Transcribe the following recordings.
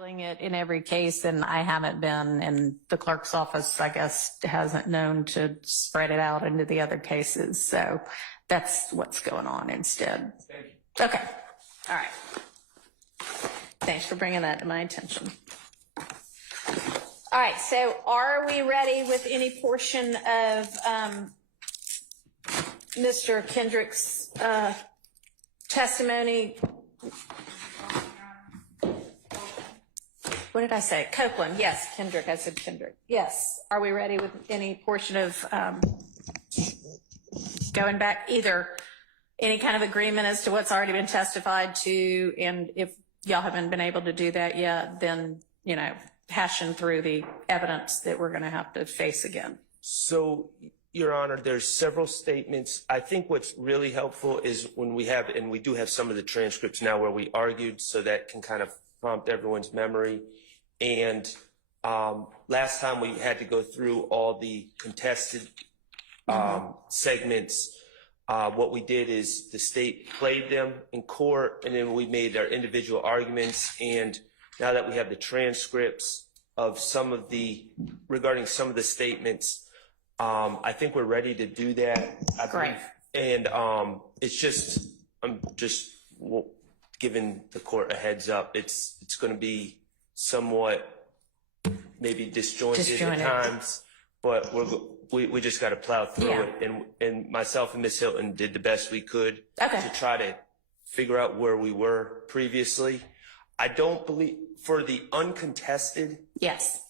compiling it in every case, and I haven't been, and the clerk's office, I guess, hasn't known to spread it out into the other cases. So that's what's going on instead. Thank you. Okay. All right. Thanks for bringing that to my attention. All right. So are we ready with any portion of Mr. Kendrick's testimony? What did I say? Copeland. Yes. Kendrick. I said Kendrick. Yes. Are we ready with any portion of going back, either any kind of agreement as to what's already been testified to, and if y'all haven't been able to do that yet, then, you know, hashing through the evidence that we're going to have to face again? So, Your Honor, there's several statements. I think what's really helpful is when we have, and we do have some of the transcripts now where we argued, so that can kind of prompt everyone's memory. And last time we had to go through all the contested segments. What we did is the state played them in court, and then we made our individual arguments. And now that we have the transcripts of regarding some of the statements, I think we're ready to do that. Great. And I'm just giving the court a heads up. It's going to be somewhat maybe disjointed at times, but we just got to plow through it. And myself and Ms. Hilton did the best we could to try to figure out where we were previously. I don't believe, for the uncontested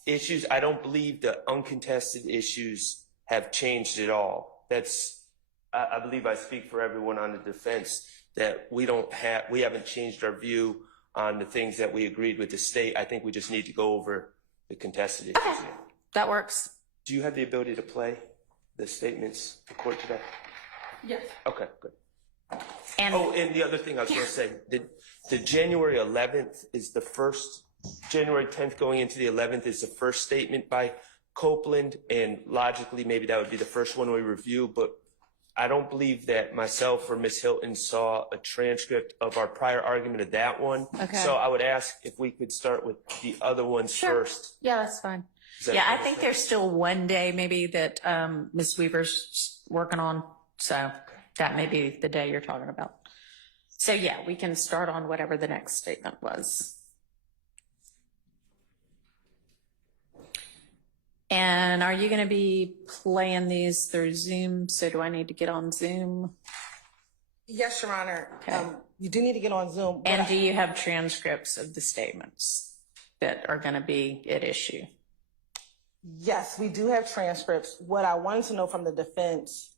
issues, I don't believe the uncontested issues have changed at all. I believe I speak for everyone on the defense that we haven't changed our view on the things that we agreed with the state. I think we just need to go over the contested issues. Okay, that works. Do you have the ability to play the statements in court today? Yes. Okay, good. And the other thing I was going to say, the January 11th is the first, January 10th going into the 11th is the first statement by Copeland, and logically maybe that would be the first one we review, but I don't believe that myself or Ms. Hilton saw a transcript of our prior argument of that one. Okay. So I would ask if we could start with the other ones first. Yeah, that's fine. I think there's still one day maybe that Ms. Weaver's working on, so that may be the day you're talking about. So yeah, we can start on whatever the next statement was. And are you going to be playing these through Zoom? So do I need to get on Zoom? Yes, Your Honor. Okay. You do need to get on Zoom. And do you have transcripts of the statements that are going to be at issue? Yes, we do have transcripts. What I wanted to know from the defense,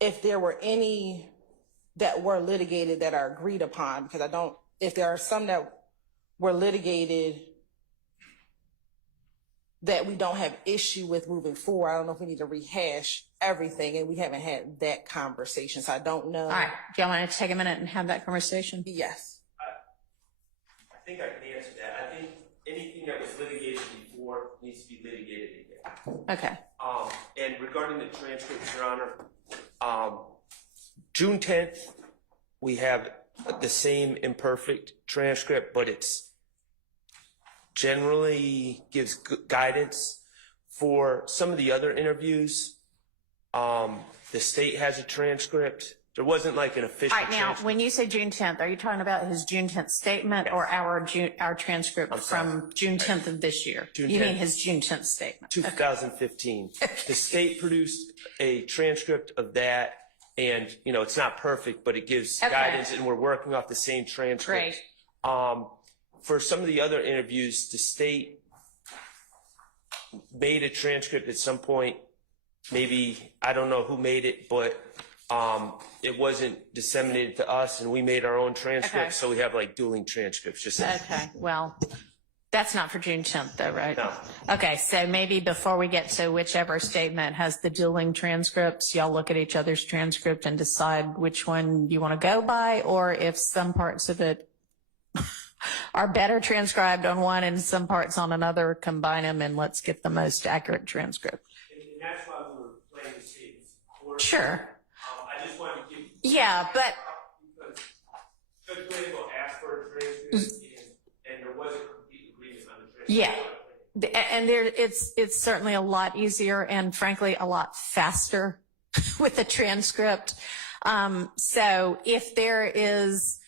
if there were any that were litigated that are agreed upon, because if there are some that were litigated that we don't have issue with moving forward, I don't know if we need to rehash everything, and we haven't had that conversation, so I don't know. All right, do y'all want to take a minute and have that conversation? Yes. I think I can answer that. I think anything that was litigated before needs to be litigated again. Okay. And regarding the transcripts, Your Honor, June 10th, we have the same imperfect transcript, but it's generally gives guidance. For some of the other interviews, the state has a transcript. There wasn't like an official transcript. Now, when you say June 10th, are you talking about his June 10th statement or our transcript from June 10th of this year? You mean his June 10th statement? 2015. Okay. The state produced a transcript of that, and, you know, it's not perfect, but it gives guidance, and we're working off the same transcript. Great. For some of the other interviews, the state made a transcript at some point. Maybe, I don't know who made it, but it wasn't disseminated to us, and we made our own transcript, so we have like dueling transcripts. Okay, well, that's not for June 10th though, right? No. Okay, so maybe before we get to whichever statement has the dueling transcripts, y'all look at each other's transcript and decide which one you want to go by, or if some parts of it are better transcribed on one and some parts on another, combine them and let's get the most accurate transcript. And that's why we were playing the statements. Sure. I just wanted to give. Yeah, but. Because Judge Whitaker asked for a transcript, and there wasn't complete Yeah. And it's certainly a lot easier and frankly a lot faster with the transcript. So if there is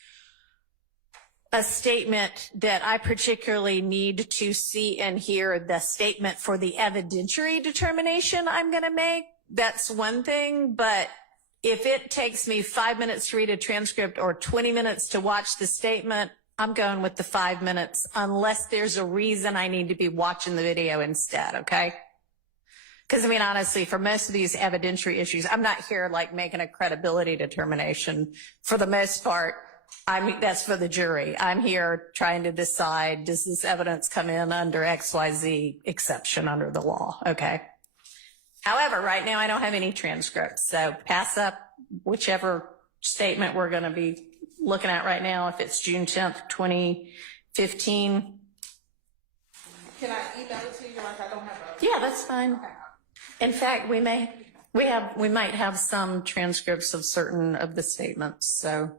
a statement that I particularly need to see and hear the statement for the evidentiary determination I'm going to make, that's one thing. But if it takes me 5 minutes to read a transcript or 20 minutes to watch the statement, I'm going with the 5 minutes unless there's a reason I need to be watching the video instead, okay? Because, I mean, honestly, for most of these evidentiary issues, I'm not here like making a credibility determination. For the most part, that's for the jury. I'm here trying to decide, does this evidence come in under XYZ exception under the law, okay? However, right now I don't have any transcripts, so pass up whichever statement we're going to be looking at right now. If it's June 10th, 2015. Can I email it to you? Like, I don't have a... Yeah, that's fine. Okay. In fact, we might have some transcripts of certain of the statements, so.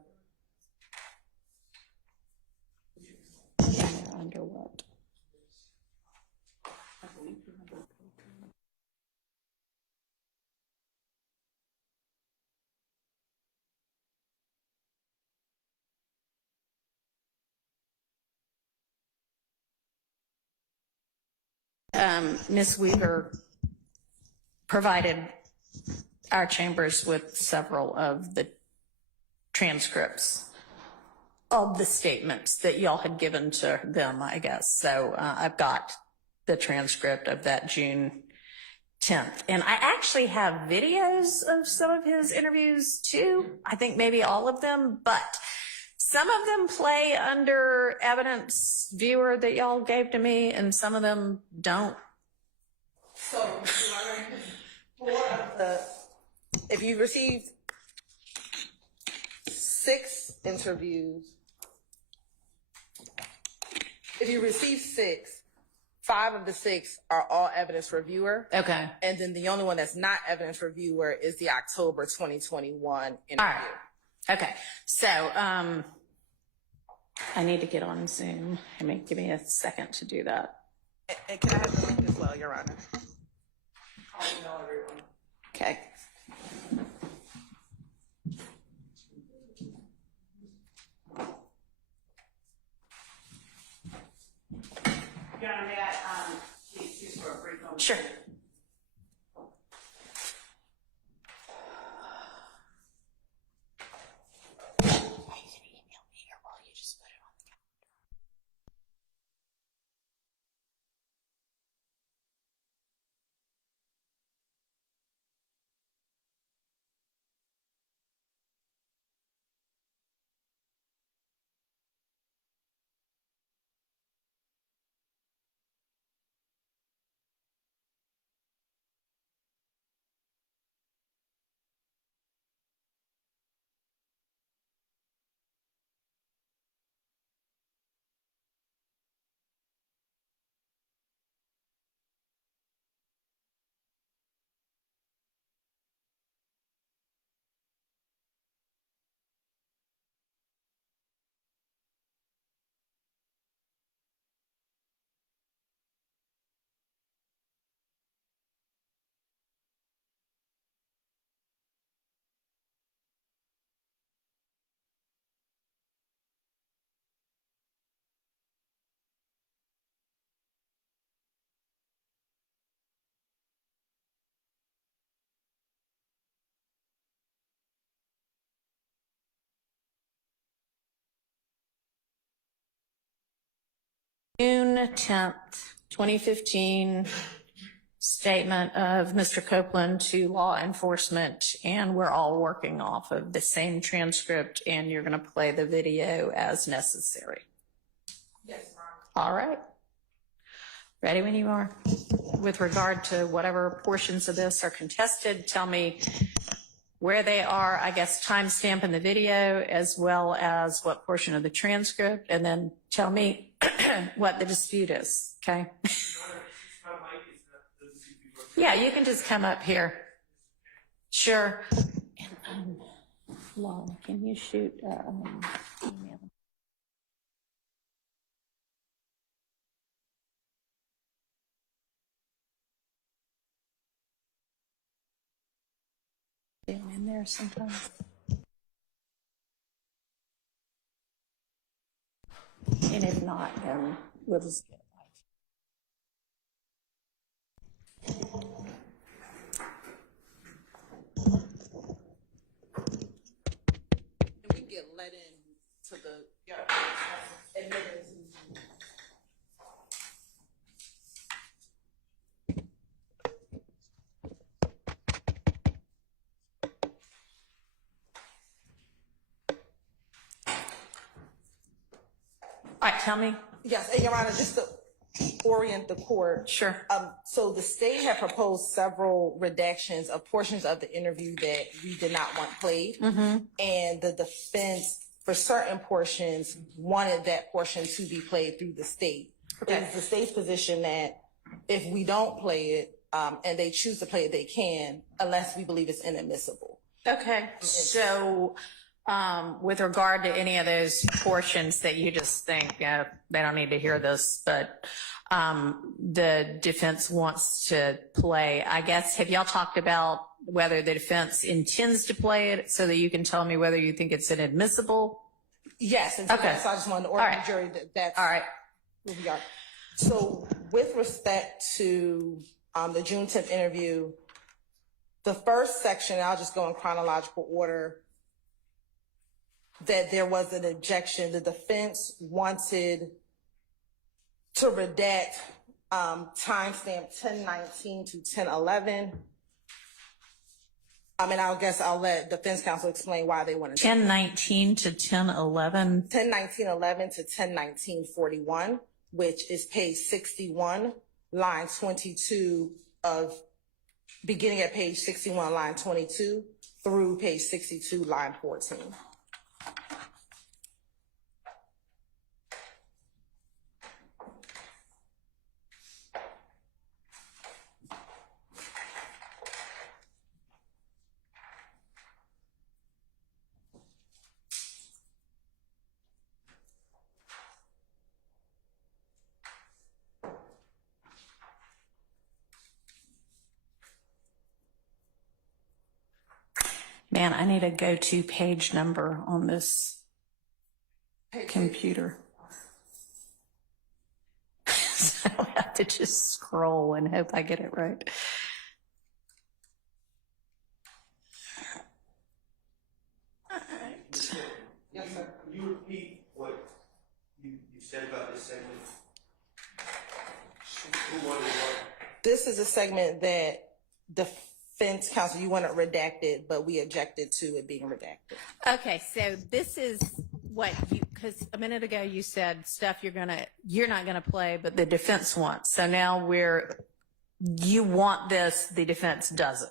Yeah, under what? Ms. Weaver provided our chambers with several of the transcripts of the statements that y'all had given to them, I guess. So I've got the transcript of that June 10th. And I actually have videos of some of his interviews too. I think maybe all of them, but some of them play under evidence viewer that y'all gave to me, and some of them don't. So, if you received 6 interviews, if you received 6, 5 of the 6 are all evidence reviewer. Okay. And then the only one that's not evidence reviewer is the October 2021 interview. All right. Okay. So, I need to get on Zoom. Give me a second to do that. And can I have the link as well, Your Honor? Okay. Your Honor, may I please use for a brief moment? Sure. June 10th, 2015 statement of Mr. Copeland to law enforcement, and we're all working off of the same transcript, and you're going to play the video as necessary. Yes, ma'am. All right. Ready when you are. With regard to whatever portions of this are contested, tell me where they are, I guess, timestamp in the video, as well as what portion of the transcript, and then tell me what the dispute is, okay? Yeah, you can just come up here. Sure. And, Laura, can you shoot email? Down in there sometimes. And if not, then we'll just get it And we get let in to the admittance. All right, tell me. Yes, and Your Honor, just to orient the court. Sure. So the state had proposed several redactions of portions of the interview that we did not want played. And the defense, for certain portions, wanted that portion to be played through the state. Okay. It's the state's position that if we don't play it, and they choose to play it, they can, unless we believe it's inadmissible. Okay. So, with regard to any of those portions that you just think they don't need to hear this, but the defense wants to play, I guess, have y'all talked about whether the defense intends to play it so that you can tell me whether you think it's inadmissible? Yes, and so, Okay. so I just wanted to order All right. the jury that that's All right. where we are. So with respect to the June 10th interview, the first section, I'll just go in chronological order, that there was an objection. The defense wanted to redact timestamp 1019 to 1011. And I guess I'll let defense counsel explain why they wanted 1019 to 1011. 1019:11 to 1019:41, which is page 61, line 22 of, beginning at page 61, line 22, through page 62, line 14. Man, I need a go-to page number on this computer. So I have to just scroll and hope I get it right. All right. Yes, sir. Can you repeat what you said about this segment? Who wanted what? This is a segment that defense counsel, you want it redacted, but we objected to it being redacted. Okay, so this is what you, because a minute ago you said stuff you're not gonna play, but the defense wants. So now you want this, the defense doesn't.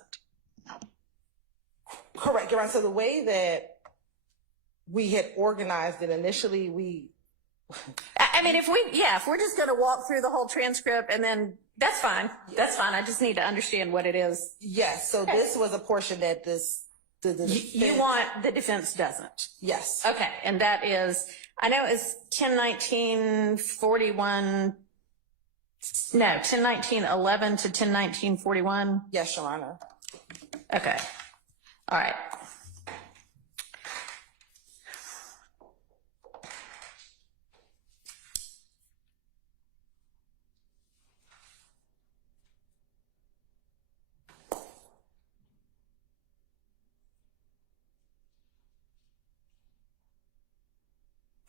Correct, Your Honor. So the way that we had organized it initially, I mean, if we're just gonna walk through the whole transcript and then that's fine. That's fine. I just need to understand what it is. yes, so this was a portion that the You defense, want, the defense doesn't. yes. Okay, and that is, I know it's 1019:41, no, 1019:11 to 1019:41. Yes, Your Honor. Okay, all right.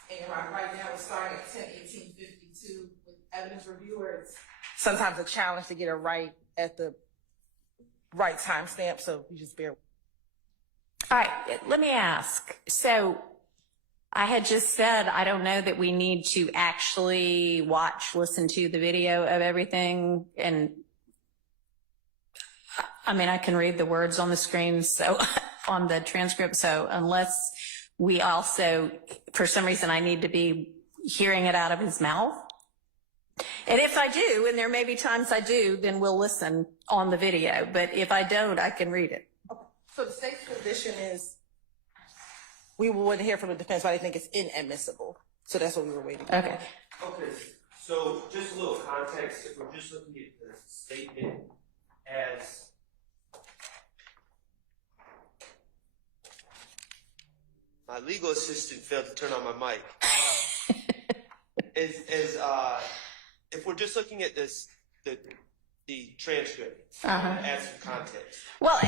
And Your Honor, right now it's starting at 10:18:52 with evidence reviewers. Sometimes a challenge to get it right at the right timestamp, so you just bear. All right, let me ask. So I had just said, I don't know that we need to actually listen to the video of everything. And I mean, I can read the words on the screen, so on the transcript. So unless we also, for some reason, I need to be hearing it out of his mouth. And if I do, and there may be times I do, then we'll listen on the video. But if I don't, I can read it. Okay. So the state's position is we wouldn't hear from the defense, but I think it's inadmissible. So that's what we were waiting for. Okay. Okay, so just a little context, if we're just looking at the statement as My legal assistant failed to turn on my mic. If we're just looking at this, the transcript, add some context. Well,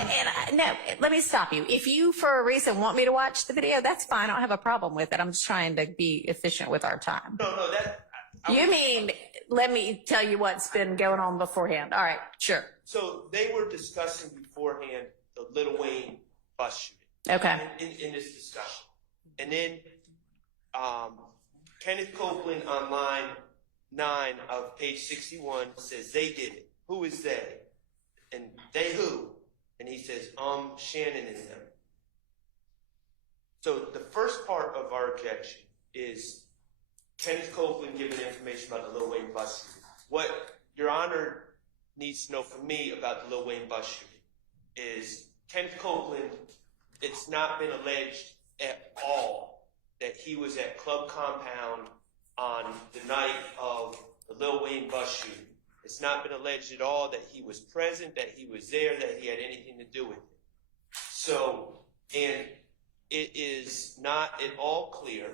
no, let me stop you. If you, for a reason, want me to watch the video, that's fine. I don't have a problem with it. I'm just trying to be efficient with our time. No, You mean, let me tell you what's been going on beforehand. All right, sure. So they were discussing beforehand the Lil Wayne bus shooting. Okay. In this discussion. And then Kenneth Copeland on line 9 of page 61 says they did it. Who is they? And they who? And he says, Shannon and them. So the first part of our objection is Kenneth Copeland giving information about the Lil Wayne bus shooting. What Your Honor needs to know from me about the Lil Wayne bus shooting is Kenneth Copeland, it's not been alleged at all that he was at Club Compound on the night of the Lil Wayne bus shooting. It's not been alleged at all that he was present, that he was there, that he had anything to do with it. So, and it is not at all clear.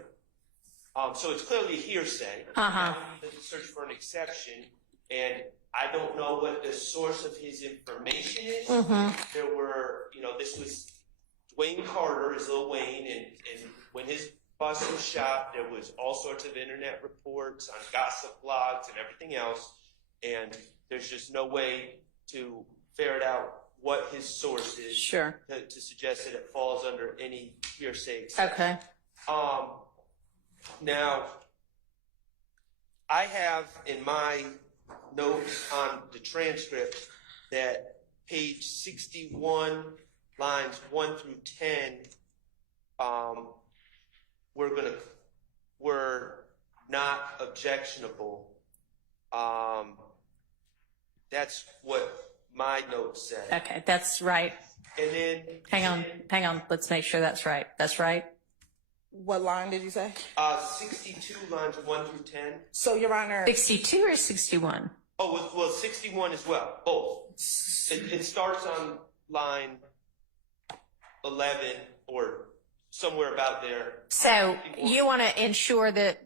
So it's clearly hearsay. Let's search for an exception. And I don't know what the source of his information is. There were, this was Dwayne Carter, is Lil Wayne, and when his bus was shot, there was all sorts of internet reports on gossip blogs and everything else. And there's just no way to ferret out what his source is to suggest that it falls under any hearsay exception. Okay. Now, I have in my notes on the transcript that page 61, lines 1 through 10, were not objectionable. That's what my notes said. Okay, that's right. And then Hang on. Let's make sure that's right. That's right. What line did you say? 62 lines 1 through 10. So, Your Honor. 62 or 61? Oh, well, 61 as well. Both. It starts on line 11 or somewhere about there. So you want to ensure that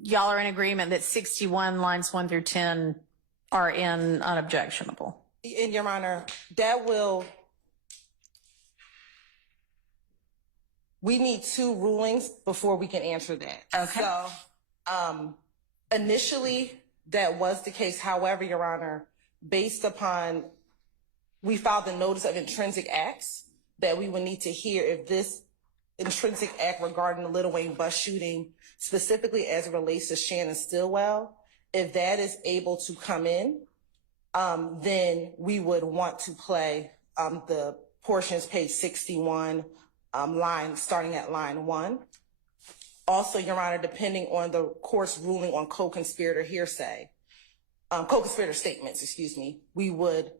y'all are in agreement that 61 lines 1 through 10 are in unobjectionable? And Your Honor, we need 2 rulings before we can answer that. Okay. So, initially, that was the case. However, Your Honor, based upon, we filed a notice of intrinsic acts that we would need to hear if this intrinsic act regarding the Lil Wayne bus shooting, specifically as it relates to Shannon Stillwell, if that is able to come in, then we would want to play the portions, page 61, starting at line 1. Also, Your Honor, depending on the court's ruling on co-conspirator hearsay, co-conspirator statements, we would.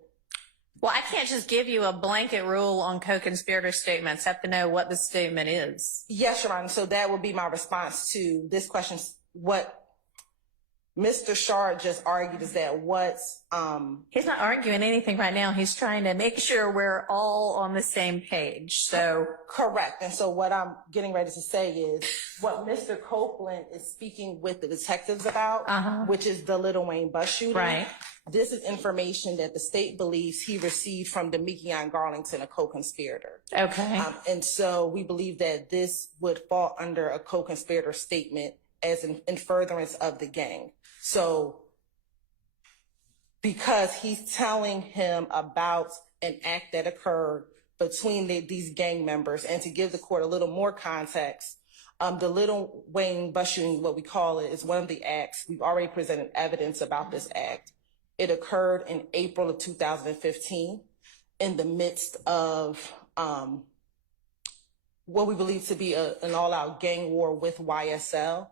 Well, I can't just give you a blanket rule on co-conspirator statements. I have to know what the statement is. Yes, Your Honor. So that would be my response to this question. What Mr. Shard just argued is that he's not arguing anything right now. He's trying to make sure we're all on the same page. So correct. And so what I'm getting ready to say is what Mr. Copeland is speaking with the detectives about, which is the Lil Wayne bus shooting. Right. This is information that the state believes he received from Demekion Garlington, a co-conspirator. Okay. And so we believe that this would fall under a co-conspirator statement as in furtherance of the gang. So because he's telling him about an act that occurred between these gang members, and to give the court a little more context, the Lil Wayne bus shooting, what we call it, is one of the acts. We've already presented evidence about this act. It occurred in April of 2015 in the midst of what we believe to be an all-out gang war with YSL.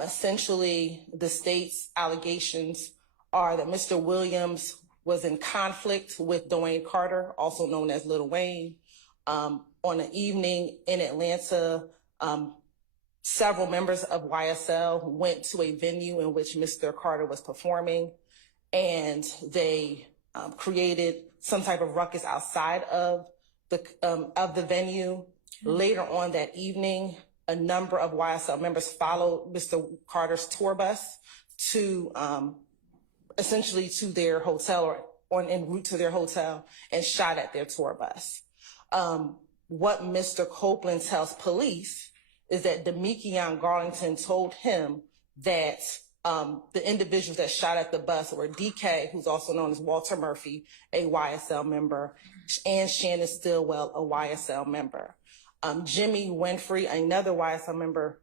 Essentially, the state's allegations are that Mr. Williams was in conflict with Dwayne Carter, also known as Lil Wayne. On an evening in Atlanta, several members of YSL went to a venue in which Mr. Carter was performing, and they created some type of ruckus outside of the venue. Later on that evening, a number of YSL members followed Mr. Carter's tour bus to essentially to their hotel or en route to their hotel and shot at their tour bus. What Mr. Copeland tells police is that Demekion Garlington told him that the individuals that shot at the bus were DK, who's also known as Walter Murphy, a YSL member, and Shannon Stillwell, a YSL member. Jimmy Winfrey, another YSL member,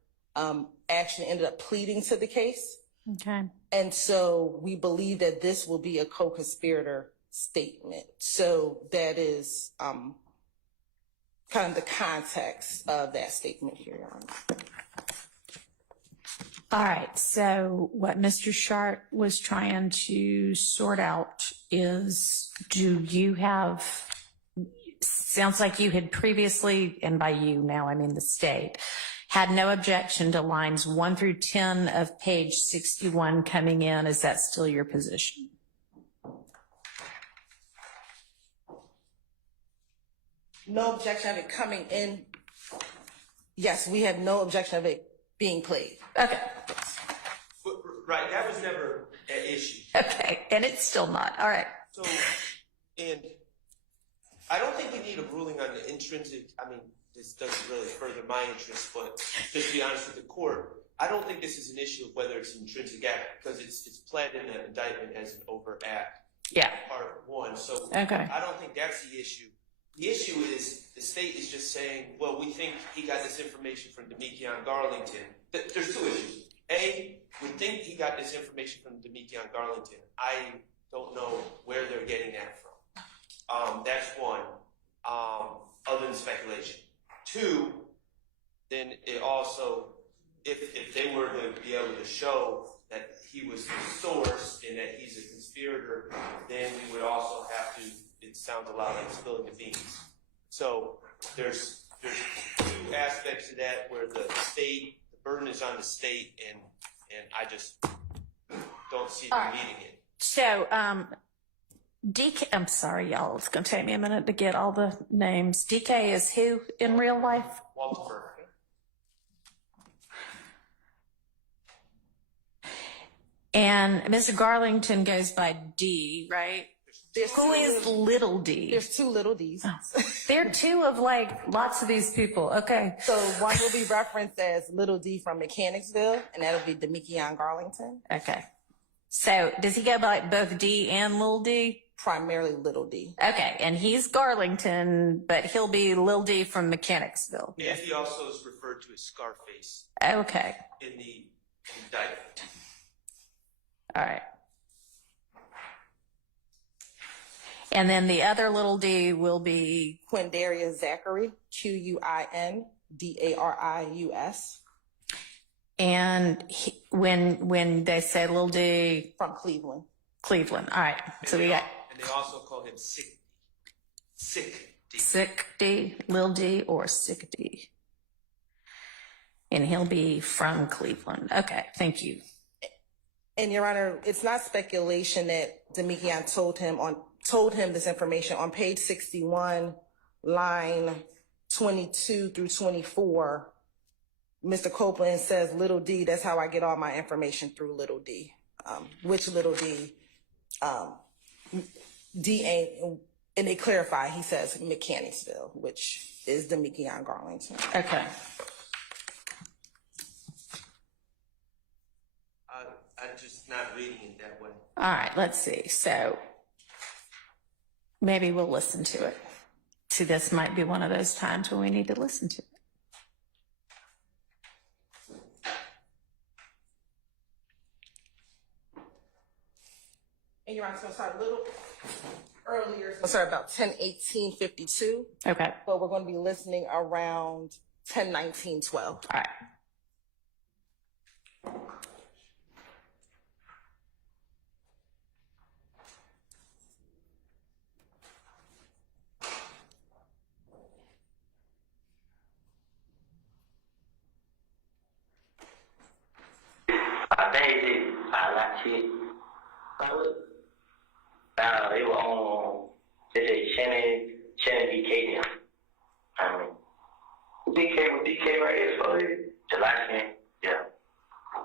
actually ended up pleading to the case. Okay. And so we believe that this will be a co-conspirator statement. So that is kind of the context of that statement here, Your Honor. All right. So what Mr. Sharp was trying to sort out is, do you have, sounds like you had previously, and by you now I mean the state, had no objection to lines 1 through 10 of page 61 coming in. Is that still your position? No objection of it coming in. Yes, we have no objection of it being played. Okay. Right, that was never an issue. Okay, and it's still not. All right. So, and I don't think we need a ruling on the intrinsic, I mean, this doesn't really further my interest, but just to be honest with the court, I don't think this is an issue of whether it's an intrinsic act, because it's pled in the indictment as an overt act. Yeah. Part 1, so Okay. I don't think that's the issue. The issue is the state is just saying, well, we think he got this information from Demekion Garlington. There's 2 issues. A, we think he got this information from Demekion Garlington. I don't know where they're getting that from. That's 1, other than speculation. 2, then it also, if they were to be able to show that he was the source and that he's a conspirator, then we would also have to, it sounds a lot like spilling the beans. So there's 2 aspects to that where the state, the burden is on the state, and I just don't see them meeting it. So, DK, I'm sorry, y'all. It's going to take me a minute to get all the names. DK is who in real life? Walter. And Mr. Garlington goes by D, right? Who is little D? There's 2 little D's. Oh. There are 2 of like lots of these people. Okay. So one will be referenced as little D from Mechanicsville, and that'll be Demekion Garlington. Okay. So does he go by like both D and little D? Primarily little D. Okay. And he's Garlington, but he'll be little D from Mechanicsville. And he also is referred to as Scarface Okay. in the indictment. All right. And then the other little D will be Quindarius Zachary, Quindarius. And when they say little D, From Cleveland. Cleveland. All right. So we got And they also call him Sick D. Sick D, Lil D, or Sick D. And he'll be from Cleveland. Okay. Thank you. And Your Honor, it's not speculation that Demekion told him this information. On page 61, line 22 through 24, Mr. Copeland says, little D, that's how I get all my information through little D. Which little D? D ain't, and they clarify, he says Mechanicsville, which is Demekion Garlington. Okay. I'm just not reading it that way. All right. Let's see. So maybe we'll listen to it. See, this might be one of those times when we need to listen to it. And Your Honor, so start a little earlier. So sorry, about 10:18:52. Okay. But we're going to be listening around 10:19:12. All right. Paige, I like it. They were on, they say Shannon DK them. DK right here, so the last name, yeah.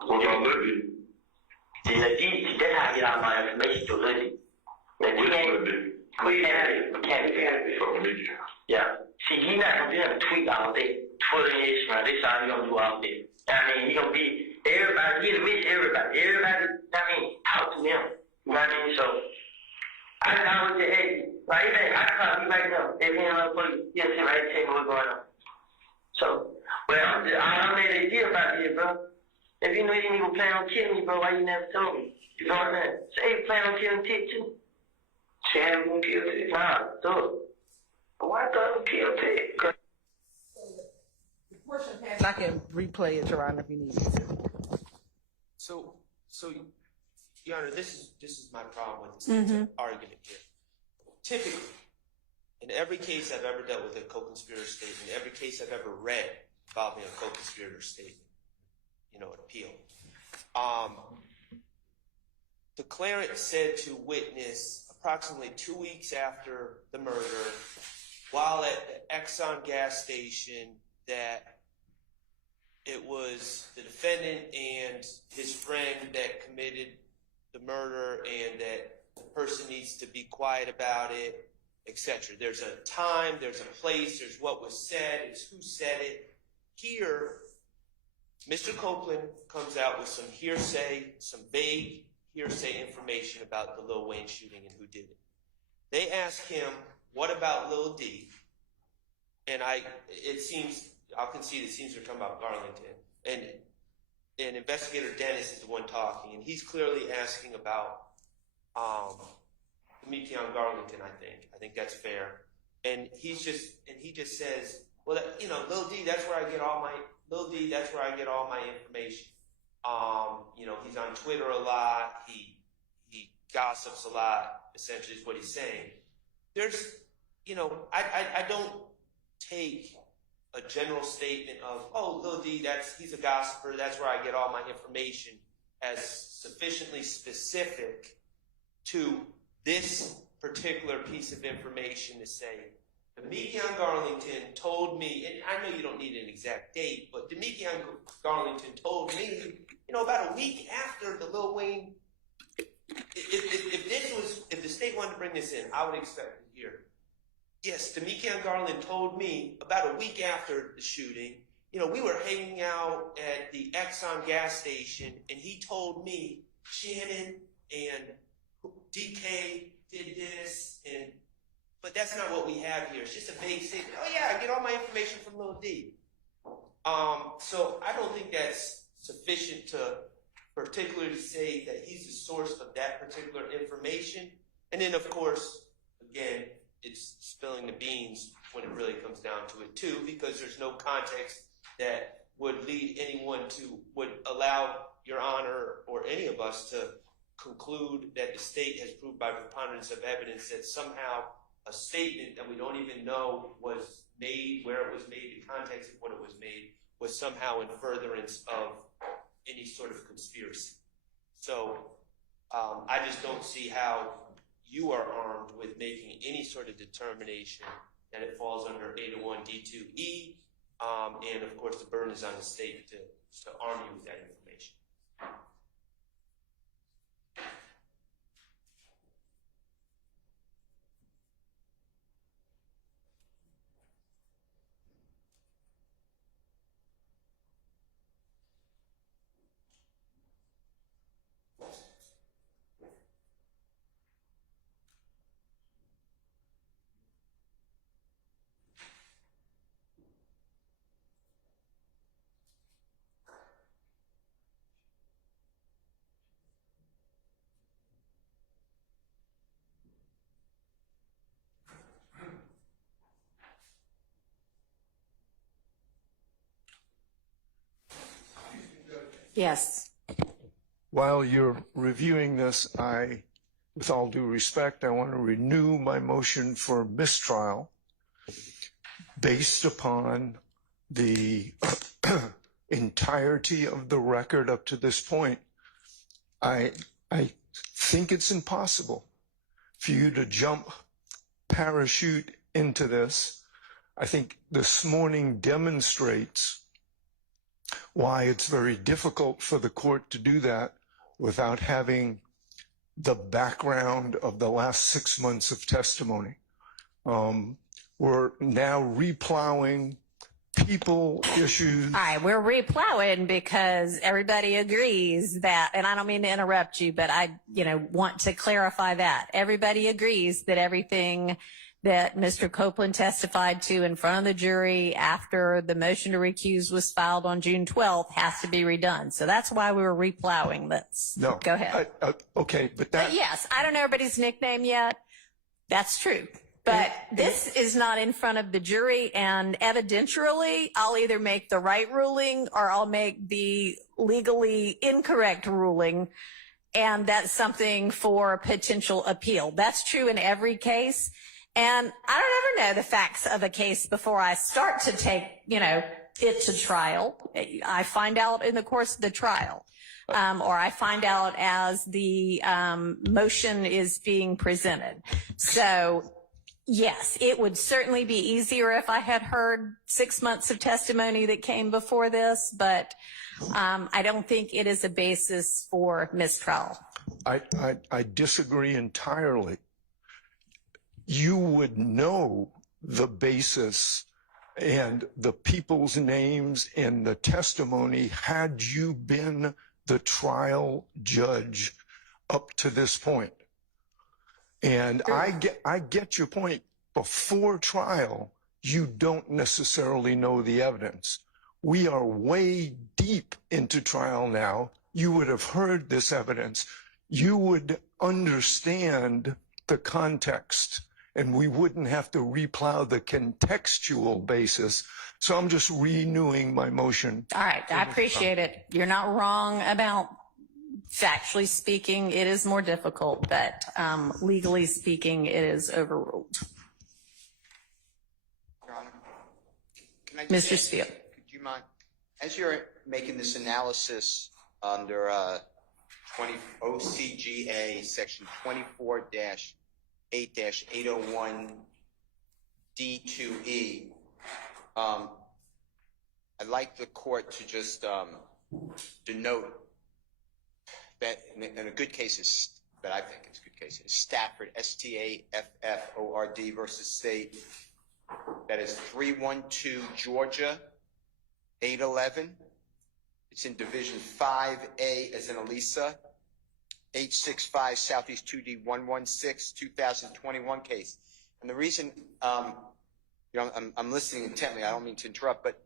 What about Libby? That's how I get all my information to Libby. Mechanic. From Libby. Yeah. See, he's not gonna be able to tweet all day. Twitter and Instagram, this is all he gonna do all day. I mean, he gonna be everybody, he'll miss everybody. Everybody, talk to him. You know what I mean? So, I always say, hey, like, I call you right now. If he ain't for you, he'll sit right and tell me what's going on. So, well, all I'm letting you deal about this, bro. If you know you ain't gonna plan on killing me, bro, why you never told me? You know what I'm saying? Say you plan on killing Tick, too. Sam gonna kill Tick? Nah, do it. Why don't kill Tick? I can replay it, Your Honor, if you need me to. So, Your Honor, this is my problem with this argument here. Typically, in every case I've ever dealt with a co-conspirator statement, every case I've ever read involving a co-conspirator statement, an appeal, declarant said to witness approximately 2 weeks after the murder, while at the Exxon gas station, that it was the defendant and his friend that committed the murder and that the person needs to be quiet about it, etc. There's a time, there's a place, there's what was said, it's who said it. Here, Mr. Copeland comes out with some hearsay, some vague hearsay information about the Lil Wayne shooting and who did it. They ask him, what about Lil D? And I'll concede it seems they're talking about Garlington. And Investigator Dennis is the one talking, and he's clearly asking about Demetrion Garlington, I think that's fair. And he just says, well, Lil D, that's where I get all my information. He's on Twitter a lot, he gossips a lot, essentially is what he's saying. There's I don't take a general statement of, oh, Lil D, he's a gossiper, that's where I get all my information, as sufficiently specific to this particular piece of information to say, Demetrion Garlington told me, and I know you don't need an exact date, but Demetrion Garlington told me, about a week after the Lil Wayne, if the state wanted to bring this in, I would expect to hear, yes, Demetrion Garland told me about a week after the shooting, we were hanging out at the Exxon gas station, and he told me Shannon and DK did this, but that's not what we have here. It's just a vague statement. Oh yeah, I get all my information from Lil D. So I don't think that's sufficient to particularly say that he's the source of that particular information. And then, of course, again, it's spilling the beans when it really comes down to it too, because there's no context that would would allow Your Honor or any of us to conclude that the state has proved by preponderance of evidence that somehow a statement that we don't even know was made, where it was made, the context of what it was made, was somehow in furtherance of any sort of conspiracy. So I just don't see how you are armed with making any sort of determination that it falls under 801 D2E, and of course the burden is on the state to arm you with that information. Yes. While you're reviewing this, with all due respect, I want to renew my motion for mistrial based upon the entirety of the record up to this point. I think it's impossible for you to parachute into this I think this morning demonstrates why it's very difficult for the court to do that without having the background of the last 6 months of testimony. We're now replowing people issues. All right, we're replowing because everybody agrees that, and I don't mean to interrupt you, but I, want to clarify that. Everybody agrees that everything that Mr. Copeland testified to in front of the jury after the motion to recuse was filed on June 12th has to be redone. So that's why we were replowing this. No. Go ahead. Okay, but Yes, I don't know everybody's nickname yet. That's true. But this is not in front of the jury, and evidentially, I'll either make the right ruling or I'll make the legally incorrect ruling, and that's something for potential appeal. That's true in every case. And I don't ever know the facts of a case before I start to take, it to trial. I find out in the course of the trial, or I find out as the motion is being presented. So, yes, it would certainly be easier if I had heard 6 months of testimony that came before this, but I don't think it is a basis for mistrial. I disagree entirely. You would know the basis and the people's names and the testimony had you been the trial judge up to this point. And I get your point. Before trial, you don't necessarily know the evidence. We are way deep into trial now. You would have heard this evidence. You would understand the context, and we wouldn't have to replow the contextual basis. So I'm just renewing my motion. All right, I appreciate it. You're not wrong about factually speaking, it is more difficult, but legally speaking, it is overruled. Your Honor, can I Mr. Steele. Could you mind, as you're making this analysis under OCGA section 24-8-801 D2E, I'd like the court to just denote that in a good case is, that I think is a good case, is Stafford, Stafford versus State. That is 312 Georgia, 811. It's in Division 5A as in Elisa, 865 Southeast 2D 116, 2021 case. And the reason, I'm listening intently, I don't mean to interrupt, but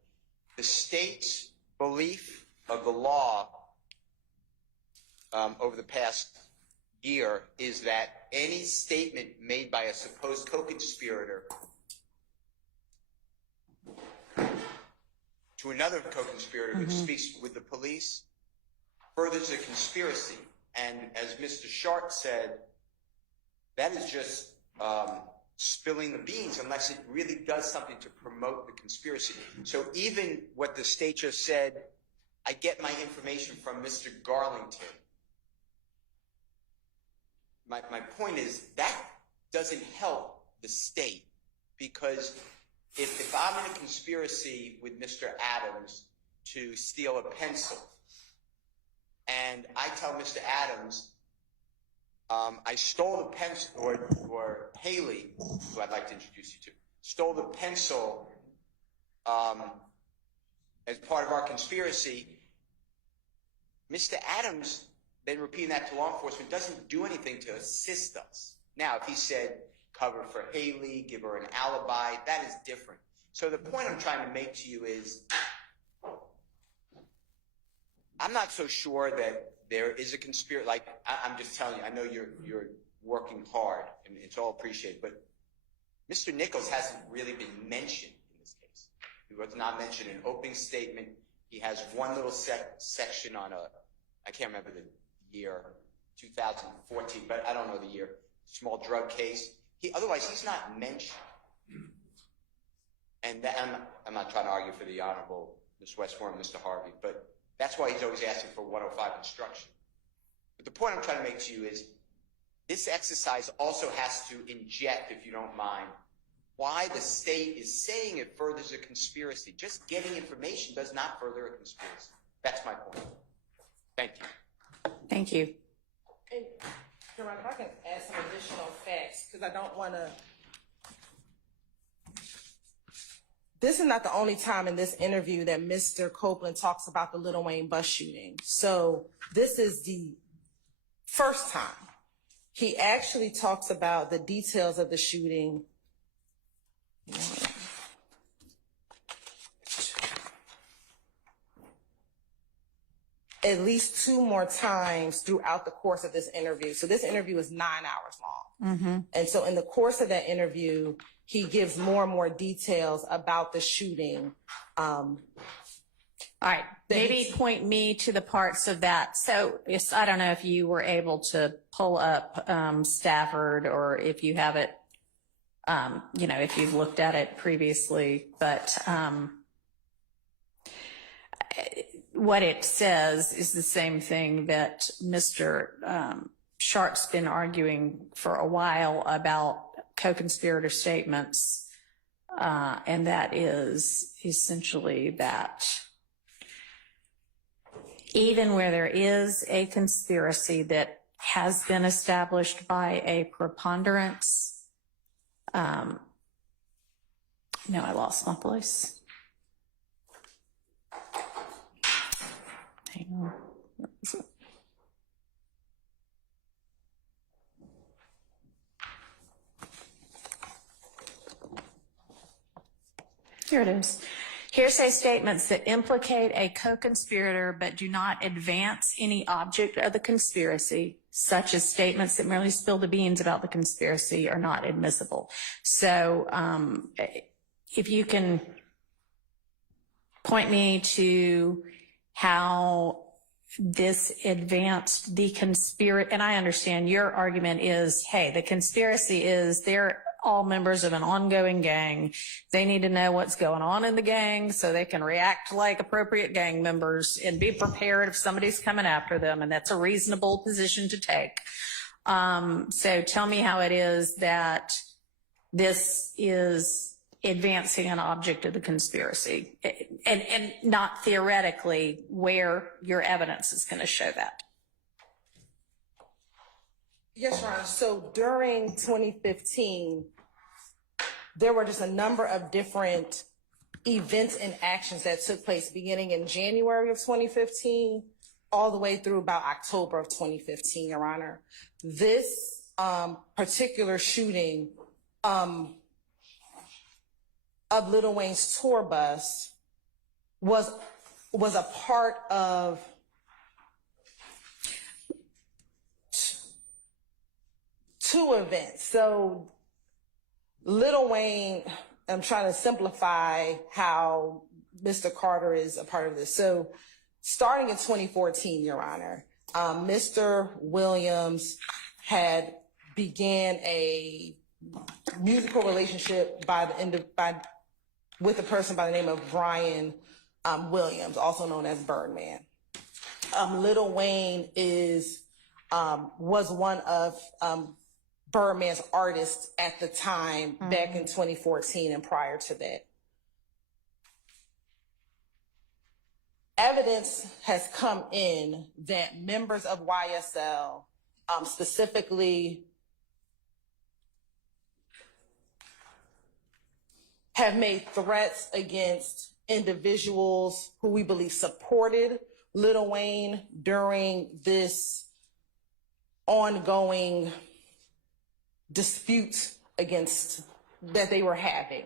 the state's belief of the law over the past year is that any statement made by a supposed co-conspirator to another co-conspirator who speaks with the police furthers a conspiracy. And as Mr. Sharp said, that is just spilling the beans unless it really does something to promote the conspiracy. So even what the state just said, I get my information from Mr. Garlington. My point is that doesn't help the state, because if I'm in a conspiracy with Mr. Adams to steal a pencil, and I tell Mr. Adams I stole the pencil, or Haley, who I'd like to introduce you to, stole the pencil as part of our conspiracy, Mr. Adams, then repeating that to law enforcement, doesn't do anything to assist us. Now, if he said cover for Haley, give her an alibi, that is different. So the point I'm trying to make to you is, I'm not so sure that there is a conspiracy. Like, I'm just telling you, I know you're working hard, and it's all appreciated, but Mr. Nichols hasn't really been mentioned in this case. He was not mentioned in an opening statement. He has one little section on I can't remember the year, 2014, but I don't know the year, small drug case. Otherwise, he's not mentioned. And I'm not trying to argue for the Honorable Ms. Westmore and Mr. Harvey, but that's why he's always asking for 105 instruction. But the point I'm trying to make to you is, this exercise also has to inject, if you don't mind, why the state is saying it furthers a conspiracy. Just getting information does not further a conspiracy. That's my point. Thank you. Thank you. And, Jerome, if I can add some additional facts, because I don't want to. This is not the only time in this interview that Mr. Copeland talks about the Lil Wayne bus shooting. So this is the first time. He actually talks about the details of the shooting. At least 2 more times throughout the course of this interview. So this interview is 9 hours long. Mm-hmm. And so in the course of that interview, he gives more and more details about the shooting. All right, maybe point me to the parts of that. So I don't know if you were able to pull up Stafford, or if you have it, if you've looked at it previously, but what it says is the same thing that Mr. Sharp's been arguing for a while about co-conspirator statements, and that is essentially that even where there is a conspiracy that has been established by a preponderance, no, I lost my place. Hang on. Where is it? Here it is. Hearsay statements that implicate a co-conspirator but do not advance any object of the conspiracy, such as statements that merely spill the beans about the conspiracy, are not admissible. So if you can point me to how this advanced the conspiracy, and I understand your argument is, hey, the conspiracy is they're all members of an ongoing gang. They need to know what's going on in the gang so they can react like appropriate gang members and be prepared if somebody's coming after them. And that's a reasonable position to take. So tell me how it is that this is advancing an object of the conspiracy, and not theoretically where your evidence is going to show that. Yes, Your Honor. So during 2015, there were just a number of different events and actions that took place beginning in January of 2015 all the way through about October of 2015, Your Honor. This particular shooting of Lil Wayne's tour bus was a part of two events. So Lil Wayne, I'm trying to simplify how Mr. Carter is a part of this. So starting in 2014, Your Honor, Mr. Williams had began a musical relationship with a person by the name of Brian Williams, also known as Birdman. Lil Wayne was one of Birdman's artists at the time, back in 2014 and prior to that. Evidence has come in that members of YSL, specifically, have made threats against individuals who we believe supported Lil Wayne during this ongoing dispute that they were having.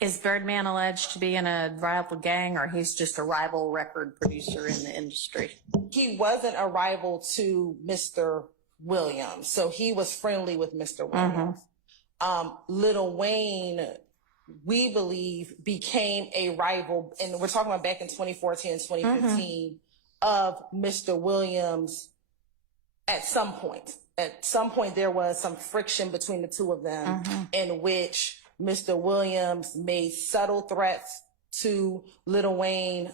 Is Birdman alleged to be in a rival gang, or he's just a rival record producer in the industry? He wasn't a rival to Mr. Williams, so he was friendly with Mr. Williams. Lil Wayne, we believe, became a rival, and we're talking about back in 2014 and 2015, of Mr. Williams at some point. At some point, there was some friction between the two of them, in which Mr. Williams made subtle threats to Lil Wayne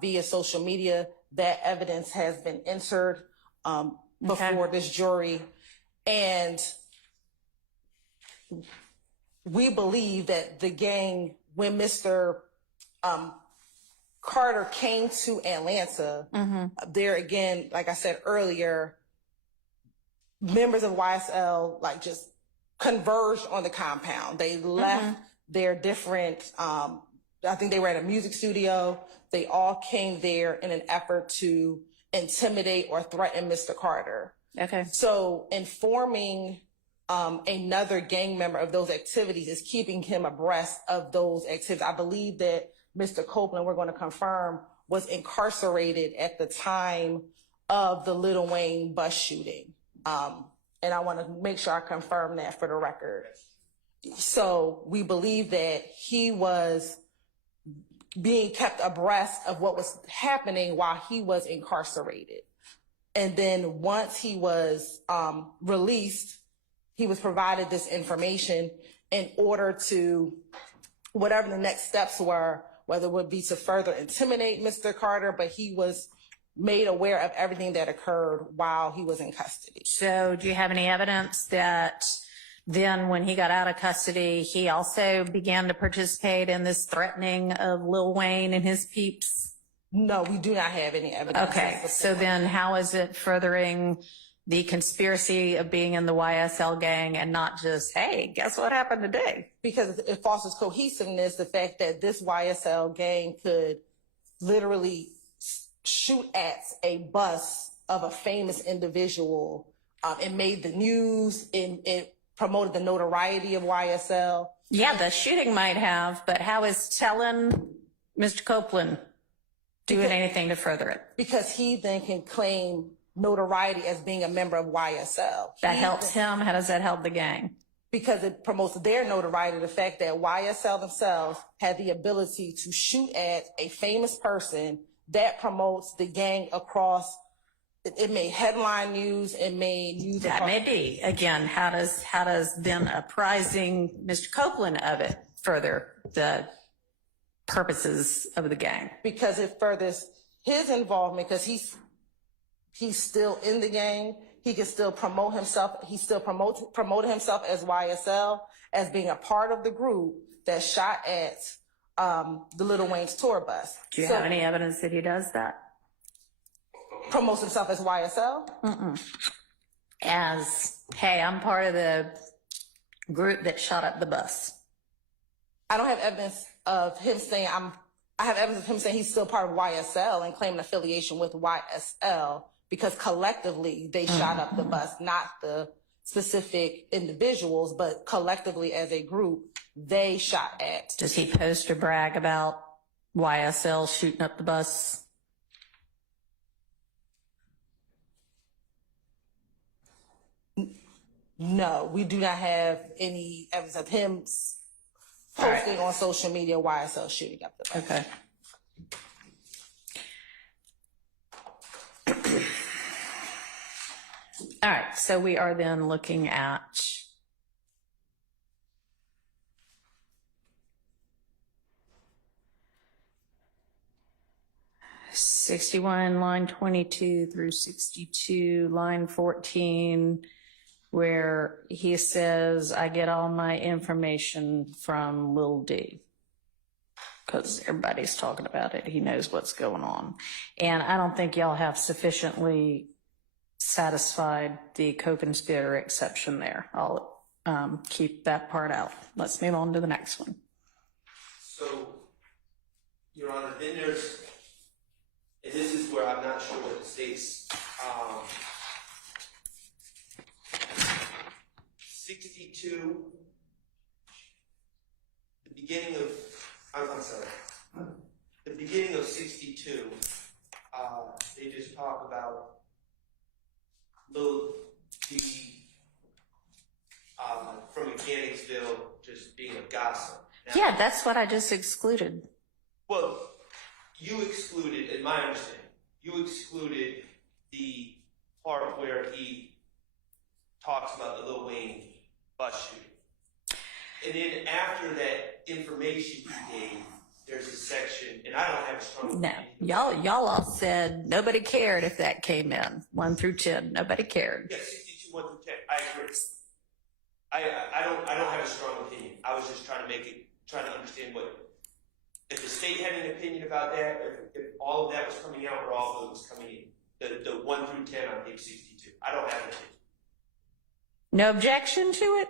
via social media. That evidence has been entered before this jury. And we believe that the gang, when Mr. Carter came to Atlanta, there again, like I said earlier, members of YSL like just converged on the compound. They left their different, I think they were at a music studio. They all came there in an effort to intimidate or threaten Mr. Carter. Okay. So informing another gang member of those activities is keeping him abreast of those activities. I believe that Mr. Copeland, we're going to confirm, was incarcerated at the time of the Lil Wayne bus shooting. And I want to make sure I confirm that for the record. So we believe that he was being kept abreast of what was happening while he was incarcerated. And then once he was released, he was provided this information in order to, whatever the next steps were, whether it would be to further intimidate Mr. Carter, but he was made aware of everything that occurred while he was in custody. So do you have any evidence that then when he got out of custody, he also began to participate in this threatening of Lil Wayne and his peeps? No, we do not have any evidence. Okay, so then how is it furthering the conspiracy of being in the YSL gang and not just, hey, guess what happened today? Because it fosters cohesiveness, the fact that this YSL gang could literally shoot at a bus of a famous individual. It made the news, it promoted the notoriety of YSL. Yeah, the shooting might have, but how is telling Mr. Copeland doing anything to further it? Because he then can claim notoriety as being a member of YSL. That helps him? How does that help the gang? Because it promotes their notoriety, the fact that YSL themselves had the ability to shoot at a famous person. That promotes the gang across. It made headline news. It made news. That may be. Again, how does then apprising Mr. Copeland of it further the purposes of the gang? Because it furthers his involvement, because he's still in the gang. He can still promote himself. He still promoted himself as YSL, as being a part of the group that shot at the Lil Wayne's tour bus. Do you have any evidence that he does that? Promotes himself as YSL? As, hey, I'm part of the group that shot up the bus. I don't have evidence of him saying I have evidence of him saying he's still part of YSL and claiming affiliation with YSL, because collectively they shot up the bus, not the specific individuals, but collectively as a group, they shot at. Does he post or brag about YSL shooting up the bus? No, we do not have any evidence of him posting on social media YSL shooting up the bus. Okay. All right, so we are then looking at '61, line 22 through 62, line 14, where he says, I get all my information from Lil D. Because everybody's talking about it. He knows what's going on. And I don't think y'all have sufficiently satisfied the co-conspirator exception there. I'll keep that part out. Let's move on to the next one. So, Your Honor, then there's, and this is where I'm not sure what the state's 62, the beginning of, I'm sorry, the beginning of 62, they just talk about Lil D from Mechanicsville just being a gossip. Now, Yeah, that's what I just excluded. well, you excluded, in my understanding, you excluded the part where he talks about the Lil Wayne bus shooting. And then after that information he gave, there's a section, and I don't have a strong No, y'all all said nobody cared if that came in, 1 through 10. Nobody cared. Yeah, 62, 1 through 10. I agree. I don't have a strong opinion. I was just trying to understand if the state had an opinion about that, if all of that was coming out or all of it was coming in. The 1 through 10 on page 62. I don't have an opinion. No objection to it?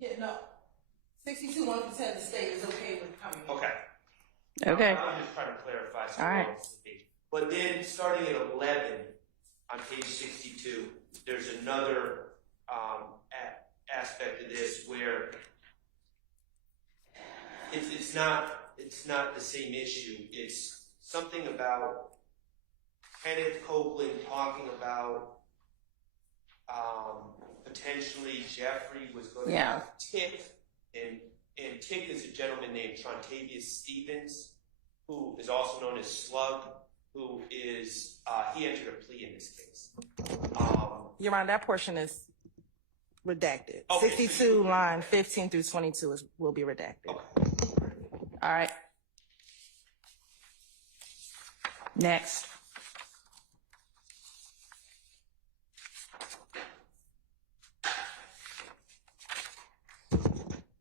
Yeah, no. 62, 1 through 10, the state is okay with coming in. Okay. Okay. I'm just trying to clarify. So All right. But then starting at 11 on page 62, there's another aspect of this where it's not the same issue. It's something about Kenneth Copeland talking about potentially Jeffrey was going to have Tick, and Tick is a gentleman named Trontavious Stevens, who is also known as Slug, who is he entered a plea in this case. Your Honor, that portion is redacted. Okay, 62, line 15 through 22 will be redacted. Okay. All right. Next.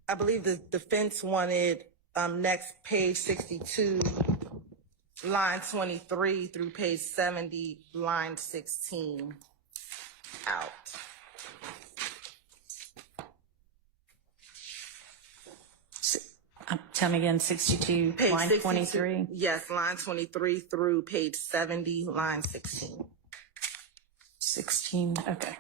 I believe the defense wanted next page 62, line 23 through page 70, line 16 out. Tell me again, 62, Page line 62, 23. Yes, line 23 through page 70, line 16. 16, okay.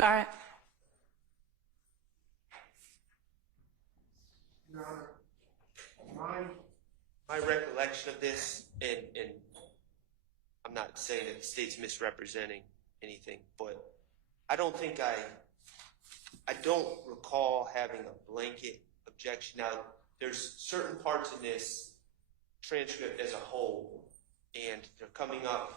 All right. My recollection of this, and I'm not saying that the state's misrepresenting anything, but I don't think I don't recall having a blanket objection. Now, there's certain parts in this transcript as a whole, and they're coming up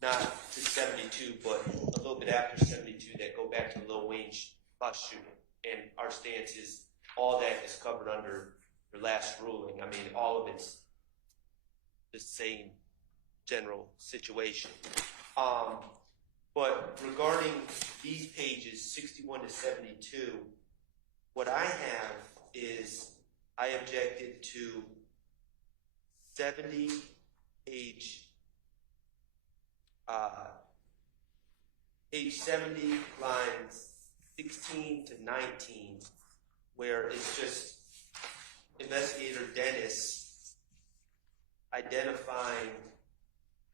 not to 72, but a little bit after 72 that go back to Lil Wayne's bus shooting. And our stance is all that is covered under your last ruling. I mean, all of it's the same general situation. But regarding these pages, 61 to 72, what I have is I objected to 70, page 70, lines 16 to 19, where it's just Investigator Dennis identifying,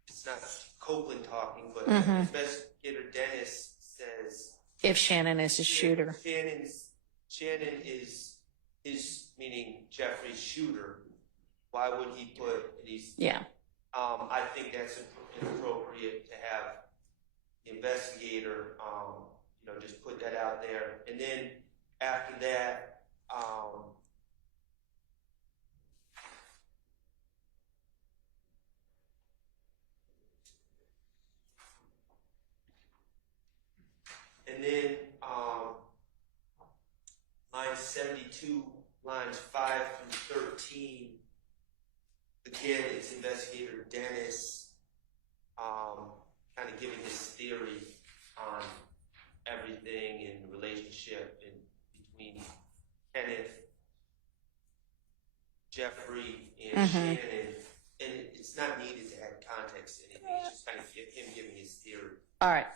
it's not Copeland talking, but Investigator Dennis says, If Shannon is a shooter. Shannon is meaning Jeffrey's shooter. Why would he put these? Yeah. I think that's inappropriate to have the investigator, just put that out there. And then after that, line 72, lines 5 through 13, again, it's Investigator Dennis kind of giving his theory on everything in the relationship between Kenneth, Jeffrey, and Shannon. And it's not needed to add context to anything. It's just kind of him giving his theory. All right.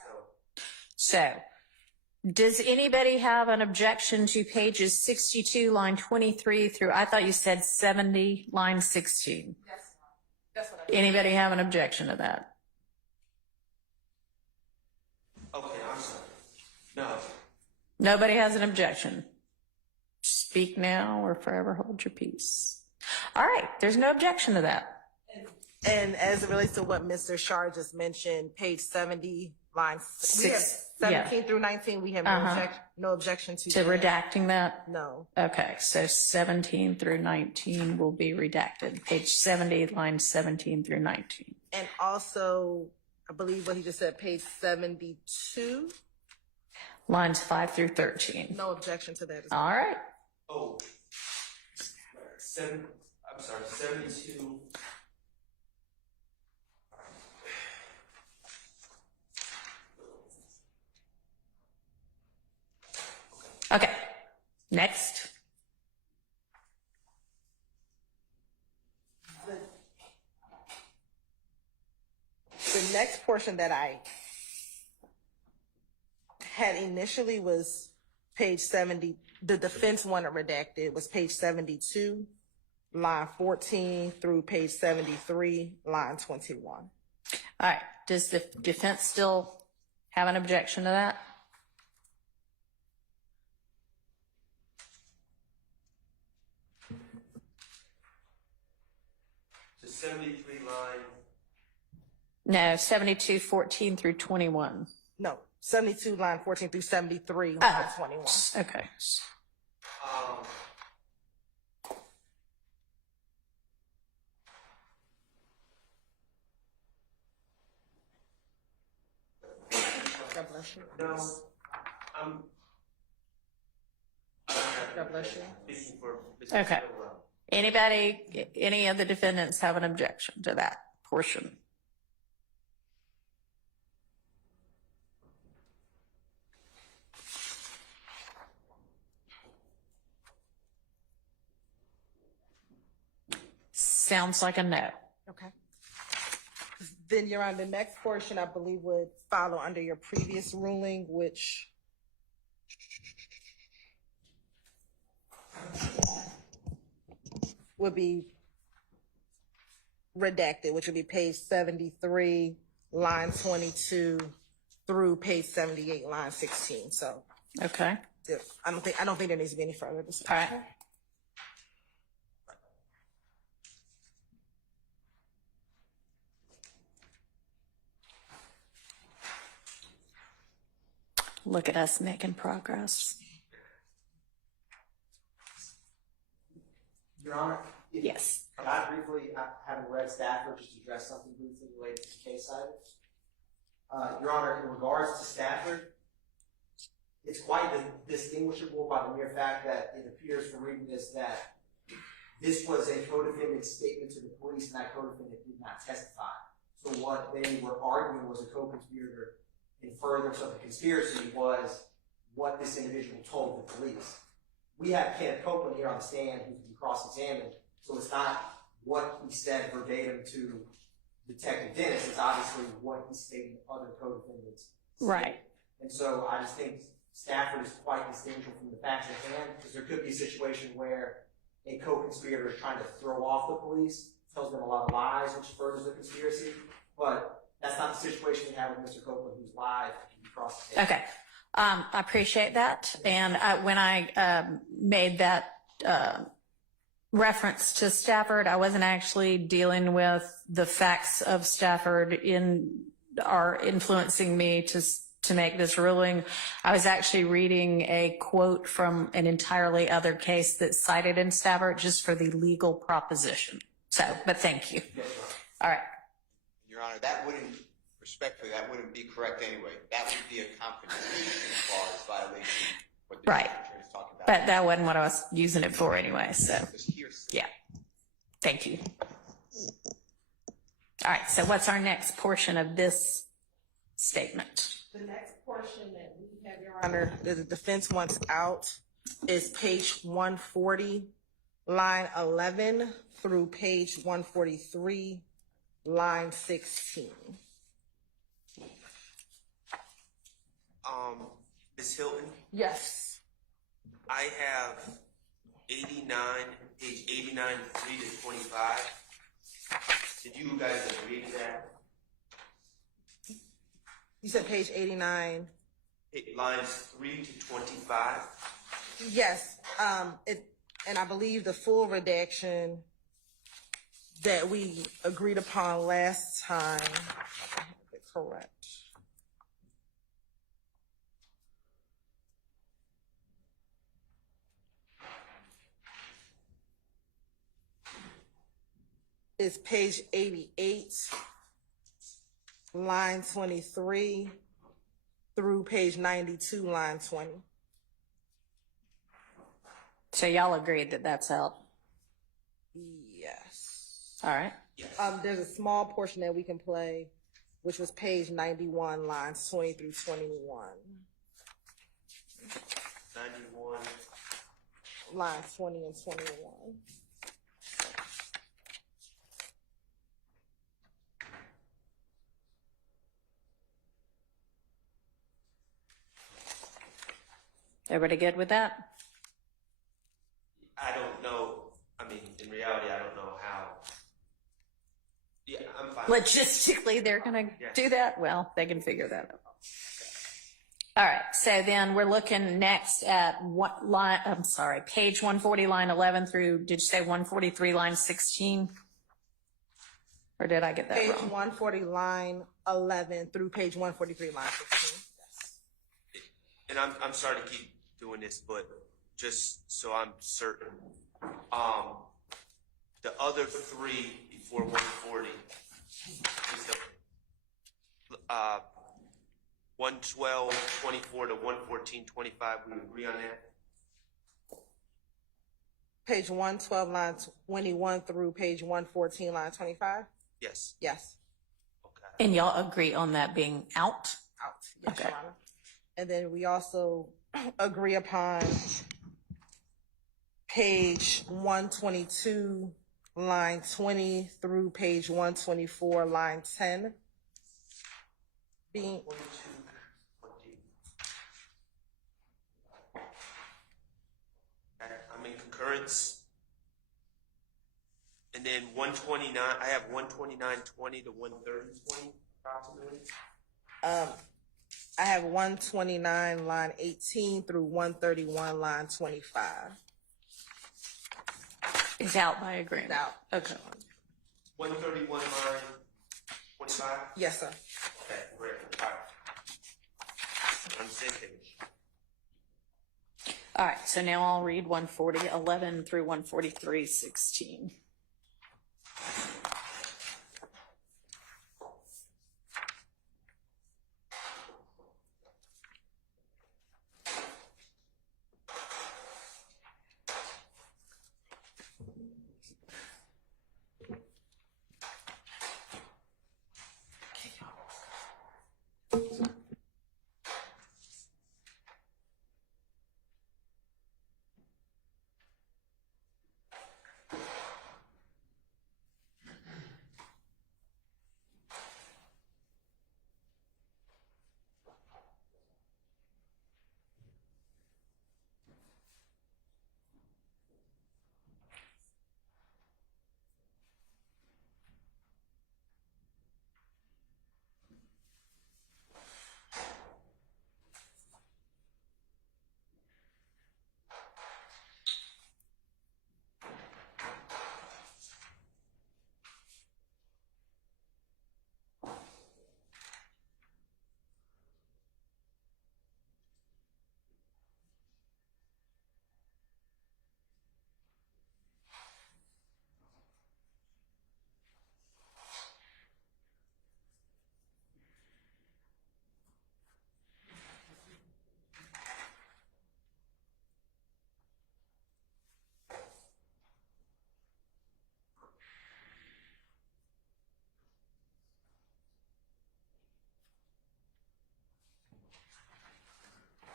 So, does anybody have an objection to pages 62, line 23 through, I thought you said 70, line 16? That's what I Anybody have an objection to that? Okay, I'm sorry. No. Nobody has an objection. Speak now or forever hold your peace. All right, there's no objection to that. And as it relates to what Mr. Shar just mentioned, page 70, lines we have 17 through 19, we have no objection to To that. redacting that? No. Okay, so 17 through 19 will be redacted. Page 70, lines 17 through 19. And also, I believe what he just said, page 72, Lines 5 through 13. no objection to that as well. All right. Oh, 72. Okay, next. The next portion that I had initially was page 70. The defense wanted redacted was page 72, line 14 through page 73, line 21. All right, does the defense still have an objection to that? The 73 line. No, 72, 14 through 21. No, 72, line 14 through 73, line 21. Okay. God bless you. No, God bless you. speaking for Mr. Okay. Stillwell. Anybody, any of the defendants have an objection to that portion? Sounds like a no. Okay. Then you're on the next portion, I believe would follow under your previous ruling, which would be redacted, which would be page 73, line 22 through page 78, line 16. So Okay. I don't think there needs to be any further discussion. All right. Look at us making progress. Your Honor? Yes. I briefly, having read Stafford, just address something briefly related to the case item. Your Honor, in regards to Stafford, it's quite distinguishable by the mere fact that it appears from reading this that this was a co-defendant's statement to the police and that co-defendant did not testify. So what they were arguing was a co-conspirator in furtherance of the conspiracy was what this individual told the police. We have Kenneth Copeland here on the stand who can be cross-examined, so it's not what he said verbatim to Detective Dennis, it's obviously what he stated to other co-defendants. Right. And so I just think Stafford is quite distinguishable from the facts at hand, because there could be a situation where a co-conspirator is trying to throw off the police, tells them a lot of lies, which furthers the conspiracy, but that's not the situation we have with Mr. Copeland, who's live and can be cross-examined. Okay. I appreciate that. And when I made that reference to Stafford, I wasn't actually dealing with the facts of Stafford are influencing me to make this ruling. I was actually reading a quote from an entirely other case that's cited in Stafford just for the legal proposition. So, but thank you. Yes, Your Honor. All right. Your Honor, that wouldn't, respectfully, that wouldn't be correct anyway. That would be a confrontation clause violation. What the Right. district attorney is talking about. But that wasn't what I was using it for anyway. So, It's hearsay. yeah. Thank you. All right. So what's our next portion of this statement? The next portion that we have, Your Honor, that the defense wants out is page 140, line 11 through page 143, line 16. Ms. Hilton, Yes. I have 89, page 89, 3 to 25. Did you guys agree to that? You said page 89. Lines 3 to 25. Yes. And I believe the full redaction that we agreed upon last time. Correct. Is page 88, line 23 through page 92, line 20. So y'all agreed that that's out. Yes. All right. There's a small portion that we can play, which was page 91, lines 20 through 21. 91. Lines 20 and 21. Everybody good with that? I don't know. I mean, in reality, I don't know how. Yeah, I'm fine. Logistically, they're going to do that? Well, they can figure that out. All right. So then we're looking next at what line, I'm sorry, page 140, line 11 through, did you say 143, line 16? Or did I get that Page wrong? 140, line 11 through page 143, line 16. Yes. And I'm sorry to keep doing this, but just so I'm certain, the other three before 140 is the 112, 24 to 114, 25. We agree on that? Page 112, line 21 through page 114, line 25? Yes. Yes. Okay. And y'all agree on that being out? Out. Yes, Okay. Your Honor. And then we also agree upon page 122, line 20 through page 124, line 10. Being 22, 20. Okay, I'm in concurrence. And then 129, I have 129, 20 to 130, 20 approximately. I have 129, line 18 through 131, line 25. Is out by agreement. Out. Okay. 131 line 25? Yes, sir. Okay, great. All right. On the same page. All right, so now I'll read 140:11 through 143:16.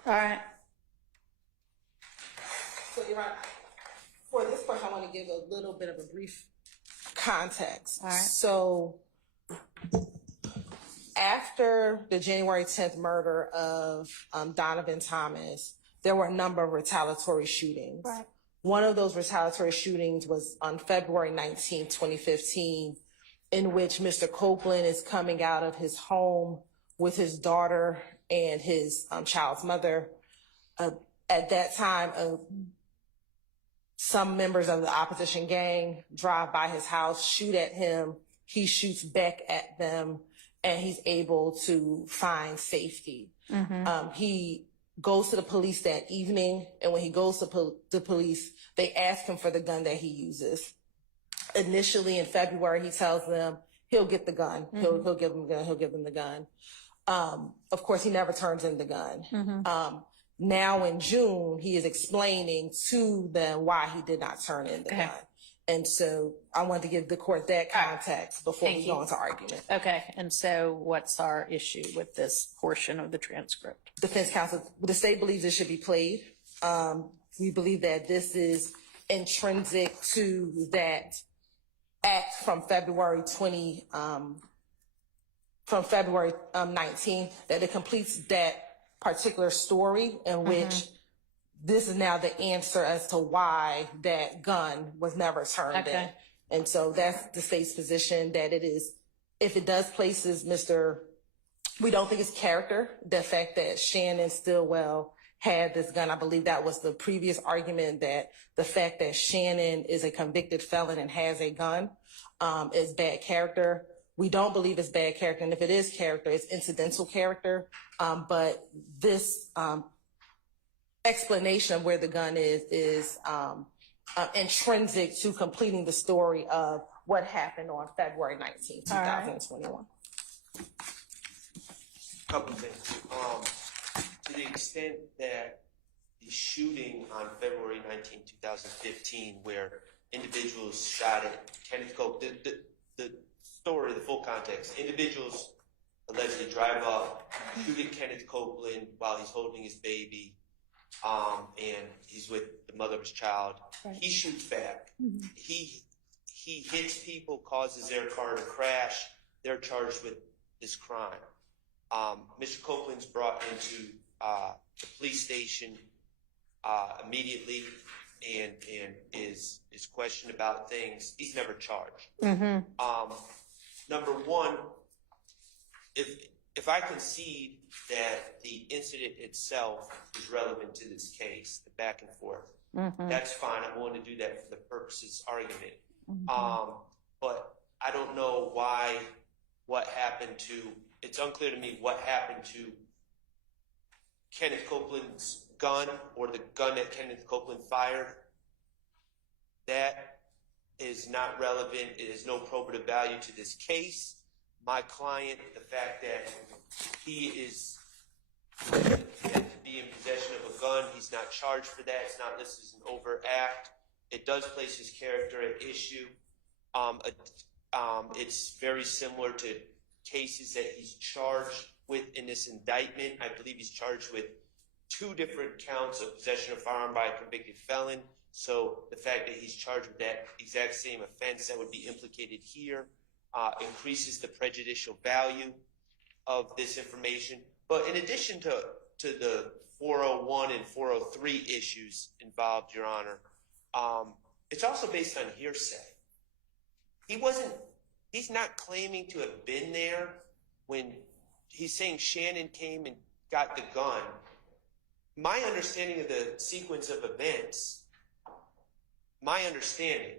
All right. So you're right. For this part, I want to give a little bit of a brief context. All right. So after the January 10th murder of Donovan Thomas, there were a number of retaliatory shootings. Right. One of those retaliatory shootings was on February 19th, 2015, in which Mr. Copeland is coming out of his home with his daughter and his child's mother. At that time, some members of the opposition gang drive by his house, shoot at him. He shoots back at them, and he's able to find safety. He goes to the police that evening, and when he goes to the police, they ask him for the gun that he uses. Initially, in February, he tells them he'll get the gun. He'll give them the gun. He'll give them the gun. Of course, he never turns in the gun. Now in June, he is explaining to them why he did not turn in the gun. And so I wanted to give the court that context before we go into argument. Okay, and so what's our issue with this portion of the transcript? Defense counsel, the state believes it should be played. We believe that this is intrinsic to that act from February 19, that it completes that particular story in which this is now the answer as to why that gun was never turned in. And so that's the state's position, that it is, if it does places we don't think it's character, the fact that Shannon Stillwell had this gun. I believe that was the previous argument, that the fact that Shannon is a convicted felon and has a gun is bad character. We don't believe it's bad character, and if it is character, it's incidental character. But this explanation of where the gun is intrinsic to completing the story of what happened on February 19, 2021. Couple things. To the extent that the shooting on February 19, 2015, where individuals shot at Kenneth Copeland, the story, the full context, individuals allegedly drive up, shoot at Kenneth Copeland while he's holding his baby, and he's with the mother of his child. He shoots back. He hits people, causes their car to crash. They're charged with this crime. Mr. Copeland's brought into the police station immediately and is questioned about things. He's never charged. Number one, if if I concede that the incident itself is relevant to this case, the back and forth, that's fine. I'm willing to do that for the purposes argument. But I don't know what happened to, it's unclear to me what happened to Kenneth Copeland's gun or the gun that Kenneth Copeland fired. That is not relevant. It has no probative value to this case. My client, the fact that he is to be in possession of a gun, he's not charged for that. It's not listed as an overt act. It does place his character at issue. It's very similar to cases that he's charged with in this indictment. I believe he's charged with 2 different counts of possession of firearm by a convicted felon. So the fact that he's charged with that exact same offense that would be implicated here increases the prejudicial value of this information. But in addition to the 401 and 403 issues involved, Your Honor, it's also based on hearsay. He's not claiming to have been there when he's saying Shannon came and got the gun. My understanding of the sequence of events, my understanding,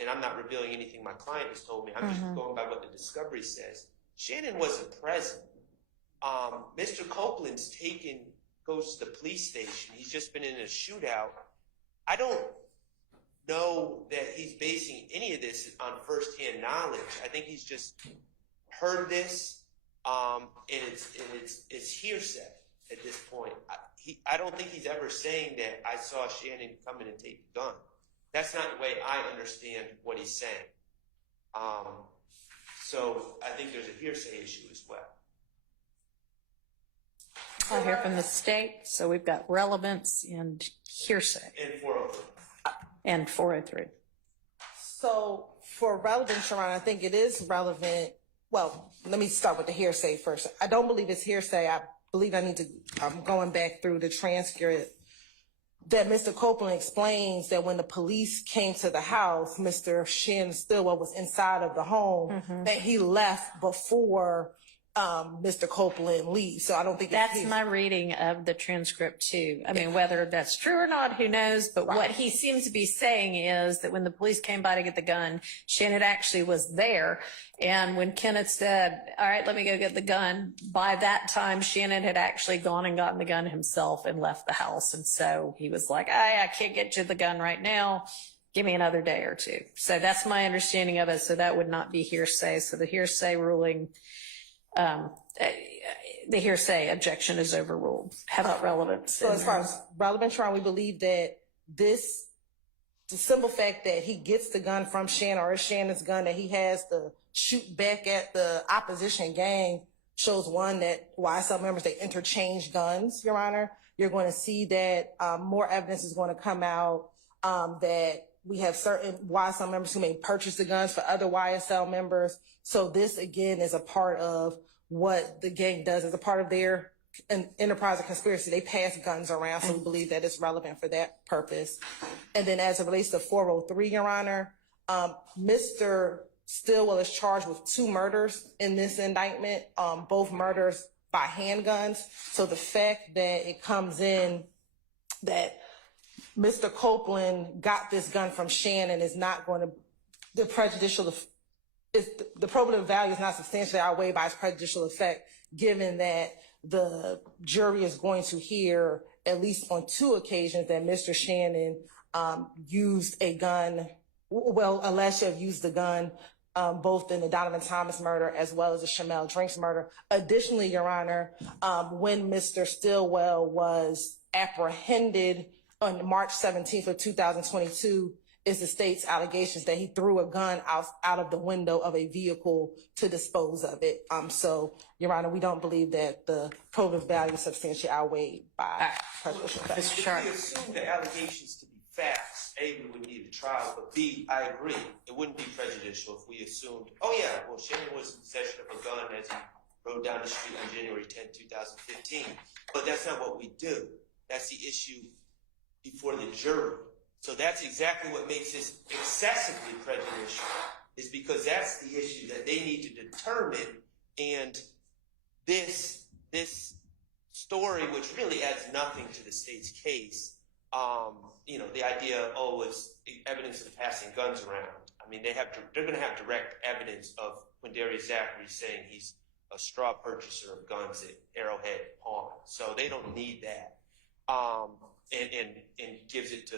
and I'm not revealing anything my client has told me, I'm just going by what the discovery says. Shannon wasn't present. Mr. Copeland's goes to the police station. He's just been in a shootout. I don't know that he's basing any of this on firsthand knowledge. I think he's just heard this, and it's hearsay at this point. I don't think he's ever saying that I saw Shannon come in and take the gun. That's not the way I understand what he's saying. So I think there's a hearsay issue as well. I'll hear from the state. So we've got relevance and hearsay. And 403. And 403. So for relevance, Your Honor, I think it is relevant. Well, let me start with the hearsay first. I don't believe it's hearsay. I believe I'm going back through the transcript that Mr. Copeland explains that when the police came to the house, Mr. Shannon Stillwell was inside of the home, that he left before Mr. Copeland leaves. So I don't think that's my reading of the transcript too. I mean, whether that's true or not, who knows? But what he seems to be saying is that when the police came by to get the gun, Shannon actually was there. And when Kenneth said, all right, let me go get the gun, by that time, Shannon had actually gone and gotten the gun himself and left the house. And so he was like, I can't get you the gun right now. Give me another day or two. So that's my understanding of it. So that would not be hearsay. So the hearsay ruling, the hearsay objection is overruled. How about relevance? So as far as relevance, Ron, we believe that the simple fact that he gets the gun from Shannon, or it's Shannon's gun, that he has to shoot back at the opposition gang, shows one, that YSL members, they interchange guns, Your Honor. You're going to see that more evidence is going to come out that we have certain YSL members who may purchase the guns for other YSL members. So this, again, is a part of what the gang does. As a part of their enterprise of conspiracy, they pass guns around. So we believe that it's relevant for that purpose. And then as it relates to 403, Your Honor, Mr. Stillwell is charged with 2 murders in this indictment, both murders by handguns. So the fact that it comes in that Mr. Copeland got this gun from Shannon is not going to, the probative value is not substantially outweighed by its prejudicial effect, given that the jury is going to hear at least on 2 occasions that Mr. Shannon used a gun, alleged to have used the gun, both in the Donovan Thomas murder as well as the Shamel Drinks murder. Additionally, Your Honor, when Mr. Stillwell was apprehended on March 17th of 2022, is the state's allegations that he threw a gun out of the window of a vehicle to dispose of it. So, Your Honor, we don't believe that the probative value is substantially outweighed by prejudicial effect. If we assume the allegations to be facts, A, we would need a trial, but B, I agree, it wouldn't be prejudicial if we assumed, oh yeah, well, Shannon was in possession of a gun as he rode down the street on January 10, 2015. But that's not what we do. That's the issue before the jury. So that's exactly what makes this excessively prejudicial, is because that's the issue that they need to determine. And this story, which really adds nothing to the state's case, the idea, it's evidence of passing guns around. I mean, they're going to have direct evidence of Quindarius Zachary saying he's a straw purchaser of guns at Arrowhead Pawn. So they don't need that. And gives it to,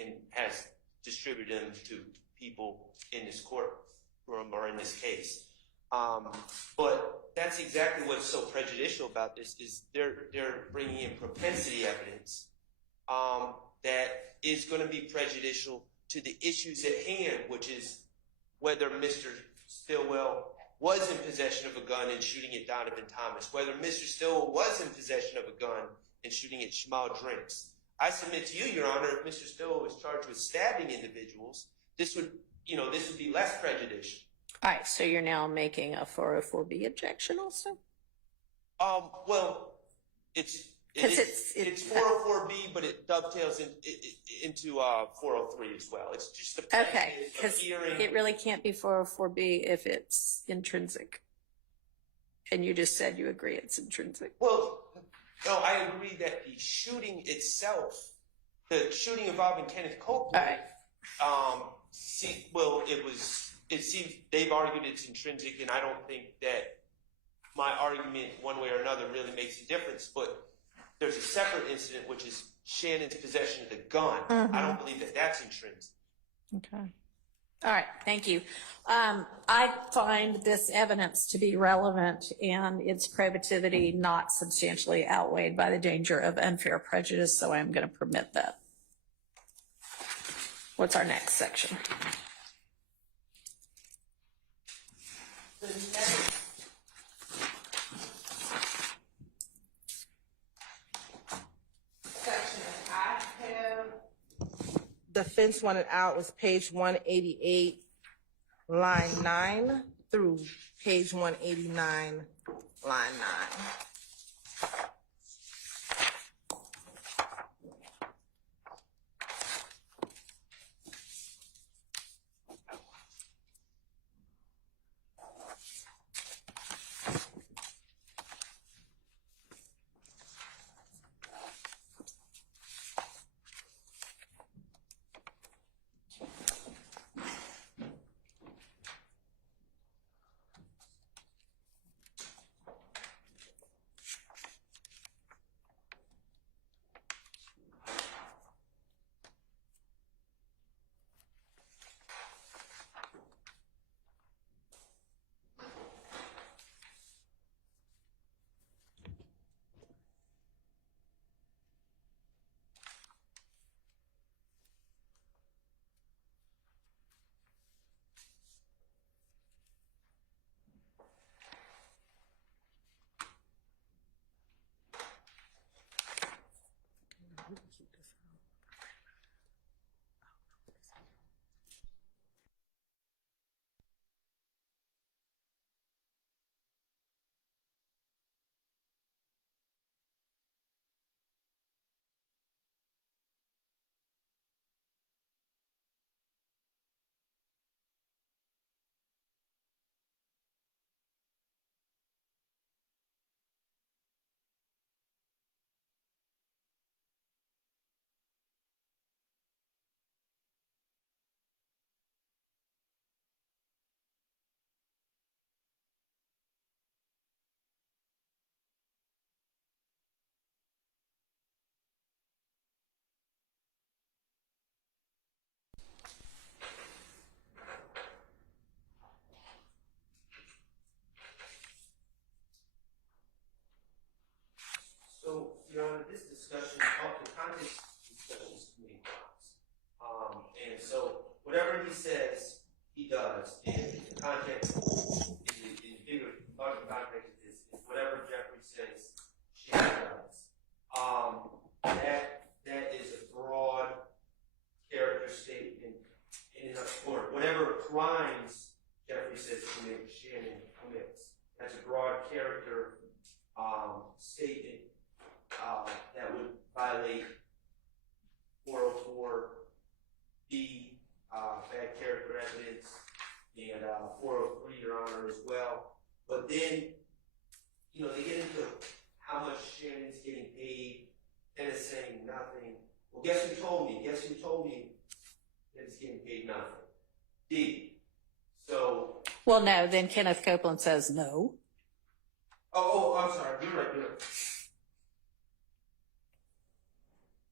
and has distributed them to people in this courtroom or in this case. But that's exactly what's so prejudicial about this is they're bringing in propensity evidence that is going to be prejudicial to the issues at hand, which is whether Mr. Stillwell was in possession of a gun and shooting at Donovan Thomas, whether Mr. Stillwell was in possession of a gun and shooting at Shamal Drinks. I submit to you, Your Honor, if Mr. Stillwell was charged with stabbing individuals, this would be less prejudicial. All right, so you're now making a 404B objection also? Well, it's 404B, but it dovetails into 403 as well. It's just the okay, because it really can't be 404B if it's intrinsic. And you just said you agree it's intrinsic. Well, no, I agree that the shooting itself, the shooting involving Kenneth Copeland, it seems they've argued it's intrinsic, and I don't think that my argument one way or another really makes a difference, but there's a separate incident, which is Shannon's possession of the gun. I don't believe that that's intrinsic. Okay. All right, thank you. I find this evidence to be relevant and its probativity not substantially outweighed by the danger of unfair prejudice, so I'm going to permit that. What's our next section? The next section I have, defense wanted out was page 188, line 9 through page 189, line 9. So, Your Honor, this discussion, the context discussion is committee crimes. And so, whatever he says, he does. And the context, in the bigger, larger context, is whatever Jeffrey says, she does. That is a broad character statement in and of court. Whatever crimes Jeffrey says Shannon commits, that's a broad character statement. That would violate 404B, bad character evidence, and 403, Your Honor, as well. But then they get into how much Shannon's getting paid, and it's saying nothing. Well, guess who told me? Guess who told me that it's getting paid nothing? D. So. Well, no, then Kenneth Copeland says no. Oh, I'm sorry. You're right.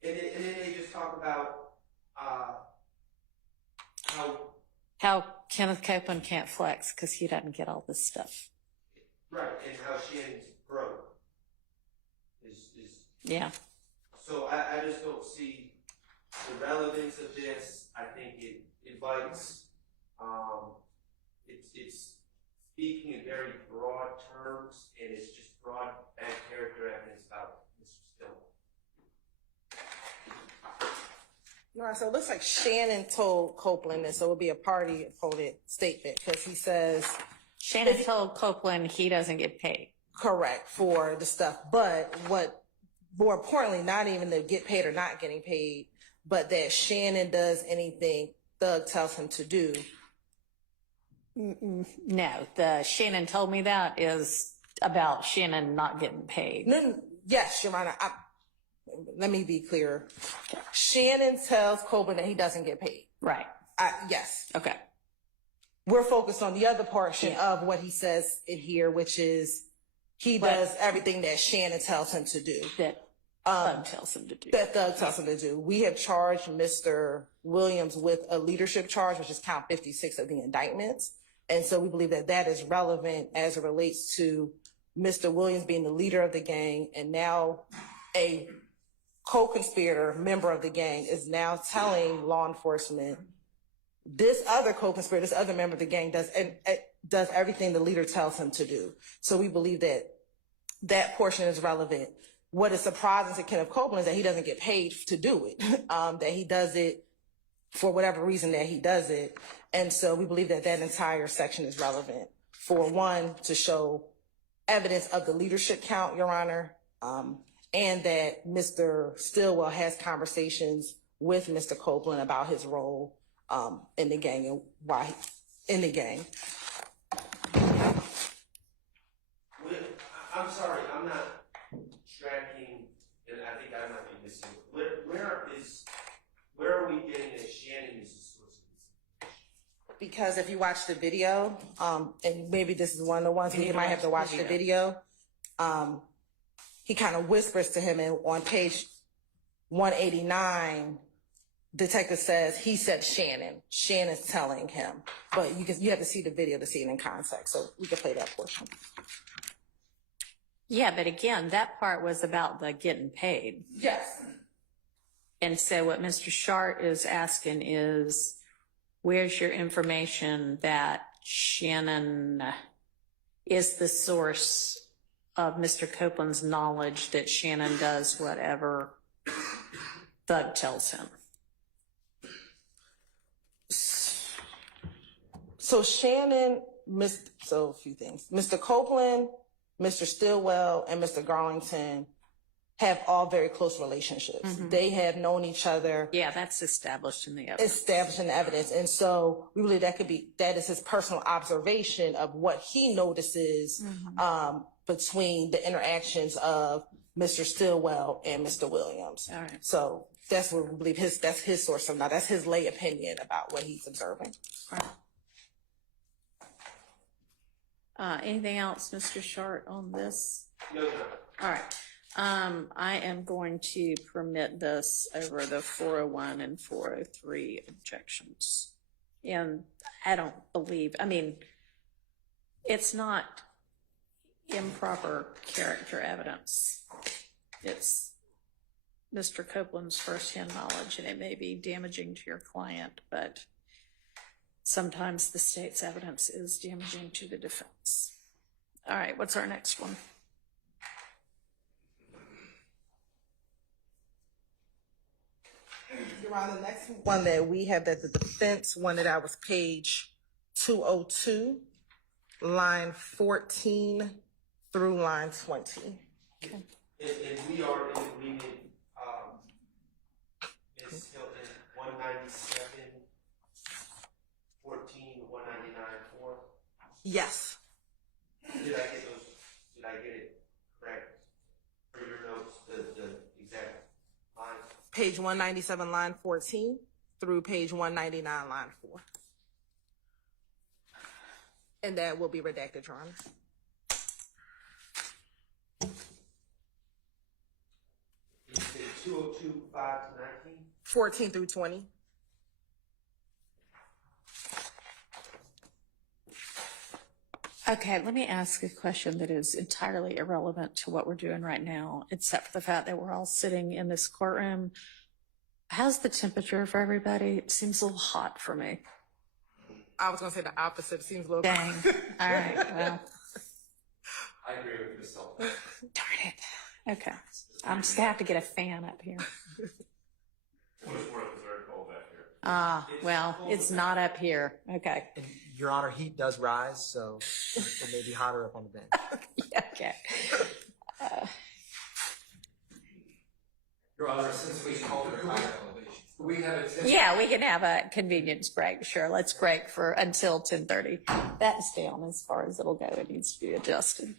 And then they just talk about how Kenneth Copeland can't flex because he doesn't get all this stuff. Right, and how Shannon's broke. Yeah. So I just don't see the relevance of this. I think it invites, it's speaking in very broad terms, and it's just broad bad character evidence about Mr. Stillwell. All right, so it looks like Shannon told Copeland this, so it would be a party opponent statement because he says Shannon told Copeland he doesn't get paid. correct for the stuff, but what more importantly, not even to get paid or not getting paid, but that Shannon does anything Thug tells him to do. No, the Shannon told me that is about Shannon not getting paid. No, yes, Your Honor. Let me be clear. Shannon tells Copeland that he doesn't get paid. Right. Yes. Okay. We're focused on the other portion of what he says in here, which is he does everything that Shannon tells him to do. That Thug tells him to do. That Thug tells him to do. We have charged Mr. Williams with a leadership charge, which is count 56 of the indictments. And so we believe that that is relevant as it relates to Mr. Williams being the leader of the gang, and now a co-conspirator, member of the gang, is now telling law enforcement this other co-conspirator, this other member of the gang does everything the leader tells him to do. So we believe that that portion is relevant. What is surprising to Kenneth Copeland is that he doesn't get paid to do it, that he does it for whatever reason that he does it. And so we believe that that entire section is relevant for one, to show evidence of the leadership count, Your Honor, and that Mr. Stillwell has conversations with Mr. Copeland about his role in the gang and why in the gang. I'm sorry, I'm not tracking, and I think I might be missing. Where are we getting that Shannon is the source of this information? Because if you watch the video, and maybe this is one of the ones where you might have to watch the video, he kind of whispers to him, and on page 189, detective says, he said Shannon. Shannon's telling him. But you have to see the video to see it in context, so we can play that portion. Yeah, but again, that part was about the getting paid. Yes. And so what Mr. Shart is asking is, where's your information that Shannon is the source of Mr. Copeland's knowledge that Shannon does whatever Thug tells him? So Shannon, so a few things. Mr. Copeland, Mr. Stillwell, and Mr. Garlington have all very close relationships. Mm-hmm. They have known each other. Yeah, that's established in the evidence. Established in the evidence. And so we believe that is his personal observation of what he notices between the interactions of Mr. Stillwell and Mr. Williams. All right. So that's what we believe that's his source of now. That's his lay opinion about what he's observing. All right. Anything else, Mr. Shart, on this? No, no. All right. I am going to permit this over the 401 and 403 objections. And I don't believe, it's not improper character evidence. It's Mr. Copeland's firsthand knowledge, and it may be damaging to your client, but sometimes the state's evidence is damaging to the defense. All right, what's our next one? Your Honor, the next one that we have that the defense wanted out was page 202, line 14 through line 20. And we are in agreement, Ms. Hilton, 197, 14, 199, 4. Yes. Did I get those? Did I get it? page 197, line 14 through page 199, line 4. And that will be redacted, Your Honor. You said 202, 5 to 19? 14 through 20. Okay, let me ask a question that is entirely irrelevant to what we're doing right now, except for the fact that we're all sitting in this courtroom. How's the temperature for everybody? It seems a little hot for me. I was going to say the opposite. It seems a little. Dang. All right, well, I agree with Ms. Sullivan. darn it. Okay. I'm just going to have to get a fan up here. Well, it's not up here. Okay. And Your Honor, heat does rise, so it may be hotter up on the bench. Okay. Your Honor, since we called it higher elevation, we have a Yeah, we can have a convenience break. Sure. Let's break for until 10:30. That's down as far as it'll go. It needs to be adjusted.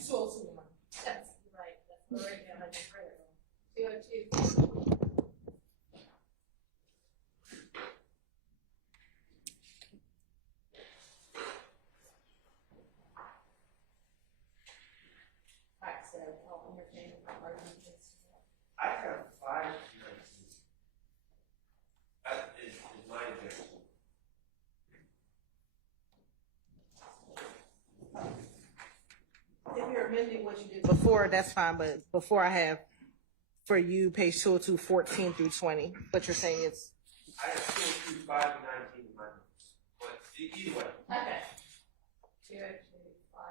202. That's right. That's right now. I just read it wrong. 202. All right, so I'll entertain arguments. I have 5 19. That is my objection. If you're amending what you did before, that's fine, but before I have, for you, page 202, 14 through 20, but you're saying it's, I have 2 5 and 19 in my notes. But either way, Okay. 202, 5.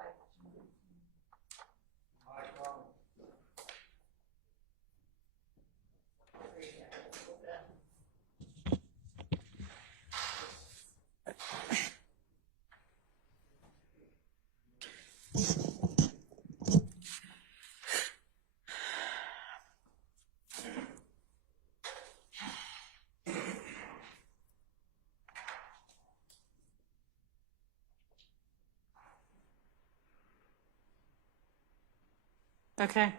Okay.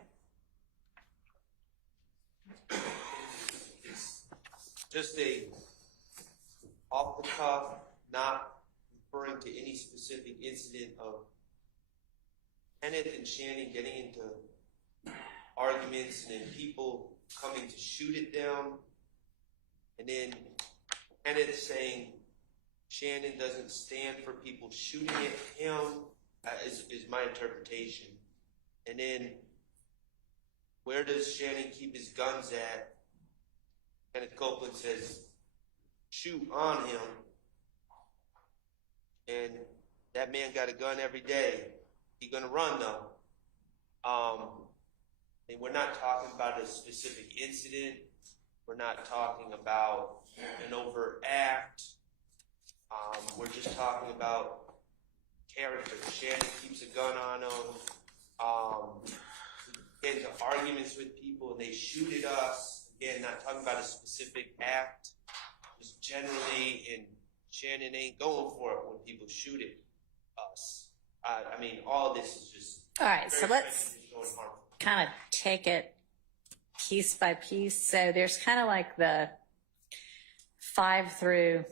it's just a off the cuff, not referring to any specific incident of Kenneth and Shannon getting into arguments and then people coming to shoot at them. And then Kenneth saying Shannon doesn't stand for people shooting at him, is my interpretation. And then where does Shannon keep his guns at? Kenneth Copeland says, shoot on him. And that man got a gun every day. He gonna run though. And we're not talking about a specific incident. We're not talking about an overt act. We're just talking about character. Shannon keeps a gun on him. Get into arguments with people and they shoot at us. Again, not talking about a specific act. Just generally, and Shannon ain't going for it when people shoot at us. I mean, all this is just. All right, so let's kind of take it piece by piece. So there's kind of like the 5 through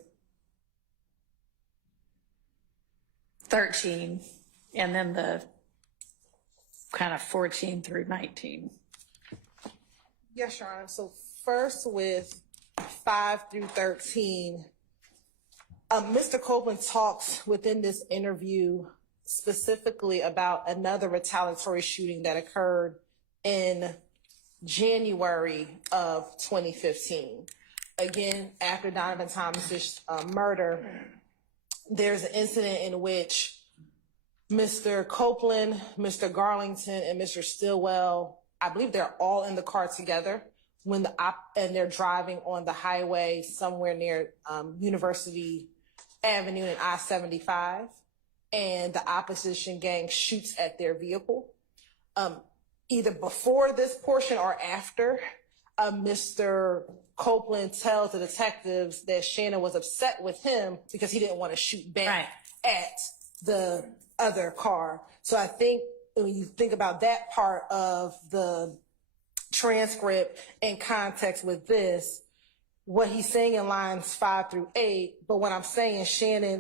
13, and then the kind of 14 through 19. yes, Your Honor. So first with 5 through 13, Mr. Copeland talks within this interview specifically about another retaliatory shooting that occurred in January of 2015. Again, after Donovan Thomas's murder, there's an incident in which Mr. Copeland, Mr. Garlington, and Mr. Stillwell, I believe they're all in the car together when and they're driving on the highway somewhere near University Avenue and I-75, and the opposition gang shoots at their vehicle. Either before this portion or after, Mr. Copeland tells the detectives that Shannon was upset with him because he didn't want to shoot back at the other car. So I think when you think about that part of the transcript in context with this, what he's saying in lines 5 through 8, but when I'm saying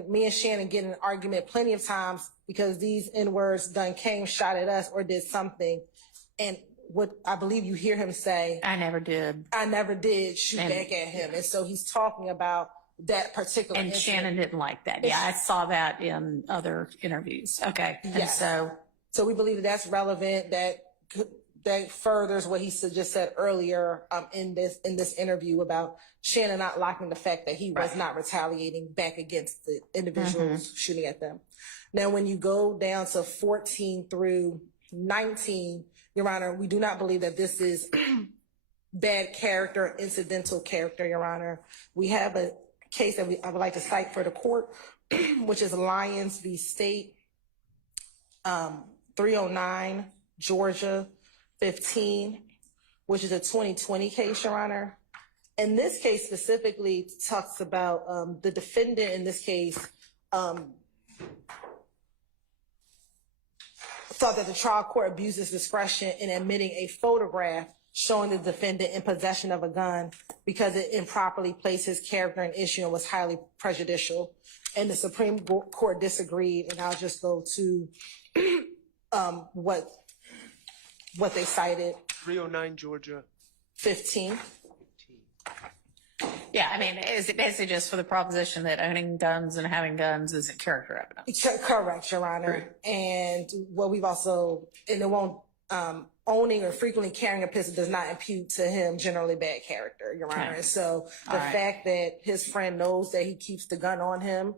me and Shannon get in an argument plenty of times because these N-words done came, shot at us, or did something. And what I believe you hear him say, I never did shoot back at him. And so he's talking about that particular And incident. Shannon didn't like that. Yeah, I saw that in other interviews. Okay. Yes. And so we believe that that's relevant, that furthers what he just said earlier in this interview about Shannon not liking the fact that he was not retaliating back against the individuals shooting at them. Now, when you go down to 14 through 19, Your Honor, we do not believe that this is bad character, incidental character, Your Honor. We have a case that I would like to cite for the court, which is Lyons v. State, 309, Georgia, 15, which is a 2020 case, Your Honor. And this case specifically talks about the defendant in this case thought that the trial court abused its discretion in admitting a photograph showing the defendant in possession of a gun because it improperly placed his character in issue and was highly prejudicial. And the Supreme Court disagreed, and I'll just go to what they cited. 309 Georgia 15. Yeah, I mean, is it basically just for the proposition that owning guns and having guns isn't character evidence? Correct, Your Honor. And what we've also, and it won't, owning or frequently carrying a pistol does not impute to him generally bad character, Your Honor. Okay. So the fact that his friend knows that he keeps the gun on him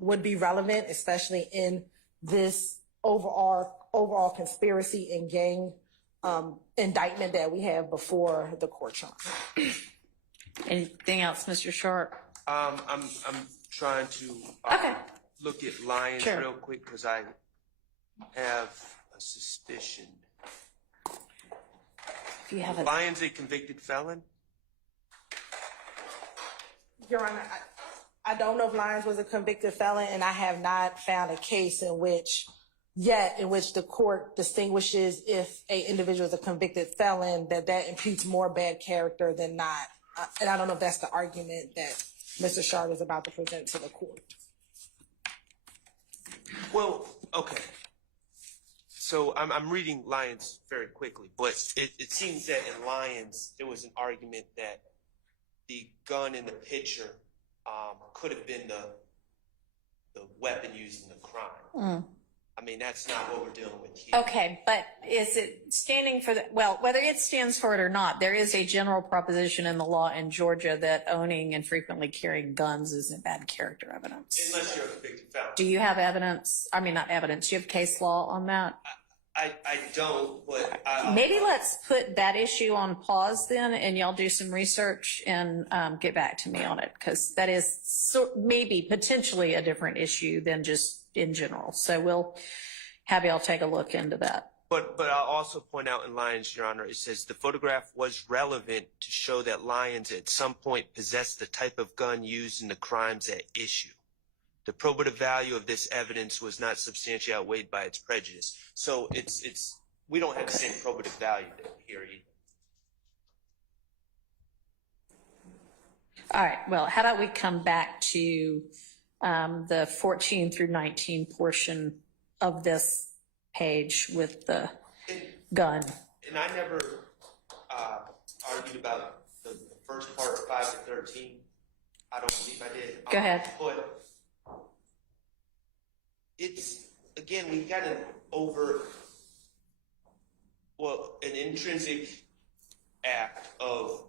would be relevant, especially in this overall conspiracy and gang indictment that we have before the court, Your Honor. Anything else, Mr. Sharp? I'm trying to look at Lyons real quick because I have a suspicion. If you have a Lyons a convicted felon? Your Honor, I don't know if Lyons was a convicted felon, and I have not found a case in which the court distinguishes if a individual is a convicted felon, that imputes more bad character than not. And I don't know if that's the argument that Mr. Sharp is about to present to the court. Well, okay. So I'm reading Lyons very quickly, but it seems that in Lyons there was an argument that the gun in the picture could have been the weapon used in the crime. I mean, that's not what we're dealing with here. Okay, but is it standing for whether it stands for it or not, there is a general proposition in the law in Georgia that owning and frequently carrying guns isn't bad character evidence. Unless you're a convicted felon. Do you have evidence? I mean, not evidence. Do you have case law on that? I don't, but Maybe let's put that issue on pause then, and y'all do some research and get back to me on it, because that is maybe potentially a different issue than just in general. So we'll have y'all take a look into that. But I'll also point out in Lyons, Your Honor, it says the photograph was relevant to show that Lyons at some point possessed the type of gun used in the crimes at issue. The probative value of this evidence was not substantially outweighed by its prejudice. So we don't have the same probative value here either. All right. Well, how about we come back to the 14 through 19 portion of this page with the gun. And I never argued about the first part, 5 to 13. I don't believe I did. Go ahead. But it's, again, we've got an intrinsic act of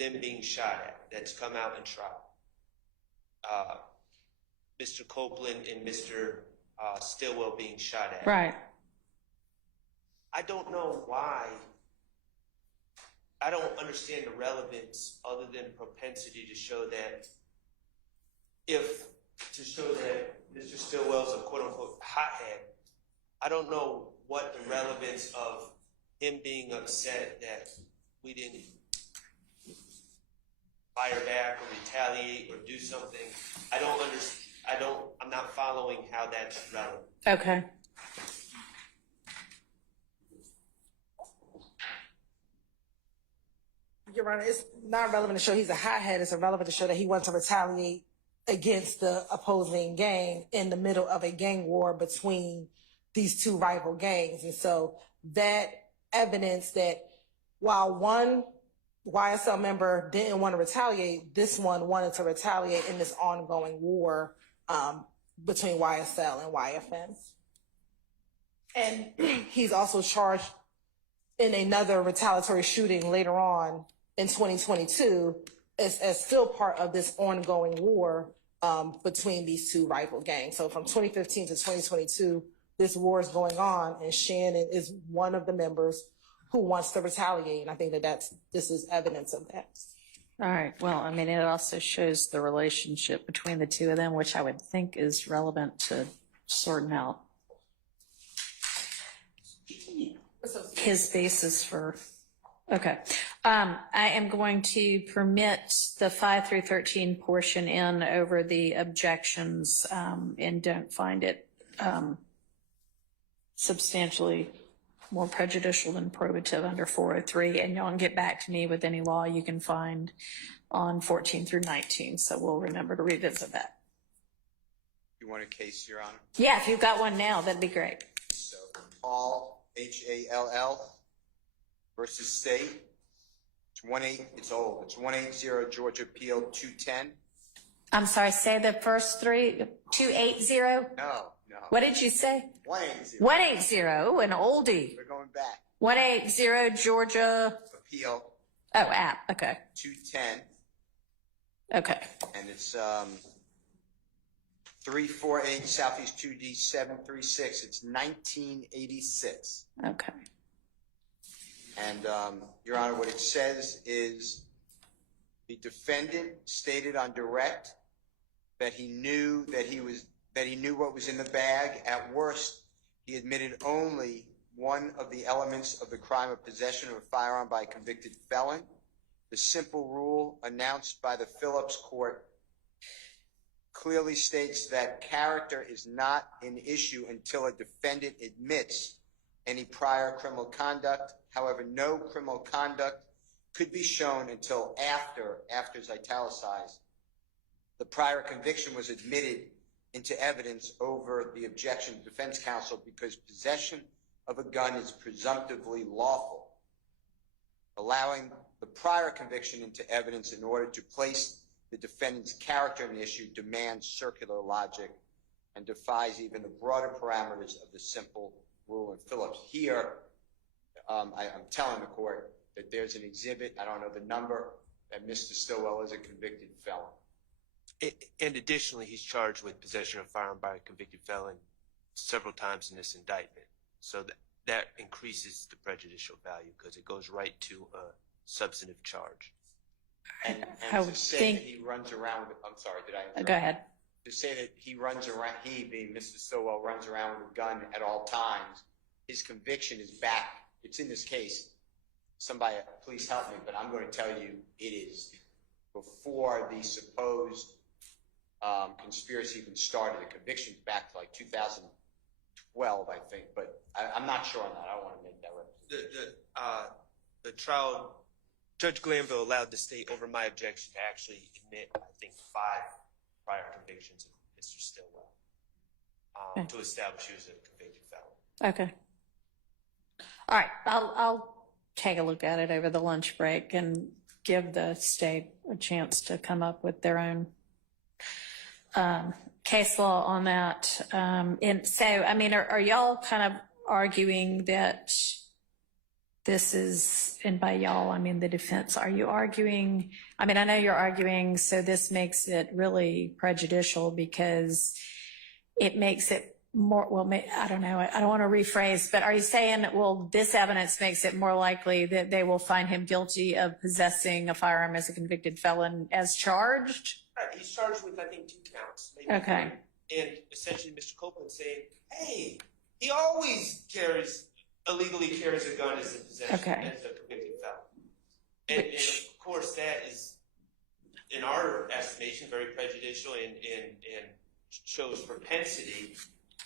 them being shot at that's come out in trial. Mr. Copeland and Mr. Stillwell being shot at. Right. I don't know why. I don't understand the relevance other than propensity to show that Mr. Stillwell's a quote-unquote hothead. I don't know what the relevance of him being upset that we didn't fire back or retaliate or do something. I'm not following how that's relevant. Okay. Your Honor, it's not relevant to show he's a hothead. It's irrelevant to show that he wants to retaliate against the opposing gang in the middle of a gang war between these two rival gangs. And so that evidence that while one YSL member didn't want to retaliate, this one wanted to retaliate in this ongoing war between YSL and YFN. And he's also charged in another retaliatory shooting later on in 2022 as still part of this ongoing war between these two rival gangs. So from 2015 to 2022, this war is going on, and Shannon is one of the members who wants to retaliate. And I think this is evidence of that. All right. Well, I mean, it also shows the relationship between the two of them, which I would think is relevant to sorting out his basis for. Okay. I am going to permit the 5 through 13 portion in over the objections and don't find it substantially more prejudicial than probative under 403, and y'all can get back to me with any law you can find on 14 through 19, so we'll remember to revisit that. You want a case, Your Honor? Yeah, if you've got one now, that'd be great. So, Hall, Hall versus State. It's old. It's 180 Georgia Appeal 210. I'm sorry, say the first three, 280? No. What did you say? 180. 180, an oldie. We're going back. 180 Georgia. Appeal. Oh, app. Okay. 210. Okay. And it's 348 Southeast 2D 736. It's 1986. Okay. And Your Honor, what it says is the defendant stated on direct that he knew what was in the bag. At worst, he admitted only one of the elements of the crime of possession of a firearm by a convicted felon. The simple rule announced by the Phillips Court clearly states that character is not an issue until a defendant admits any prior criminal conduct. However, no criminal conduct could be shown until after is italicized, the prior conviction was admitted into evidence over the objection of defense counsel, because possession of a gun is presumptively lawful. Allowing the prior conviction into evidence in order to place the defendant's character in issue demands circular logic and defies even the broader parameters of the simple rule in Phillips. Here, I'm telling the court that there's an exhibit, I don't know the number, that Mr. Stillwell is a convicted felon. And additionally, he's charged with possession of a firearm by a convicted felon several times in this indictment. So that increases the prejudicial value because it goes right to a substantive charge. And to say that he runs around with, I'm sorry, did I interrupt? Go ahead. To say that he runs around, he being Mr. Stillwell, runs around with a gun at all times, his conviction is back. It's in this case. Somebody, please help me, but I'm going to tell you it is before the supposed conspiracy even started. The conviction's back to like 2012, I think, but I'm not sure on that. I don't want to make that representation. The trial, Judge Glanville allowed the state over my objection to actually admit, I think, 5 prior convictions of Mr. Stillwell to establish he was a convicted felon. Okay. All right. I'll take a look at it over the lunch break and give the state a chance to come up with their own case law on that. And so, I mean, are y'all kind of arguing that this is, and by y'all, I mean the defense, are you arguing, I mean, I know you're arguing, so this makes it really prejudicial because it makes it more, well, I don't know, I don't want to rephrase, but are you saying, well, this evidence makes it more likely that they will find him guilty of possessing a firearm as a convicted felon as charged? Right, he's charged with, I think, 2 counts. Maybe Okay. 3. And essentially, Mr. Copeland saying, hey, he always illegally carries a gun as a possession, Okay. as a convicted felon. And of course, that is, in our estimation, very prejudicial and shows propensity,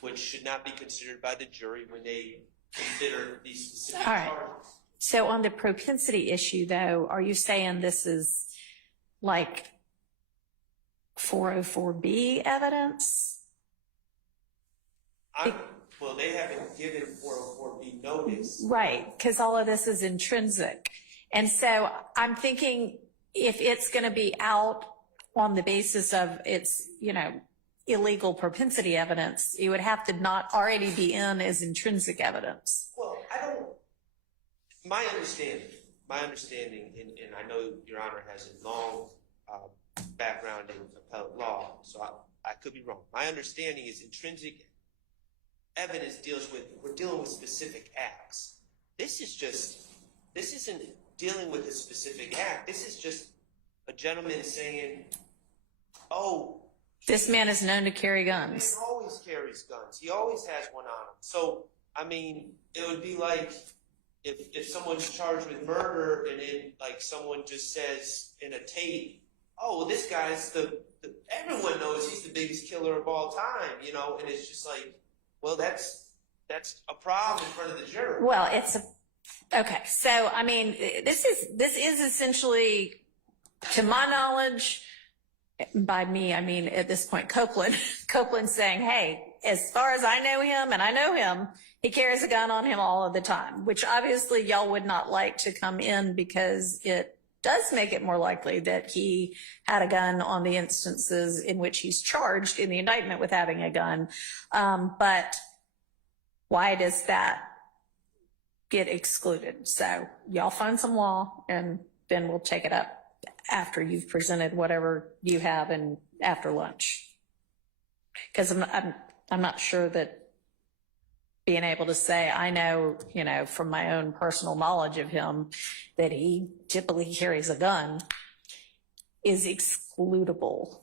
which should not be considered by the jury when they consider these specific charges. So on the propensity issue, though, are you saying this is like 404B evidence? Well, they haven't given 404B notice. Right, because all of this is intrinsic. And so I'm thinking if it's going to be out on the basis of its, illegal propensity evidence, it would have to not already be in as intrinsic evidence. Well, my understanding, and I know Your Honor has a long background in appellate law, so I could be wrong. My understanding is intrinsic evidence we're dealing with specific acts. This isn't dealing with a specific act. This is just a gentleman saying, oh, this man is known to carry guns. This man always carries guns. He always has one on him. So, I mean, it would be like if someone's charged with murder and then like someone just says in a tape, oh, well, this guy's everyone knows he's the biggest killer of all time, and it's just like, well, that's that's a problem in front of the jury. Well, okay. So, I mean, this is essentially, to my knowledge, by me, I mean, at this point, Copeland saying, hey, as far as I know him, and I know him, he carries a gun on him all of the time, which obviously y'all would not like to come in because it does make it more likely that he had a gun on the instances in which he's charged in the indictment with having a gun. But why does that get excluded? So y'all find some law and then we'll take it up after you've presented whatever you have and after lunch. Because I'm not sure that being able to say, I know, you know, from my own personal knowledge of him, that he typically carries a gun is excludable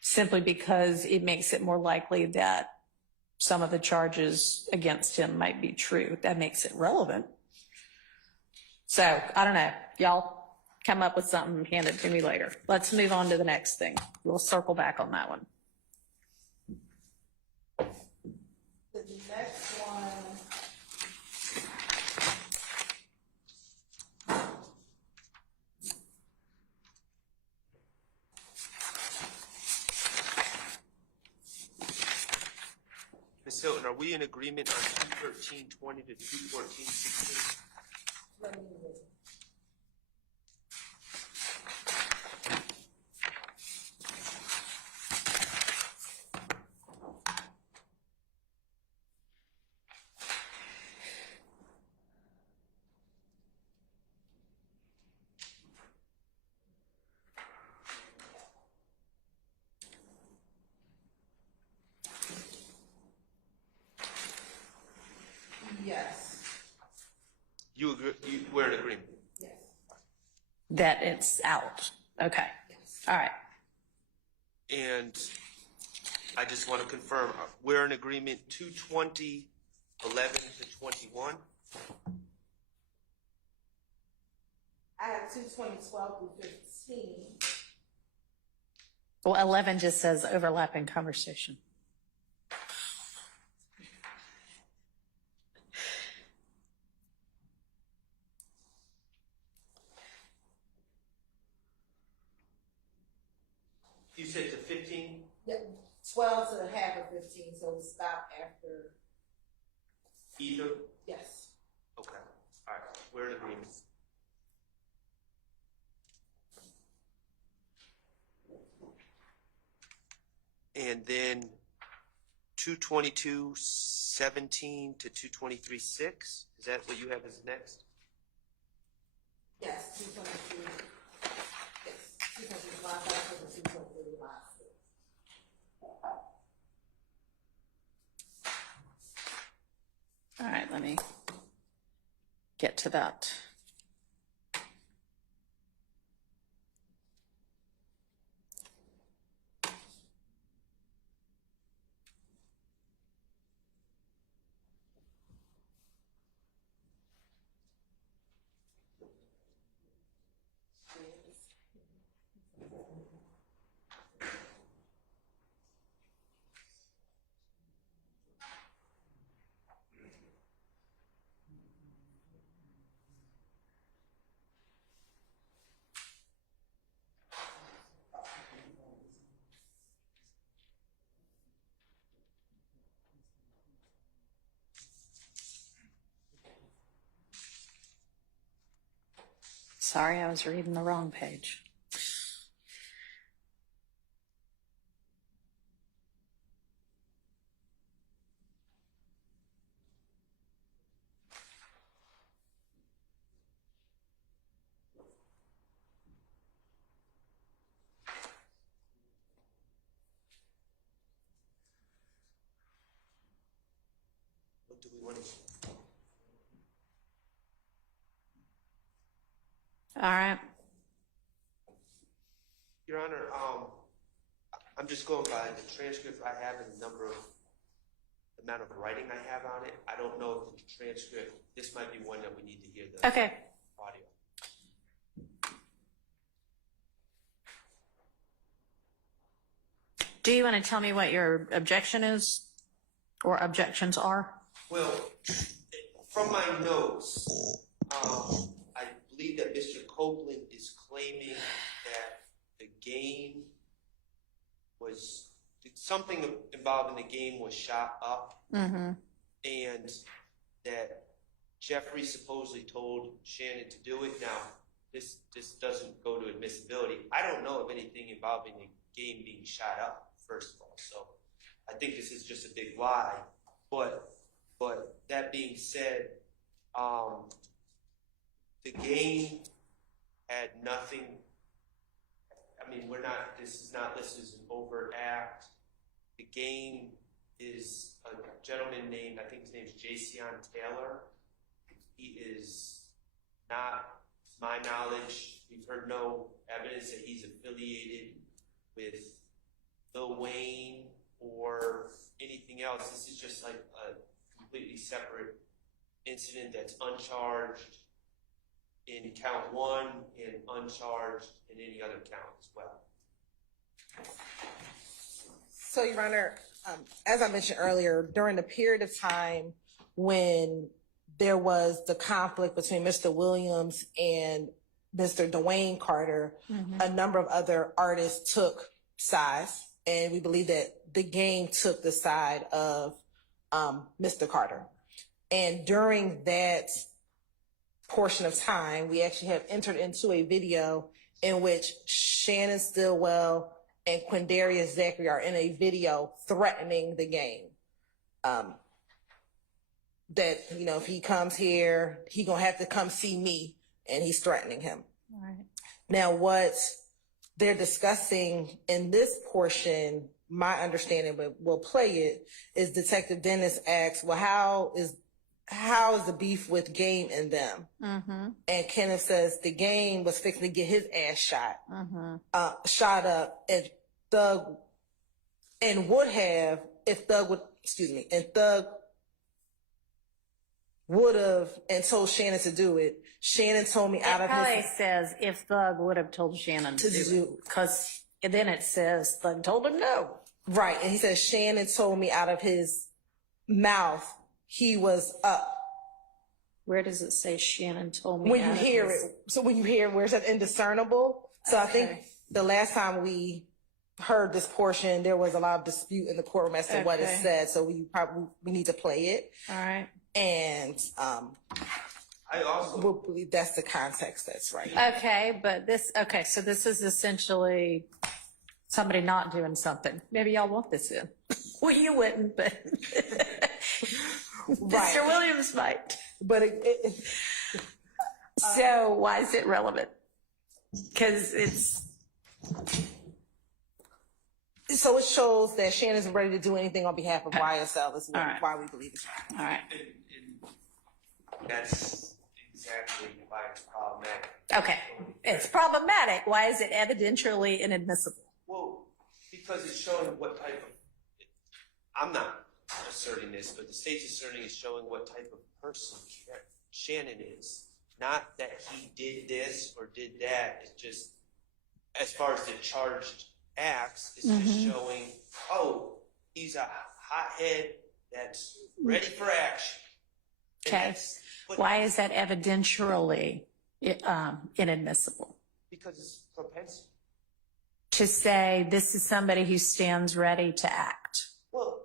simply because it makes it more likely that some of the charges against him might be true. That makes it relevant. So I don't know, y'all come up with something, hand it to me later. Let's move on to the next thing. We'll circle back on that one. The next one. Ms. Hilton, are we in agreement on 21320 to 21416? Let me read. Yes. You agree? We're in agreement. Yes. That it's out. Okay. All right. And I just want to confirm, we're in agreement 220, 11 to 21? I have 22012 through 15. Well, 11 just says overlapping conversation. You said to 15? Yeah, 12 to the half of 15, so we stop after. Either? Yes. Okay. All right. We're in agreement. And then 222:17 to 223:6. Is that what you have as next? Yes, 222. Yes, 225 to 223 last. All right, let me get to that. Sorry, I was reading the wrong page. What do we want to do? All right. Your Honor, I'm just going by the transcript I have and the amount of writing I have on it. I don't know if the transcript, this might be one that we need to hear the Okay. audio. Do you want to tell me what your objection is or objections are? Well, from my notes, I believe that Mr. Copeland is claiming that the game was, something involving the game was shot up, and that Jeffrey supposedly told Shannon to do it. Now, this doesn't go to admissibility. I don't know of anything involving the game being shot up, first of all, so I think this is just a big lie. But that being said, the game had nothing. I mean, this is an overt act. The game is a gentleman named, I think his name is Jason Taylor. He is not, to my knowledge, we've heard no evidence that he's affiliated with Lil Wayne or anything else. This is just like a completely separate incident that's uncharged in count 1 and uncharged in any other count as well. So, Your Honor, as I mentioned earlier, during the period of time when there was the conflict between Mr. Williams and Mr. Dwayne Carter, a number of other artists took sides, and we believe that the game took the side of Mr. Carter. And during that portion of time, we actually have entered into a video in which Shannon Stillwell and Quindarius Zachary are in a video threatening the game. That, you know, if he comes here, he gonna have to come see me, and he's threatening him. Right. Now, what they're discussing in this portion, my understanding, but we'll play it, is Detective Dennis asks, well, how is the beef with Game and them? And Kenneth says the Game was fixing to get his ass shot up, and Thug would have, if Thug would, and Thug would have and told Shannon to do it. Shannon told me out of his... It probably says if Thug would have told Shannon to do it. Because then it says Thug told him no. Right, and he says Shannon told me out of his mouth he was up. Where does it say Shannon told me? When you hear it, so when you hear where it says indiscernible. So I think the last time we heard this portion, there was a lot of dispute in the courtroom as to what it said. So we need to play it. All right. And I also we'll believe that's the context that's right. Okay, but so this is essentially somebody not doing something. Maybe y'all want this in. Well, you wouldn't, but Right. Mr. Williams might. But so why is it relevant? Because so it shows that Shannon's ready to do anything on behalf of YSL. Is why we believe it's right. All right. and that's exactly why it's problematic. Okay. It's problematic. Why is it evidentially inadmissible? Well, because it's showing what type of, I'm not asserting this, but the state's asserting is showing what type of person Shannon is. Not that he did this or did that. It's just, as far as the charged acts, it's just showing, oh, he's a hothead that's ready for action. Okay. Why is that evidentially inadmissible? Because it's propensity. To say this is somebody who stands ready to act. Well,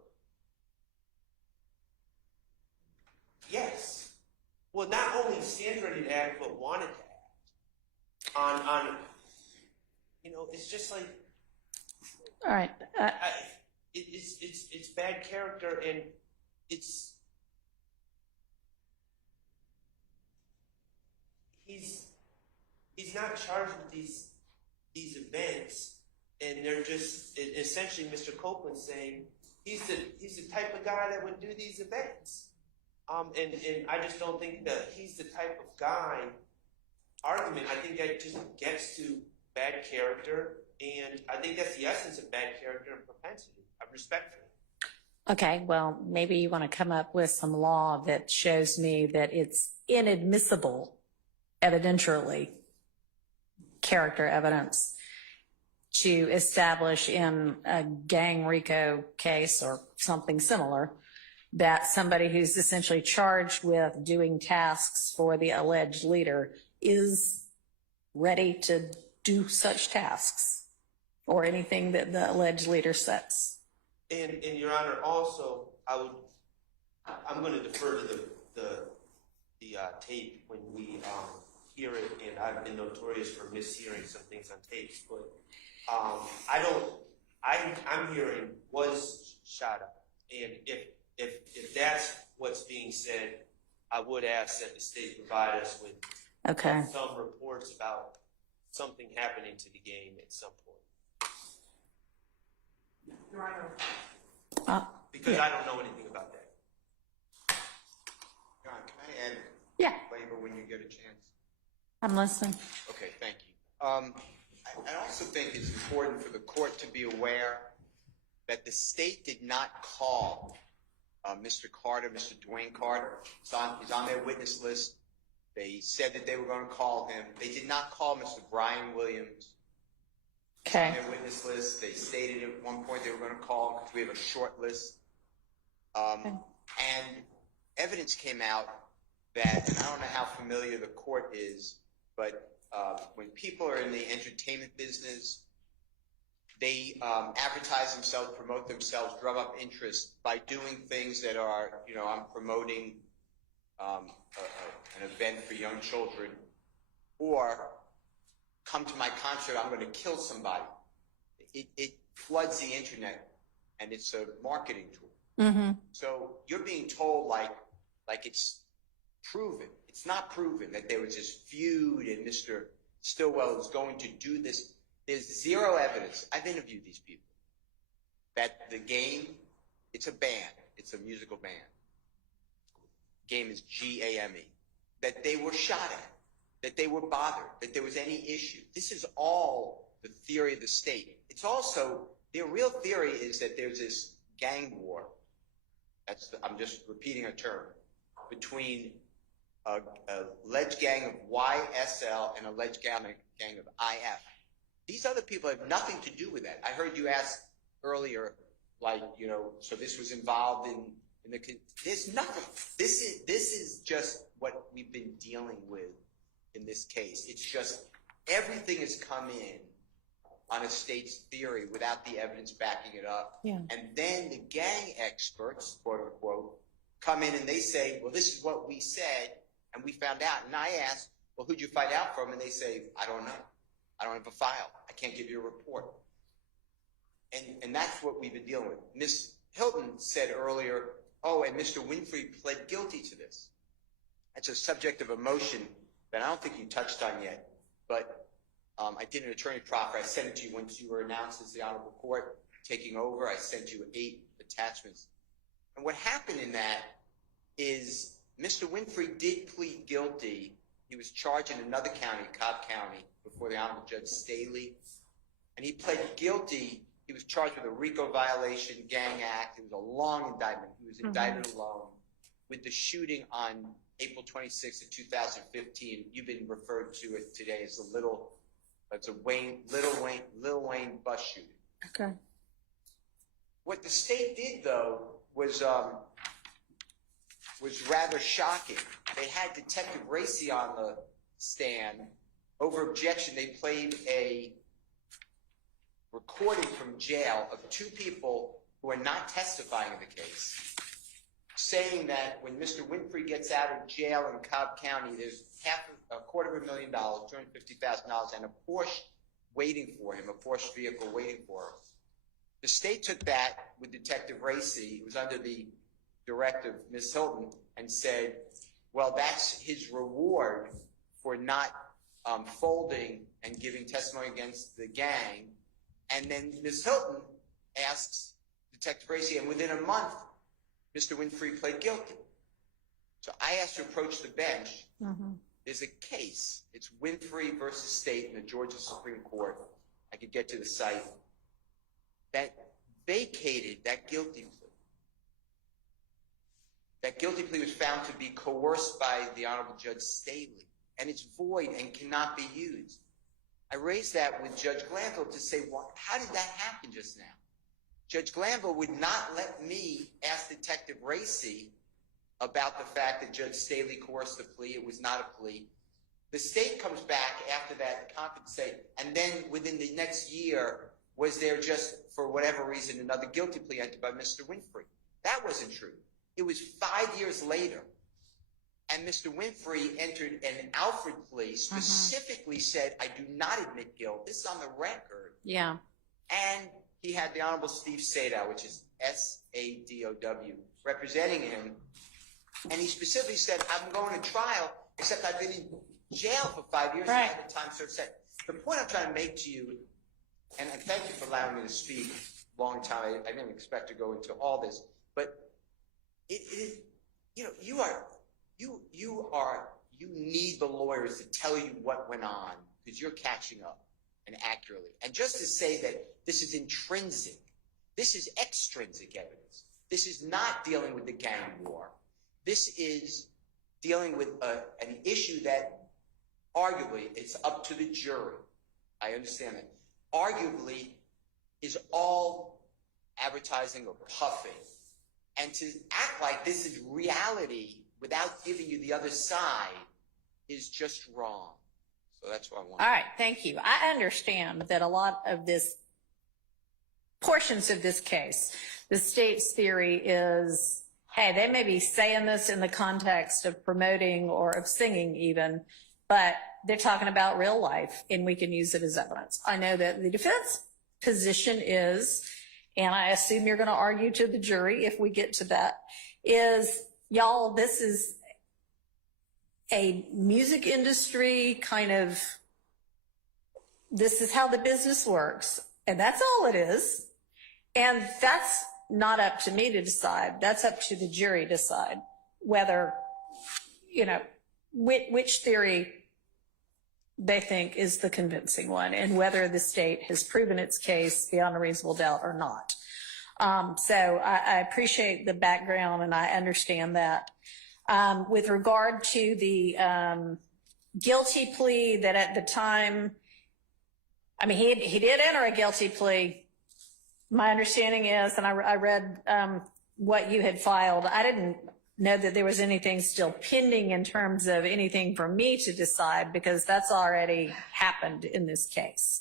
yes. Well, not only stands ready to act, but wanted to act. On you know, it's just like. All right. It's bad character, and it's. He's not charged with these events, and they're just essentially Mr. Copeland saying he's the type of guy that would do these events. And I just don't think that he's the type of guy argument. I think that just gets to bad character, and I think that's the essence of bad character and propensity, respectfully. Okay, well, maybe you want to come up with some law that shows me that it's inadmissible, evidentially, character evidence to establish in a gang RICO case or something similar that somebody who's essentially charged with doing tasks for the alleged leader is ready to do such tasks or anything that the alleged leader sets. And Your Honor, also, I'm going to defer to the tape when we hear it, and I've been notorious for mishearing some things on tapes, but I'm hearing was shot up, and if that's what's being said, I would ask that the state provide us with some reports about something happening to the game at some point. Your Honor. Because I don't know anything about that. John, can I add Yeah, flavor when you get a chance? I'm listening. Okay, thank you. I also think it's important for the court to be aware that the state did not call Mr. Carter, Mr. Dwayne Carter. He's on their witness list. They said that they were going to call him. They did not call Mr. Brian Williams. Okay. On their witness list. They stated at one point they were going to call him because we have a short list. And evidence came out that, and I don't know how familiar the court is, but when people are in the entertainment business, they advertise themselves, promote themselves, drum up interest by doing things that are, I'm promoting an event for young children, or come to my concert, I'm going to kill somebody. It floods the internet, and it's a marketing tool. Mm-hmm. So you're being told like it's proven. It's not proven that there was this feud and Mr. Stillwell is going to do this. There's zero evidence. I've interviewed these people that the game, it's a band. It's a musical band. Game is GAME. That they were shot at, that they were bothered, that there was any issue. This is all the theory of the state. It's also, their real theory is that there's this gang war. I'm just repeating a term, between a alleged gang of YSL and alleged gang of IF. These other people have nothing to do with that. I heard you ask earlier, so this was involved in the, there's nothing. This is just what we've been dealing with in this case. It's just everything has come in on a state's theory without the evidence backing it up. Yeah. And then the gang experts, quote unquote, come in and they say, well, this is what we said, and we found out. And I asked, well, who'd you find out from? And they say, I don't know. I don't have a file. I can't give you a report. And that's what we've been dealing with. Ms. Hilton said earlier, oh, and Mr. Winfrey pled guilty to this. That's a subject of a motion that I don't think you touched on yet, but I did an attorney proffer. I sent it to you once you were announced as the Honorable Court taking over. I sent you 8 attachments. And what happened in that is Mr. Winfrey did plead guilty. He was charged in another county, Cobb County, before the Honorable Judge Staley. And he pled guilty. He was charged with a RICO violation, gang act. It was a long indictment. He was indicted alone with the shooting on April 26th of 2015. You've been referred to it today as Little Wayne bus shooting. Okay. What the state did, though, was rather shocking. They had Detective Reese on the stand. Over objection, they played a recording from jail of 2 people who are not testifying in the case, saying that when Mr. Winfrey gets out of jail in Cobb County, there's $250,000, $250,000, and a Porsche waiting for him, a Porsche vehicle waiting for him. The state took that with Detective Reese, it was under the directive of Ms. Hilton, and said, well, that's his reward for not folding and giving testimony against the gang. And then Ms. Hilton asks Detective Reese, and within a month, Mr. Winfrey pled guilty. So I asked to approach the bench. There's a case. It's Winfrey versus State in the Georgia Supreme Court. I could get to the site. That vacated that guilty plea. That guilty plea was found to be coerced by the Honorable Judge Staley, and it's void and cannot be used. I raised that with Judge Glanville to say, well, how did that happen just now? Judge Glanville would not let me ask Detective Reese about the fact that Judge Staley coerced the plea. It was not a plea. The state comes back after that compensate, and then within the next year, was there just, for whatever reason, another guilty plea entered by Mr. Winfrey? That wasn't true. It was 5 years later, and Mr. Winfrey entered an Alfred plea, specifically said, I do not admit guilt. This is on the record. Yeah. And he had the Honorable Steve Sadow, which is S-A-D-O-W, representing him. And he specifically said, I'm going to trial, except I've been in jail for 5 years. Right. And the time served said. The point I'm trying to make to you, and thank you for allowing me to speak a long time. I didn't expect to go into all this, but it is, you know, you need the lawyers to tell you what went on because you're catching up and accurately. And just to say that this is intrinsic, this is extrinsic evidence. This is not dealing with the gang war. This is dealing with an issue that arguably it's up to the jury. I understand that. Arguably is all advertising or puffing. And to act like this is reality without giving you the other side is just wrong. So that's what I want. All right, thank you. I understand that a lot of this, portions of this case, the state's theory is, hey, they may be saying this in the context of promoting or of singing even, but they're talking about real life and we can use it as evidence. I know that the defense position is, and I assume you're going to argue to the jury if we get to that, is, y'all, this is a music industry kind of, this is how the business works. And that's all it is. And that's not up to me to decide. That's up to the jury to decide whether, you know, which theory they think is the convincing one and whether the state has proven its case beyond a reasonable doubt or not. So I appreciate the background and I understand that. With regard to the guilty plea that at the time, I mean, he did enter a guilty plea. My understanding is, and I read what you had filed, I didn't know that there was anything still pending in terms of anything for me to decide because that's already happened in this case.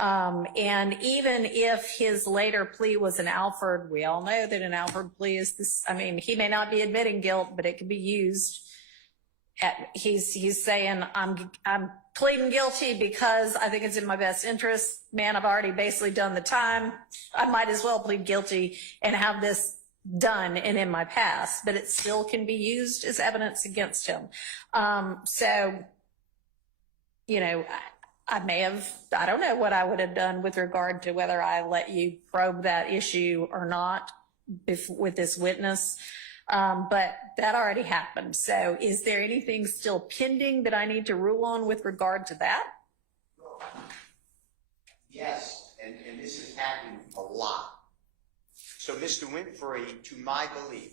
And even if his later plea was an Alford, we all know that an Alford plea is this, I mean, he may not be admitting guilt, but it can be used. He's saying, I'm pleading guilty because I think it's in my best interest. Man, I've already basically done the time. I might as well plead guilty and have this done and in my past, but it still can be used as evidence against him. So, you know, I may have, I don't know what I would have done with regard to whether I let you probe that issue or not with this witness. But that already happened. So is there anything still pending that I need to rule on with regard to that? Yes, and this has happened a lot. So Mr. Winfrey, to my belief,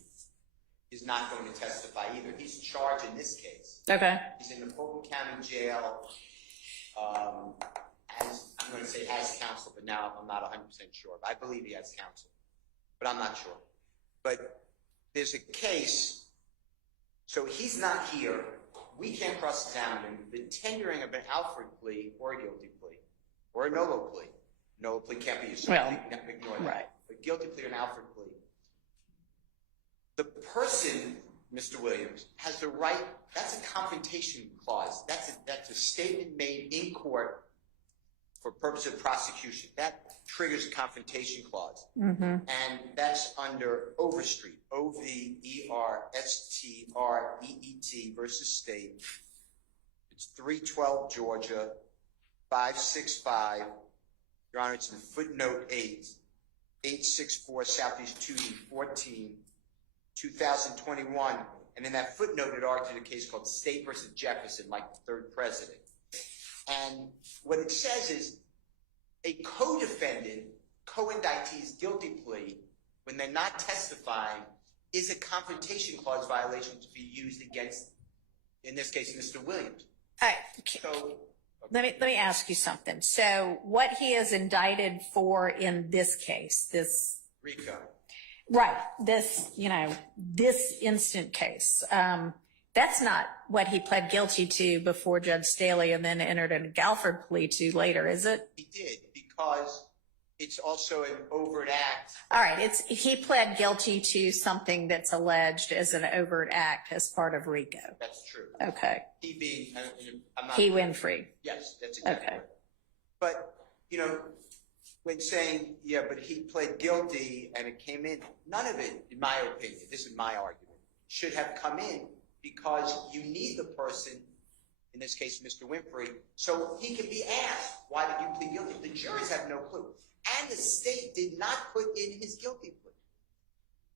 is not going to testify either. He's charged in this case. Okay. He's in the Copeland County Jail, as I'm going to say has counsel, but now I'm not 100% sure. I believe he has counsel, but I'm not sure. But there's a case, so he's not here. We can't cross-examine him. The tendering of an Alfred plea or a guilty plea or a Nolo plea. Nolo plea can't be used. So Well, ignore that. right. A guilty plea or an Alfred plea. The person, Mr. Williams, has the right, that's a confrontation clause. That's a statement made in court for purpose of prosecution. That triggers a confrontation clause. Mm-hmm. And that's under Overstreet, O-V-E-R-S-T-R-E-E-T versus State. It's 312 Georgia, 565. Your Honor, it's in footnote 8, 864 Southeast 2D 14, 2021. And in that footnote, it argued a case called State versus Jefferson, like the third president. And what it says is a co-defendant, co-indictee's guilty plea, when they're not testifying, is a confrontation clause violation to be used against, in this case, Mr. Williams. All right. So, Let me ask you something. So what he is indicted for in this case, this Rico. Right. This, this instant case. That's not what he pled guilty to before Judge Staley and then entered a Galford plea to later, is it? He did, because it's also an overt act. All right. He pled guilty to something that's alleged as an overt act as part of RICO. That's true. Okay. He being, I'm not. He Winfrey. Yes, that's exactly Okay. right. But, when saying, yeah, but he pled guilty and it came in, none of it, in my opinion, this is my argument, should have come in, because you need the person, in this case, Mr. Winfrey, so he can be asked, why did you plead guilty? The jurors have no clue. And the state did not put in his guilty plea.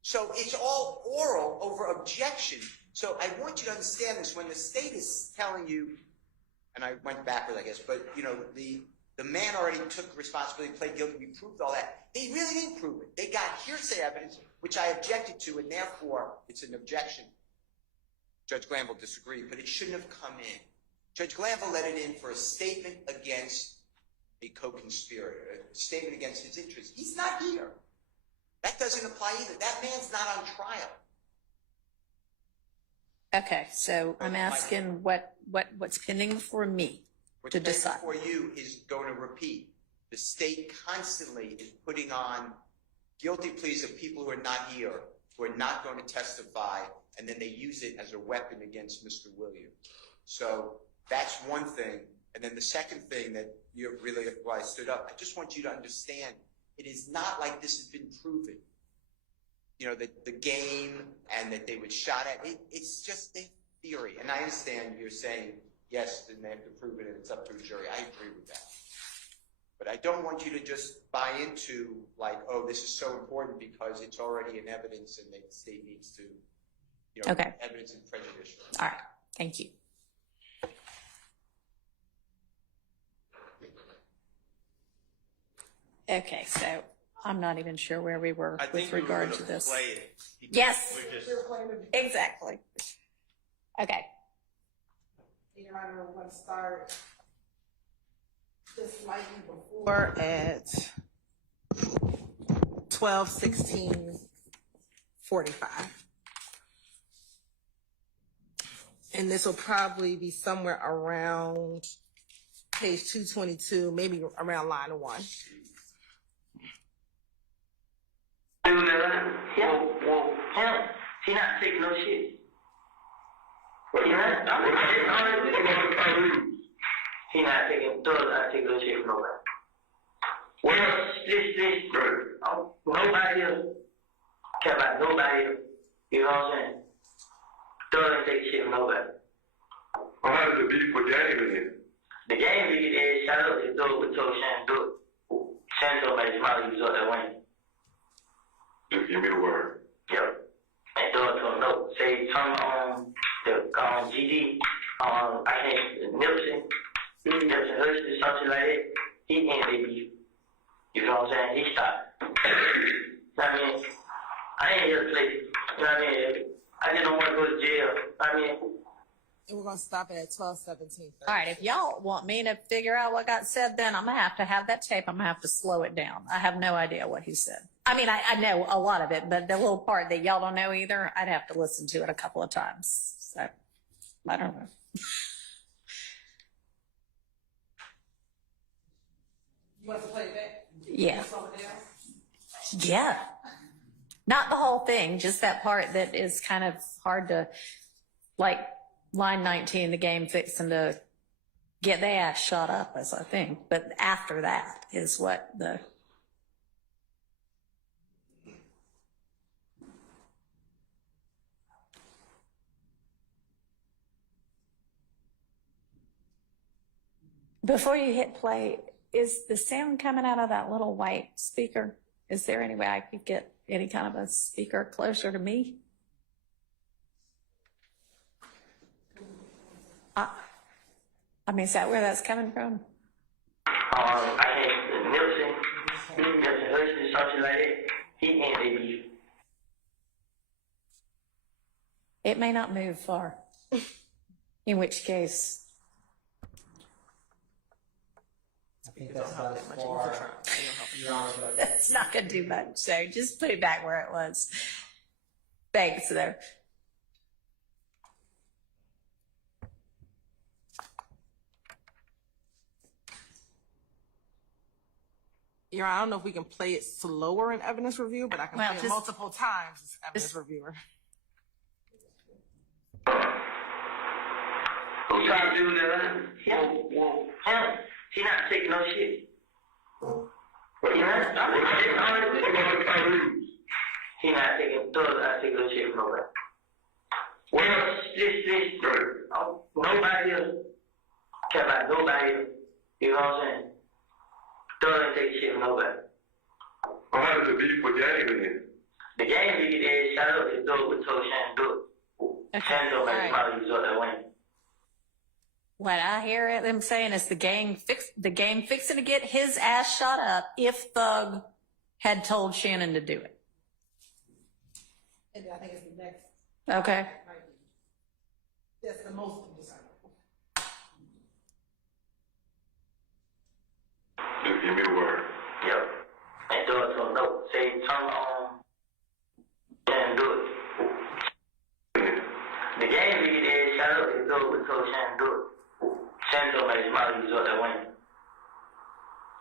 So it's all oral over objection. So I want you to understand this. When the state is telling you, and I went backwards, I guess, but, the man already took responsibility, pled guilty, we proved all that. They really didn't prove it. They got hearsay evidence, which I objected to, and therefore it's an objection. Judge Glanville disagreed, but it shouldn't have come in. Judge Glanville let it in for a statement against a co-conspirator, a statement against his interests. He's not here. That doesn't apply either. That man's not on trial. Okay. So I'm asking what's pending for me to decide. What's for you is going to repeat. The state constantly is putting on guilty pleas of people who are not here, who are not going to testify, and then they use it as a weapon against Mr. Williams. So that's one thing. And then the second thing that why I stood up, I just want you to understand, it is not like this has been proven. The game and that they were shot at, it's just a theory. And I understand you're saying, yes, then they have to prove it and it's up to a jury. I agree with that. But I don't want you to just buy into, this is so important because it's already in evidence and the state needs to, Okay. evidence is prejudicial. All right. Thank you. Okay. So I'm not even sure where we were with regard to this. Play it. Yes. We're just, Exactly. Okay. Your Honor, we're going to start just slightly before at 12:16:45. And this will probably be somewhere around page 222, maybe around line 1. He not taking no shit. He not taking drugs, not taking no shit from nobody. Well, nobody else care about nobody else. You know what I'm saying? Drugs take shit from nobody. Well, how does the beef with game in here? The game we get is shut up, it's dope, we told Shan do it. Shan told me his mother was up there winning. Just give me the word. Yep. And Doug told him no. Say something on the GD, I can't Nipsey, Hurston, something like that. He ended the beef. You know what I'm saying? He stopped. I ain't here to play. You know what I mean? I just don't want to go to jail. And we're going to stop it at 12:17. All right. If y'all want me to figure out what got said, then I'm going to have that tape. I'm going to have to slow it down. I have no idea what he said. I know a lot of it, but the little part that y'all don't know either, I'd have to listen to it a couple of times. So I don't know. You want to play it back? Yeah. Something else? Yeah. Not the whole thing, just that part that is kind of hard to, line 19, the game fixing to get their ass shot up, as I think. But after that is what the... Before you hit play, is the sound coming out of that little white speaker? Is there any way I could get any kind of a speaker closer to me? Is that where that's coming from? I can't Nipsey, Hurston, something like that. He ended the beef. It may not move far. In which case, think that's about as far, Your Honor, but It's not going to do much. So just put it back where it was. Thanks, though. Your Honor, I don't know if we can play it slower in evidence review, but I can Well, play it just- multiple times as evidence reviewer. Who trying to do that? Him. He not taking no shit. He not taking no shit from nobody. Well, nobody else care about nobody else. You know what I'm saying? Don't take shit from nobody. Well, how does the beef with Game then? The game league is shut up and do it with told Shannon do it. Shannon don't make probably resort that win. What I hear them saying is the gang fixing to get his ass shot up if Thug had told Shannon to do it. And I think it's the next. Okay. That's the most discernible. Just give me the word. Yep. And do it to him. No. Say, turn on and do it. The game league is shut up and do it with told Shannon do it. Shannon don't make his probably resort that win.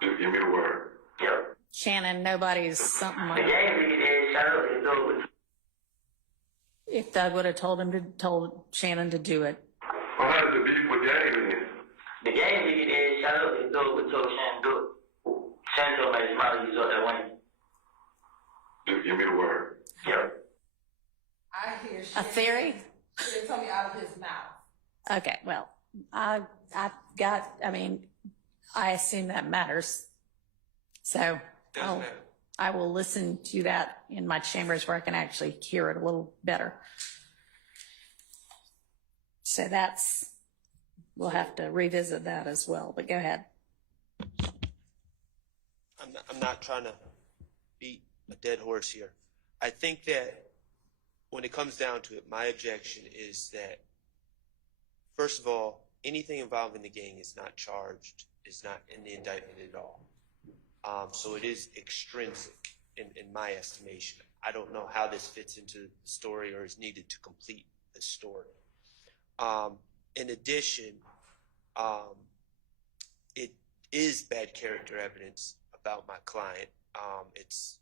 Just give me the word. Yep. Shannon, nobody's something The like game league is shut up and do it with. if Thug would have told Shannon to do it. Well, how does the beef with Game then? The game league is shut up and do it with told Shannon do it. Shannon don't make his probably resort that win. Just give me the word. Yep. I hear A theory? Shannon tell me out of his mouth. Okay, well, I assume that matters. So I will listen to that in my chambers where I can actually hear it a little better. So we'll have to revisit that as well, but go ahead. I'm not trying to beat a dead horse here. I think that when it comes down to it, my objection is that, first of all, anything involving the gang is not charged, is not in the indictment at all. So it is extrinsic in my estimation. I don't know how this fits into the story or is needed to complete the story. In addition, it is bad character evidence about my client. It's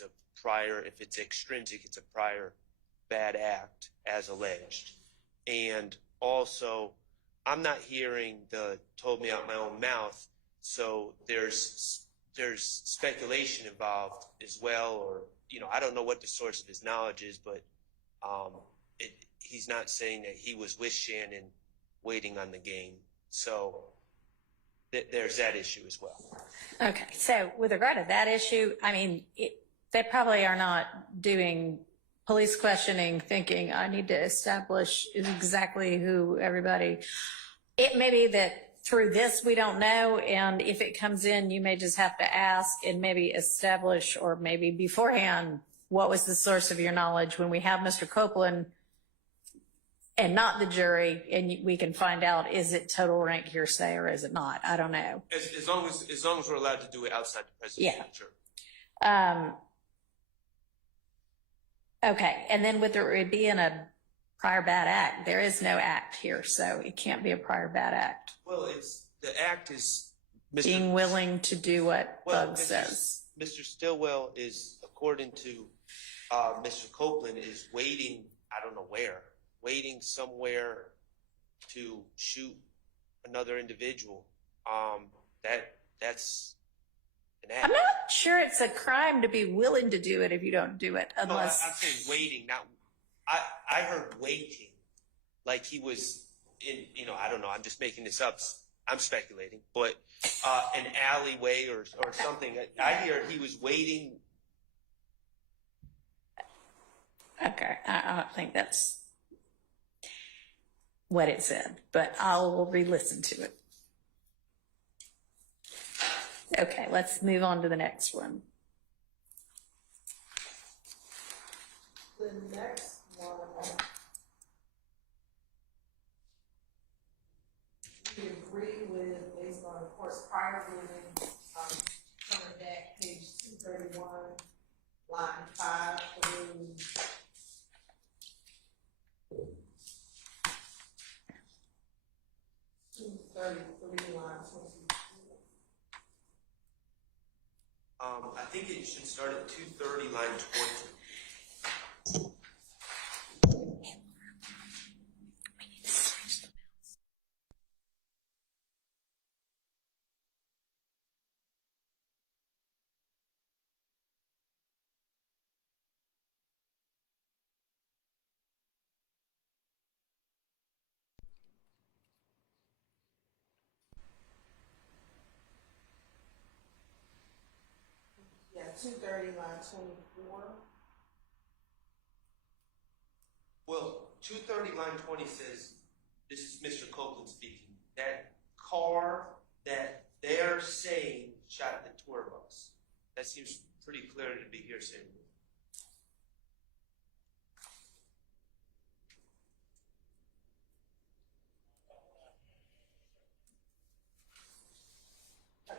a prior, if it's extrinsic, it's a prior bad act as alleged. And also, I'm not hearing the told me out my own mouth, so there's speculation involved as well, or, I don't know what the source of his knowledge is, but he's not saying that he was with Shannon waiting on the game. So there's that issue as well. Okay, so with regard to that issue, they probably are not doing police questioning thinking I need to establish exactly who everybody. It may be that through this we don't know, and if it comes in, you may just have to ask and maybe establish, or maybe beforehand, what was the source of your knowledge when we have Mr. Copeland and not the jury, and we can find out, is it total rank hearsay or is it not? I don't know. As long as we're allowed to do it outside the presence of the jury. Okay, and then with it being a prior bad act, there is no act here, so it can't be a prior bad act. Well, the act is Being willing to do what Bug says. Mr. Stillwell is, according to Mr. Copeland, is waiting, I don't know where, waiting somewhere to shoot another individual. That's an act. I'm not sure it's a crime to be willing to do it if you don't do it, unless. No, I'm saying waiting, not. I heard waiting, like he was in, I don't know, I'm just making this up. I'm speculating, but an alleyway or something. I hear he was waiting. Okay, I don't think that's what it said, but I'll re-listen to it. Okay, let's move on to the next one. The next one, we agree with, based on, of course, prior line 5 through 233, line 24. I think it should start at 230, line 20. Yeah, 230, line 24. Well, 230, line 20 says, this is Mr. Copeland speaking, that car that they're saying shot the tour bus. That seems pretty clear to be hearsay.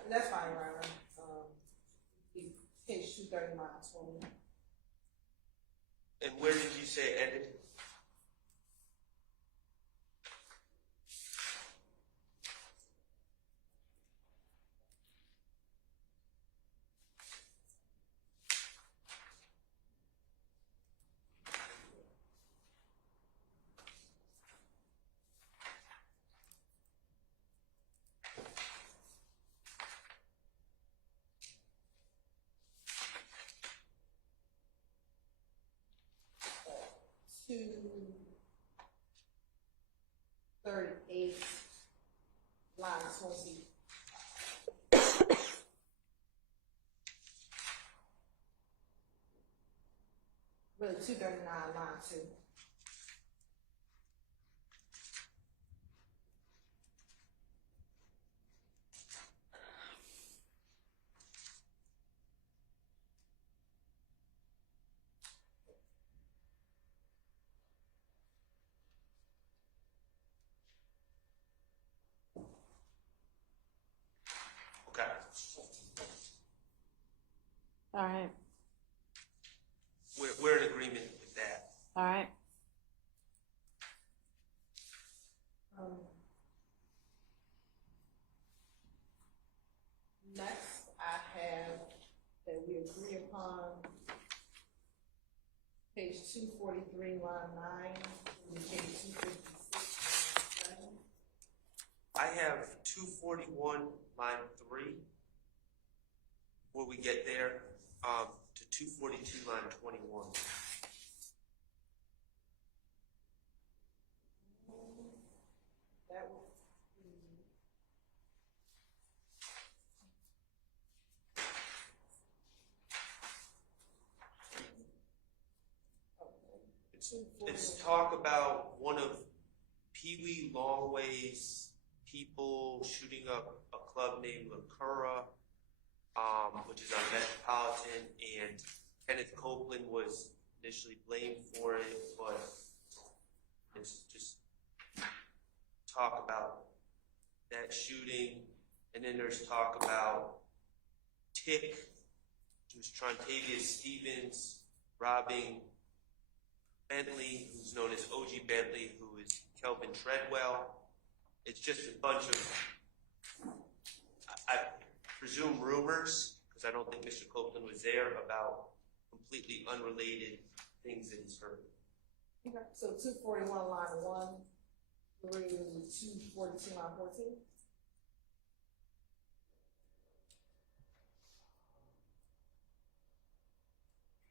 That's fine, Your Honor. Page 230, line 20. And where did you say it ended? To 38, line 20. Really, 239, line 2. Okay. All right. We're in agreement with that. All right. Next, I have that we agree upon page 243, line 9, and page 256, line 7. I have 241, line 3, where we get there, to 242, line 21. That was It's talk about one of Pee Wee Longway's people shooting up a club named La Cura, which is on Metropolitan, and Kenneth Copeland was initially blamed for it, but it's just talk about that shooting, and then there's talk about Tick, who's Trontavious Stevens, robbing Bentley, who's known as OG Bentley, who is Kelvin Treadwell. It's just a bunch of, I presume, rumors, because I don't think Mr. Copeland was there, about completely unrelated things that he's heard. okay. So 241, line 1 through 242, line 14.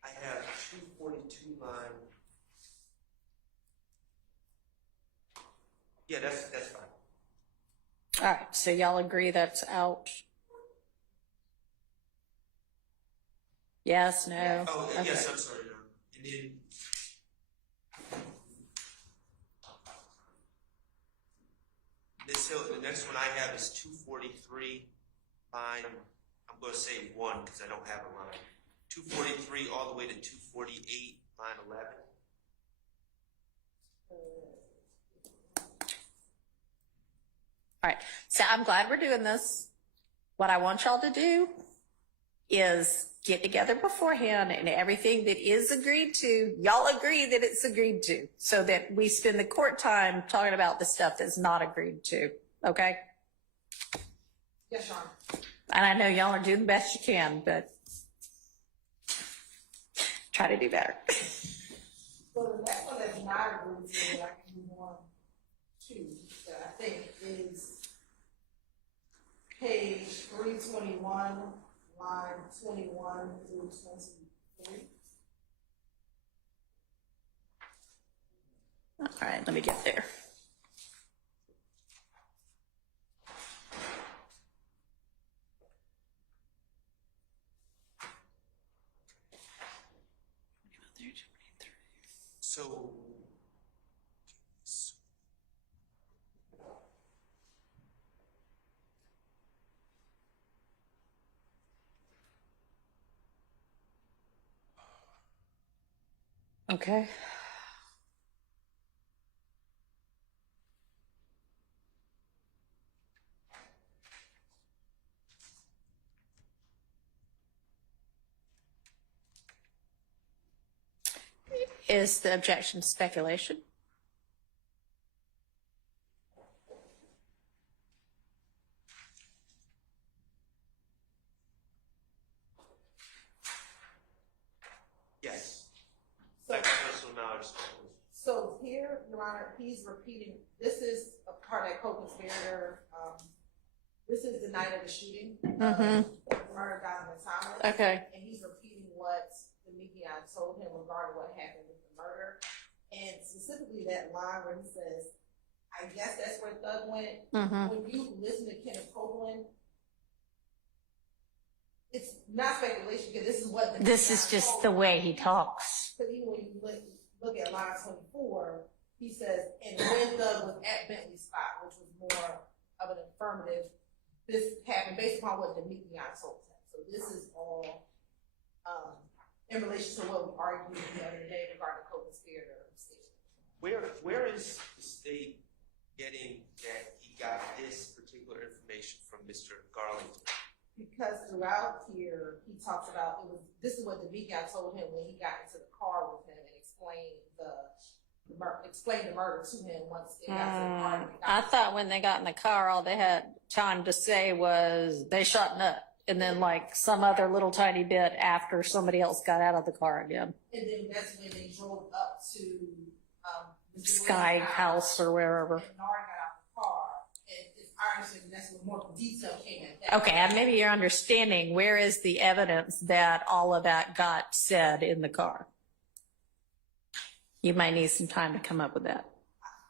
I have 242 line. Yeah, that's fine. All right. So y'all agree that's out? Yes, no? Oh, Okay. yes, I'm sorry, no. And then the next one I have is 243 line, I'm going to say 1 because I don't have a line. 243 all the way to 248, line 11. All right. So I'm glad we're doing this. What I want y'all to do is get together beforehand and everything that is agreed to, y'all agree that it's agreed to, so that we spend the court time talking about the stuff that's not agreed to, okay? Yes, Your Honor. And I know y'all are doing the best you can, but try to do better. So the next one that's not agreed to, that I can move on to, that I think is page 321, line 21 through 23. All right, let me get there. So. Okay. Is the objection speculation? Yes. So, Like personal knowledge. so here, Your Honor, he's repeating, this is a part that co-conspirator, this is the night of the shooting. Mm-hmm. The murder down in the Thomas. Okay. And he's repeating what Demekian told him regarding what happened with the murder. And specifically that line where he says, I guess that's where Thug went. Mm-hmm. When you listen to Kenneth Copeland, it's not speculation because this is what This is just the way he talks. Because even when you look at line 24, he says, and when Thug was at Bentley's spot, which was more of an affirmative, this happened based upon what Demekian told him. So this is all in relation to what we argued the other day regarding co-conspirator statement. Where is the state getting that he got this particular information from Mr. Garlington? Because throughout here, he talks about this is what Demekian told him when he got into the car with him and explained the murder to him once they got to the car. I thought when they got in the car, all they had time to say was they shot nut, and then like some other little tiny bit after somebody else got out of the car again. And then that's when they drove up to Mr. Sky Williams' House or wherever. And Nard got out the car. And it's I understand that's when more detail came in. That Okay, and maybe you're understanding where is the evidence that all of that got said in the car. You might need some time to come up with that.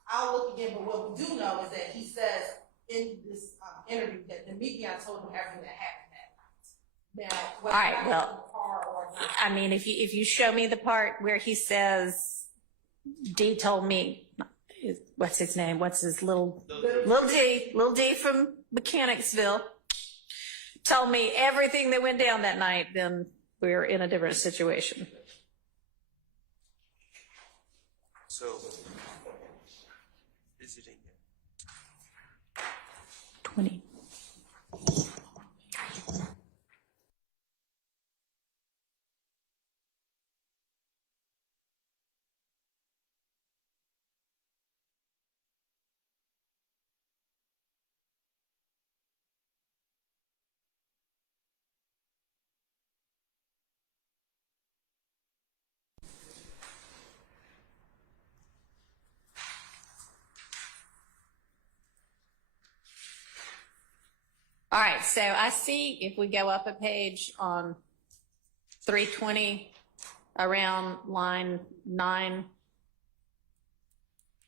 I'll look again, but what we do know is that he says in this interview that Demekian told him everything that happened that night. Now, whether All right, that well, was in the car or not, I mean, if you show me the part where he says, D told me, what's his name? What's his little D from Mechanicsville, told me everything that went down that night, then we're in a different situation. So, visiting him. 20. All right, so I see if we go up a page on 320 around line 9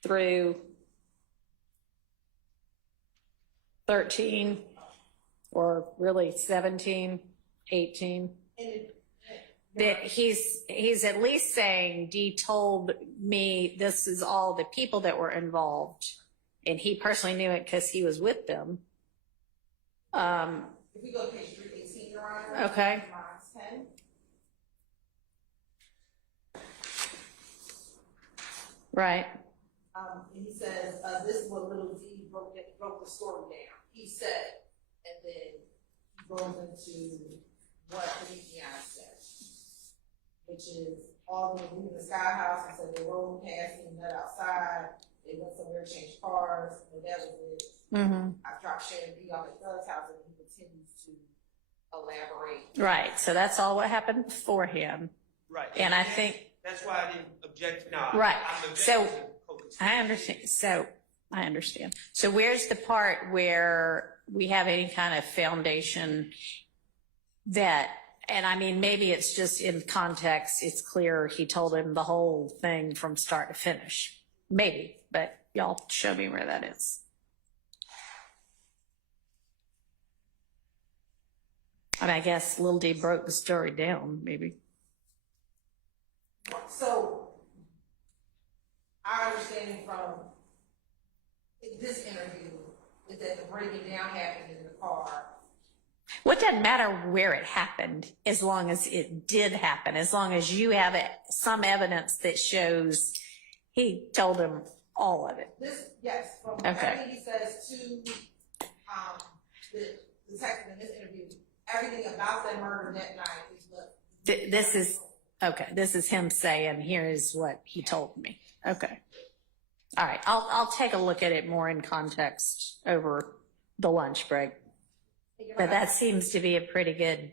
through 13, or really 17, 18, that he's at least saying D told me this is all the people that were involved, and he personally knew it because he was with them. if we go to page 318, Your Honor, Okay. lines 10. Right. And he says, this is what little D broke the story down. He said, and then he goes into what Louisiana said, which is all the leaving the Sky House and said they rolled past and met outside. They went somewhere, changed cars, and that was it. I dropped Shannon B off at Doug's house, and he continues to elaborate. Right. So that's all what happened beforehand. Right. And I think, That's why I didn't object. No, right. I'm objecting So to co-conspiracy. I understand. So where's the part where we have any kind of foundation that, and I mean, maybe it's just in context, it's clear he told him the whole thing from start to finish. Maybe, but y'all show me where that is. I mean, I guess Lil D broke the story down, maybe. So, our understanding from this interview is that the breaking down happened in the car. What doesn't matter where it happened, as long as it did happen, as long as you have some evidence that shows he told him all of it. This, yes, from Okay. everything he says to the detective in this interview, everything about that murder that night is what. This is, okay, this is him saying, here is what he told me. Okay. All right, I'll take a look at it more in context over the lunch break. But that seems to be a pretty good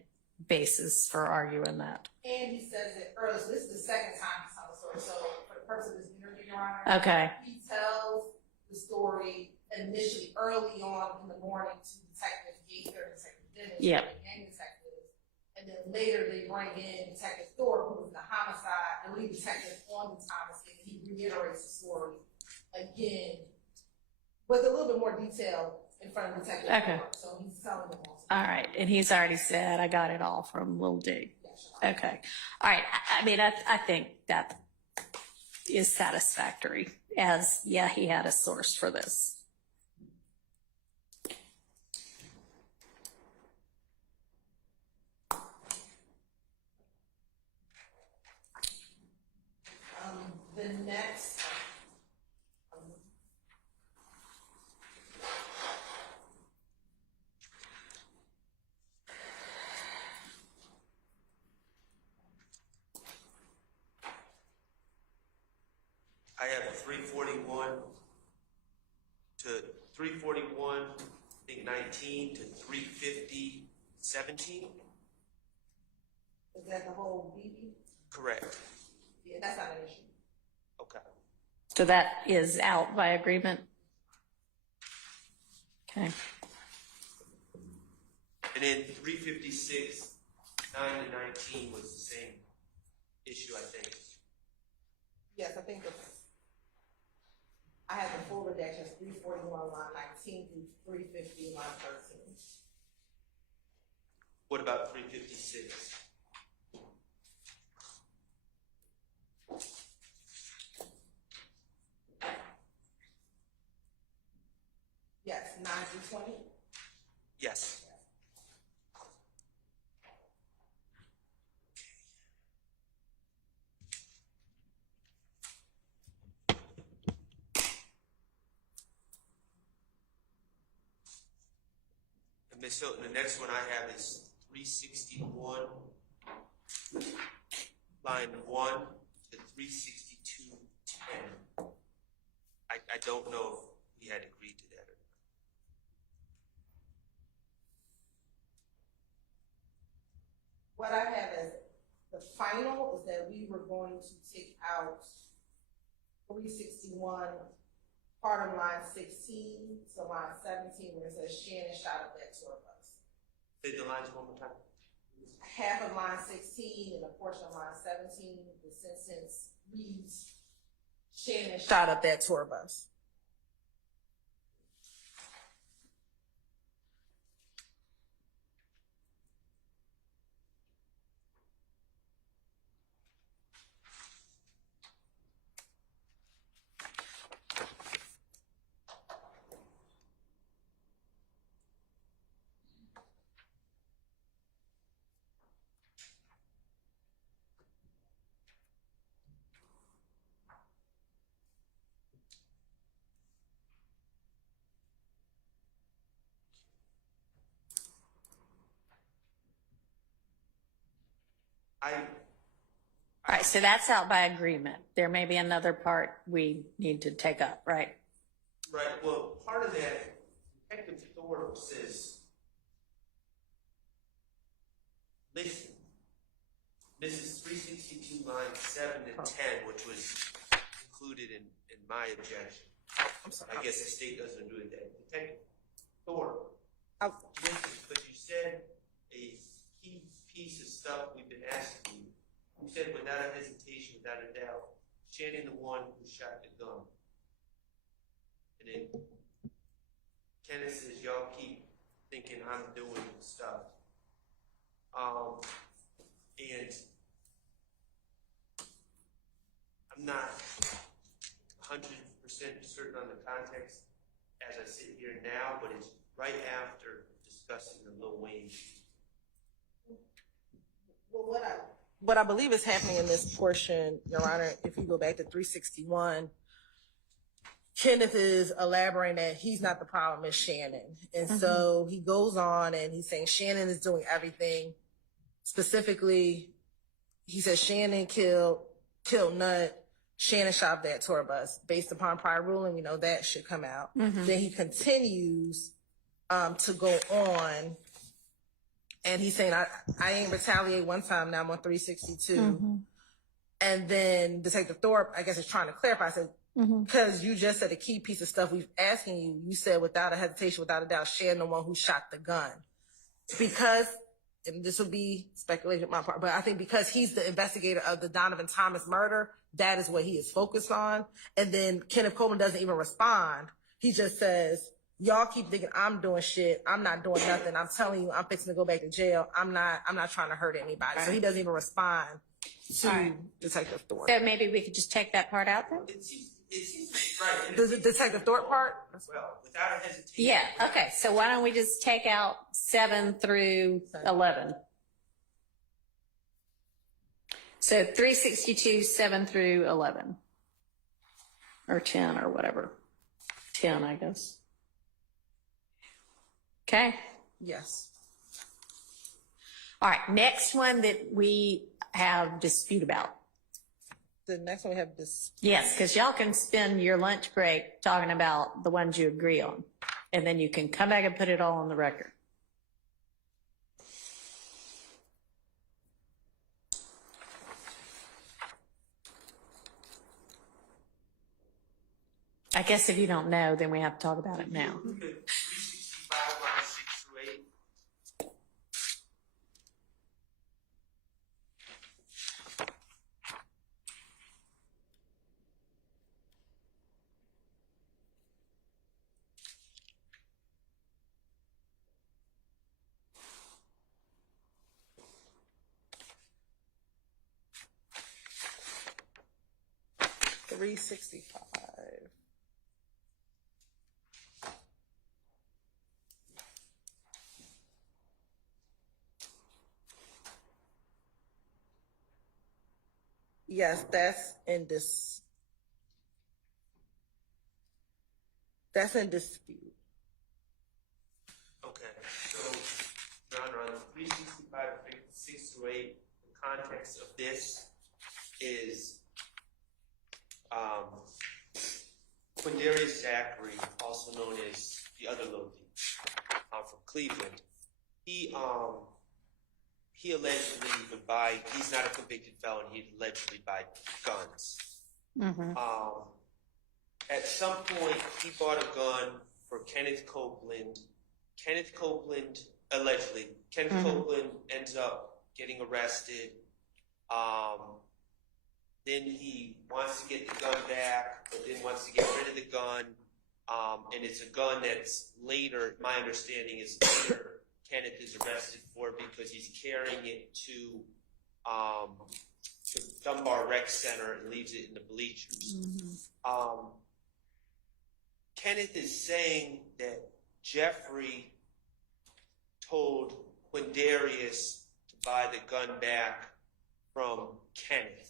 basis for arguing that. And he says it early, so this is the second time he's telling the story. So for the purpose of this interview, Your Honor, Okay. he tells the story initially early on in the morning to Detective Gaither, Detective Dennis, Yep. and detectives, and then later they bring in Detective Thorpe, who was the homicide, and lead detective on the Thomas case, and he reiterates the story again with a little bit more detail in front of Detective Okay. Thorpe. So he's telling them all. All right, and he's already said, I got it all from Lil D. Okay, all right, I mean, I think that is satisfactory, as, yeah, he had a source for this. The next, I have 341 to 341, I think 19 to 350, 17. is that the whole BB? Correct. Yeah, that's not an issue. Okay. So that is out by agreement? Okay. And then 356, 9 to 19 was the same issue, I think. Yes, I think I have the full redaction, 341 line 19 through 350 line 13. What about 356? Yes, 9 through 20. Yes. And Ms. Hilton, the next one I have is 361, line 1 to 362.10. I don't know if we had agreed to that or not. What I have as the final is that we were going to take out 361, part of line 16, so line 17, where it says Shannon shot up that tour bus. Say the lines one more time. Half of line 16 and a portion of line 17, the sentence reads, Shannon shot up that tour bus. All right, so that's out by agreement. There may be another part we need to take up, right? Right, well, part of that, Detective Thorpe says, listen, this is 362 lines 7 to 10, which was included in my objection. I'm sorry. I guess the state doesn't agree with that. Detective Thorpe, Oh. listen, but you said a key piece of stuff we've been asking you. You said without a hesitation, without a doubt, Shannon the one who shot the gun. And then Kenneth says, y'all keep thinking I'm doing stuff. And I'm not 100% certain on the context as I sit here now, but it's right after discussing the Lil Wayne. Well, what I believe is happening in this portion, Your Honor, if you go back to 361, Kenneth is elaborating that he's not the problem, it's Shannon. And so he goes on and he's saying Shannon is doing everything. Specifically, he says Shannon killed Nut. Shannon shot that tour bus. Based upon prior ruling, we know that should come out. Then he continues to go on. And he's saying, I ain't retaliate one time, now I'm on 362. And then Detective Thorpe, I guess, is trying to clarify. I said, because you just said a key piece of stuff we've asking you. You said without a hesitation, without a doubt, Shannon the one who shot the gun. Because, and this will be speculation on my part, but I think because he's the investigator of the Donovan Thomas murder, that is what he is focused on. And then Kenneth Copeland doesn't even respond. He just says, y'all keep thinking I'm doing shit. I'm not doing nothing. I'm telling you, I'm fixing to go back to jail. I'm not trying to hurt anybody. So he doesn't even respond to Detective Thorpe. So maybe we could just take that part out then? It seems right. The Detective Thorpe part? Well, without a hesitation. Yeah, okay. So why don't we just take out 7 through 11? So 362, 7 through 11. Or 10 or whatever. 10, I guess. Okay. Yes. All right. Next one that we have dispute about. The next one we have this. Yes, because y'all can spend your lunch break talking about the ones you agree on. And then you can come back and put it all on the record. I guess if you don't know, then we have to talk about it now. 365 lines 6 through 8. $365. Yes, that's in dispute. Okay, so, Your Honor, on 365, 6 through 8, the context of this is Quindarius Zachary, also known as the other little dude, from Cleveland. He allegedly would buy, he's not a convicted felon, he allegedly buy guns. At some point, he bought a gun for Kenneth Copeland. Kenneth Copeland, allegedly, Copeland ends up getting arrested. Then he wants to get the gun back, but then wants to get rid of the gun. And it's a gun that's later, my understanding is later, Kenneth is arrested for because he's carrying it to the Dunbar Rec Center and leaves it in the bleachers. Kenneth is saying that Jeffrey told Quindarius to buy the gun back from Kenneth.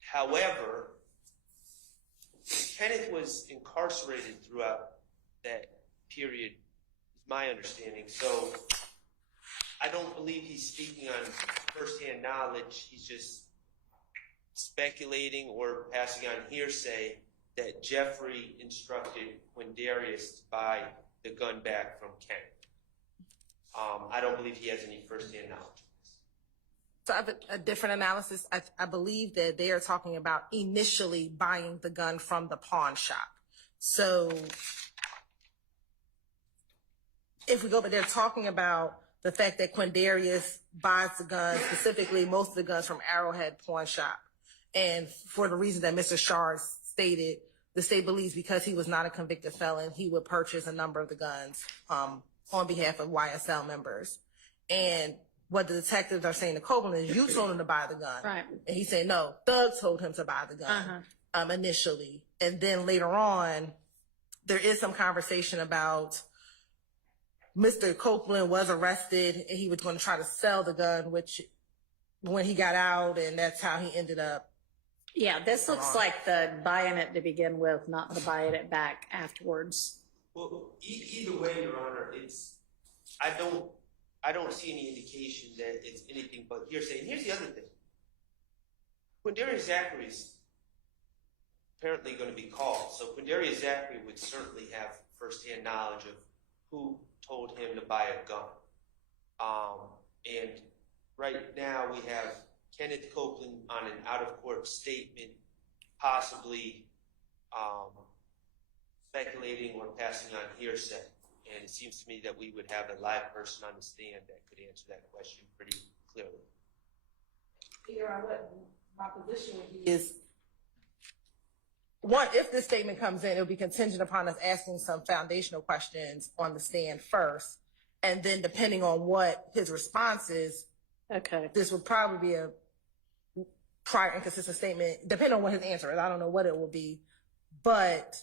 However, Kenneth was incarcerated throughout that period, is my understanding. So I don't believe he's speaking on firsthand knowledge. He's just speculating or passing on hearsay that Jeffrey instructed Quindarius to buy the gun back from Ken. I don't believe he has any firsthand knowledge. So I have a different analysis. I believe that they are talking about initially buying the gun from the pawn shop. So if we go, but they're talking about the fact that Quindarius buys the gun, specifically most of the guns from Arrowhead Pawn Shop. And for the reason that Mr. Shard stated, the state believes because he was not a convicted felon, he would purchase a number of the guns on behalf of YSL members. And what the detectives are saying to Copeland is, you told him to buy the gun. Right. And he said, no, Thug told him to buy the gun initially. And then later on, there is some conversation about Mr. Copeland was arrested and he was going to try to sell the gun, which when he got out, and that's how he ended up. Yeah, this looks like the buying it to begin with, not the buying it back afterwards. Well, either way, Your Honor, I don't see any indication that it's anything but hearsay. And here's the other thing. Quindarius Zachary is apparently going to be called. So Quindarius Zachary would certainly have firsthand knowledge of who told him to buy a gun. And right now we have Kenneth Copeland on an out-of-court statement, possibly speculating or passing on hearsay. And it seems to me that we would have a live person on the stand that could answer that question pretty clearly. What my position would be is, one, if this statement comes in, it'll be contingent upon us asking some foundational questions on the stand first. And then depending on what his response is, Okay. this would probably be a prior inconsistent statement, depending on what his answer is. I don't know what it will be, but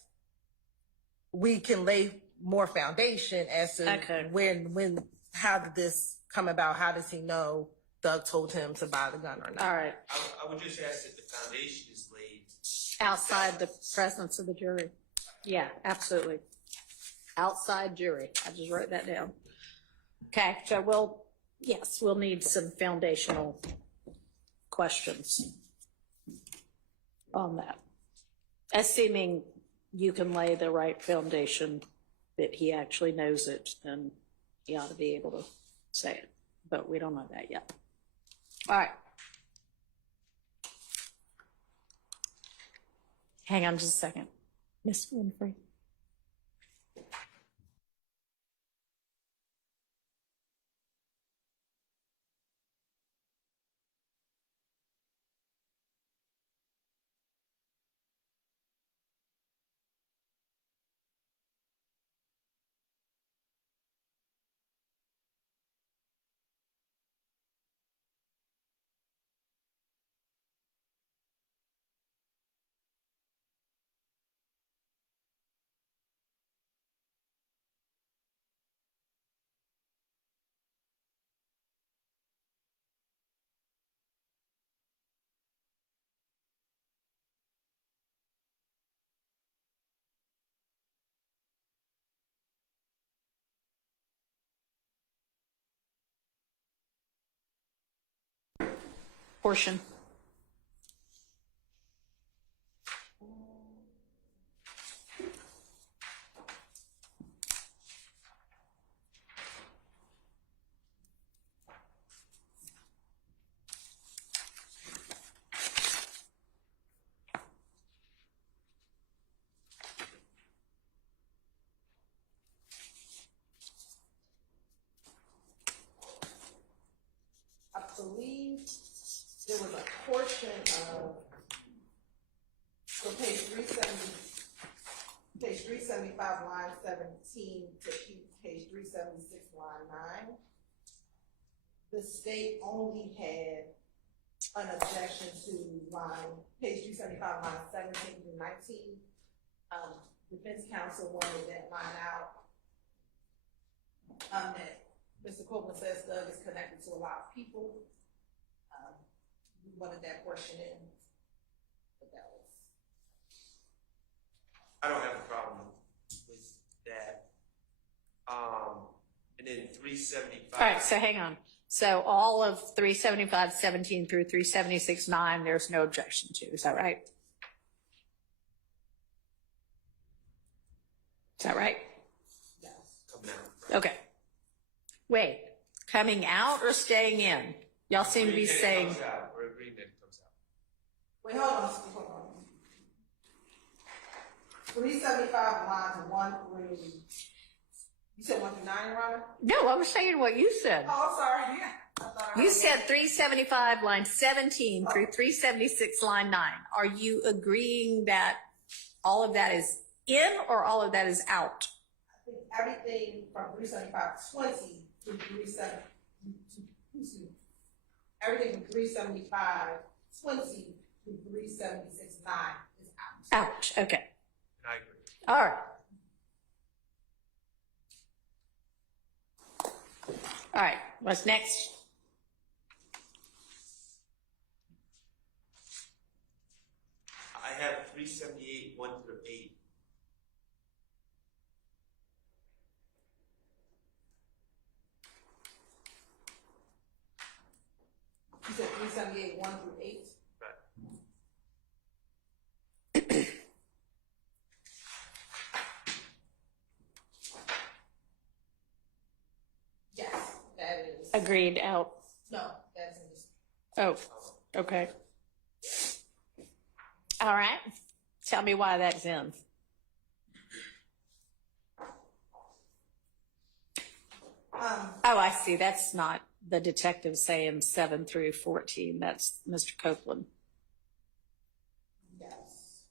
we can lay more foundation as to when, how did this come about? How does he know Doug told him to buy the gun or not? All right. I would just ask that the foundation is laid Outside the presence of the jury. Yeah, absolutely. Outside jury. I just wrote that down. Okay, so we'll need some foundational questions on that. Assuming you can lay the right foundation that he actually knows it, then he ought to be able to say it. But we don't know that yet. All right. Hang on just a second. Miss Winfrey. Portion. I believe there was a portion of, so page 375, line 17 to page 376, line 9. The state only had an objection to page 375, line 17 through 19. Defense counsel wanted that line out. That Mr. Copeland says Doug is connected to a lot of people. We wanted that portion in, but that was. I don't have a problem with that. And then 375. All right, so hang on. So all of 375.17 through 376.9, there's no objection to. Is that right? Is that right? Coming out. Okay. Wait, coming out or staying in? Y'all seem to be saying. It comes out. We're agreeing that it comes out. Wait, hold on. 375 lines 1 through. You said 1 through 9, Your Honor? No, I was saying what you said. Oh, I'm sorry. Yeah. I thought I You heard said 375 line 17 through 376 line 9. Are you agreeing that all of that is in or all of that is out? I think everything from 375.20 to 37. Everything from 375.20 to 376.9 is out. Out. Okay. I agree. All right. All right. What's next? I have 378, 1 through 8. You said 378, 1 through 8? Right. Yes, that is. Agreed. Out. No, that's in this. Oh, okay. All right. Tell me why that's in. Oh, I see. That's not the detective saying 7 through 14. That's Mr. Copeland. Yes.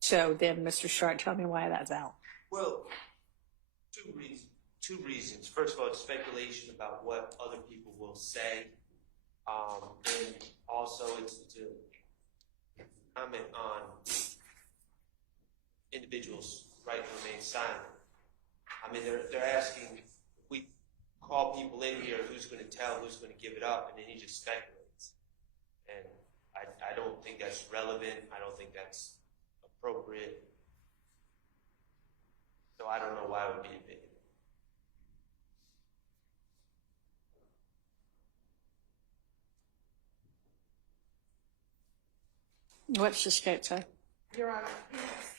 So then, Mr. Sharp, tell me why that's out. Well, two reasons. First of all, it's speculation about what other people will say. And also it's to comment on individuals' right to remain silent. I mean, they're asking, if we call people in here, who's going to tell, who's going to give it up, and then he just speculates. And I don't think that's relevant. I don't think that's appropriate. So I don't know why it would be a big. What's the scope say? Your Honor,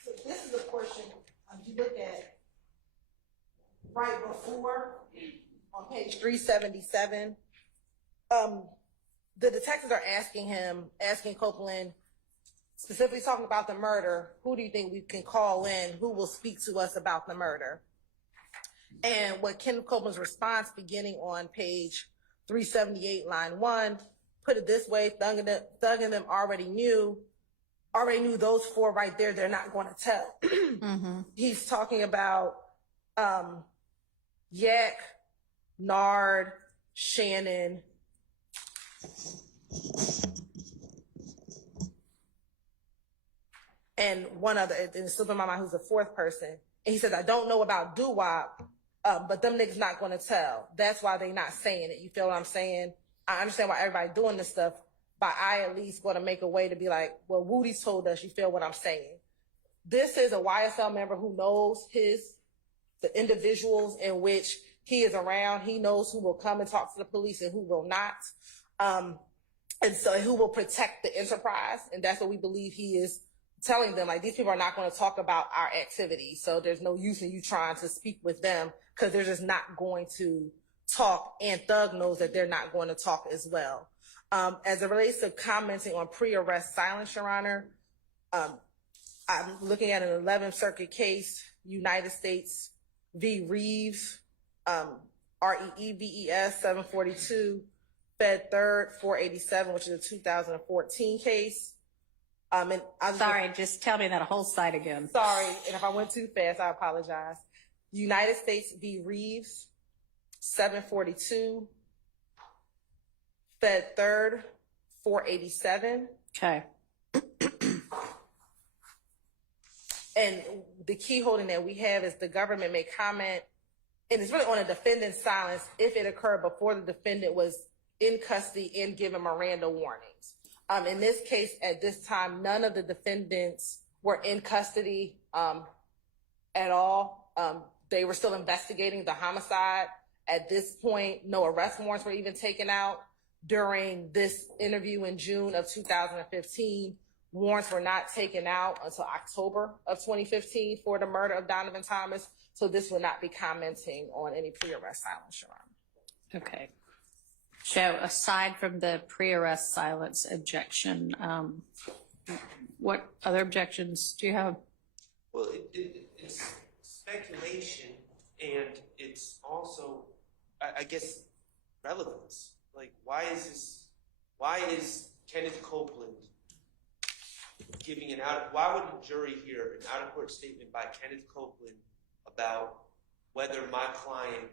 so this is the portion, you look at right before, on page 377, the detectives are asking Copeland, specifically talking about the murder, who do you think we can call in, who will speak to us about the murder? And what Ken Copeland's response beginning on page 378, line 1, put it this way, Thug and them already knew those 4 right there, they're not going to tell. Mm-hmm. He's talking about Yak, Nard, Shannon, and one other, and it's slipping my mind who's the 4th person. And he says, I don't know about doo-wop, but them niggas not going to tell. That's why they not saying it. You feel what I'm saying? I understand why everybody doing this stuff, but I at least going to make a way to be like, well, Woody's told us, you feel what I'm saying? This is a YSL member who knows the individuals in which he is around. He knows who will come and talk to the police and who will not. And so who will protect the enterprise. And that's what we believe he is telling them. Like, these people are not going to talk about our activities. So there's no use in you trying to speak with them because they're just not going to talk. And Thug knows that they're not going to talk as well. As it relates to commenting on pre-arrest silence, Your Honor, I'm looking at an 11th Circuit case, United States v. Reeves, REEVES 742, Fed 3rd 487, which is a 2014 case. And Sorry, just tell me that whole site again. Sorry, and if I went too fast, I apologize. United States v. Reeves 742, Fed 3rd 487. Okay. And the key holding that we have is the government may comment, and it's really on a defendant's silence if it occurred before the defendant was in custody and given Miranda warnings. In this case, at this time, none of the defendants were in custody at all. They were still investigating the homicide. At this point, no arrest warrants were even taken out. During this interview in June of 2015, warrants were not taken out until October of 2015 for the murder of Donovan Thomas. So this will not be commenting on any pre-arrest silence, Your Honor. Okay. So aside from the pre-arrest silence objection, what other objections do you have? Well, it's speculation, and it's also, I guess, relevance. Like, why is Kenneth Copeland giving why would the jury hear an out-of-court statement by Kenneth Copeland about whether my client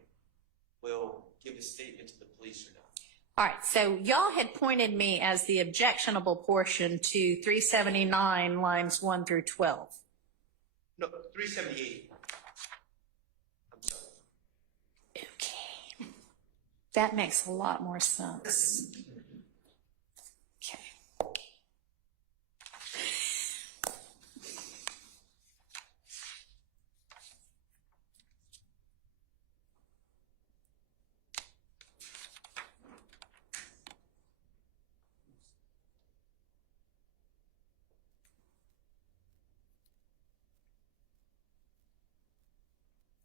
will give a statement to the police or not? All right, so y'all had pointed me as the objectionable portion to 379 lines 1 through 12. No, 378. I'm sorry. Okay. That makes a lot more sense. Okay.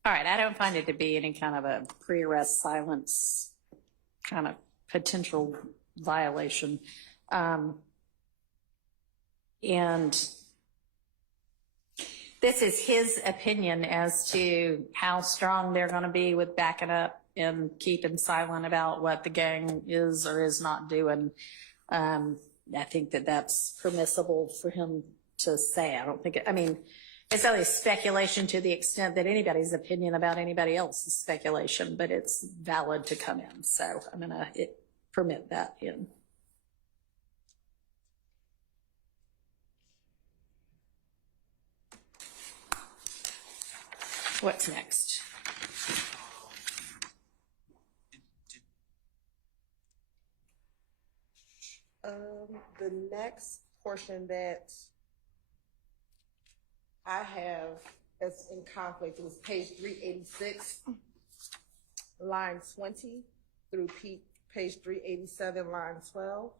All right, I don't find it to be any kind of a pre-arrest silence kind of potential violation. And this is his opinion as to how strong they're going to be with backing up and keeping silent about what the gang is or is not doing. I think that that's permissible for him to say. I don't think I mean, it's only speculation to the extent that anybody's opinion about anybody else is speculation, but it's valid to come in. So I'm going to permit that in. What's next? The next portion that I have as in conflict was page 386, line 20 through page 387, line 12.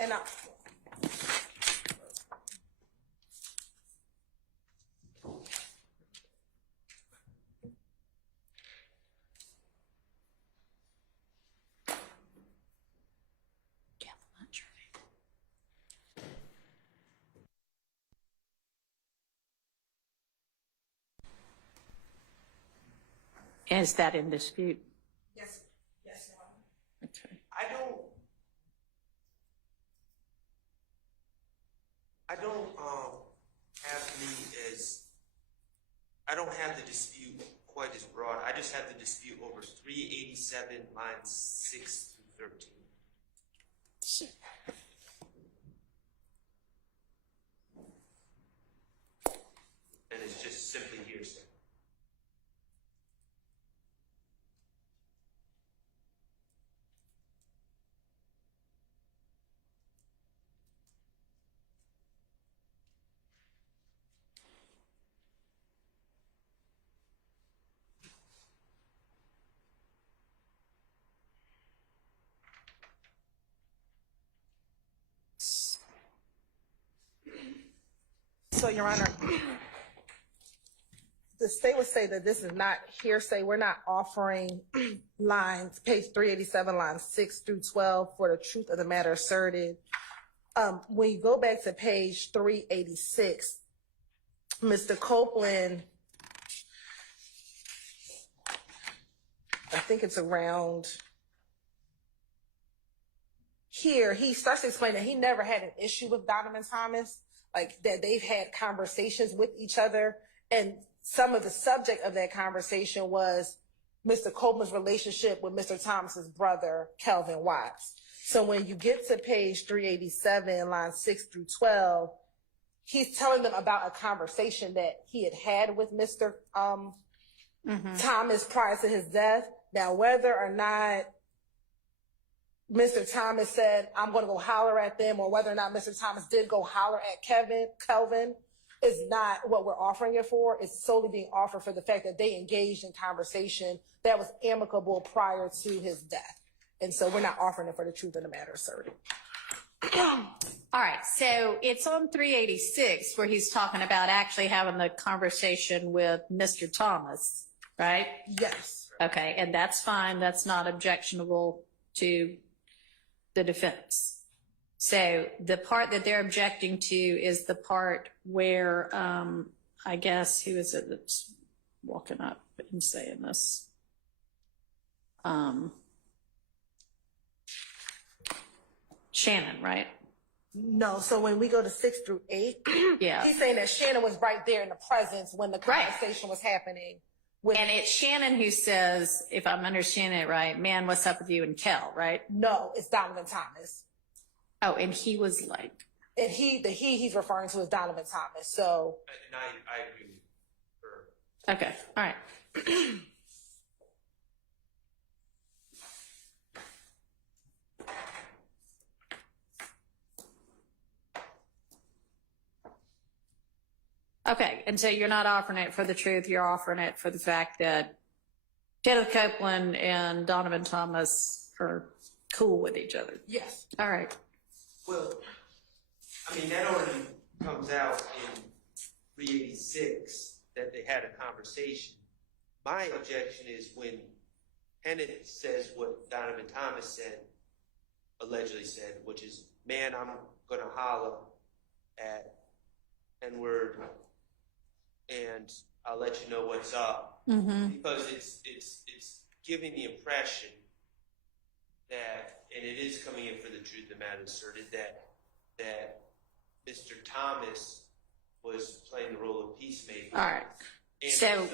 And Is that in dispute? yes, yes, Your Honor. Okay. I don't have the dispute quite as broad. I just have the dispute over 387 lines 6 through 13. And it's just simply hearsay. So, Your Honor, the state would say that this is not hearsay. We're not offering lines, page 387, lines 6 through 12 for the truth of the matter asserted. When you go back to page 386, Mr. Copeland, I think it's around here, he starts to explain that he never had an issue with Donovan Thomas, like that they've had conversations with each other. And some of the subject of that conversation was Mr. Copeland's relationship with Mr. Thomas's brother, Kelvin Watts. So when you get to page 387, lines 6 through 12, he's telling them about a conversation that he had had with Mr. Thomas prior to his death. Now, whether or not Mr. Thomas said, I'm going to go holler at them, or whether or not Mr. Thomas did go holler at Kelvin is not what we're offering it for. It's solely being offered for the fact that they engaged in conversation that was amicable prior to his death. And so we're not offering it for the truth of the matter asserted. All right, so it's on 386 where he's talking about actually having the conversation with Mr. Thomas, right? Yes. Okay, and that's fine. That's not objectionable to the defense. So the part that they're objecting to is the part where, I guess, who is it that's walking up and saying this? Shannon, right? No, so when we go to 6 through 8, Yeah. he's saying that Shannon was right there in the presence when the conversation was happening. And it's Shannon who says, if I'm understanding it right, man, what's up with you and Kel, right? No, it's Donovan Thomas. Oh, and he was like, And he's referring to is Donovan Thomas. So And I agree with her. okay, all right. Okay, and so you're not offering it for the truth, you're offering it for the fact that Kenneth Copeland and Donovan Thomas are cool with each other. yes. All right. Well, I mean, that already comes out in 386 that they had a conversation. My objection is when Kenneth says what Donovan Thomas said, allegedly said, which is, man, I'm gonna holler at N-word and I'll let you know what's up. Mm-hmm. Because it's giving the impression that, and it is coming in for the truth of the matter asserted, that Mr. Thomas was playing the role of peacemaker. All right. And So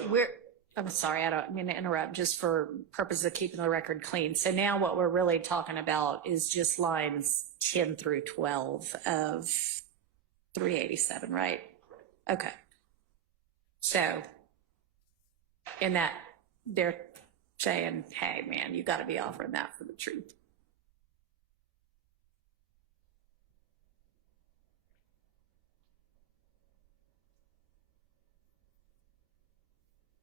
I'm sorry, I don't mean to interrupt, just for purposes of keeping the record clean. So now what we're really talking about is just lines 10 through 12 of 387, right? Okay. So in that, they're saying, hey, man, you got to be offering that for the truth.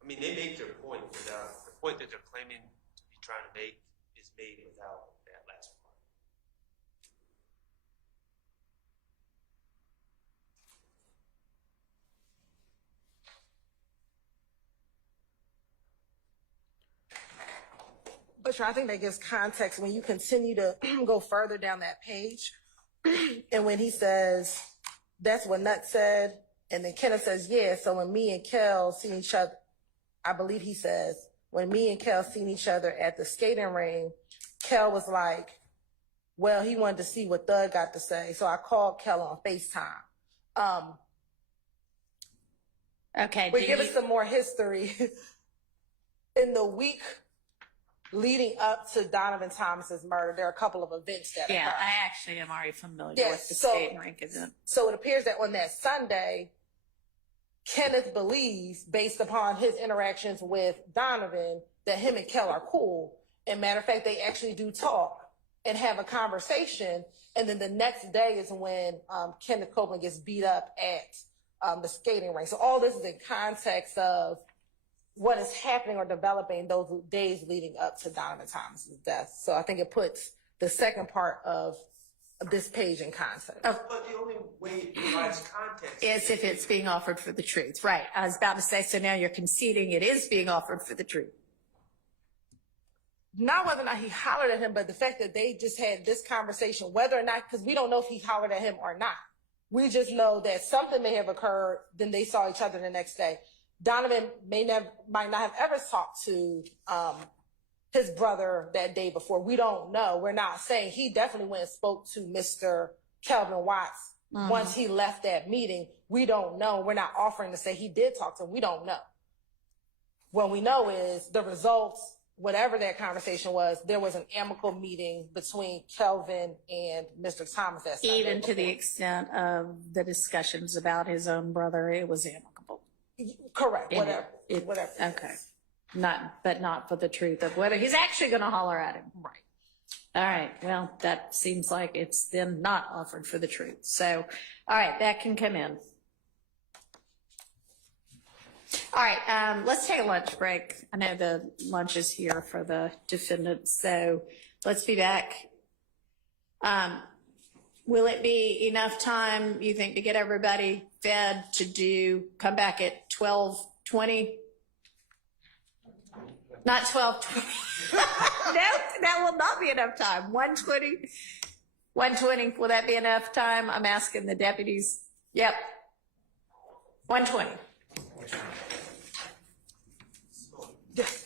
I mean, they make their point without, the point that they're claiming to be trying to make is made without that last part. But I think that gives context when you continue to go further down that page. And when he says, that's what Nut said. And then Kenneth says, yeah. So when me and Kel seen each other, I believe he says, when me and Kel seen each other at the skating ring, Kel was like, well, he wanted to see what Thug got to say. So I called Kel on FaceTime. Okay. We give us some more history. In the week leading up to Donovan Thomas's murder, there are a couple of events that Yeah, occurred. I actually am already familiar Yes, with the so- skating rink event. So it appears that on that Sunday, Kenneth believes, based upon his interactions with Donovan, that him and Kel are cool. And matter of fact, they actually do talk and have a conversation. And then the next day is when Kenneth Copeland gets beat up at the skating rink. So all this is in context of what is happening or developing those days leading up to Donovan Thomas's death. So I think it puts the second part of this page in context. But the only way it provides context Is if it's being offered for the truth. Right. I was about to say, so now you're conceding it is being offered for the truth. Not whether or not he hollered at him, but the fact that they just had this conversation, whether or not, because we don't know if he hollered at him or not. We just know that something may have occurred, then they saw each other the next day. Donovan might not have ever talked to his brother that day before. We don't know. We're not saying. He definitely went and spoke to Mr. Kelvin Watts once he left that meeting. We don't know. We're not offering to say he did talk to him. We don't know. What we know is the results, whatever that conversation was, there was an amicable meeting between Kelvin and Mr. Thomas that Sunday Even to the before. extent of the discussions about his own brother, it was amicable. Correct. Whatever. Whatever. Okay. But not for the truth of whether he's actually going to holler at him. Right. All right, well, that seems like it's then not offered for the truth. So, all right, that can come in. All right, let's take a lunch break. I know the lunch is here for the defendants, so let's be back. Will it be enough time, you think, to get everybody fed to come back at 12:20? Not 12:20. No, that will not be enough time. 1:20? 1:20, will that be enough time? I'm asking the deputies. Yep. 1:20. Yes.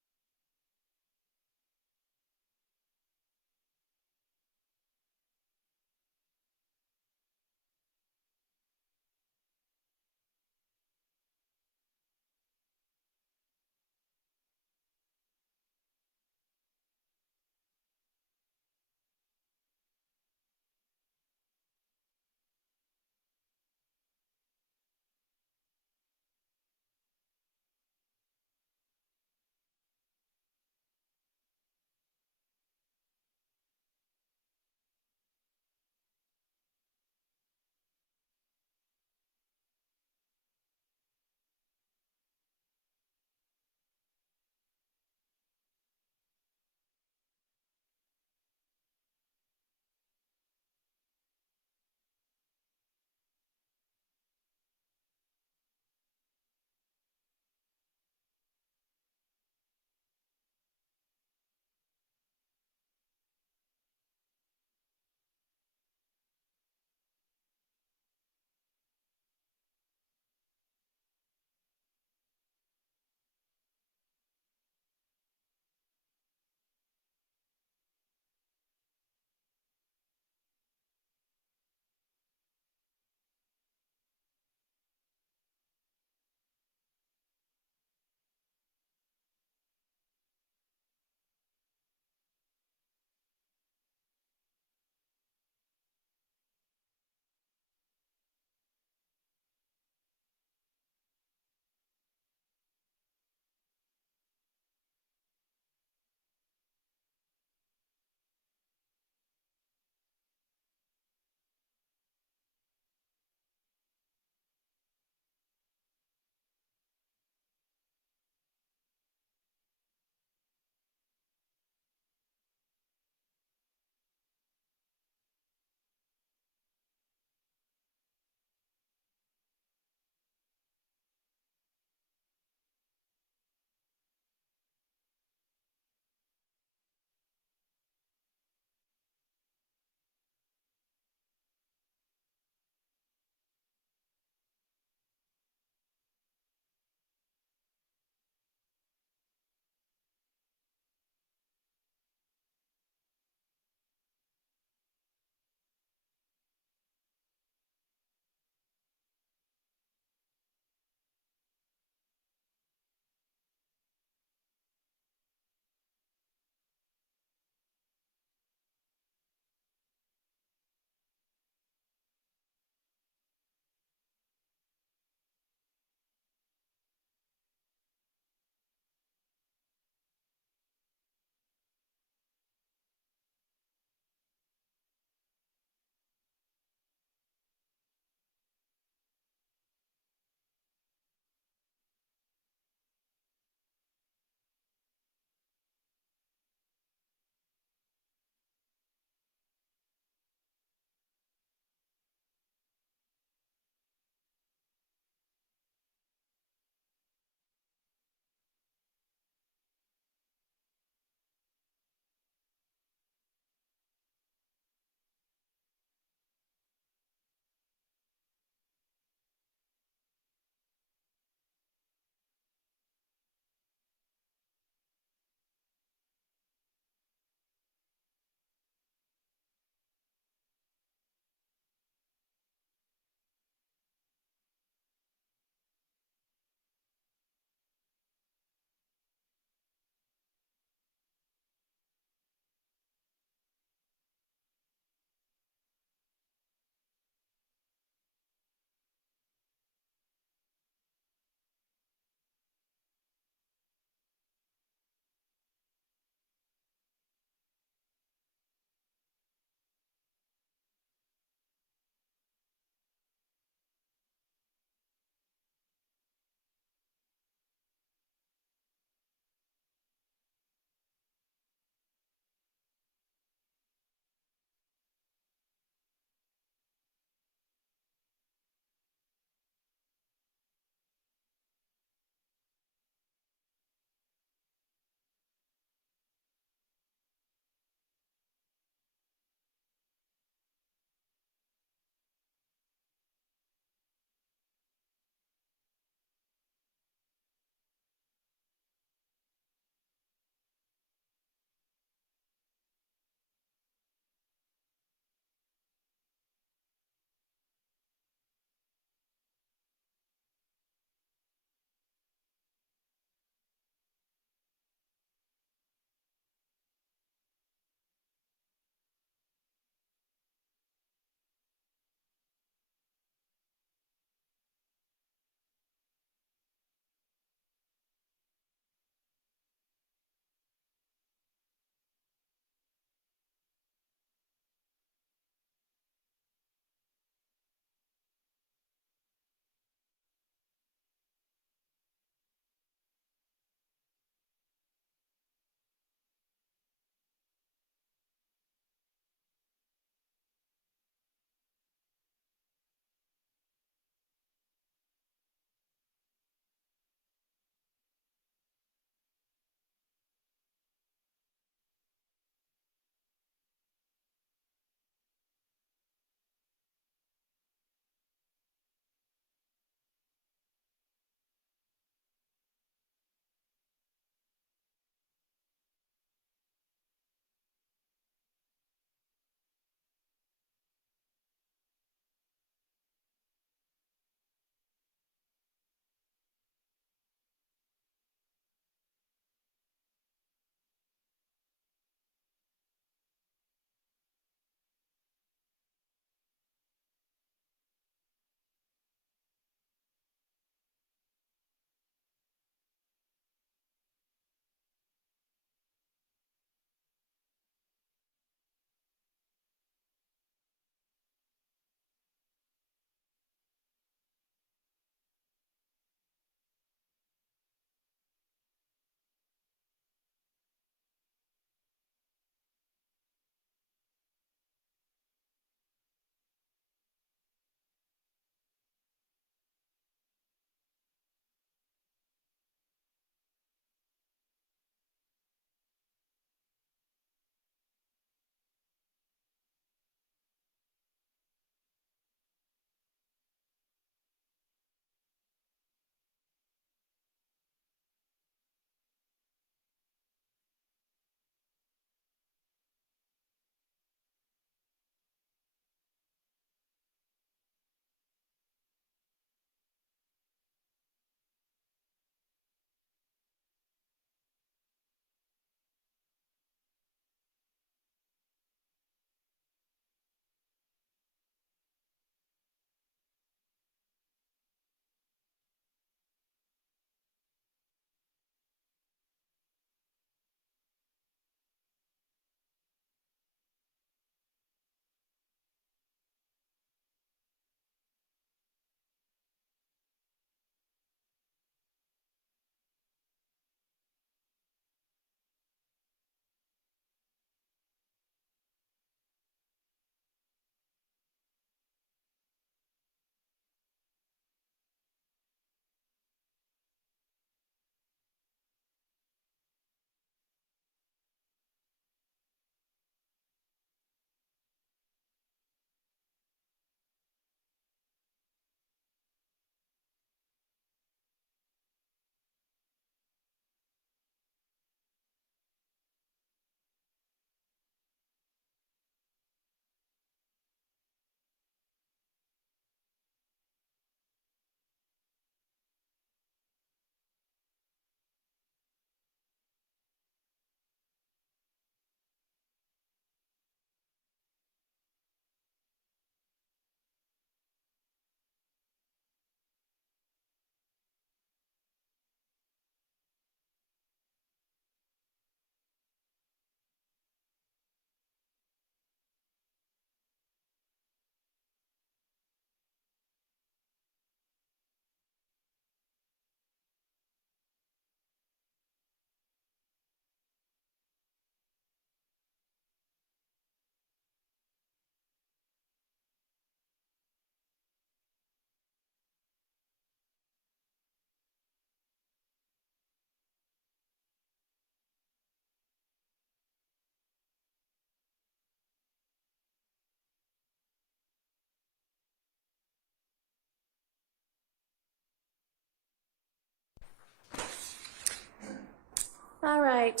All right.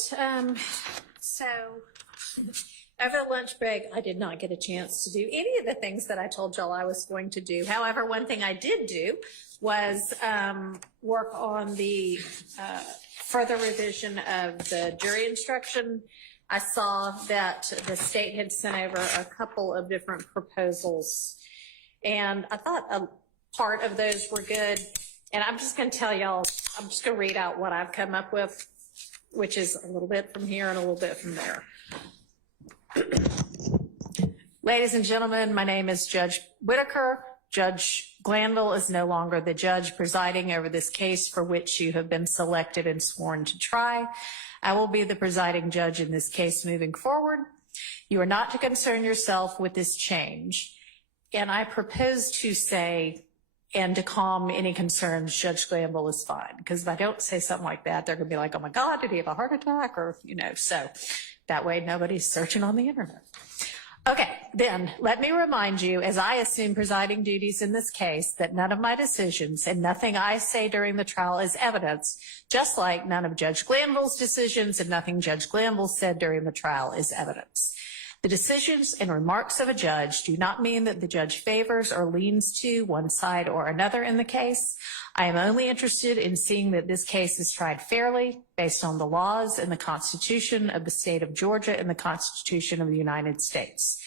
So over the lunch break, I did not get a chance to do any of the things that I told y'all I was going to do. However, one thing I did do was work on the further revision of the jury instruction. I saw that the state had sent over a couple of different proposals, and I thought a part of those were good. And I'm just going to tell y'all, I'm just going to read out what I've come up with, which is a little bit from here and a little bit from there. Ladies and gentlemen, my name is Judge Whitaker. Judge Glanville is no longer the judge presiding over this case for which you have been selected and sworn to try. I will be the presiding judge in this case moving forward. You are not to concern yourself with this change. And I propose to say, and to calm any concerns, Judge Glanville is fine. Because if I don't say something like that, they're going to be like, oh my God, did he have a heart attack? Or, you know, so that way nobody's searching on the internet. Okay, then let me remind you, as I assume presiding duties in this case, that none of my decisions and nothing I say during the trial is evidence, just like none of Judge Glanville's decisions and nothing Judge Glanville said during the trial is evidence. The decisions and remarks of a judge do not mean that the judge favors or leans to one side or another in the case. I am only interested in seeing that this case is tried fairly based on the laws and the Constitution of the state of Georgia and the Constitution of the United States.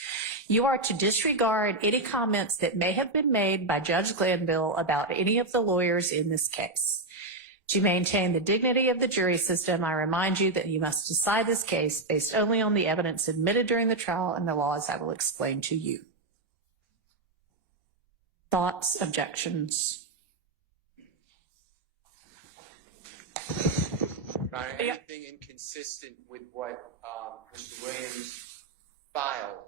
You are to disregard any comments that may have been made by Judge Glanville about any of the lawyers in this case. To maintain the dignity of the jury system, I remind you that you must decide this case based only on the evidence admitted during the trial and the laws I will explain to you. Thoughts, objections? Anything inconsistent with what Mr. Williams filed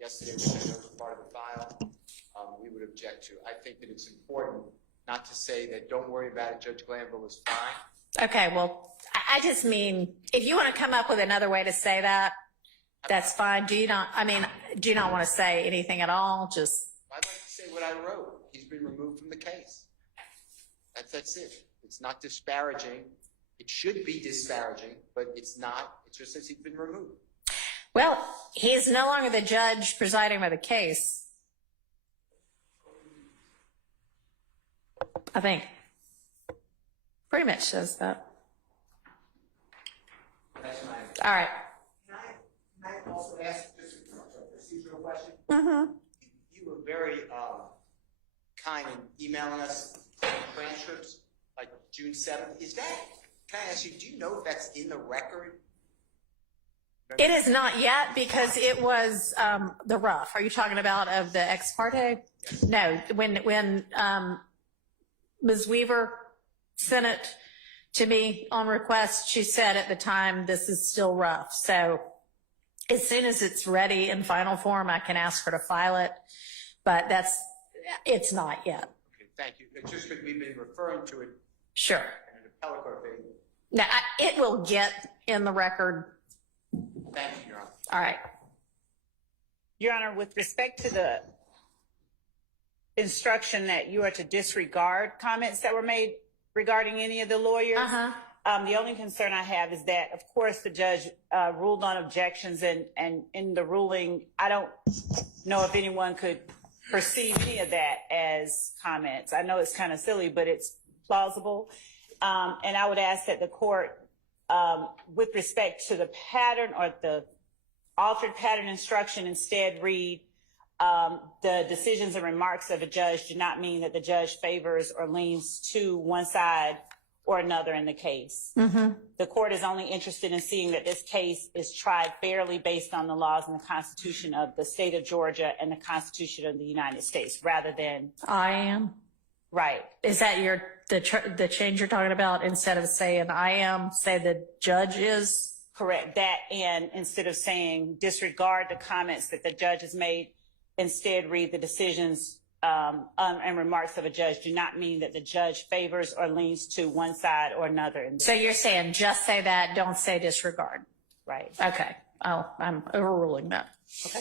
yesterday, which I know was part of the file, we would object to. I think that it's important not to say that don't worry about it, Judge Glanville is fine. Okay, well, I just mean, if you want to come up with another way to say that, that's fine. Do you not want to say anything at all? Just. I'd like to say what I wrote. He's been removed from the case. That's it. It's not disparaging. It should be disparaging, but it's not. It just says he's been removed. Well, he is no longer the judge presiding over the case. I think. Pretty much says that. All right. Can I also ask just a procedural question? Mm-hmm. You were very kind in emailing us transcripts like June 7th. Is that, can I ask you, do you know if that's in the record? It is not yet because it was the rough. Are you talking about of the ex parte? Yes. No, when Ms. Weaver sent it to me on request, she said at the time, this is still rough. So as soon as it's ready in final form, I can ask her to file it, but it's not yet. Okay, thank you. It's just that we've been referring to it. Sure. In an appellate court opinion. Now, it will get in the record. Thank you, Your Honor. All right. Your Honor, with respect to the instruction that you are to disregard comments that were made regarding any of the lawyers, the only concern I have is that, of course, the judge ruled on objections, and in the ruling, I don't know if anyone could perceive any of that as comments. I know it's kind of silly, but it's plausible. And I would ask that the court, with respect to the pattern or the altered pattern instruction, instead read the decisions and remarks of a judge do not mean that the judge favors or leans to one side or another in the case. Mm-hmm. The court is only interested in seeing that this case is tried fairly based on the laws and the Constitution of the state of Georgia and the Constitution of the United States, rather than. I am. Right. Is that the change you're talking about? Instead of saying I am, say the judge is? Correct. That, and instead of saying disregard the comments that the judge has made, instead read the decisions and remarks of a judge do not mean that the judge favors or leans to one side or another. So you're saying just say that, don't say disregard. Right. Okay. Oh, I'm overruling that. Okay.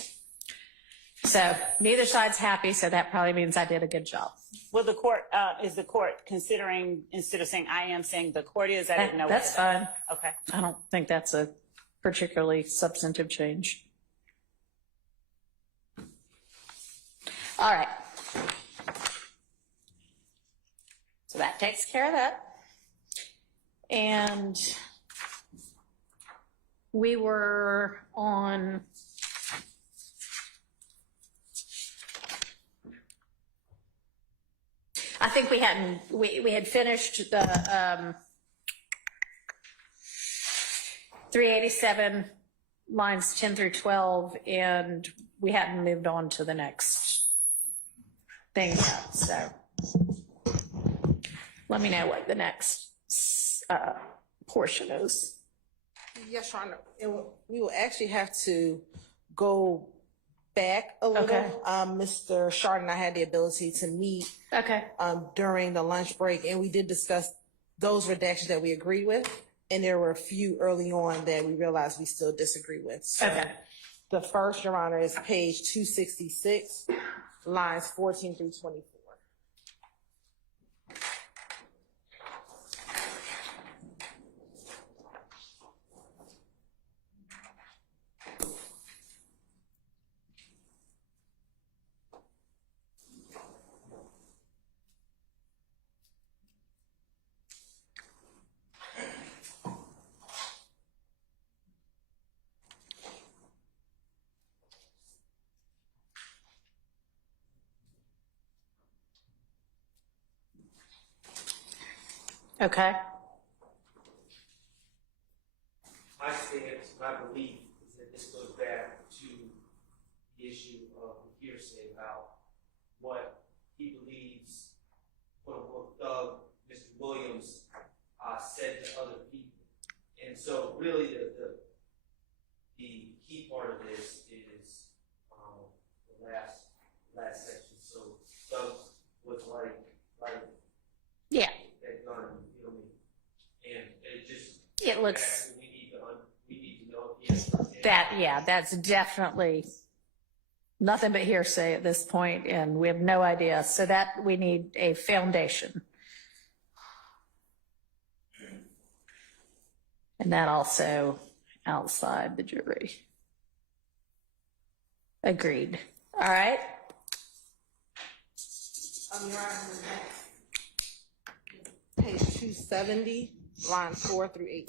So neither side's happy, so that probably means I did a good job. Will the court, is the court considering, instead of saying I am, saying the court is? I didn't know. That's fine. Okay. I don't think that's a particularly substantive change. All right. So that takes care of that. And we were on I think we had finished the 387 lines 10 through 12, and we hadn't moved on to the next thing yet. So let me know what the next portion is. Yes, Your Honor. We will actually have to go back a little. Okay. Mr. Shard and I had the ability to meet Okay. During the lunch break, and we did discuss those redactions that we agreed with, and there were a few early on that we realized we still disagree with. So Okay. the first, Your Honor, is page 266, lines 14 through 24. Okay. My stance, my belief is that this goes back to the issue of hearsay about what he believes, quote unquote, Doug, Mr. Williams, said to other people. And so really the key part of this is the last section. So Doug was like Yeah. that gun, you know what I mean? And it just It looks we need to know if he has that, yeah, that's definitely nothing but hearsay at this point, and we have no idea. So that we need a foundation. And that also outside the jury. Agreed. All right. Your Honor, page 270, lines 4 through 18.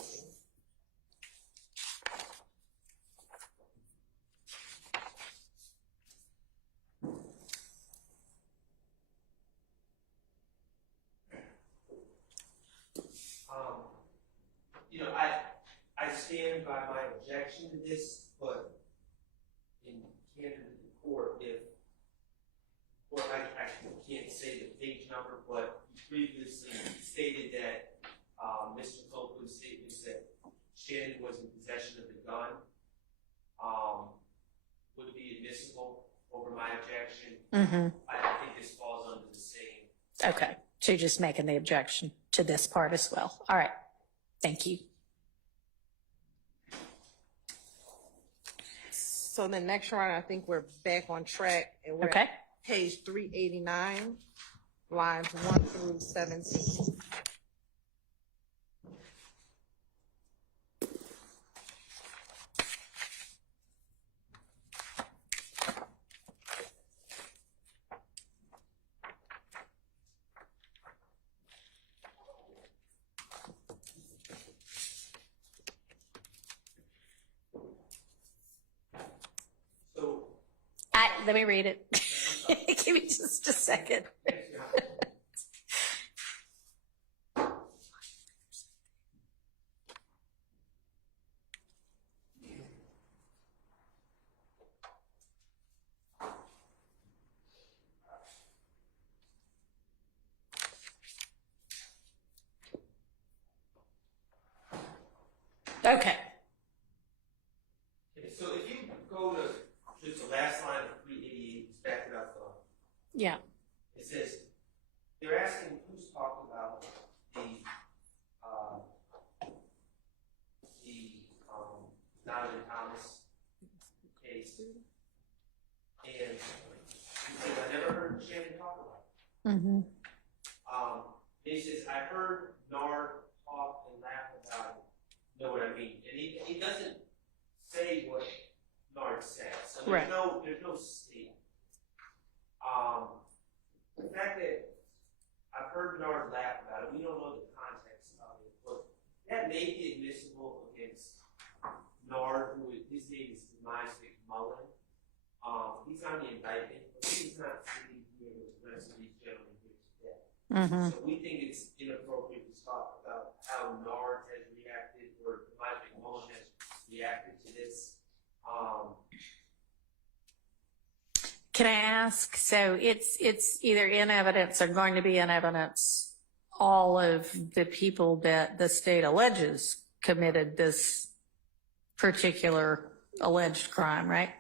You know, I stand by my objection to this, but in candid in court, I can't say the page number, but you previously stated that Mr. Copeland's statements that Shannon was in possession of the gun would be admissible over my objection. Mm-hmm. I think this falls under the same. Okay. So you're just making the objection to this part as well. All right. Thank you. So the next, Your Honor, I think we're back on track, and we're Okay. at page 389, lines 1 through 17. So, Let me read it. Give me just a second. Okay. so if you go to just the last line of 388, just back it up. Yeah. It says, they're asking who's talking about the Donovan Thomas case. And he said, I never heard Shannon talk about Mm-hmm. He says, I heard Nard talk and laugh about it. You know what I mean? And he doesn't say what Nard says. So there's no statement. The fact that I've heard Nard laugh about it, we don't know the context of it, but that may be admissible against Nard, who his name is Miles McMullen. He's on the indictment, but he's not sitting here with the rest of these gentlemen here today. Mm-hmm. So we think it's inappropriate to talk about how Nard has reacted or Miles McMullen has reacted to this. Can I ask, so it's either in evidence or going to be in evidence, all of the people that the state alleges committed this particular alleged crime, right?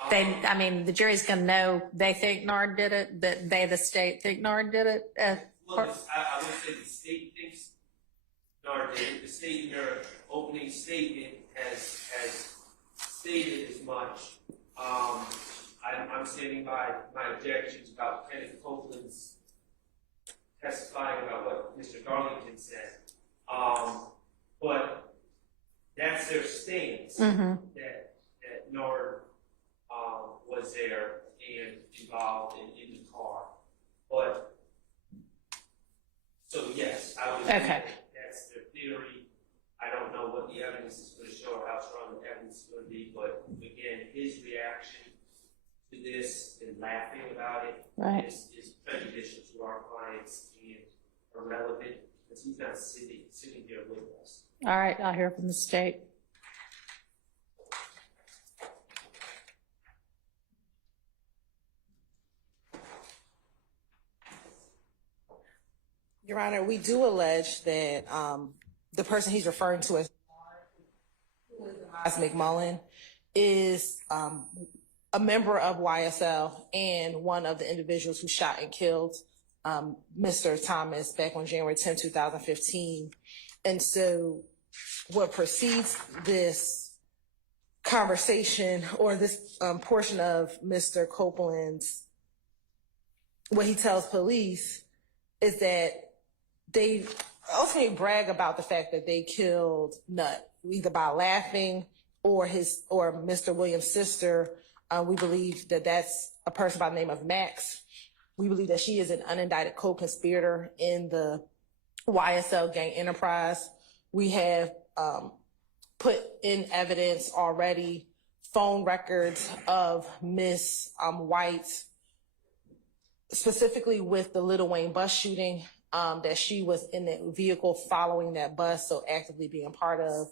I mean, the jury's going to know they think Nard did it, that they, the state, think Nard did it? I would say the state thinks Nard did it. The state in their opening statement has stated as much. I'm standing by my objections about Kenneth Copeland's testifying about what Mr. Darlington said. But that's their stance, that Nard was there and involved in the car. But, so yes, I would say that's their theory. I don't know what the evidence is going to show or how strong the evidence is going to be, but again, his reaction to this and laughing about it is prejudicial to our clients and irrelevant because he's not sitting here with us. All right, I'll hear from the state. Your Honor, we do allege that the person he's referring to as McMullen is a member of YSL and one of the individuals who shot and killed Mr. Thomas back on January 10, 2015. And so what precedes this conversation or this portion of Mr. Copeland's, what he tells police is that they ultimately brag about the fact that they killed Nutt, either by laughing or Mr. Williams' sister. We believe that that's a person by the name of Max. We believe that she is an unindicted co-conspirator in the YSL gang enterprise. We have put in evidence already phone records of Miss White, specifically with the Little Wayne bus shooting, that she was in the vehicle following that bus, so actively being part of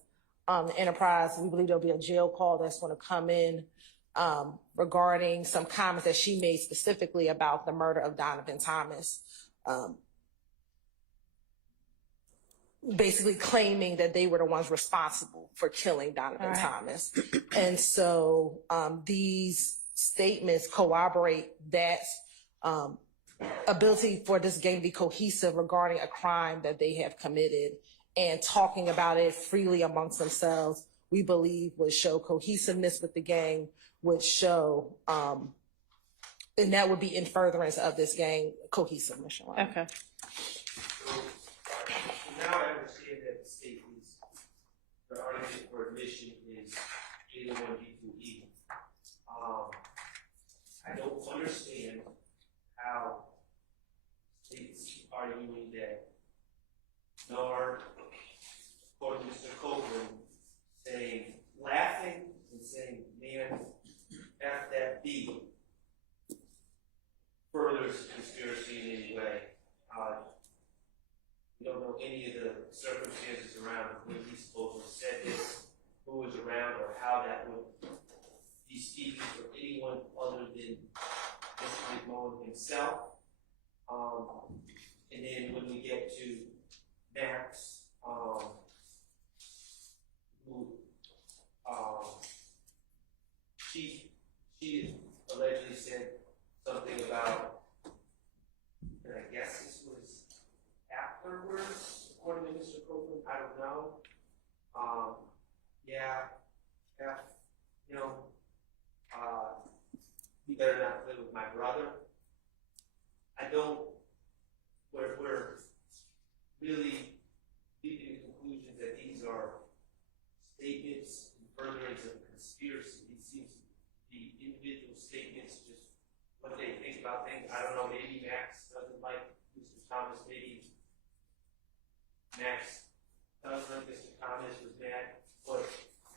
the enterprise. We believe there'll be a jail call that's going to come in regarding some comments that she made specifically about the murder of Donovan Thomas, basically claiming that they were the ones responsible for killing Donovan Thomas. And so these statements corroborate that ability for this gang to be cohesive regarding a crime that they have committed, and talking about it freely amongst themselves, we believe would show cohesiveness with the gang, would show, and that would be in furtherance of this gang cohesiveness. Okay. So now I understand that the state is, the argument for admission is A1B2E. I don't understand how states arguing that Nard, according to Mr. Copeland, saying, laughing and saying, man, F that B, furthers the conspiracy in any way. We don't know any of the circumstances around when he supposedly said this, who was around, or how that would be speaking for anyone other than Mr. McMullen himself. And then when we get to Max, who she allegedly said something about, and I guess this was afterwards, according to Mr. Copeland, I don't know. You better not live with my brother. I don't statements, just what they think about things. I don't know, maybe Max doesn't like Mr. Thomas, maybe Max does like Mr. Thomas was mad, but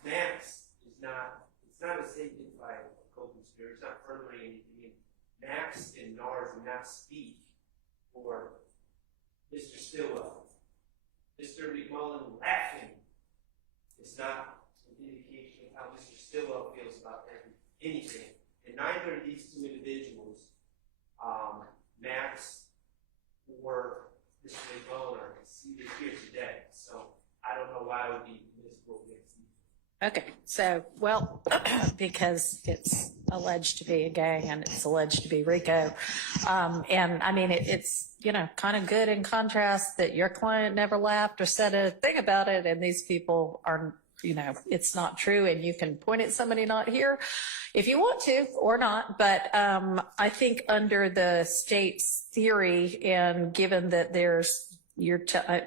Max is not, it's not a statement by a co-conspirator, it's not furthering anything. Max and NARS do not speak for Mr. Stillwell. Mr. McMullen laughing is not an indication of how Mr. Stillwell feels about anything. And neither of these two individuals, Max or Mr. McMullen, are seated here today. So I don't know why it would be admissible against them. Okay, so, well, because it's alleged to be a gang and it's alleged to be RICO. And I mean, it's, you know, kind of good in contrast that your client never laughed or said a thing about it. And these people are, you know, it's not true. And you can point at somebody not here if you want to or not. But I think under the state's theory, and given that you're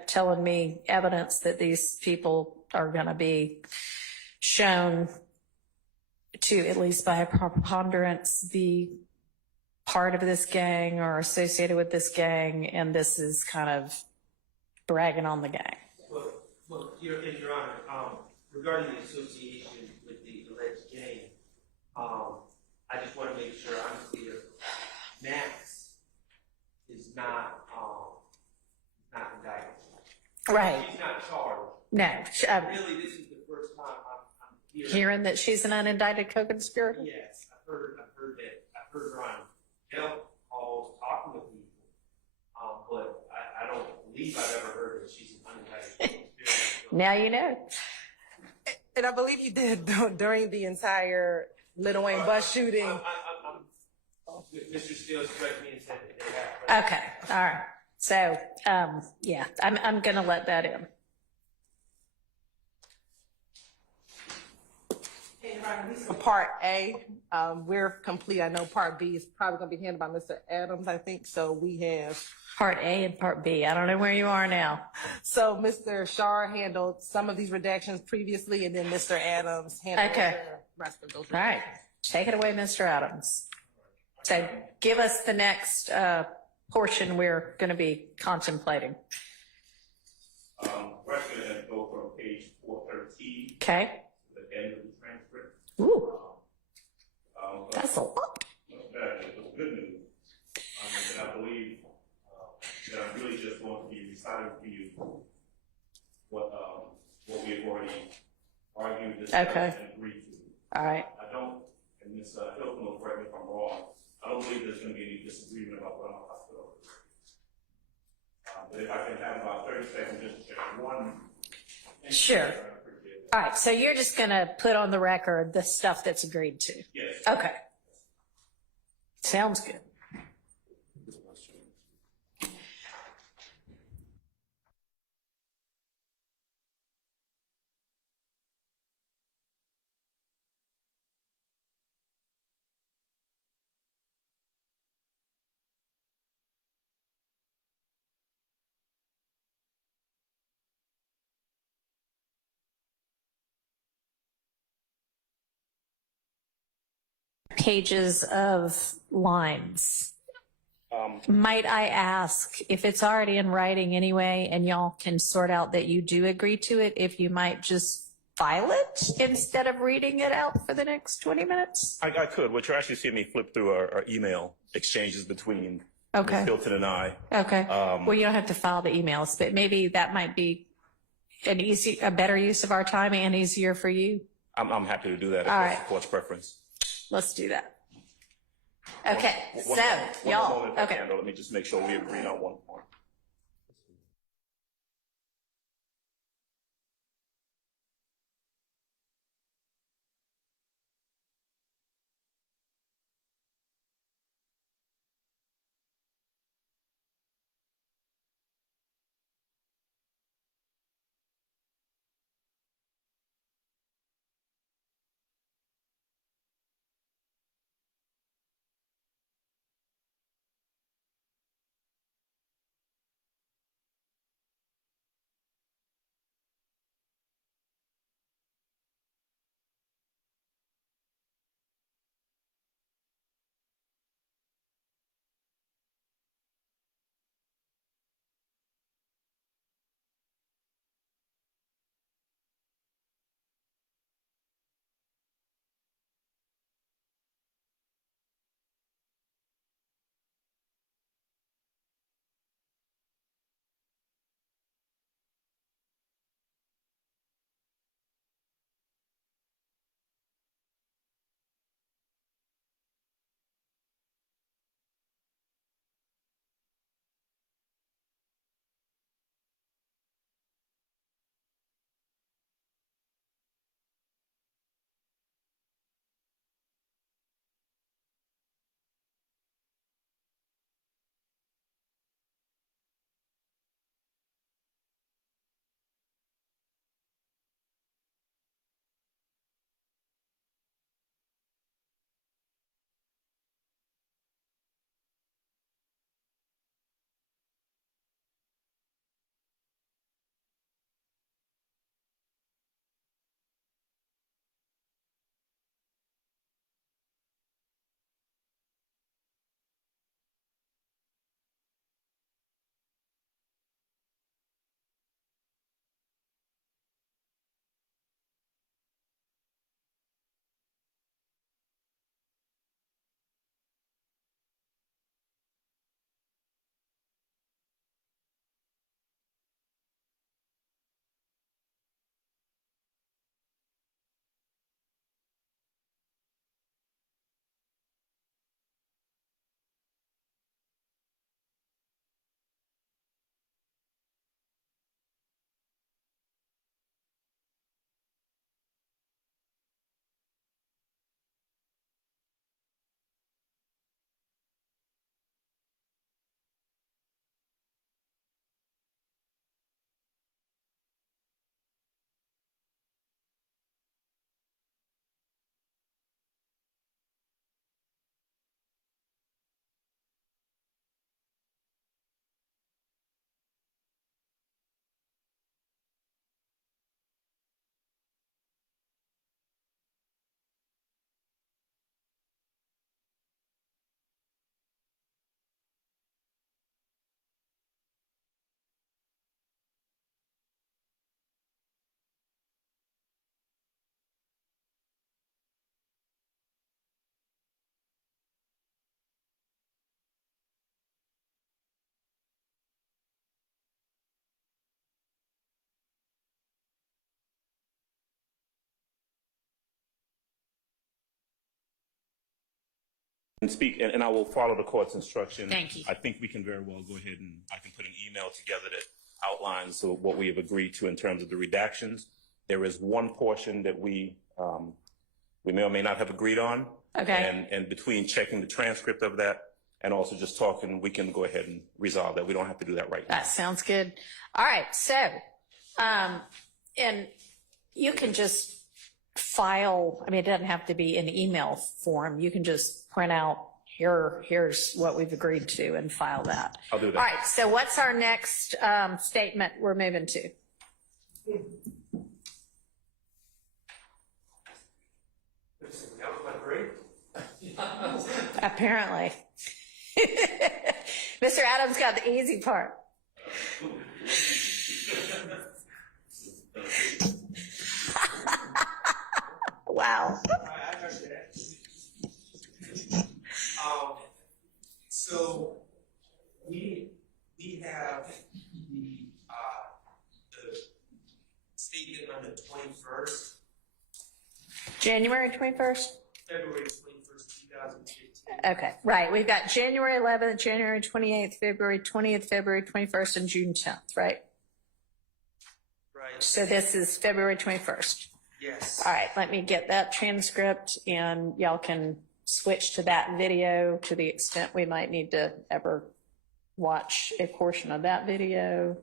telling me evidence that these people are going to be shown to, at least by a preponderance, be part of this gang or associated with this gang, and this is kind of bragging on the gang. Well, Your Honor, regarding the association with the alleged gang, I just want to make sure I'm clear. Max is not indicted. Right. She's not charged. No. Really, this is the first time I'm Hearing that she's an unindicted co-conspirator? Yes, I've heard her on help calls, talking to people, but I don't believe I've ever heard that she's an unindicted co-conspirator. Now you know. And I believe you did during the entire Little Wayne bus shooting. Mr. Steele corrected me and said that they have. Okay, all right. So, yeah, I'm going to let that in. Part A, we're complete. I know Part B is probably going to be handled by Mr. Adams, I think. So we have Part A and Part B. I don't know where you are now. So Mr. Shar handled some of these redactions previously, and then Mr. Adams handled the rest of those redactions. All right, take it away, Mr. Adams. So give us the next portion we're going to be contemplating. We're actually going to go from page 413 Okay. to the end of the transcript. Ooh, that's a lot. It was good news. And I believe that I'm really just going to be reciting for you what we have already argued, discussed, and agreed to. All right. I don't, and Ms. Hilton will correct me if I'm wrong, I don't believe there's going to be any disagreement about what I'm about to go. But if I can have about 30 seconds just to share one. Sure. All right, so you're just going to put on the record the stuff that's agreed to? Yes. Okay. Sounds good. Pages of lines. Might I ask, if it's already in writing anyway, and y'all can sort out that you do agree to it, if you might just file it instead of reading it out for the next 20 minutes? I could. What you're actually seeing me flip through our email exchanges between Okay. Ms. Hilton and I. Okay. Well, you don't have to file the emails, but maybe that might be a better use of our time and easier for you. I'm happy to do that if All that's right. the court's preference. Let's do that. Okay, One y'all, moment if I okay. can, though. Let me just make sure we agree on one point. And and I will follow the court's instruction. Thank you. I think we can very well go ahead and I can put an email together that outlines what we have agreed to in terms of the redactions. There is one portion that we may or may not have agreed on. Okay. And between checking the transcript of that and also just talking, we can go ahead and resolve that. We don't have to do that right now. That sounds good. All right. So, and you can just file, I mean, it doesn't have to be in email form. You can just print out here's what we've agreed to and file that. I'll do that. All right. So what's our next statement we're moving to? That was my break. Apparently. Mr. Adams got the easy part. Wow. So we have the statement on the 21st, January 21st? February 21st, 2015. Okay, right. We've got January 11th, January 28th, February 20th, February 21st, and June 10th, right? Right. So this is February 21st. Yes. All right, let me get that transcript and y'all can switch to that video to the extent we might need to ever watch a portion of that video.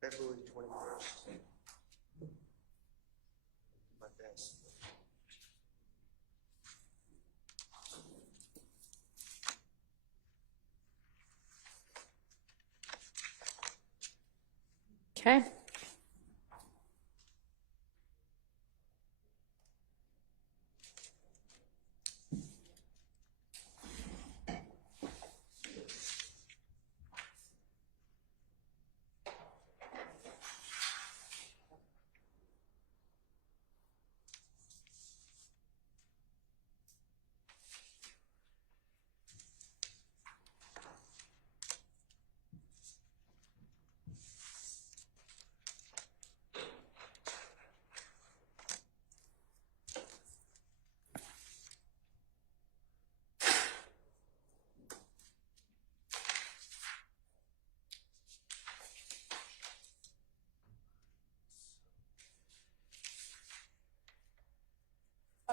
February 21st. My best. Okay.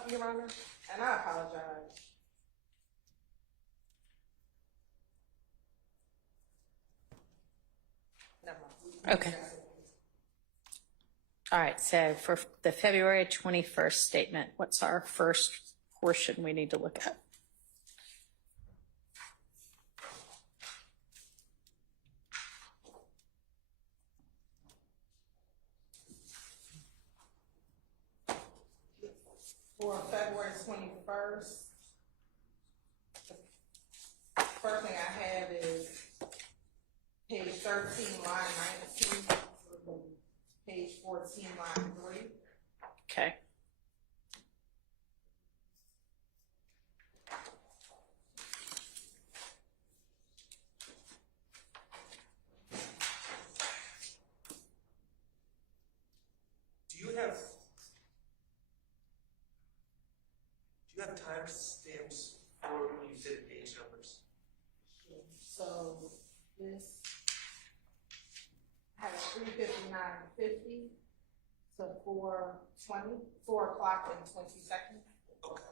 Your Honor, and I apologize. Never mind. Okay. All right, so for the February 21st statement, what's our first portion we need to look at? For February 21st, the first thing I have is page 13, line 19, page 14, line 3. Okay. Do you have timestamps for when you said page numbers? So this has 3:59:50 to 4:20, 4 o'clock and 20 seconds. Okay.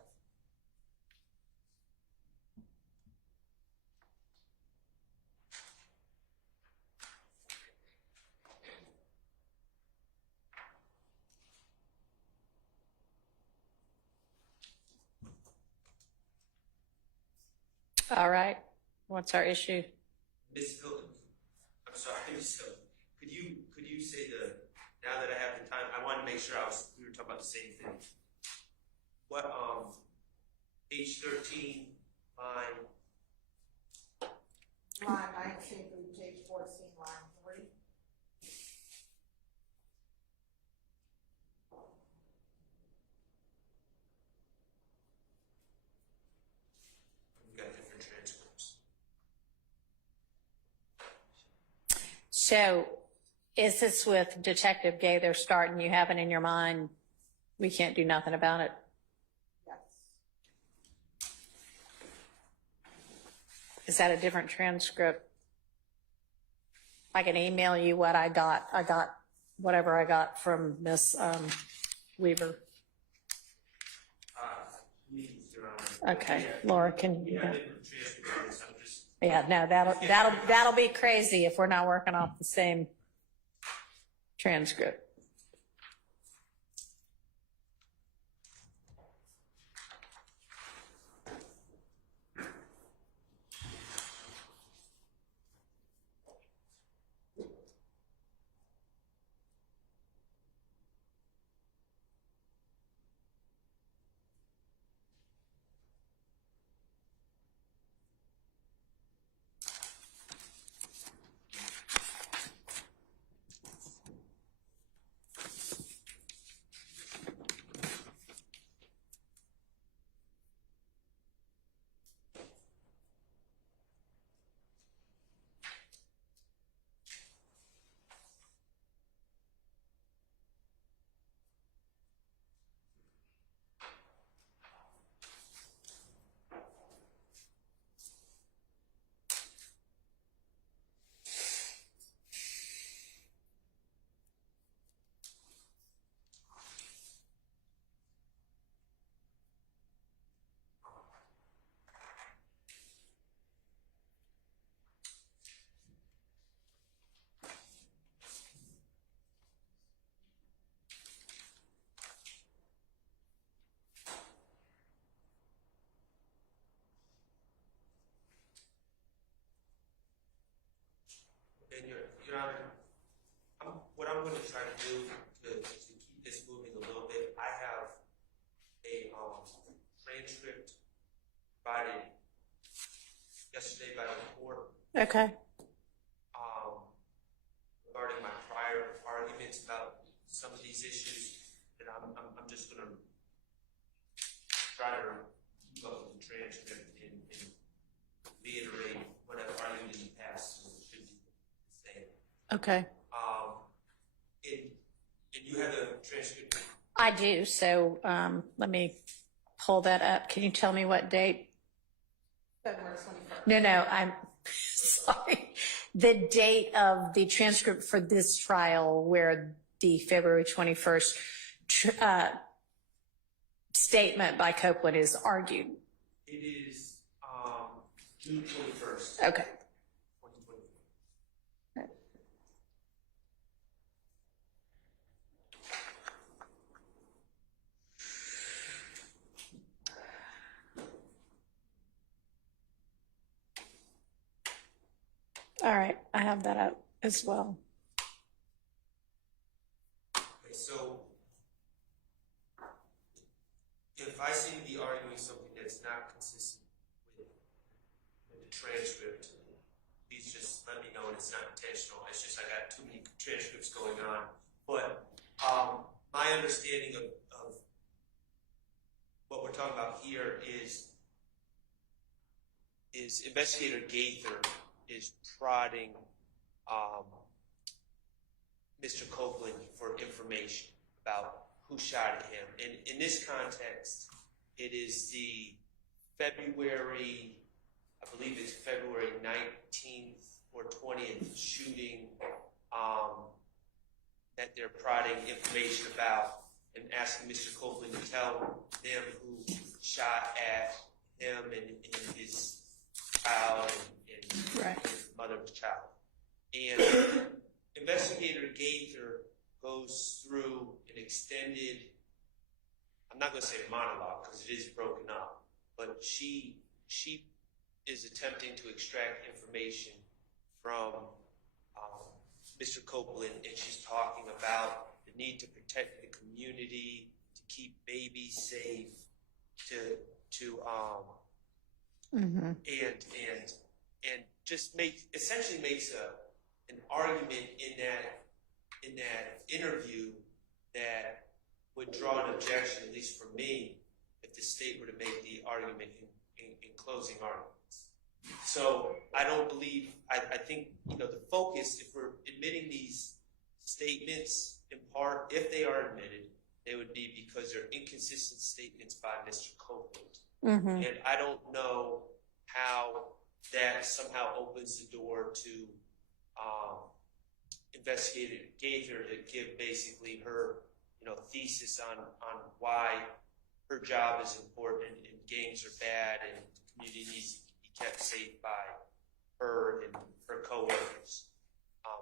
All right. What's our issue? Ms. Hilton, I'm sorry, Ms. Hilton, could you say now that I have the time, I wanted to make sure we were talking about the same thing. what, page 13, line, Line 19 through page 14, line 3. we got different transcripts. So is this with Detective Gaither starting? You have it in your mind? We can't do nothing about it? Yes. Is that a different transcript? I can email you what I got. I got whatever I got from Miss Weaver. Okay, Laura, can you? Yeah, no, that'll be crazy if we're not working off the same transcript. And Your Honor, what I'm going to try to do to keep this moving a little bit, I have a transcript provided yesterday by the court Okay. regarding my prior arguments about some of these issues, and I'm just going to try to keep up with the transcript and reiterate what I've argued in the past. So it should be the same. Okay. And you have a transcript? I do. So let me pull that up. Can you tell me what date? February 21st. No, I'm sorry. The date of the transcript for this trial where the February 21st statement by Copeland is argued. It is June 21st. Okay. 2024. All right. I have that up as well. Okay, so if I seem to be arguing something that's not consistent with the transcript, please just let me know it's not intentional. It's just I got too many transcripts going on. But my understanding of what we're talking about here is Investigator Gaither is prodding Mr. Copeland for information about who shot at him. And in this context, it is the February, I believe it's February 19th or 20th shooting that they're prodding information about and asking Mr. Copeland to tell them who shot at him and his child and Right. his mother's child. And Investigator Gaither goes through an extended, I'm not going to say a monologue because it is broken up, but she is attempting to extract information from Mr. Copeland, and she's talking about the need to protect the community, to keep babies safe, and just essentially makes an argument in that interview that would draw an objection, at least for me, if the state were to make the argument in closing arguments. So I don't believe, I think, the focus, if we're admitting these statements in part, if they are admitted, they would be because they're inconsistent statements by Mr. Copeland. And I don't know how that somehow opens the door to Investigator Gaither to give basically her, thesis on why her job is important and gangs are bad and the community needs to be kept safe by her and her coworkers.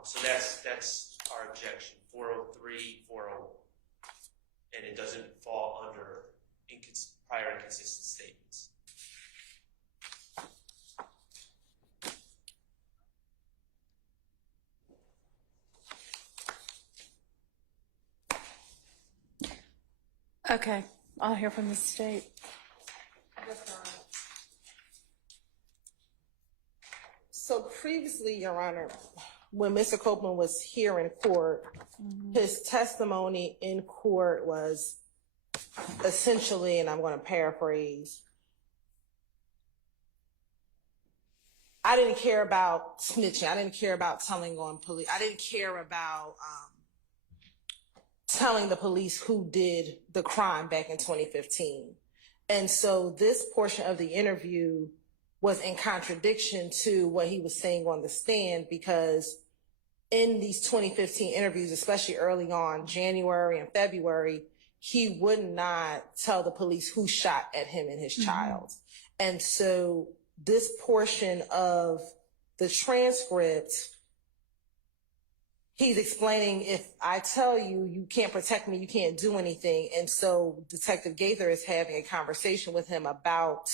So that's our objection, 403, 401. And it doesn't fall under prior inconsistent statements. Okay, I'll hear from the state. So previously, Your Honor, when Mr. Copeland was here in court, his testimony in court was essentially, and I'm going to paraphrase, I didn't care about snitching. I didn't care about telling on police. I didn't care about telling the police who did the crime back in 2015. And so this portion of the interview was in contradiction to what he was saying on the stand, because in these 2015 interviews, especially early on, January and February, he would not tell the police who shot at him and his child. And so this portion of the transcript, he's explaining, if I tell you, you can't protect me, you can't do anything. And so Detective Gaither is having a conversation with him about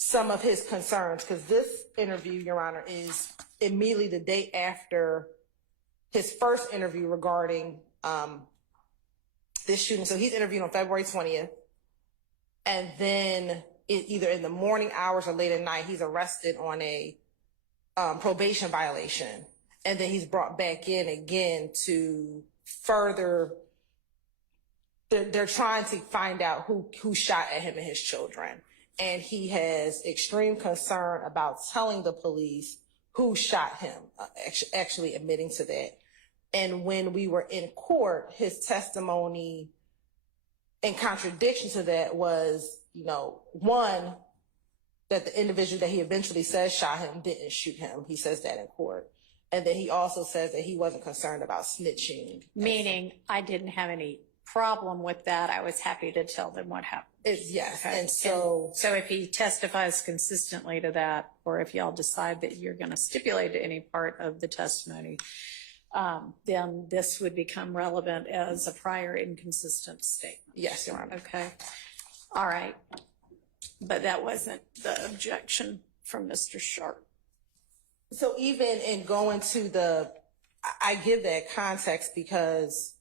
some of his concerns, because this interview, Your Honor, is immediately the day after his first interview regarding this shooting. So he's interviewed on February 20th, and then either in the morning hours or late at night, he's arrested on a probation violation. And then he's brought back in again to further, they're trying to find out who shot at him and his children. And he has extreme concern about telling the police who shot him, actually admitting to that. And when we were in court, his testimony in contradiction to that was, one, that the individual that he eventually says shot him didn't shoot him. He says that in court. And then he also says that he wasn't concerned about snitching. Meaning, I didn't have any problem with that. I was happy to tell them what happened. Yes. Okay. And so if he testifies consistently to that, or if y'all decide that you're going to stipulate to any part of the testimony, then this would become relevant as a prior inconsistent statement. Yes, Your Honor. Okay. All right. But that wasn't the objection from Mr. Sharp. So even in going to I give that context because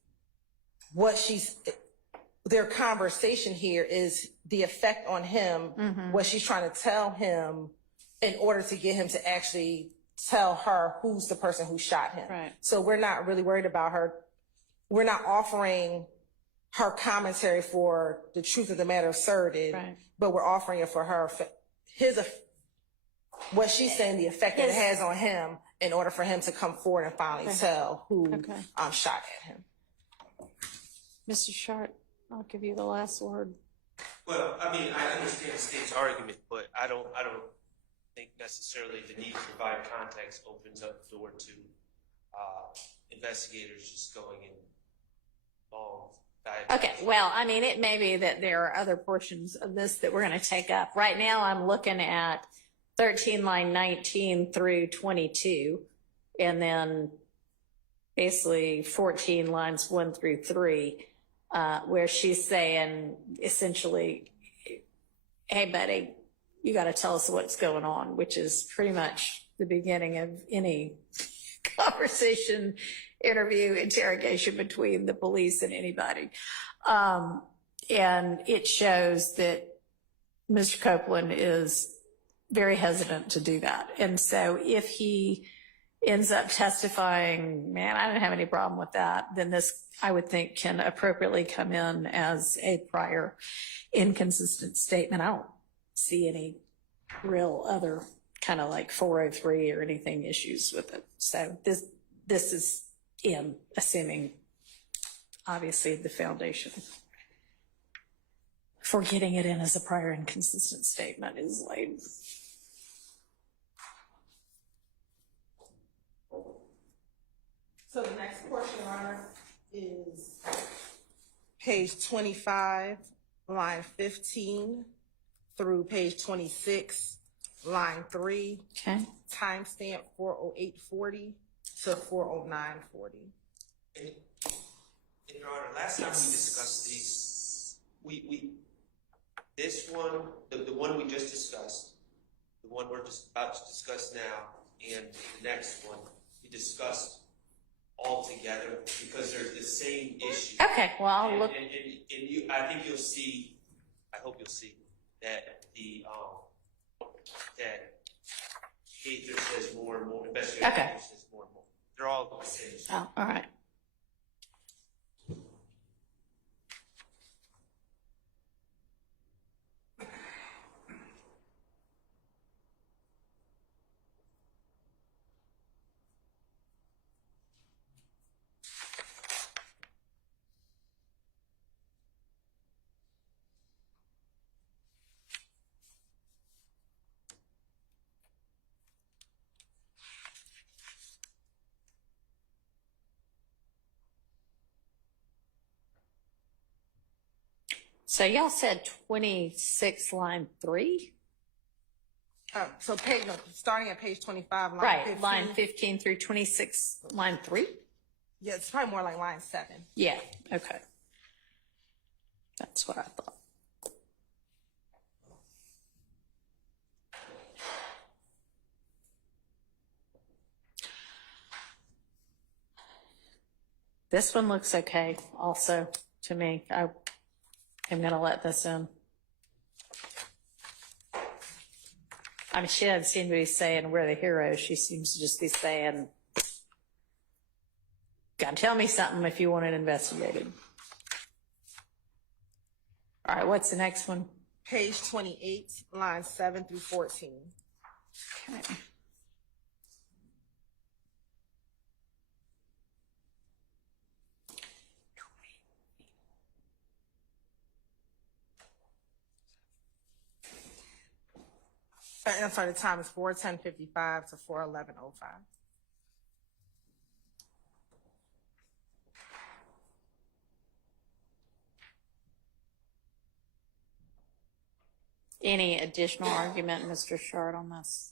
their conversation here is the effect on him, what she's trying to tell him in order to get him to actually tell her who's the person who shot him. Right. So we're not really worried about her. We're not offering her commentary for the truth of the matter asserted, but we're offering it for her, what she's saying, the effect that it has on him in order for him to come forward and finally tell who shot at him. Mr. Sharp, I'll give you the last word. Well, I mean, I understand the state's argument, but I don't think necessarily the need to provide context opens up the door to investigators just going in long. Okay, well, I mean, it may be that there are other portions of this that we're going to take up. Right now, I'm looking at 13 line 19 through 22, and then basically 14 lines 1 through 3, where she's saying essentially, hey, buddy, you got to tell us what's going on, which is pretty much the beginning of any conversation, interview, interrogation between the police and anybody. And it shows that Mr. Copeland is very hesitant to do that. And so if he ends up testifying, man, I don't have any problem with that, then this, I would think, can appropriately come in as a prior inconsistent statement. I don't see any real other kind of like 403 or anything issues with it. So this is in, assuming obviously the foundation for getting it in as a prior inconsistent statement is laid. So the next portion, Your Honor, is page 25, line 15 through page 26, line 3. Okay. Timestamp 40840 to 40940. And Your Honor, last time we discussed these, we this one, the one we just discussed, the one we're just about to discuss now, and the next one, we discussed all together because there's the same issue. Okay, well, I'll look. And you, I think you'll see, I hope you'll see that the, that Gaither says more and more, investigator Okay. says more and more. They're all the same issue. Oh, all right. So y'all said 26 line 3? So page, no, starting at page 25, line Right, 15. line 15 through 26 line 3? Yeah, it's probably more like line 7. Yeah, okay. That's what I thought. This one looks okay also to me. I'm going to let this in. I mean, she doesn't seem to be saying we're the heroes. She seems to just be saying, God, tell me something if you want it investigated. All right, what's the next one? Page 28, line 7 through 14. Okay. I'm sorry, the time is 4:10:55 to 4:11:05. Any additional argument, Mr. Shard, on this?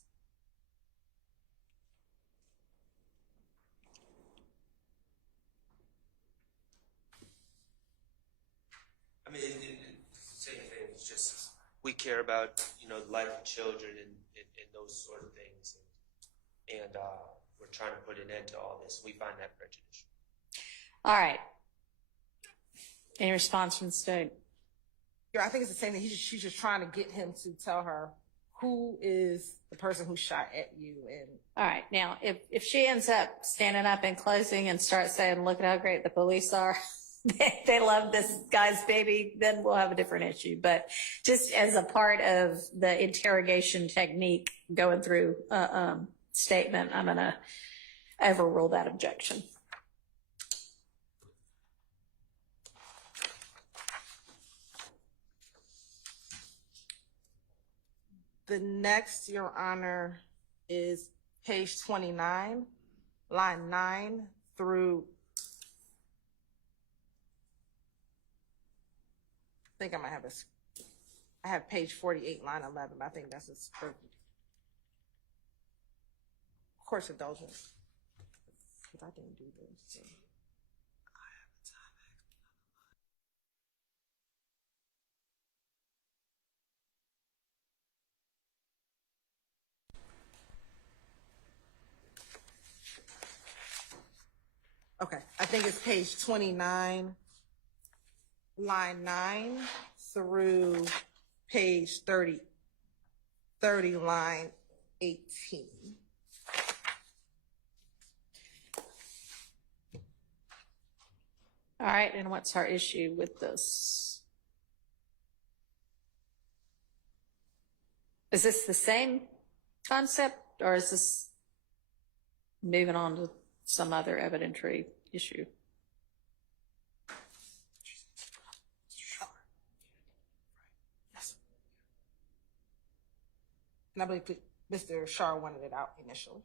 I mean, it's the same thing. It's just we care about, you know, the life of children and those sort of things, and we're trying to put an end to all this. We find that prejudicial. All right. Any response from the state? Yeah, I think it's the same thing. She's just trying to get him to tell her who is the person who shot at you. And All right. Now, if she ends up standing up in closing and starts saying, look at how great the police are, they love this guy's baby, then we'll have a different issue. But just as a part of the interrogation technique going through statement, I'm going to overrule that objection. the next, Your Honor, is page 29, line 9 through, I think I might have this. I have page 48, line 11, but I think that's his course indulgence. Because I didn't do this. So. Okay, I think it's page 29, line 9 through page 30, line 18. All right, and what's our issue with this? Is this the same concept, or is this moving on to some other evidentiary issue? Yes. And I believe Mr. Shar wanted it out initially.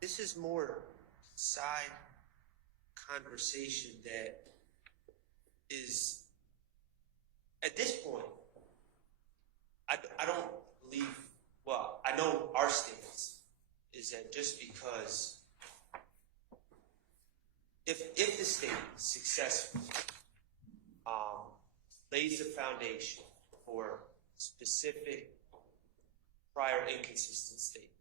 This is more side conversation that is, at this point, I don't believe, well, I know our stance is that just because if the state successfully lays the foundation for specific prior inconsistent statements,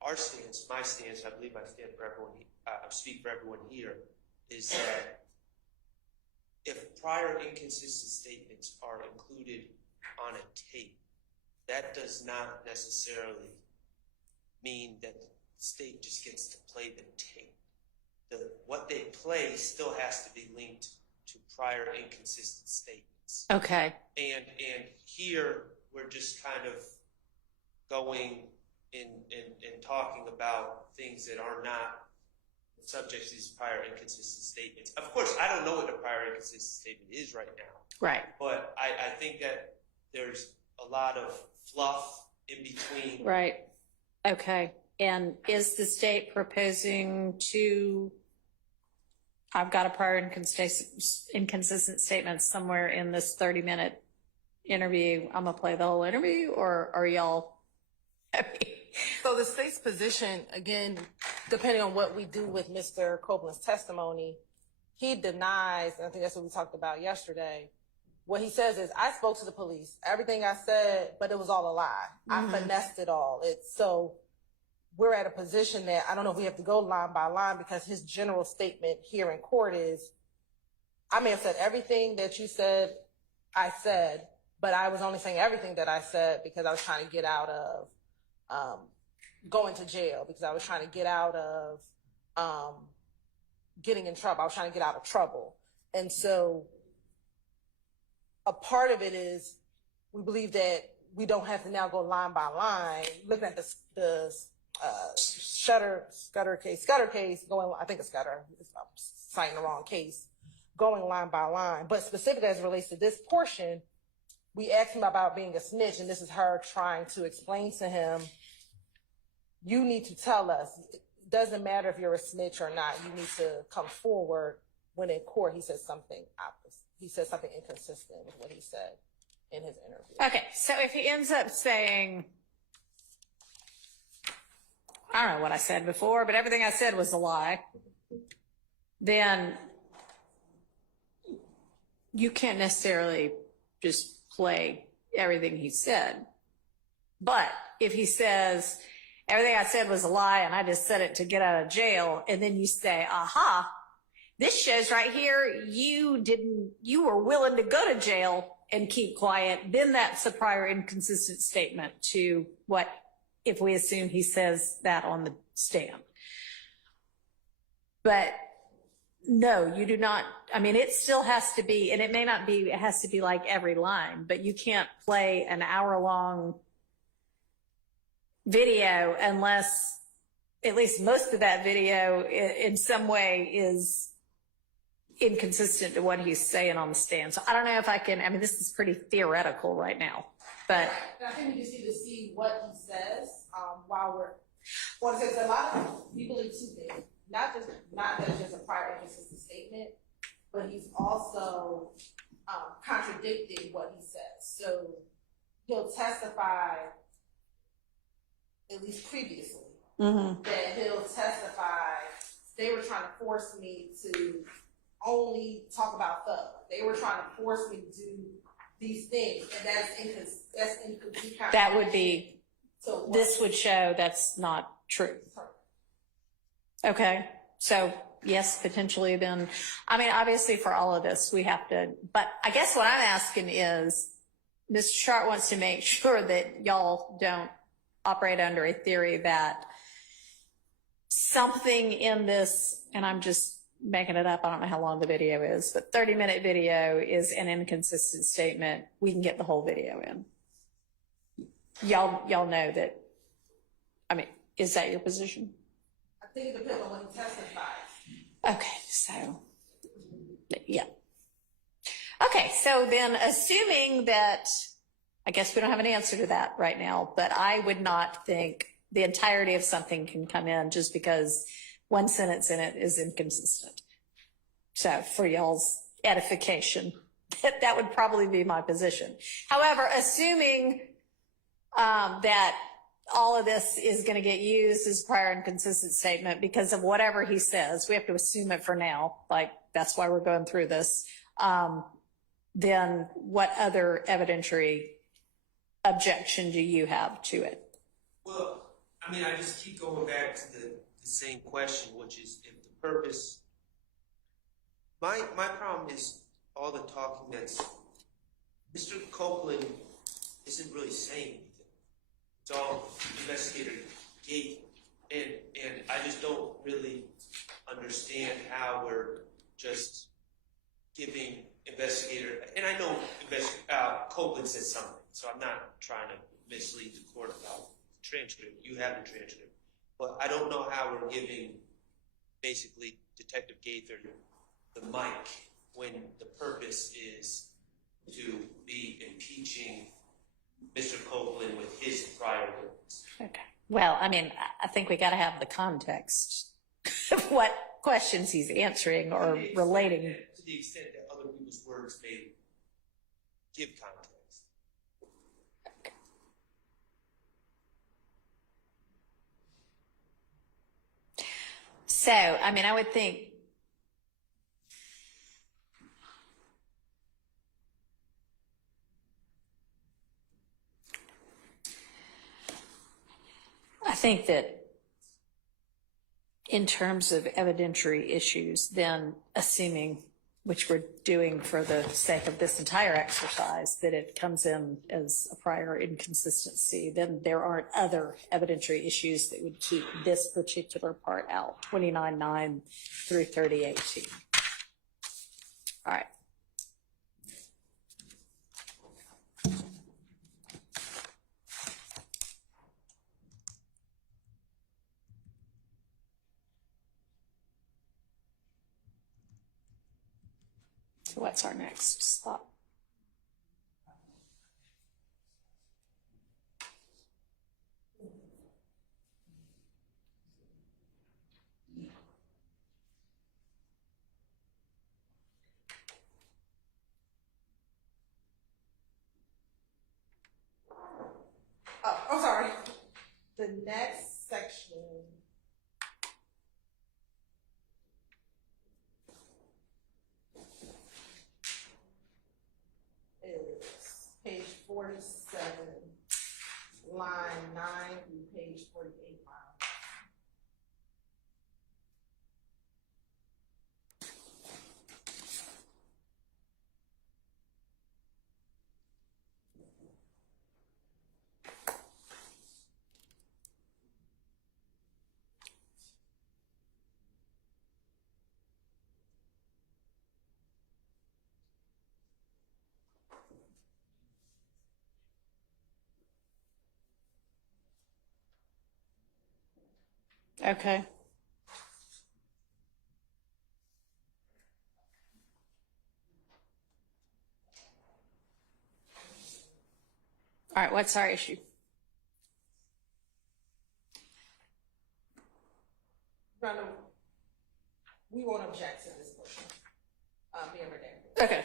our stance, my stance, I believe I stand for everyone, speak for everyone here, is that if prior inconsistent statements are included on a tape, that does not necessarily mean that the state just gets to play the tape. What they play still has to be linked to prior inconsistent statements. Okay. And here we're just kind of going in talking about things that are not subject to these prior inconsistent statements. Of course, I don't know what a prior inconsistent statement is right now. Right. But I think that there's a lot of fluff in between. Right. Okay. And is the state proposing to, I've got a prior inconsistent statement somewhere in this 30-minute interview, I'm going to play the whole interview, or are y'all happy? So the state's position, again, depending on what we do with Mr. Copeland's testimony, he denies, and I think that's what we talked about yesterday, what he says is, I spoke to the police, everything I said, but it was all a lie. I finessed it all. So we're at a position that I don't know if we have to go line by line, because his general statement here in court is, I may have said everything that you said I said, but I was only saying everything that I said because I was trying to get out of going to jail, because I was trying to get out of getting in trouble. I was trying to get out of trouble. And so a part of it is we believe that we don't have to now go line by line, looking at the Scudder case going, I think it's Scudder, I'm citing the wrong case, going line by line. But specifically as it relates to this portion, we asked him about being a snitch, and this is her trying to explain to him, you need to tell us. It doesn't matter if you're a snitch or not. You need to come forward. When in court, he says something opposite. He says something inconsistent with what he said in his interview. Okay, so if he ends up saying, I don't know what I said before, but everything I said was a lie, then you can't necessarily just play everything he said. But if he says, everything I said was a lie and I just said it to get out of jail, and then you say, aha, this shows right here you were willing to go to jail and keep quiet, then that's a prior inconsistent statement to what, if we assume he says that on the stand. But no, you do not. I mean, it still has to be, and it may not be, it has to be like every line, but you can't play an hour-long video unless at least most of that video in some way is inconsistent to what he's saying on the stand. So I don't know if I can, I mean, this is pretty theoretical right now. But I think we just need to see what he says, while well, it says a lot of, we believe two things, not that it's just a prior inconsistent statement, but he's also, contradicting what he says. So he'll testify, at least previously, that he'll testify, they were trying to force me to only talk about thug. They were trying to force me to do these things, and that's inconsistent. that would be, this would show that's not true. Okay, so yes, potentially then, I mean, obviously for all of this, we have to, but I guess what I'm asking is, Mr. Sharp wants to make sure that y'all don't operate under a theory that something in this, and I'm just making it up, I don't know how long the video is, but 30-minute video is an inconsistent statement. We can get the whole video in. Y'all know that, I mean, is that your position? I think it depends on when he testifies. Okay, so, yeah. Okay, so then assuming that, I guess we don't have an answer to that right now, but I would not think the entirety of something can come in just because one sentence in it is inconsistent. So for y'all's edification, that would probably be my position. However, assuming that all of this is going to get used as prior inconsistent statement because of whatever he says, we have to assume it for now, like that's why we're going through this, then what other evidentiary objection do you have to it? Well, I mean, I just keep going back to the same question, which is if the purpose. My problem is all the talking that's Mr. Copeland isn't really saying anything. It's all investigator gate, and I just don't really understand how we're just giving investigator. And I know Copeland said something, so I'm not trying to mislead the court about the transcript. You have the transcript, but I don't know how we're giving basically Detective Gaither the mic when the purpose is to be impeaching Mr. Copeland with his prior words. Okay. Well, I mean, I think we got to have the context of what questions he's answering or relating. To the extent that other people's words may give context. Okay. So, I mean, I would think that in terms of evidentiary issues, then assuming, which we're doing for the sake of this entire exercise, that it comes in as a prior inconsistency, then there aren't other evidentiary issues that would keep this particular part out, 29-9 through 30-18. All right. So what's our next stop? Oh, I'm sorry. The next section is page 47, line 9 through page 48. Okay. All right, what's our issue? Brenda, we won't object to this motion being redacted. Okay.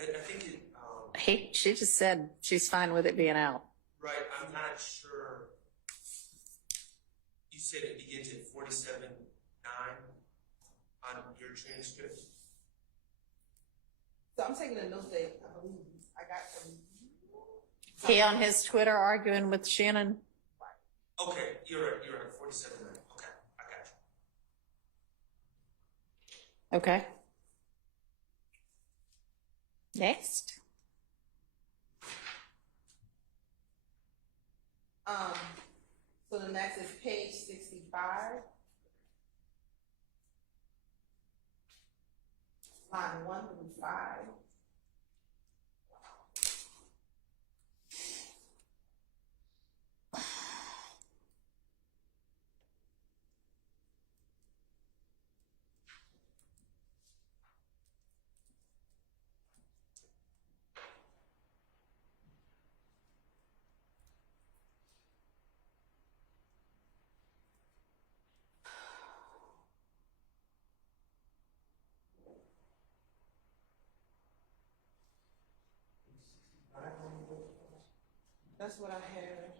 And I think it, She just said she's fine with it being out. right, I'm not sure. You said it begins at 47:9 on your transcript? So I'm taking a note that I believe I got some. He on his Twitter arguing with Shannon. Okay, you're right, 47:9. Okay, I got you. Okay. Next. So the next is page 65. Line 1 through 5. That's what I had.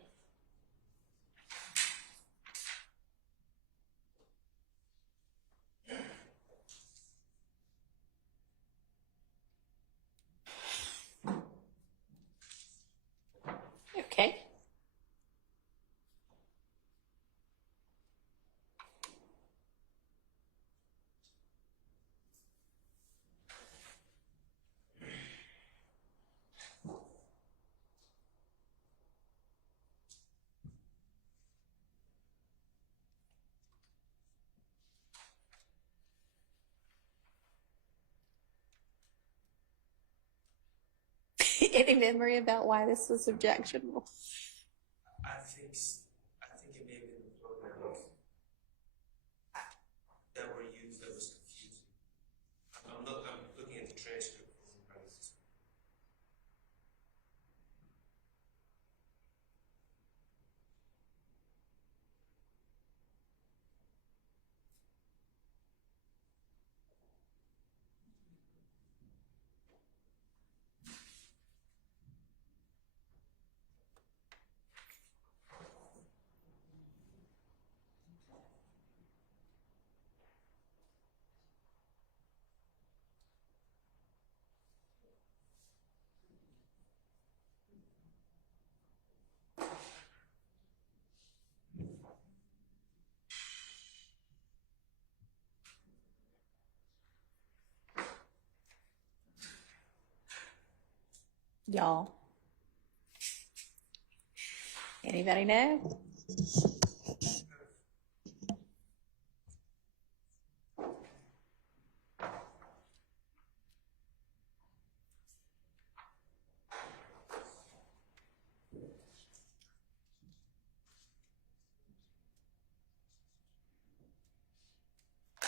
Okay. Any memory about why this was objectionable? I think it may have been the pronouns that were used that was confusing. I'm looking at the transcript. Y'all. Anybody know?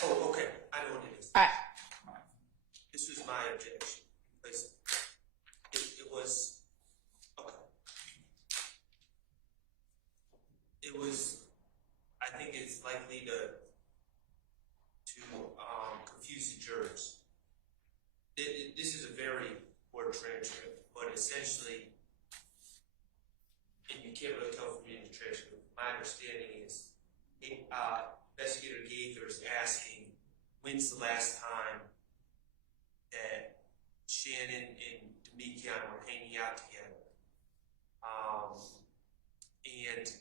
Oh, okay, I know what it is. All right. This was my objection. Because it was, okay. It was, I think it's likely to confuse the jurors. This is a very poor transcript, but essentially, and you can't really tell from reading the transcript, my understanding is investigator Gaither is asking, when's the last time that Shannon and Demekion were hanging out together? And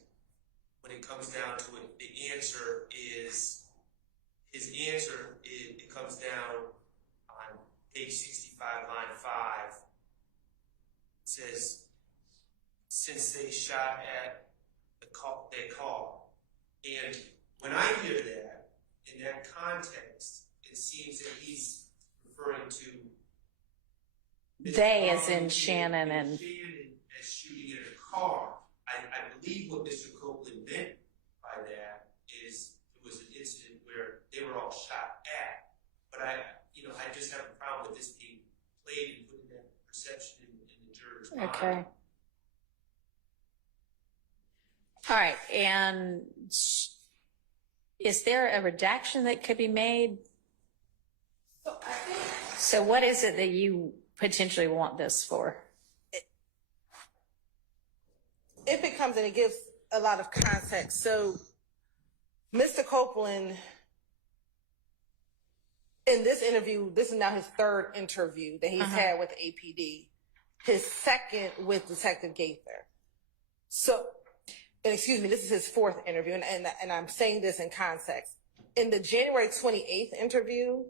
when it comes down to it, the answer is, his answer, it comes down on page 65, line 5. It says, since they shot at their car. And when I hear that, in that context, it seems that he's referring to They as in Shannon and Shannon as shooting at a car. I believe what Mr. Copeland meant by that is it was an incident where they were all shot at. All right, and is there a redaction that could be made? So what is it that you potentially want this for? If it comes and it gives a lot of context. So Mr. Copeland, in this interview, this is now his third interview that he's had with APD, his second with Detective Gaither. So, and excuse me, this is his fourth interview, and I'm saying this in context. In the January 28th interview,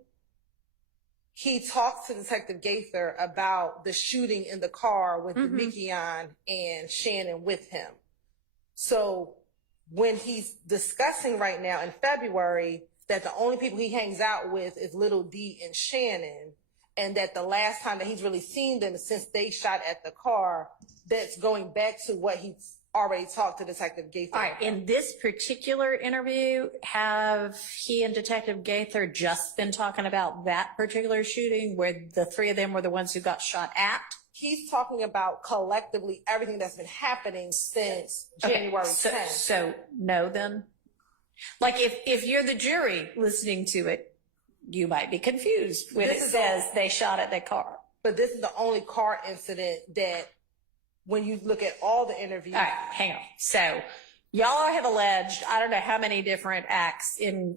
he talked to Detective Gaither about the shooting in the car with Demikian and Shannon with him. So when he's discussing right now in February that the only people he hangs out with is Little D and Shannon, and that the last time that he's really seen them since they shot at the car, that's going back to what he's already talked to Detective Gaither. All right, in this particular interview, have he and Detective Gaither just been talking about that particular shooting where the three of them were the ones who got shot at? He's talking about collectively everything that's been happening since January 10th. So no then? Like if you're the jury listening to it, you might be confused when it says they shot at their car. But this is the only car incident that when you look at all the interviews. All right, hang on. So y'all have alleged, I don't know how many different acts in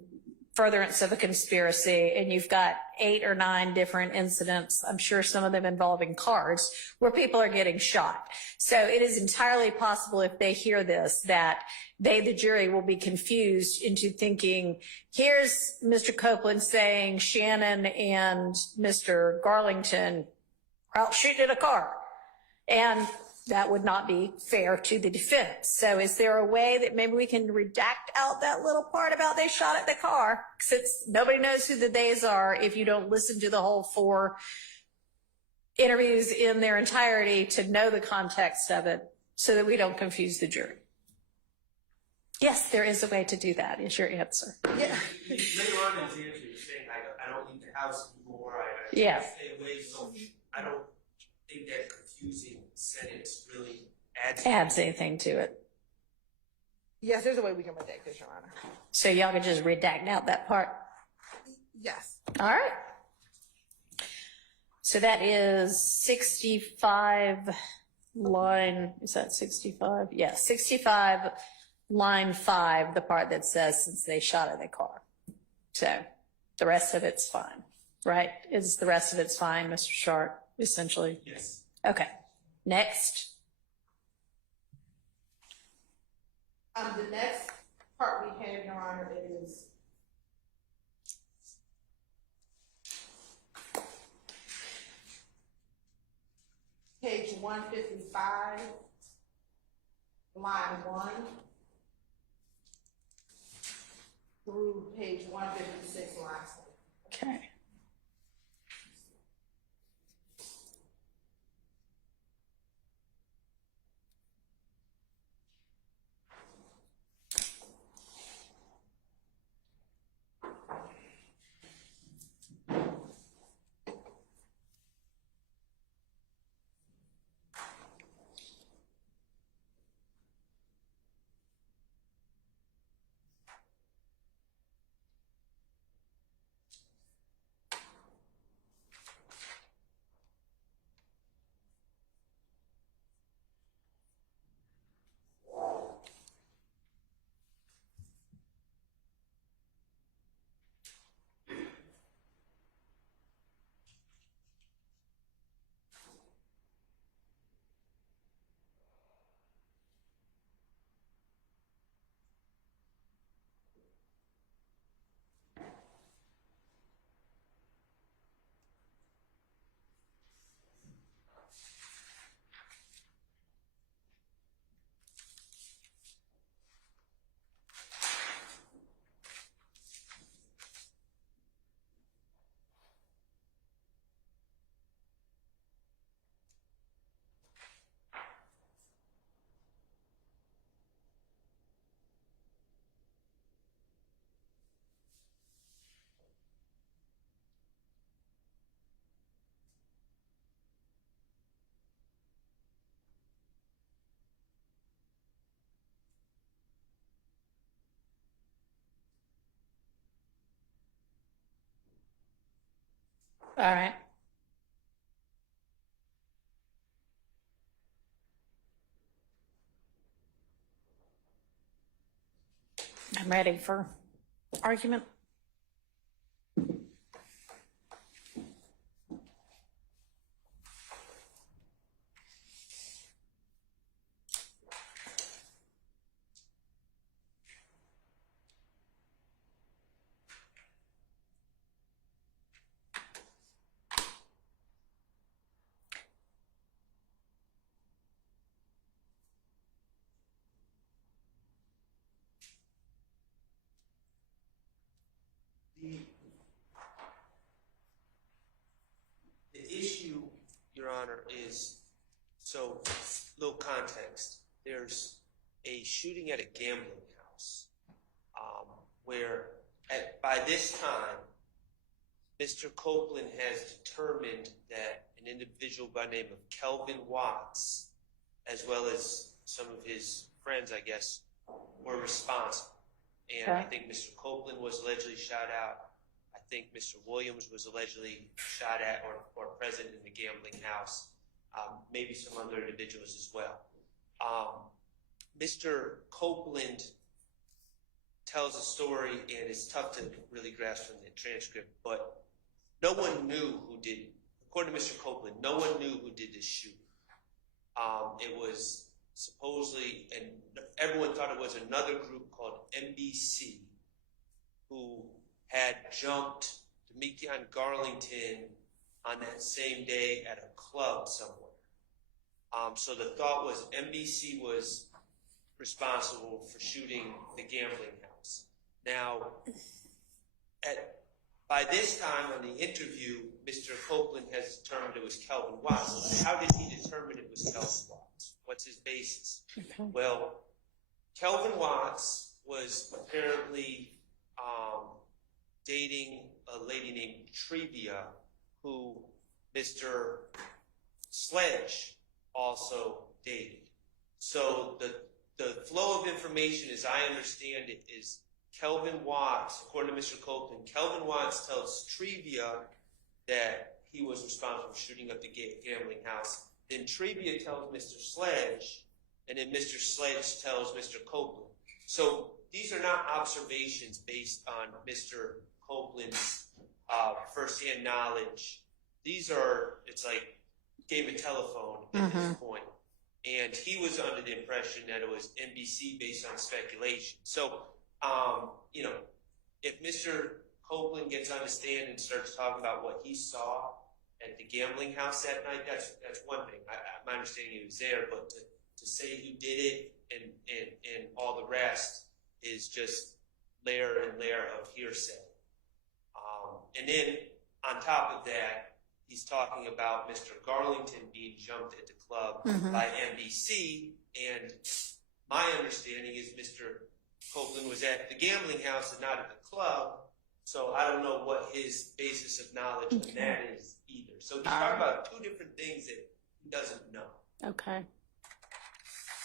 furtherance of a conspiracy, and you've got 8 or 9 different incidents, I'm sure some of them involving cars, where people are getting shot. So it is entirely possible if they hear this that they, the jury, will be confused into thinking, here's Mr. Copeland saying Shannon and Mr. Garlington are out shooting at a car. And that would not be fair to the defense. So is there a way that maybe we can redact out that little part about they shot at the car? Since nobody knows who the theys are if you don't listen to the whole 4 interviews in their entirety to know the context of it so that we don't confuse the jury. Yes, there is a way to do that, is your answer. Yeah. Later on in his answer, you're saying, I don't leave the house anymore. I stay away. So I don't think that confusing sentence really adds anything to it. Yes, there's a way we can redact this, Your Honor. So y'all can just redact out that part? Yes. All right. So that is 65 line, is that 65? Yeah, 65 line 5, the part that says since they shot at the car. So the rest of it's fine, right? Is the rest of it's fine, Mr. Sharp, essentially? Yes. Okay. Next. The next part we have, Your Honor, is page 155, line 1 through page 156, line 2. Okay. All right. I'm ready for argument. The issue, Your Honor, is, so, little context. There's a shooting at a gambling house where by this time, Mr. Copeland has determined that an individual by the name of Kelvin Watts, as well as some of his friends, I guess, were responsible. And I think Mr. Copeland was allegedly shot out. I think Mr. Williams was allegedly shot at or present in the gambling house. Maybe some other individuals as well. Mr. Copeland tells a story, and it's tough to really grasp from the transcript, but no one knew who did, according to Mr. Copeland, no one knew who did this shooting. It was supposedly, and everyone thought it was another group called NBC who had jumped Demekion Garlington on that same day at a club somewhere. So the thought was NBC was responsible for shooting the gambling house. Now, by this time on the interview, Mr. Copeland has determined it was Kelvin Watts. How did he determine it was Kelvin Watts? What's his basis? Okay. Well, Kelvin Watts was apparently dating a lady named Trivia, who Mr. Sledge also dated. So the flow of information, as I understand it, is Kelvin Watts, according to Mr. Copeland, Kelvin Watts tells Trivia that he was responsible for shooting up the gambling house. Then Trivia tells Mr. Sledge, and then Mr. Sledge tells Mr. Copeland. So these are not observations based on Mr. Copeland's firsthand knowledge. These are, it's like game of telephone at this point. And he was under the impression that it was NBC based on speculation. So, you know, if Mr. Copeland gets on the stand and starts talking about what he saw at the gambling house that night, that's one thing. My understanding he was there, but to say who did it and all the rest is just layer and layer of hearsay. And then on top of that, he's talking about Mr. Garlington being jumped at the club by NBC, and my understanding is Mr. Copeland was at the gambling house and not at the club, so I don't know what his basis of knowledge on that is either. So he's talking about two different things that he doesn't know. Okay.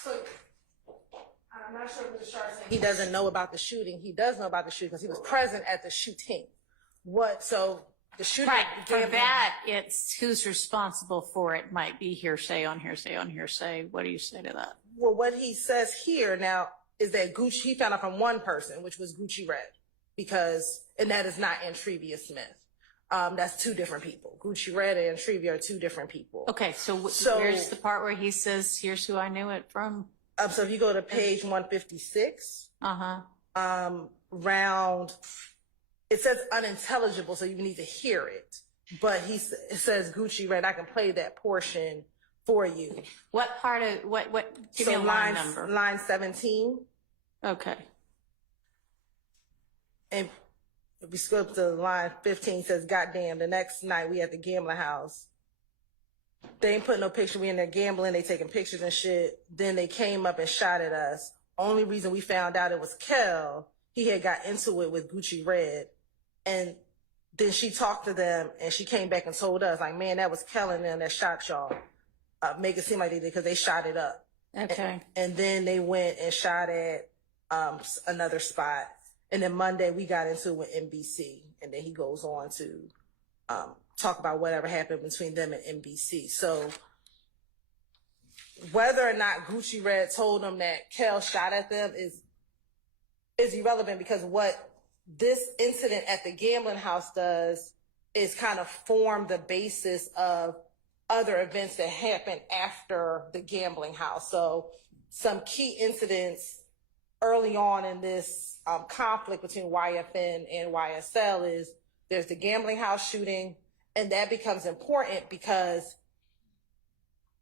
So I'm not sure what the chart saying. He doesn't know about the shooting. He does know about the shooting because he was present at the shooting. So the shooting. Right. For that, it's who's responsible for it might be hearsay on hearsay on hearsay. What do you say to that? Well, what he says here now is that Gucci, he found out from one person, which was Gucci Red, and that is not Trivia Smith. That's two different people. Gucci Red and Trivia are two different people. Okay, so where's the part where he says, here's who I knew it from? So if you go to page 156, it says unintelligible, so you need to hear it. But it says Gucci Red. I can play that portion for you. What part of, give me a line number. Line 17. Okay. And if we skip to line 15, it says, goddamn, the next night we at the gambling house. They ain't putting no picture. We in there gambling. They taking pictures and shit. Then they came up and shot at us. Only reason we found out it was Kel, he had got into it with Gucci Red. And then she talked to them and she came back and told us, like, man, that was Kel and them that shot y'all. Make it seem like they did because they shot it up. Okay. And then they went and shot at another spot. And then Monday we got into it with NBC. And then he goes on to talk about whatever happened between them and NBC. So whether or not Gucci Red told them that Kel shot at them is irrelevant, because what this incident at the gambling house does is kind of form the basis of other events that happened after the gambling house. So some key incidents early on in this conflict between YFN and YSL is there's the gambling house shooting, and that becomes important because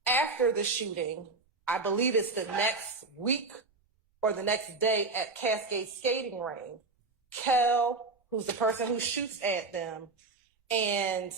after the shooting, I believe it's the next week or the next day at Cascade Skating Ring, Kel, who's the person who shoots at them, and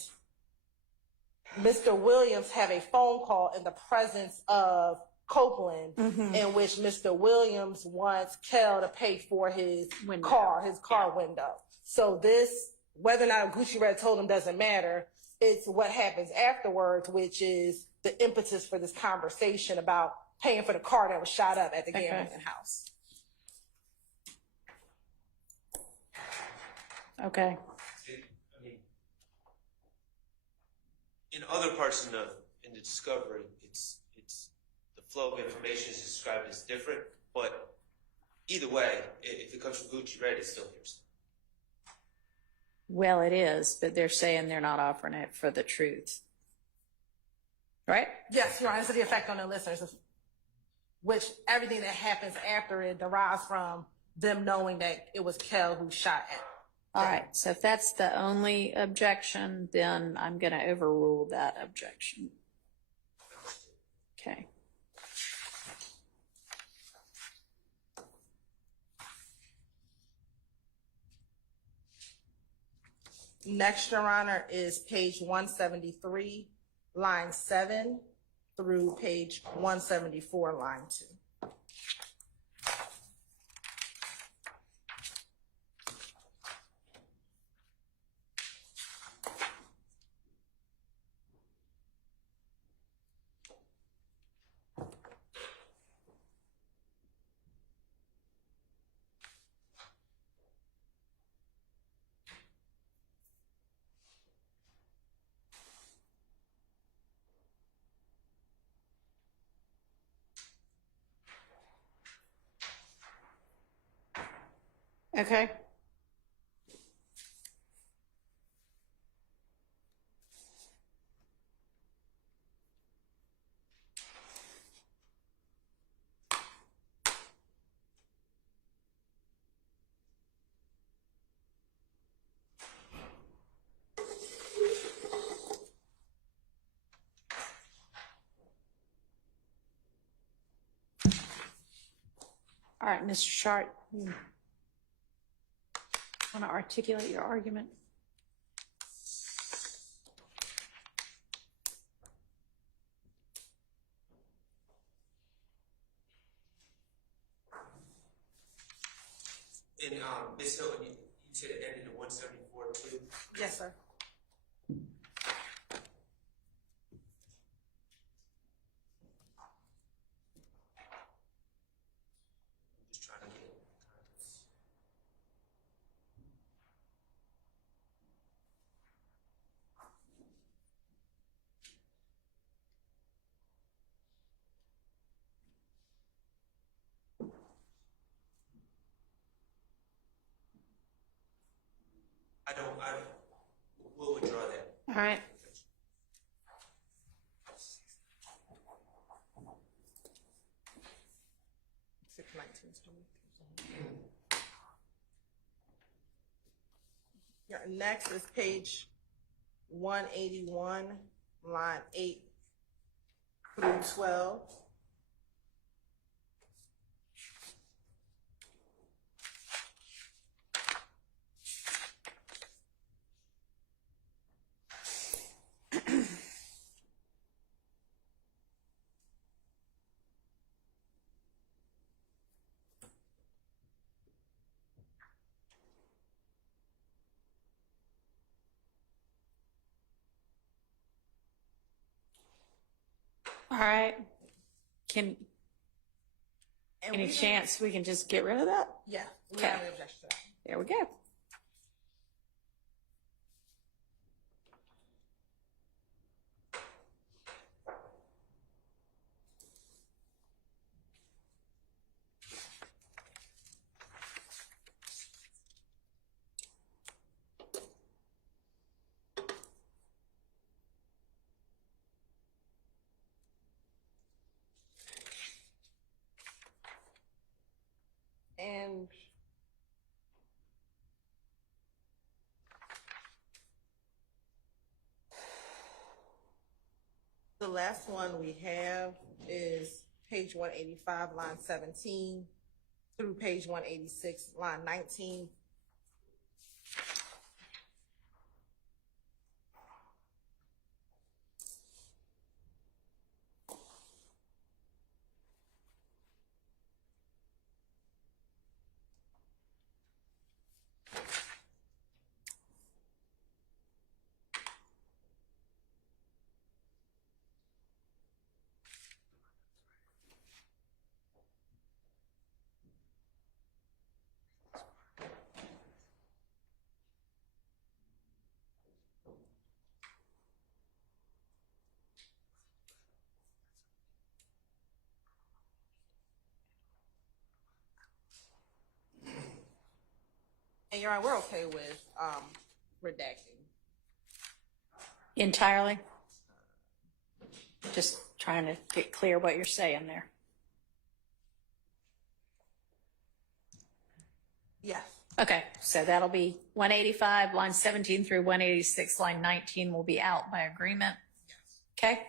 Mr. Williams have a phone call in the presence of Copeland, in which Mr. Williams wants Kel to pay for his car window. So this, whether or not Gucci Red told him doesn't matter. It's what happens afterwards, which is the impetus for this conversation about paying for the car that was shot up at the gambling house. Okay. I mean, in other parts in the discovery, it's the flow of information is described as different, but either way, if it comes from Gucci Red, it's still hearsay. Well, it is, but they're saying they're not offering it for the truth. Right? Yes, Your Honor, it's the effect on the listeners, which everything that happens after it derives from them knowing that it was Kel who shot at. All right. So if that's the only objection, then I'm going to overrule that objection. Okay. Next, Your Honor, is page 173, line 7 through page 174, line 2. Okay. All right, Mr. Sharp, you want to articulate your argument? And Ms. Hilton, you said it ended in 174 too? Yes, sir. I'm just trying to get context. We'll withdraw that. All right. Yeah, next is page 181, line 8 through 12. All right. Any chance we can just get rid of that? Yeah, we Okay. have an objection to that. There we go. last one we have is page 185, line 17 through page 186, line 19. And you're right, we're okay with redacting. Entirely? Just trying to get clear what you're saying there. Yes. Okay, so that'll be 185, line 17 through 186, line 19 will be out by agreement. Okay?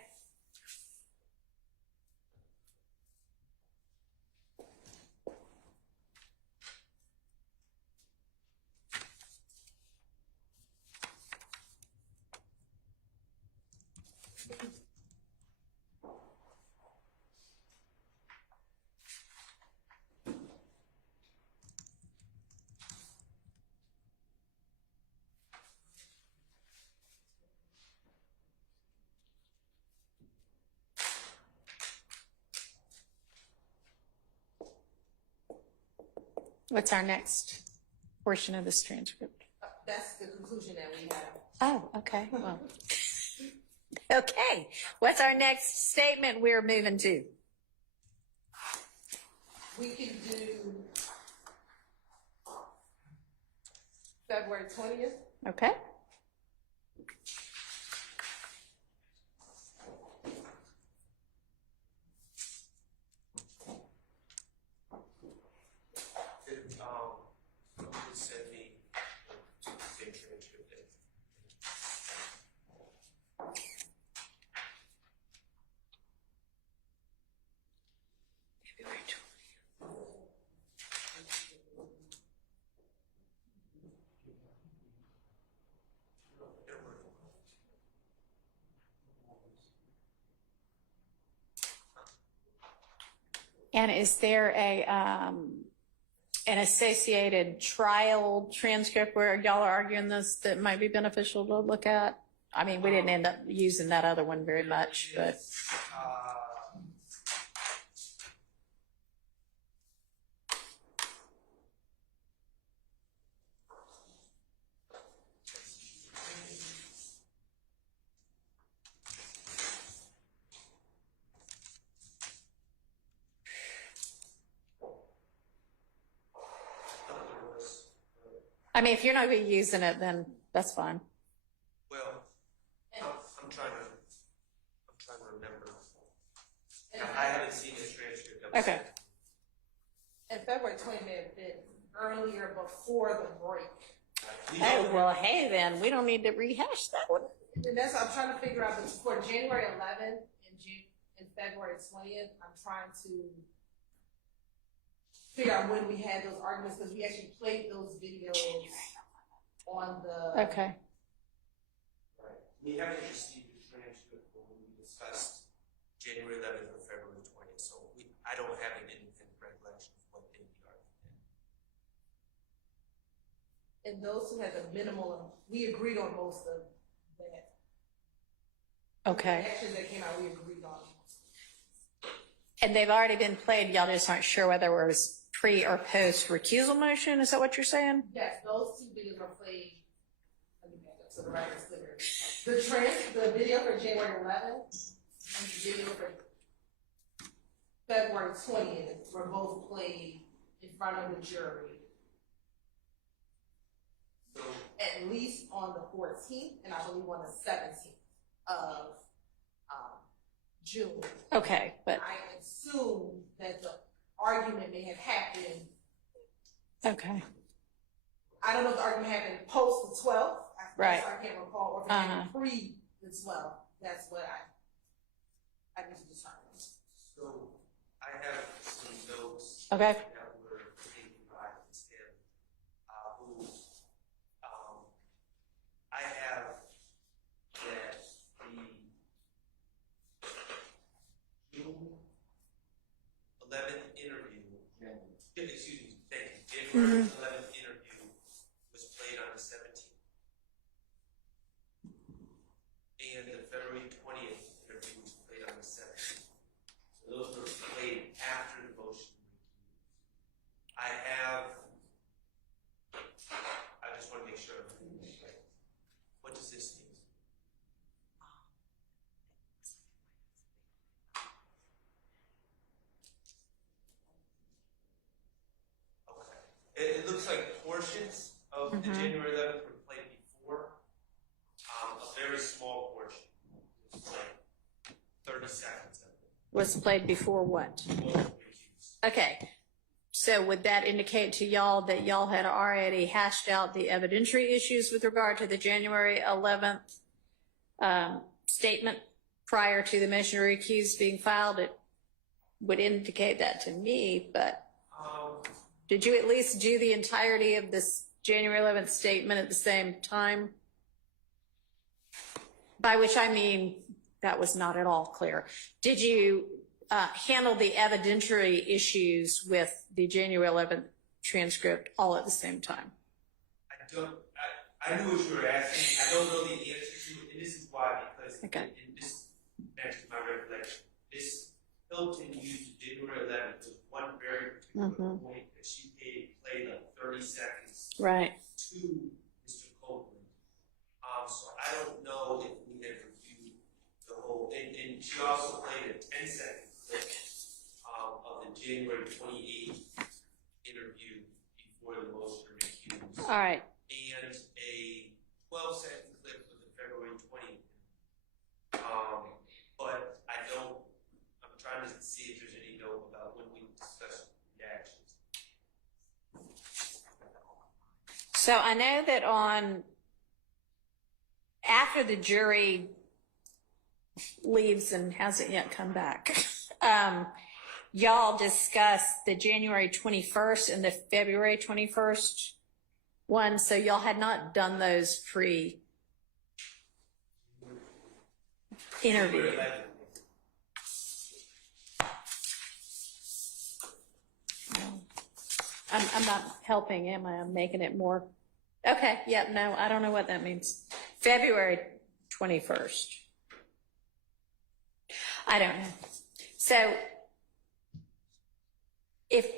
What's our next portion of this transcript? That's the conclusion that we have. Oh, okay. Well, okay. What's our next statement we're moving to? We can do February 20th. Okay. Send me to the same transcript. And is there an associated trial transcript where y'all are arguing this that might be beneficial to look at? I mean, we didn't end up using that other one very much, but. I mean, if you're not going to be using it, then that's fine. Well, I'm trying to remember. I haven't seen the transcript. Okay. And February 20th may have been earlier before the break. Oh, well, hey, then we don't need to rehash that one. And that's what I'm trying to figure out. But for January 11th and February 20th, I'm trying to figure out when we had those arguments because we actually played those videos on the. Okay. Right. We haven't received the transcript when we discussed January 11th or February 20th, so I don't have an independent recollection of what day the argument. And those who had the minimal, we agreed on most of that. Okay. The actions that came out, we agreed on. And they've already been played. Y'all just aren't sure whether it was pre or post recusal motion. Is that what you're saying? Yes, those two videos were played. Let me back up so the record's clear. The video for January 11th and the video for February 20th were both played in front of the jury. So, at least on the 14th and I believe on the 17th of June. Okay, but. I assume that the argument may have happened. Okay. I don't know if the argument happened post the 12th. Right. I can't recall, or if it happened pre the 12th. That's what I need to decide. So I have some notes. Okay. That were taken by Tim, who, I have that the June 11th interview, excuse me, thank you, January 11th interview was played on the 17th. And the February 20th interview was played on the 17th. So those were played after the motion. I just want to make sure. What does this mean? Okay. It looks like portions of the January 11th were played before. A very small portion was played. 30 seconds of it. Was played before what? Most recused. Okay. So would that indicate to y'all that y'all had already hashed out the evidentiary issues with regard to the January 11th statement prior to the motion to recuse being filed? It would indicate that to me, but did you at least do the entirety of this January 11th statement at the same time? By which I mean, that was not at all clear. Did you handle the evidentiary issues with the January 11th transcript all at the same time? I knew what you were asking. I don't know the answer to it, and this is why, because Okay. and this matches my recollection. This Hilton used January 11th was one very particular point that she played like 30 seconds Right. to Mr. Copeland. So I don't know if we had reviewed the whole, and she also played a 10-second clip of the January 28th interview before the motion to recuse. All right. And a 12-second clip of the February 20th. But I'm trying to see if there's any note about when we discussed reactions. So I know that after the jury leaves and hasn't yet come back, y'all discussed the January 21st and the February 21st one. So y'all had not done those pre-interview. I'm not helping, am I? I'm making it more. Okay, yeah, no, I don't know what that means. February 21st. I don't know. So, if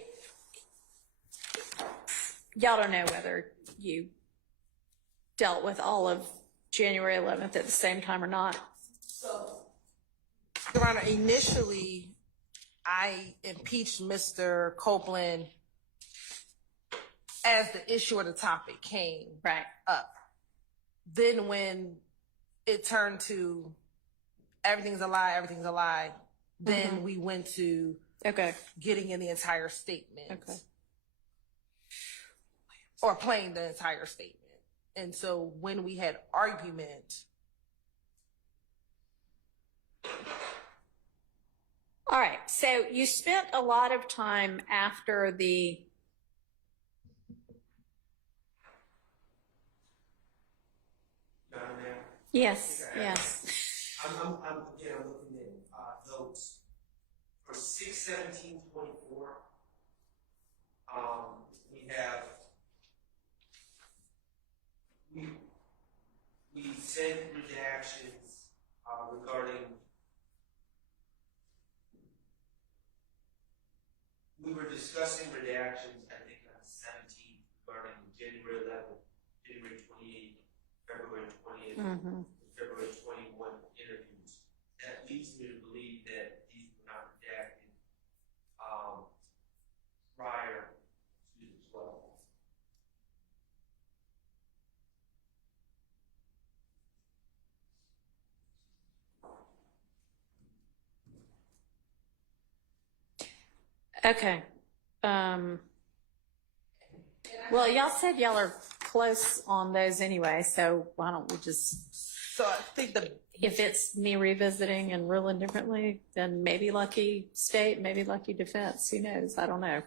y'all don't know whether you dealt with all of January 11th at the same time or not. So, Your Honor, initially, I impeached Mr. Copeland as the issue or the topic came up. Then when it turned to everything's a lie, then we went to getting in the entire statement. Or playing the entire statement. And so when we had argument. All right, so you spent a lot of time after the Yes, yes. I'm looking at notes for 6/17/24. We sent redactions regarding. We were discussing redactions, I think, on the 17th regarding January 11th, January 28th, February 20th, and February 21 interviews. That leads me to believe that these were not redacted prior to the 12th. Okay. Well, y'all said y'all are close on those anyway, so why don't we just So I think If it's me revisiting and ruling differently, then maybe lucky state, maybe lucky defense. Who knows? I don't know.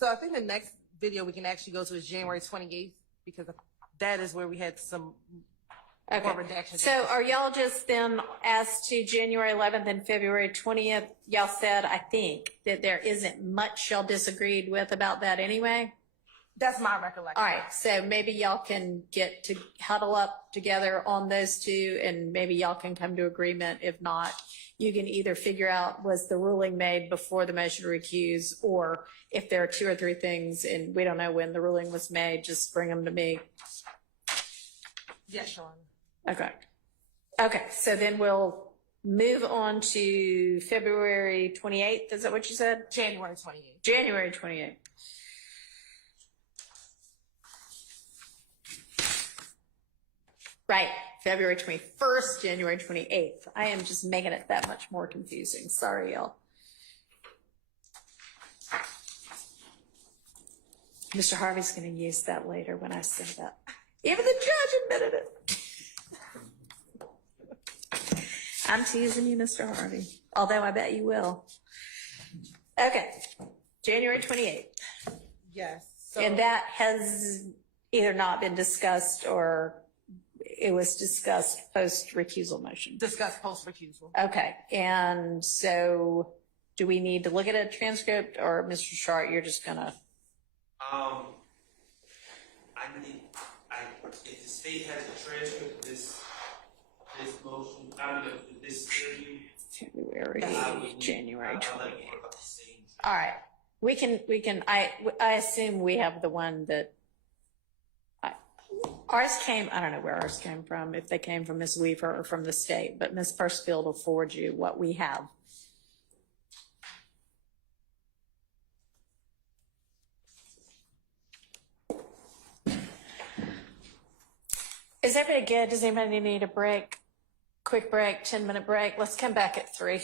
So I think the next video we can actually go to is January 28th, because that is where we had some more redactions. So are y'all just then, as to January 11th and February 20th, y'all said, I think, that there isn't much y'all disagreed with about that anyway? That's my recollection. All right, so maybe y'all can get to huddle up together on those two, and maybe y'all can come to agreement. If not, you can either figure out, was the ruling made before the motion to recuse, or if there are two or three things and we don't know when the ruling was made, just bring them to me. Yes, Sean. Okay. Okay, so then we'll move on to February 28th. Is that what you said? January 28th. January 28th. Right, February 21st, January 28th. I am just making it that much more confusing. Sorry, y'all. Mr. Harvey's going to use that later when I say that. Even the judge admitted it. I'm teasing you, Mr. Harvey, although I bet you will. Okay, January 28th. Yes. So, And that has either not been discussed or it was discussed post-recusal motion. discuss post-recusal. Okay, and so do we need to look at a transcript, or Mr. Shart, you're just gonna? If the state has a transcript of this motion, this hearing, February, January I'll let it 28th. work out the same. All right, we can, I assume we have the one that, ours came, I don't know where ours came from, if they came from Ms. Weaver or from the state, but Ms. Percefield will forward you what we have. Is everybody good? Does anybody need a break? Quick break, 10-minute break. Let's come back at 3.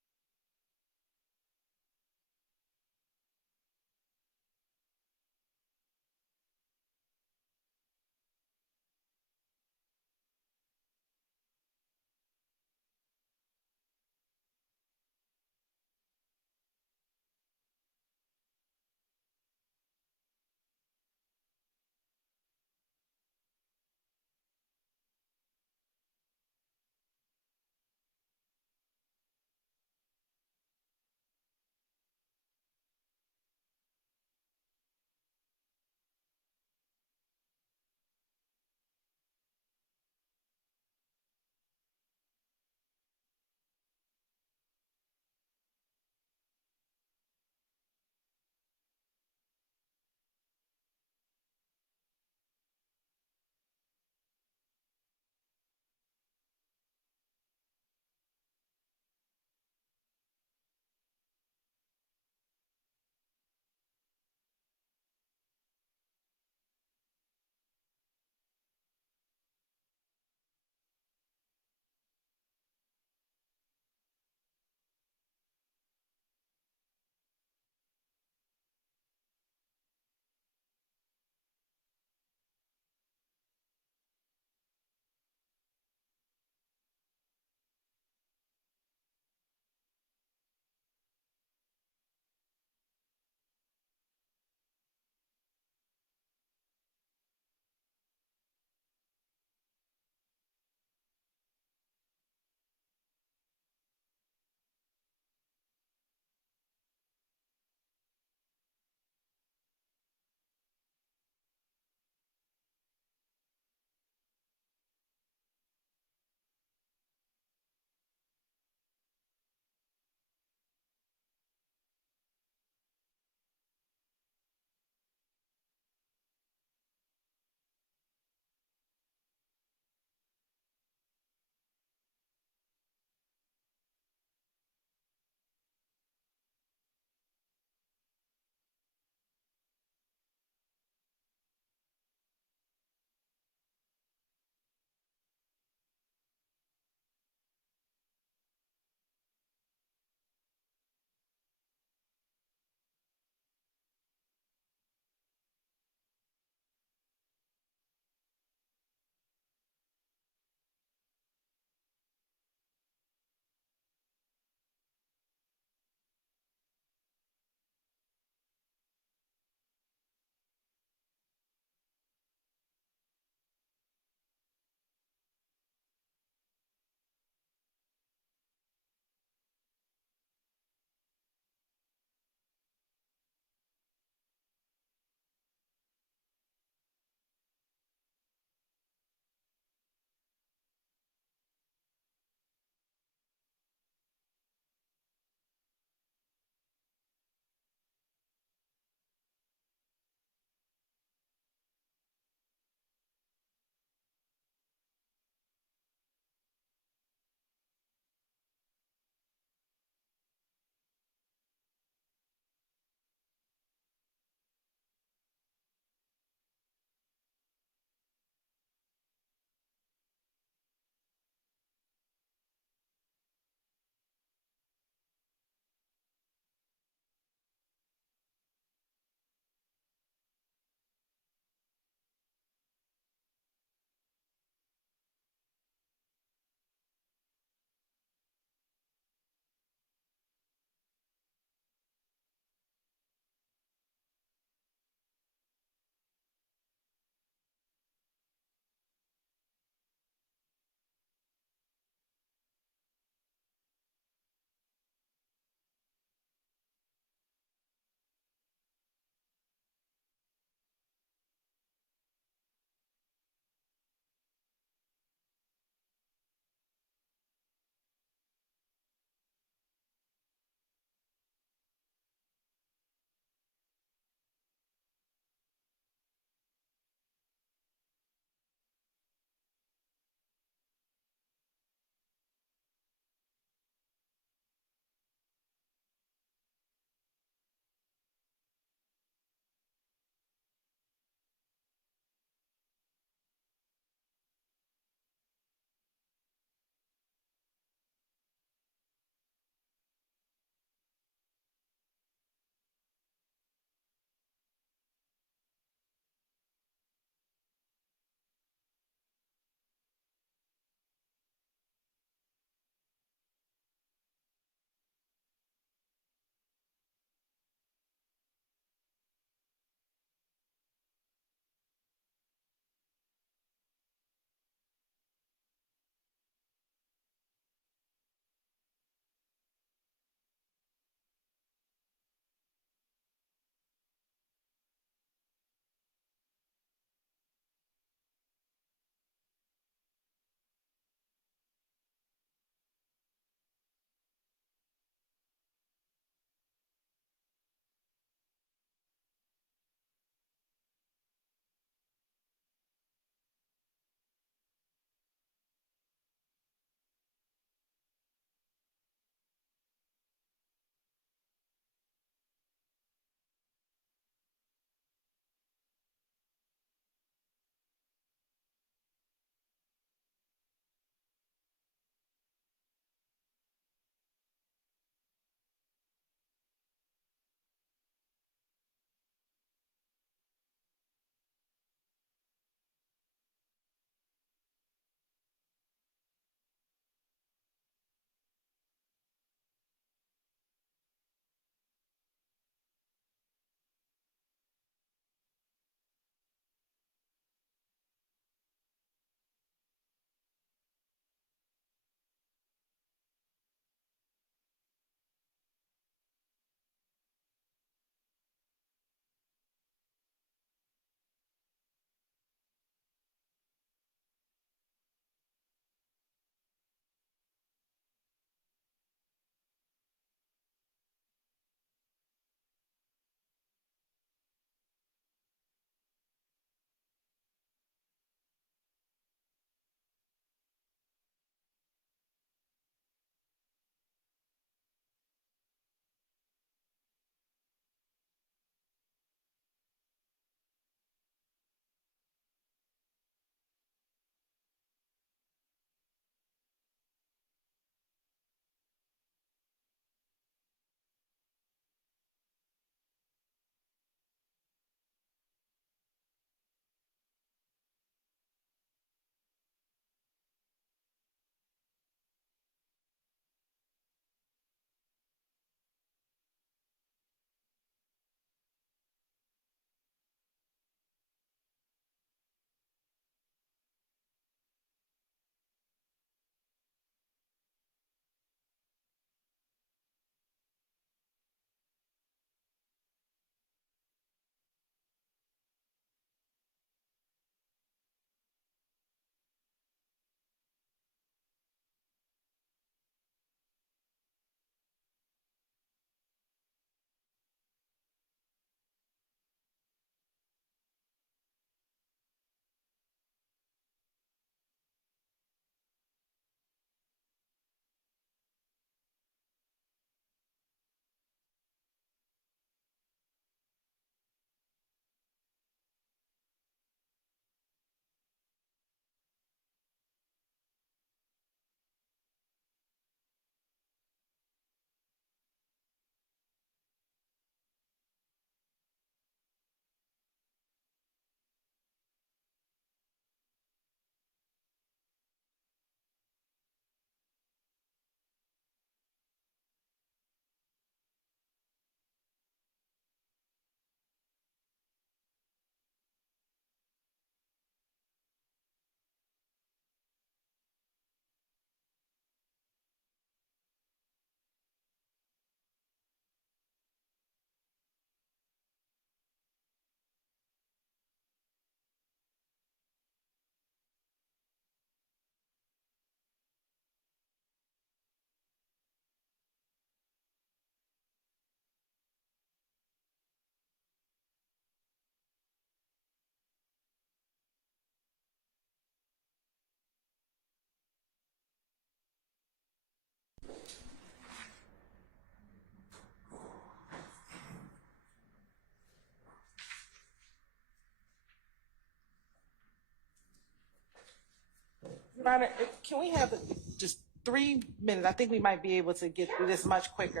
Your Honor, can we have just 3 minutes? I think we might be able to get through this much quicker.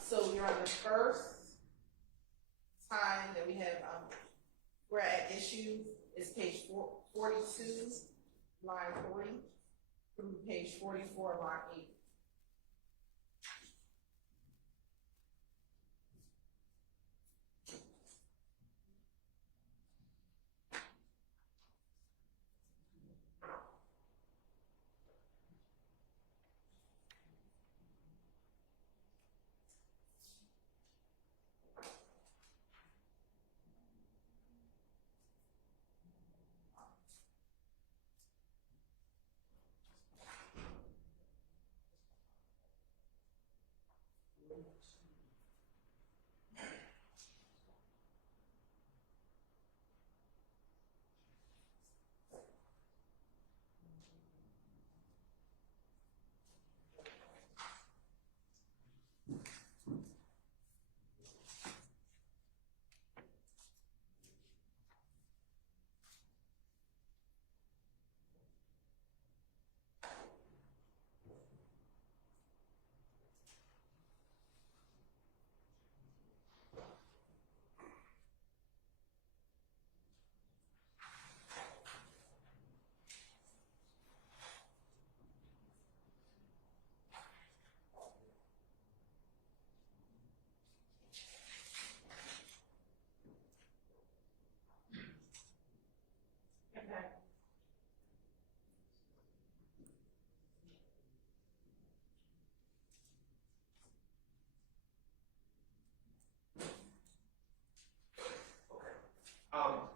So you're on the first time that we have, we're at issue is page 42, line 3, through page 44, line 8.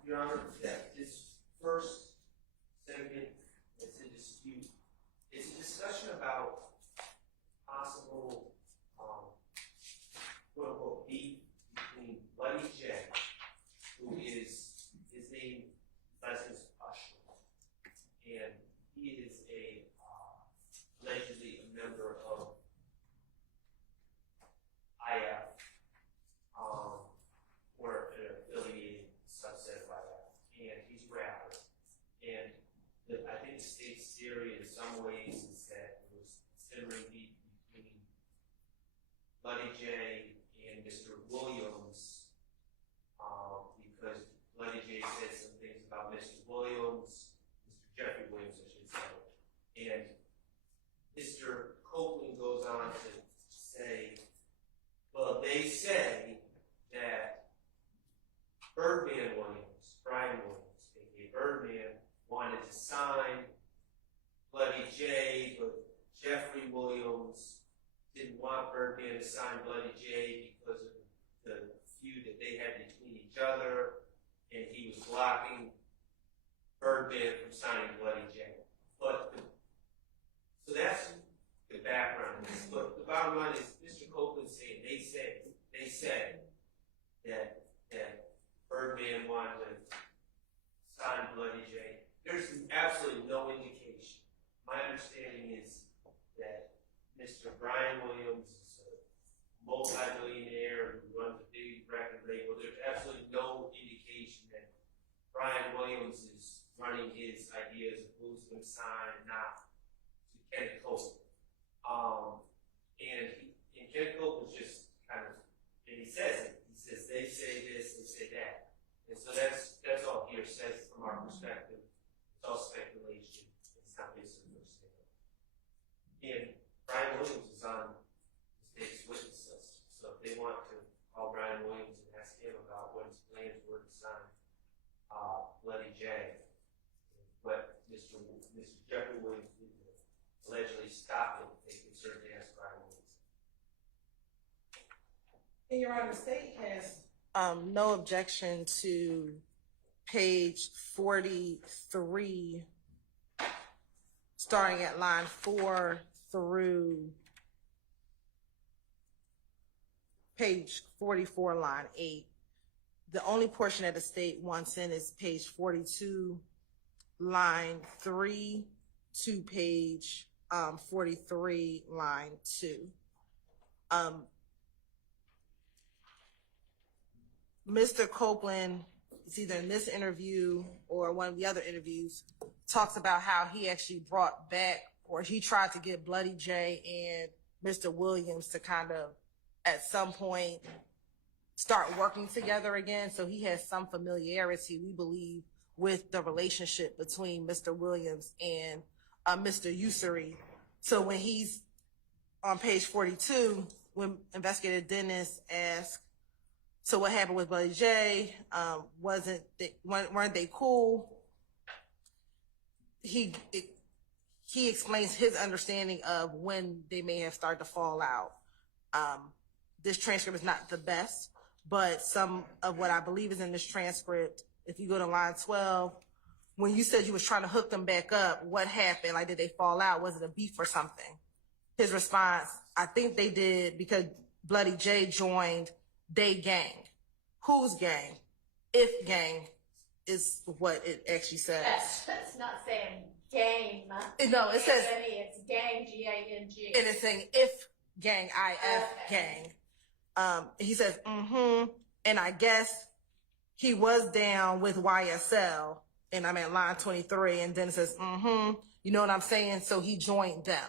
Your Honor, that this first segment that's in dispute is a discussion about possible, quote unquote, beef between Bloody J, who is, his name, last name is Usher, and he is allegedly a member of IF, or an affiliated subset of IF, and he's a rapper. And I think the state's theory in some ways is that it was considering beef between Bloody J and Mr. Williams, because Bloody J said some things about Mr. Williams, Mr. Jeffrey Williams, I should say, and Mr. Copeland goes on to say, well, they say that Birdman Williams, Brian Williams, aka Birdman, wanted to sign Bloody J, but Jeffrey Williams didn't want Birdman to sign Bloody J because of the feud that they had between each other, and he was blocking Birdman from signing Bloody J. But so that's the background. But the bottom line is Mr. Copeland saying they said that Birdman wanted to sign Bloody J. There's absolutely no indication. My understanding is that Mr. Brian Williams is a multi-millionaire who runs a big record label. There's absolutely no indication that Brian Williams is running his ideas of who's going to sign and not to Kenneth Copeland. And Kenneth Copeland's just kind of, and he says it. He says they say this, they say that. And so that's all hearsay from our perspective. It's all speculation. It's not based on understanding. And Brian Williams is on the state's witness list. So if they want to call Brian Williams and ask him about what his plans were to sign Bloody J, but Mr. Jeffrey Williams didn't allegedly stop it, they can certainly ask Brian Williams. And Your Honor, the state has no objection to page 43, starting at line 4 through page 44, line 8. The only portion that the state wants in is page 42, line 3 to page 43, line 2. Mr. Copeland, it's either in this interview or one of the other interviews, talks about how he actually brought back, or he tried to get Bloody J and Mr. Williams to kind of at some point start working together again. So he has some familiarity, we believe, with the relationship between Mr. Williams and Mr. Ussery. So when he's on page 42, when investigator Dennis asked, so what happened with Buddy J? Weren't they cool? He explains his understanding of when they may have started to fall out. This transcript is not the best, but some of what I believe is in this transcript, if you go to line 12, when you said you was trying to hook them back up, what happened? Like, did they fall out? Was it a beef or something? His response, I think they did because Bloody J joined they gang. Whose gang? If gang is what it actually says. That's not saying game. No, it says, It's gang, G-A-N-G. and it's saying if gang, I-F gang. He says, and I guess he was down with YSL, and I'm at line 23, and then it says, you know what I'm saying? So he joined them.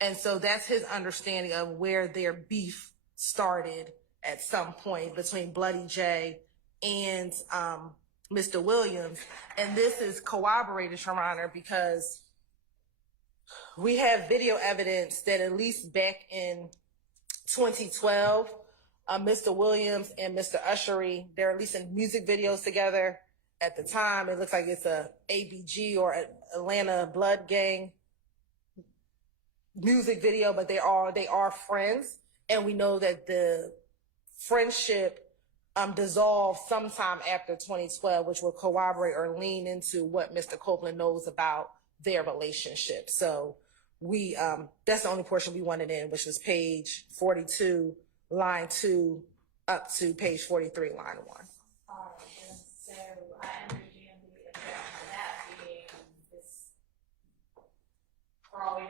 And so that's his understanding of where their beef started at some point between Bloody J and Mr. Williams. And this is corroborated, Your Honor, because we have video evidence that at least back in 2012, Mr. Williams and Mr. Ussery, they're releasing music videos together. At the time, it looks like it's a ABG or Atlanta Blood Gang music video, but they are friends. And we know that the friendship dissolved sometime after 2012, which will corroborate or lean into what Mr. Copeland knows about their relationship. So we that's the only portion we wanted in, which was page 42, line 2, up to page 43, line 1. And so I understand the objection to that being this, for all we know,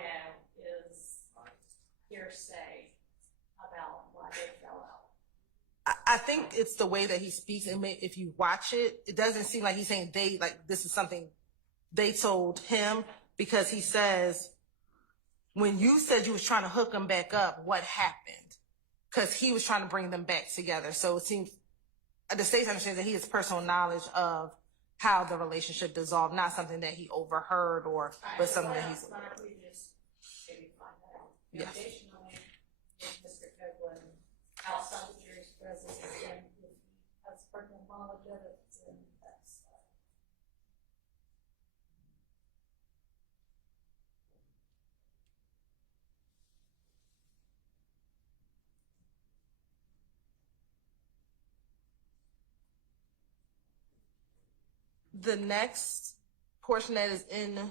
is hearsay about why they fell out. I think it's the way that he speaks, and if you watch it, it doesn't seem like he's saying they, like this is something they told him, because he says, when you said you was trying to hook them back up, what happened? Because he was trying to bring them back together. So it seems the state understands that he has personal knowledge of how the relationship dissolved, not something that he overheard but something that he's. Why don't we just maybe find that out? Yes. Additionally, if Mr. Copeland, outside the jury's presence, and if he has personal knowledge of it, then that's The next portion that is in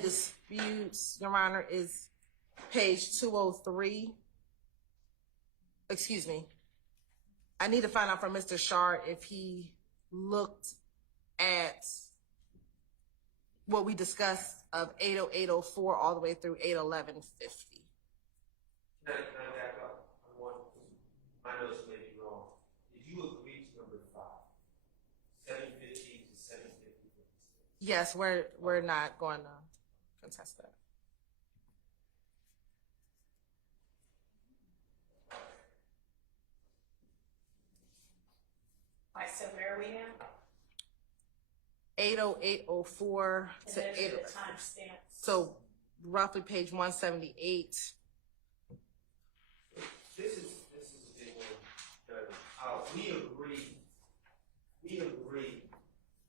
disputes, Your Honor, is page 203. Excuse me. I need to find out from Mr. Shard if he looked at what we discussed of 80804 all the way through 81150. Can I back up on one? My notes may be wrong. Did you agree to number 5? 750 to 750? Yes, we're not going to contest that. All right, so where are we now? 80804 And to those are 8. the timestamps. So roughly page 178. This is a big one. We agree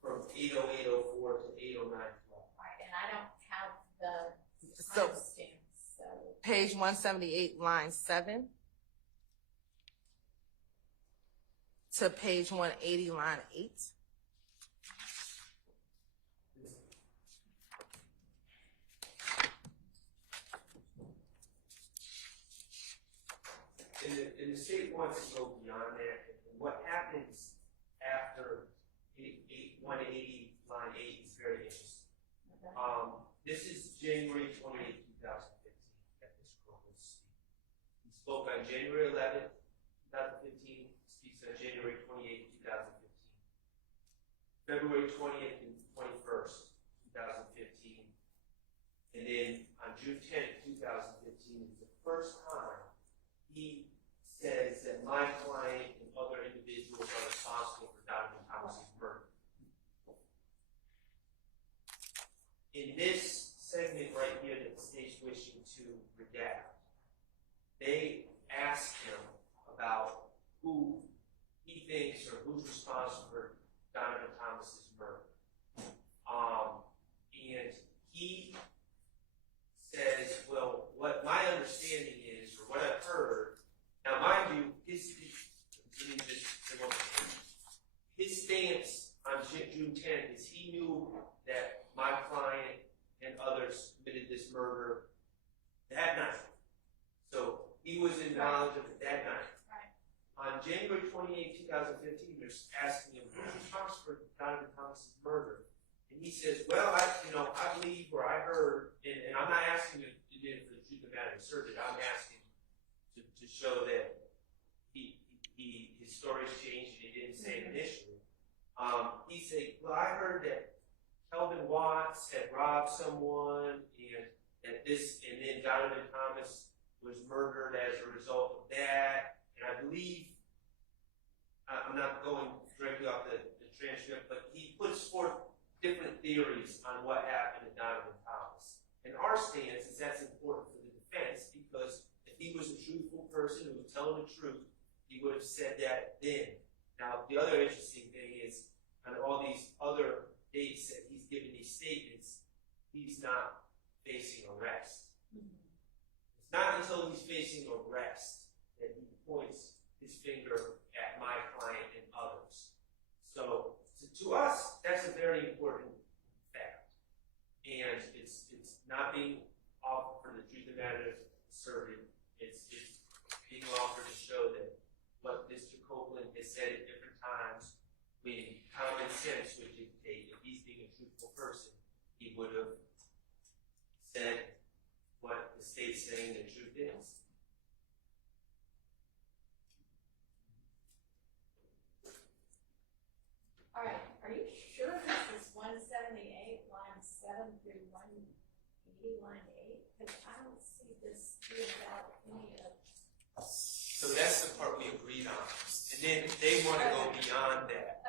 from 80804 to 80912. Right, and I don't have the So timestamps, so. page 178, line 7 to page 180, line 8. And the state wants to go beyond that. And what happens after 180, line 8 is very interesting. Okay. This is January 28, 2015 at this Copeland speak. He spoke on January 11, 2015, speaks on January 28, 2015. February 20th and 21st, 2015. And then on June 10th, 2015 is the first time he says that my client and other individuals are responsible for Donovan Thomas's murder. In this segment right here that the state's wishing to redact, they ask him about who he thinks or who's responsible for Donovan Thomas's murder. And he says, well, what my understanding is, or what I've heard, now mind you, his stance on June 10th is he knew that my client and others committed this murder that night. So he was in knowledge of it that night. On January 28, 2015, they're asking him, who's responsible for Donovan Thomas's murder? And he says, well, I believe, or I heard, and I'm not asking him to do it for the truth of the matter asserted, I'm asking to show that his story's changed and he didn't say it initially. He said, well, I heard that Kelvin Watts had robbed someone and then Donovan Thomas was murdered as a result of that. And I believe, I'm not going directly off the transcript, but he puts forth different theories on what happened to Donovan Thomas. And our stance is that's important for the defense because if he was a truthful person who was telling the truth, he would have said that then. Now, the other interesting thing is, on all these other dates that he's given these statements, he's not facing arrest. It's not until he's facing arrest that he points his finger at my client and others. So to us, that's a very important fact. And it's not being offered for the truth of the matter asserted. It's being offered to show that what Mr. Copeland has said at different times, when common sense would dictate if he's being a truthful person, he would have said what the state's saying the truth is. All right, are you sure this is 178, line 7 through 180, line 8? Because I don't see this being about any of. So that's the part we agreed on. And then they want to go beyond that.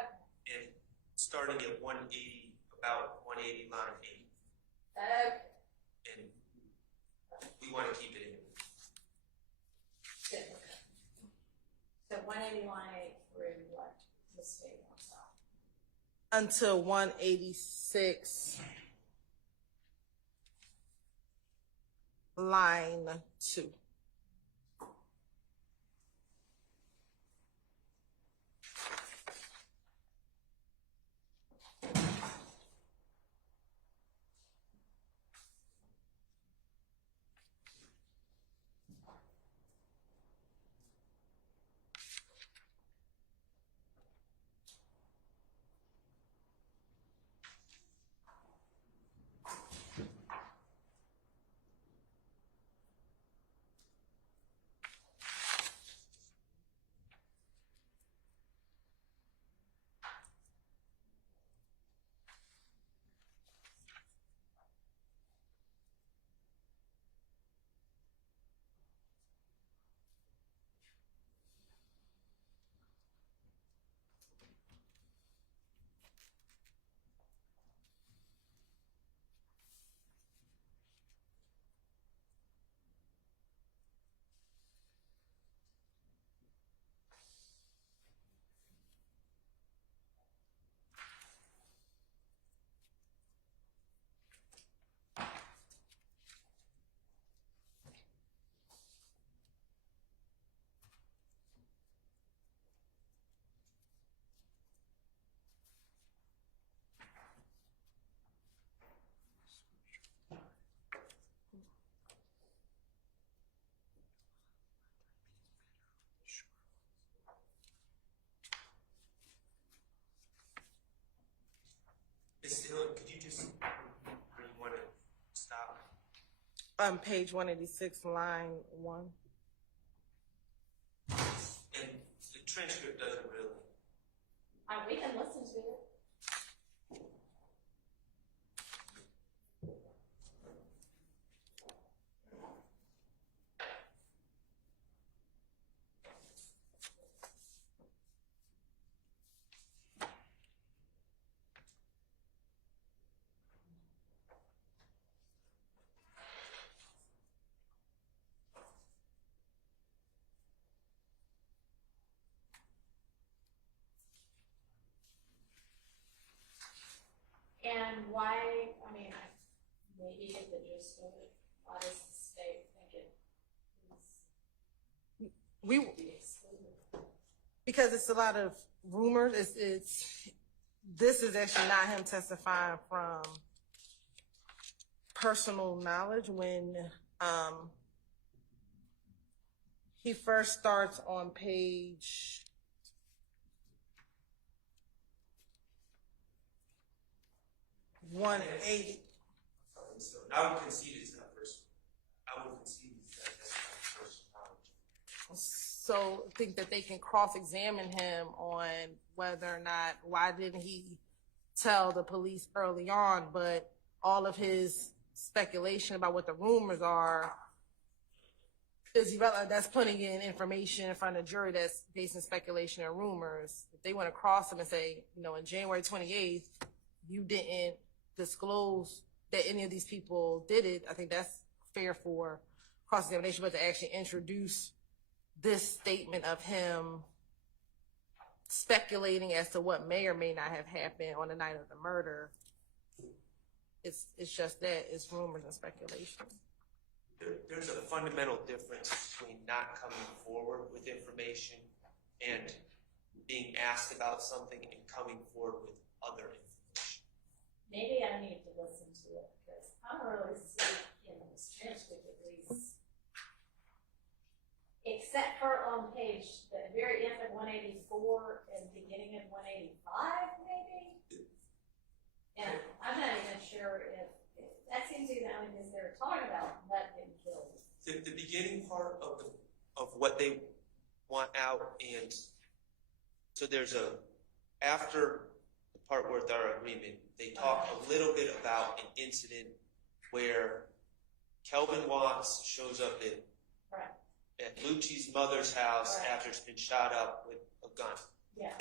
And starting at 180, about 180 line 8. And we want to keep it in. So 180 line 8 through what the state wants out. Until 186, line 2. Could you just, or you want to stop? Page 186, line 1. And the transcript doesn't really. We can listen to it. And why, I mean, maybe if the gist of it, why does the state think it is We, to be excluded? because it's a lot of rumors. This is actually not him testifying from personal knowledge. When he first starts on page 180. So I would concede it's not personal. I would concede that's not personal knowledge. So I think that they can cross-examine him on whether or not, why didn't he tell the police early on, but all of his speculation about what the rumors are, that's putting in information in front of the jury that's based on speculation and rumors. If they want to cross him and say, on January 28th, you didn't disclose that any of these people did it, I think that's fair for cross-examination, but to actually introduce this statement of him speculating as to what may or may not have happened on the night of the murder, it's just that, it's rumors and speculation. There's a fundamental difference between not coming forward with information and being asked about something and coming forward with other information. Maybe I need to listen to it because I don't really see in this transcript at least, except for on page, the very end of 184 and beginning of 185, maybe. And I'm not even sure if that seems to be the only thing they're talking about, not getting killed. The beginning part of what they want out, and so there's after the part where our agreement, they talk a little bit about an incident where Kelvin Watts shows up at Lucci's mother's house after it's been shot up with a gun. Yeah.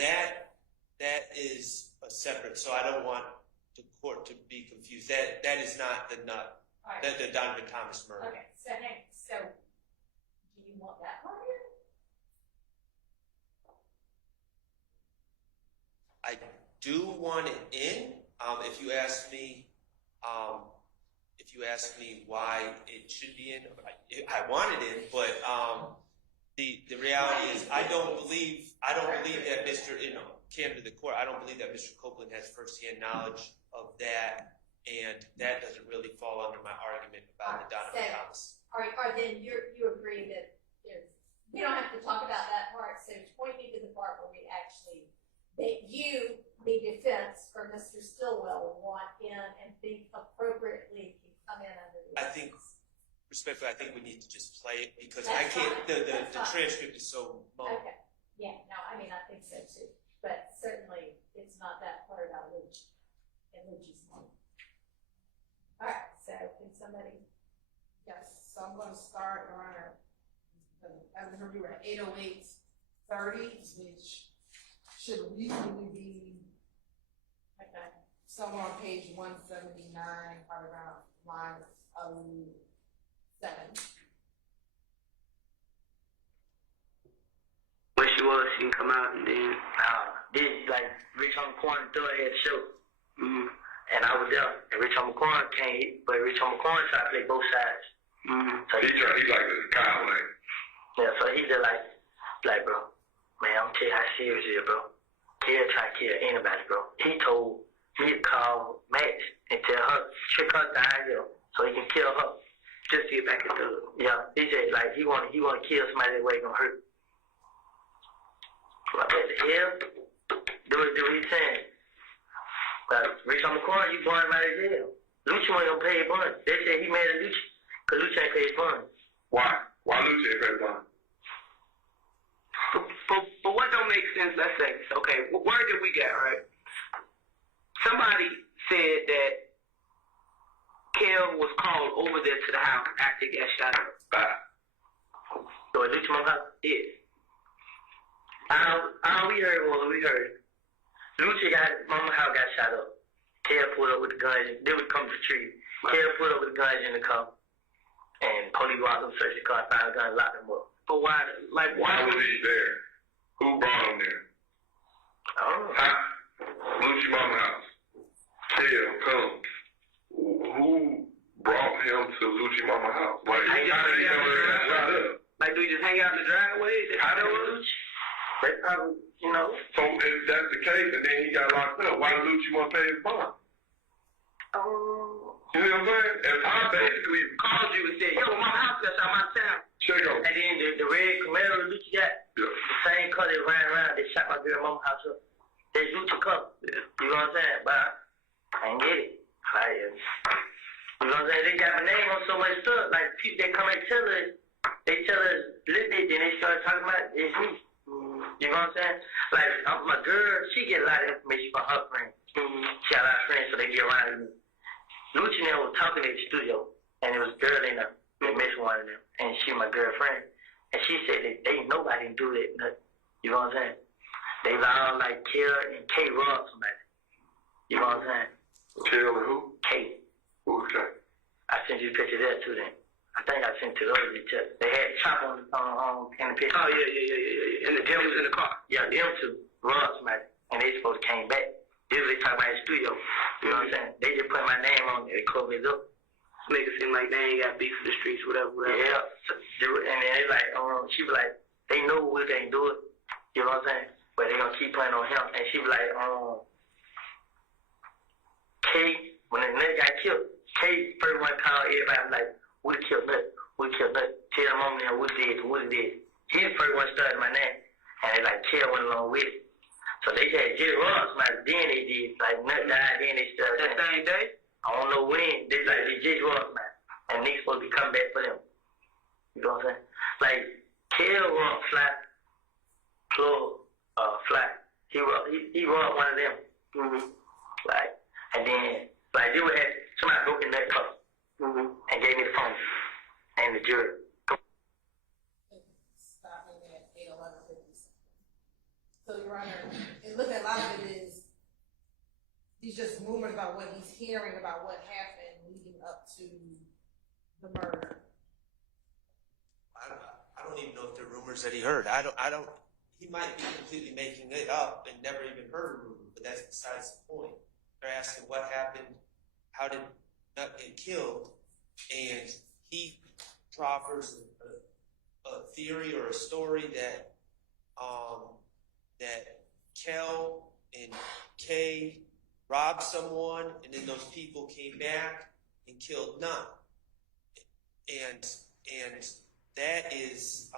That is a separate, so I don't want the court to be confused. That is not the nut. Right. That the Donovan Thomas murder. Okay, so do you want that part here? I do want it in. If you ask me why it should be in, I want it in. But the reality is, I don't believe that Mr. Came to the court. I don't believe that Mr. Copeland has firsthand knowledge of that, and that doesn't really fall under my argument about the Donovan Thomas. Or then you agree that we don't have to talk about that part. So point me to the part where we actually, that you, the defense for Mr. Stillwell, want in and think appropriately can come in under the Respectfully, I think we need to just play it because I can't. The transcript is so long. Okay. Yeah. No, I mean I think so too. But certainly, it's not that part about Lucci and Lucci's mom. All right, so can somebody? Yes, so I'm going to start around, as a reviewer, at 8:08:30, which should reasonably be somewhere on page 179, probably around line 7. When she was, she can come out and then did like Rich on the corner throw ahead show. And I was there. And Rich on the corner came, but Rich on the corner tried to play both sides. So he like the kind of like. Yeah, so he just like bro, man, I'm tell you how serious it is, bro. Kill try to kill anybody, bro. He told me to call Max and tell her, trick her down here so he can kill her. Just to get back into it. Yeah, he said like he wanna kill somebody that way gonna hurt. What the hell? Do what he's saying. But Rich on the corner, you going out of jail. Lucci ain't gonna pay his bond. They said he mad at Lucci because Lucci ain't pay his bond. Why? Why Lucci ain't pay his bond? But what don't make sense, let's say, okay, what word did we get, right? Somebody said that Kel was called over there to the house after he got shot up. So at Lucci Mama's house? Yeah. All we heard was Lucci Mama's house got shot up. Kel pulled up with the guns. They would come to the tree. Kel pulled up with the guns in the car. And police walked up, searched the car, found the guns, locked them up. But why was he there? Who brought him there? I don't know. Lucci Mama's house. Kel mama house. Like, do you just hang out in the driveway? They probably, you know. So if that's the case, and then he got locked up, why did Lucci want to pay his bond? You know what I'm saying? If I basically called you and said, yo, my house that's out my town. Check out. And then the red Camaro Lucci got, the same car they ran around, they shot my girl mama's house up. They Lucci car. You know what I'm saying? But I ain't get it. You know what I'm saying? They got my name on so much stuff. Like, people, they come and tell us, little bit, then they start talking about it's me. You know what I'm saying? Like, my girl, she get a lot of information from her friends. She got a lot of friends, so they get around me. Lucci and them was talking in the studio, and it was a girl in there. They missed one of them, and she my girlfriend. And she said that nobody do that. Nothing. You know what I'm saying? They all like Kill and K robbed somebody. You know what I'm saying? Kill and who? K. Who's K? I sent you a picture there too then. I think I sent to those each other. They had chop on in the picture. Oh, yeah. And the devil was in the car. Yeah, them two robbed somebody, and they supposed to came back. This is they talk about in the studio. You know what I'm saying? They just put my name on it. They covered it up. Niggas seem like they ain't got beef in the streets, whatever. Yeah. And then they like, she be like, they know we can't do it. You know what I'm saying? But they gonna keep playing on him. And she be like, K, when the nigga got killed, K first one called everybody like, we killed Nut. We killed Nut. Tell the mom now what did. He the first one started my name. And they like, Kill went along with it. So they had just robbed somebody, then they did. Like, Nut died, then they started. That same day? I don't know when. They just robbed somebody. And niggas supposed to be coming back for them. You know what I'm saying? Like, Kill robbed Fly. Fly. He robbed one of them. Like, and then, like, they would have somebody broke in that car. And gave me the phone. And the jury. Stopping at 8:11:50. So, Your Honor, it looks like a lot of it is these just rumors about what he's hearing about what happened leading up to the murder. I don't even know if they're rumors that he heard. He might be completely making it up and never even heard a rumor, but that's besides the point. They're asking what happened, how did Nut get killed, and he proffers a theory or a story that Kel and Kay robbed someone, and then those people came back and killed Nut. And that is,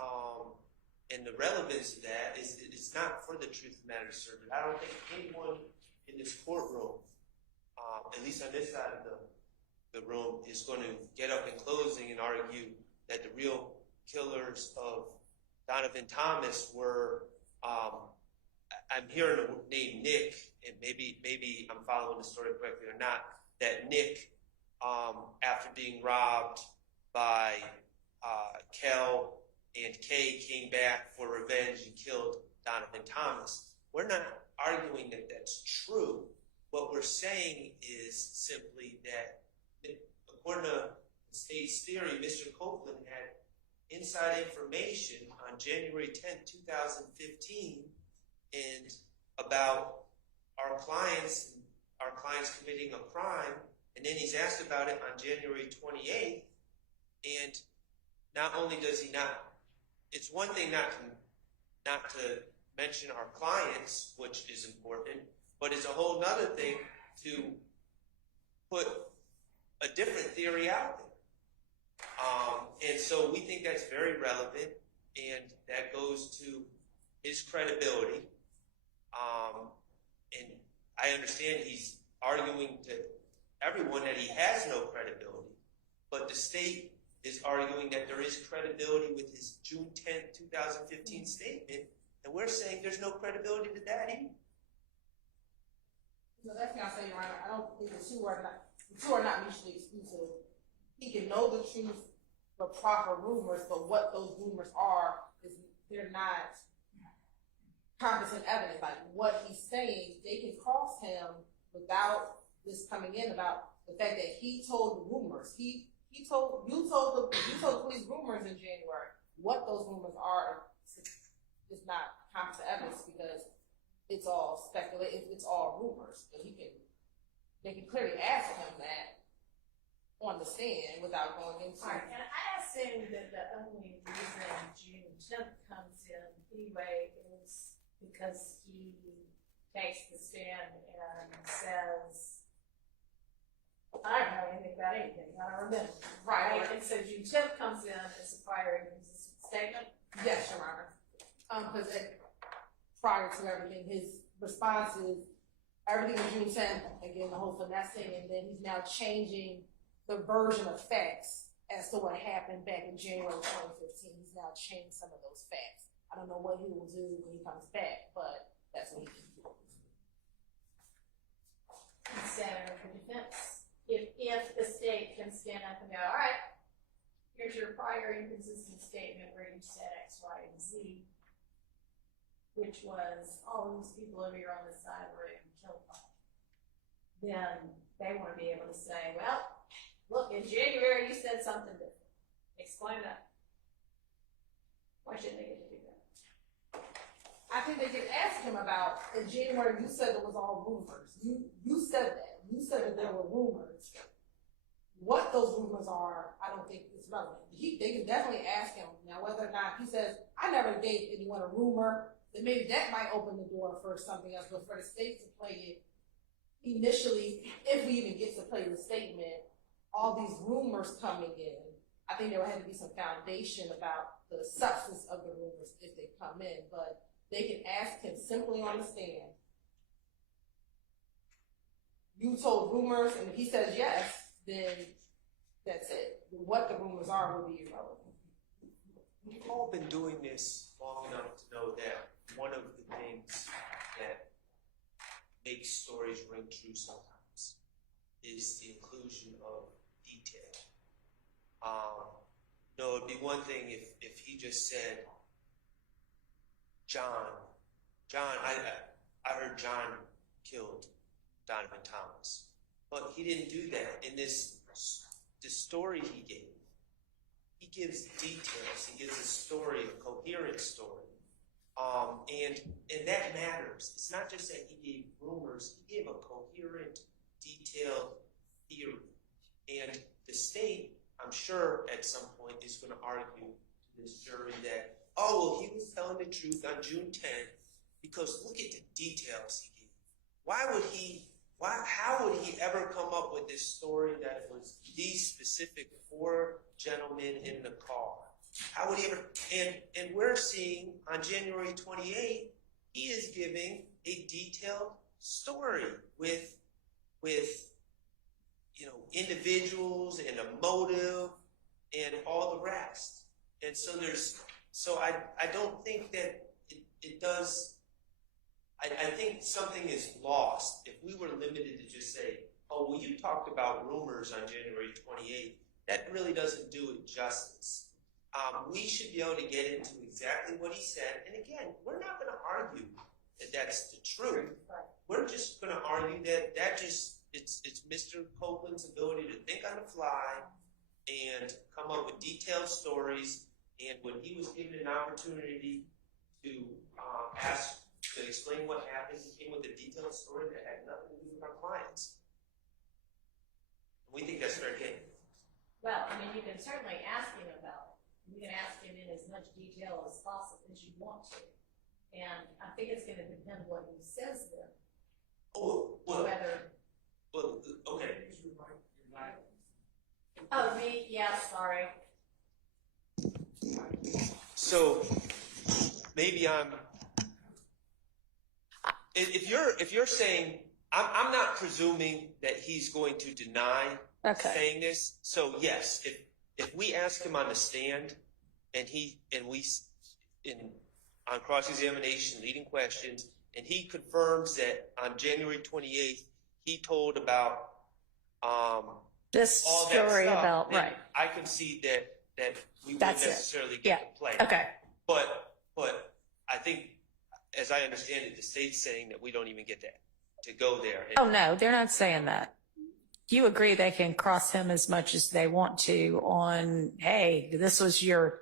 and the relevance of that is it's not for the truth of matters served. I don't think anyone in this courtroom, at least on this side of the room, is going to get up in closing and argue that the real killers of Donovan Thomas were, I'm hearing the name Nick, and maybe I'm following the story correctly or not, that Nick, after being robbed by Kel and Kay, came back for revenge and killed Donovan Thomas. We're not arguing that that's true. What we're saying is simply that, according to the state's theory, Mr. Copeland had inside information on January 10th, 2015, and about our clients committing a crime, and then he's asked about it on January 28th, and not only does he not, it's one thing not to mention our clients, which is important, but it's a whole nother thing to put a different theory out there. And so we think that's very relevant, and that goes to his credibility. And I understand he's arguing to everyone that he has no credibility, but the state is arguing that there is credibility with his June 10th, 2015 statement, and we're saying there's no credibility to that either. So that's what I'm saying, Your Honor. I don't think the two are not mutually exclusive. He can know the truth, but proper rumors, but what those rumors are is they're not competent evidence. Like what he's saying, they can cross him without this coming in about the fact that he told the rumors. You told the police rumors in January. What those rumors are is not competent evidence because it's all speculation. It's all rumors. But they can clearly ask him that. on the stand without going into. All right, and I assume that the only reason June 10th comes in anyway is because he takes the stand and says, I don't know anything about anything, I don't remember. Right. And so June 10th comes in as a prior inconsistent statement. Yes, Your Honor. Because prior to everything, his response is everything is June 10th, again, the whole finessing, and then he's now changing the version of facts as to what happened back in January 2015. He's now changed some of those facts. I don't know what he will do when he comes back, but that's what he can do. So the defense, if the state can stand up and go, all right, here's your prior inconsistent statement where you said X, Y, and Z, which was all these people over here on this side were killed by, then they want to be able to say, well, look, in January you said something different. Explain that. Why shouldn't they get to do that? I think they could ask him about, in January, you said it was all rumors. You said that. You said that there were rumors. What those rumors are, I don't think is relevant. They can definitely ask him. Now, whether or not he says, I never gave anyone a rumor, then maybe that might open the door for something else. But for the state to play it initially, if we even get to play the statement, all these rumors coming in, I think there would have to be some foundation about the substance of the rumors if they come in. But they can ask him simply on the stand, you told rumors, and if he says yes, then that's it. What the rumors are will be irrelevant. We've all been doing this long enough to know that one of the things that makes stories ring true sometimes is the inclusion of detail. No, it'd be one thing if he just said, John, I heard John killed Donovan Thomas. But he didn't do that. In this story he gave, he gives details. He gives a story, a coherent story. And that matters. It's not just that he gave rumors, he gave a coherent, detailed theory. And the state, I'm sure at some point, is going to argue to this jury that, oh, well, he was telling the truth on June 10th because look at the details he gave. How would he ever come up with this story that it was these specific 4 gentlemen in the car? How would he ever? And we're seeing on January 28th, he is giving a detailed story with individuals and a motive and all the rest. And so I don't think that it does. I think something is lost if we were limited to just say, oh, well, you talked about rumors on January 28th. That really doesn't do it justice. We should be able to get into exactly what he said. And again, we're not going to argue that that's the truth. We're just going to argue that it's Mr. Copeland's ability to think on the fly and come up with detailed stories. And when he was given an opportunity to to explain what happened, he came with a detailed story that had nothing to do with our clients. We think that's fair game. Well, I mean, you can certainly ask him about it. You can ask him in as much detail as possible as you want to. And I think it's going to depend what he says then. Oh, well, okay. Oh, me? Yeah, sorry. So maybe if you're saying, I'm not presuming that he's going to deny saying this. So yes, if we ask him on the stand and on cross-examination, leading questions, and he confirms that on January 28th, he told about this all story that stuff, about, then right. I concede that we wouldn't That's it. necessarily get to play. Okay. But I think, as I understand it, the state's saying that we don't even get to go there. Oh, no, they're not saying that. You agree they can cross him as much as they want to on, hey, this was your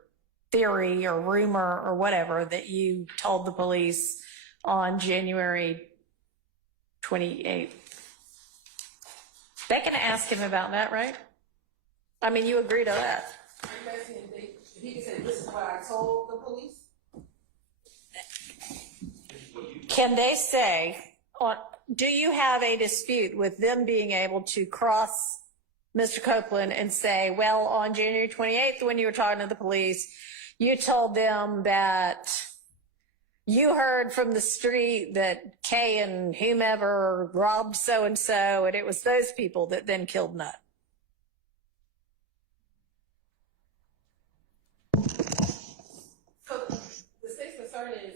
theory or rumor or whatever that you told the police on January 28th. They can ask him about that, right? I mean, you agree to that. If he can say, this is what I told the police? Can they say, do you have a dispute with them being able to cross Mr. Copeland and say, well, on January 28th, when you were talking to the police, you told them that you heard from the street that Kay and whomever robbed so-and-so, and it was those people that then killed Nutt? So the state's concern is,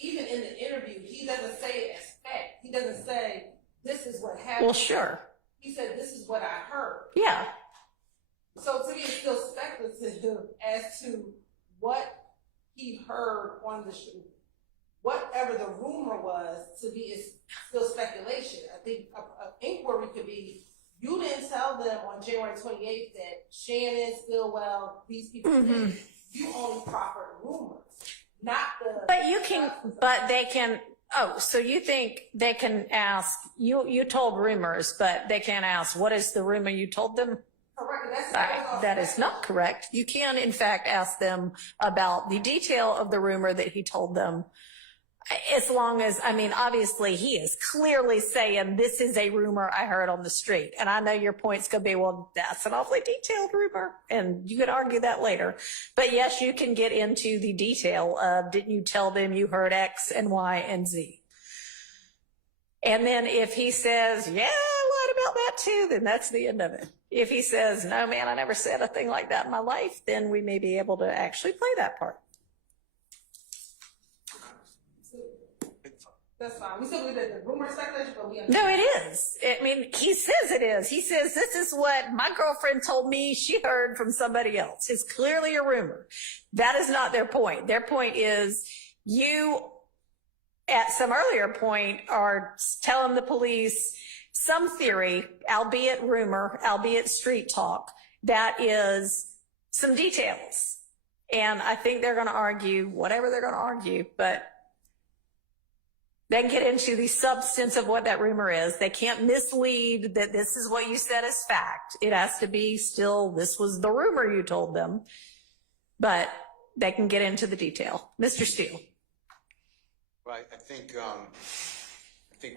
even in the interview, he doesn't say it as fact. He doesn't say, this is what happened. Well, sure. He said, this is what I heard. Yeah. So to me, it's still speculative as to what he heard on the street. Whatever the rumor was, to me, is still speculation. I think an inquiry could be, you didn't tell them on January 28th that Shannon, Stillwell, these people did. You only proffered rumors, not the... But they can, so you think they can ask, you told rumors, but they can't ask, what is the rumor you told them? Correct. That is not correct. You can, in fact, ask them about the detail of the rumor that he told them. As long as, I mean, obviously he is clearly saying this is a rumor I heard on the street. And I know your point's going to be, well, that's an awfully detailed rumor. And you could argue that later. But yes, you can get into the detail of, didn't you tell them you heard X and Y and Z? And then if he says, yeah, I lied about that too, then that's the end of it. If he says, no, man, I never said a thing like that in my life, then we may be able to actually play that part. That's fine. We still believe that the rumor speculation, but we No, it is. I mean, he says it is. He says, this is what my girlfriend told me she heard from somebody else. It's clearly a rumor. That is not their point. Their point is you, at some earlier point, are telling the police some theory, albeit rumor, albeit street talk, that is some details. And I think they're going to argue whatever they're going to argue, but they can get into the substance of what that rumor is. They can't mislead that this is what you said as fact. It has to be still, this was the rumor you told them, but they can get into the detail. Mr. Steele. Well, I think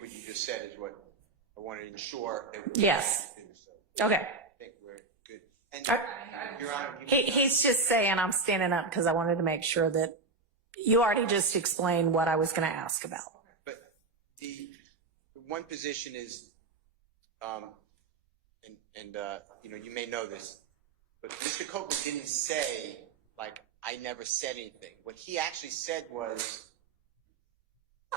what you just said is what I want to ensure. That yes. So okay. I think we're good. And Your Honor, he's just saying I'm standing up because I wanted to make sure that you already just explained what I was going to ask about. The one position is, you may know this, but Mr. Copeland didn't say, like, I never said anything. What he actually said was,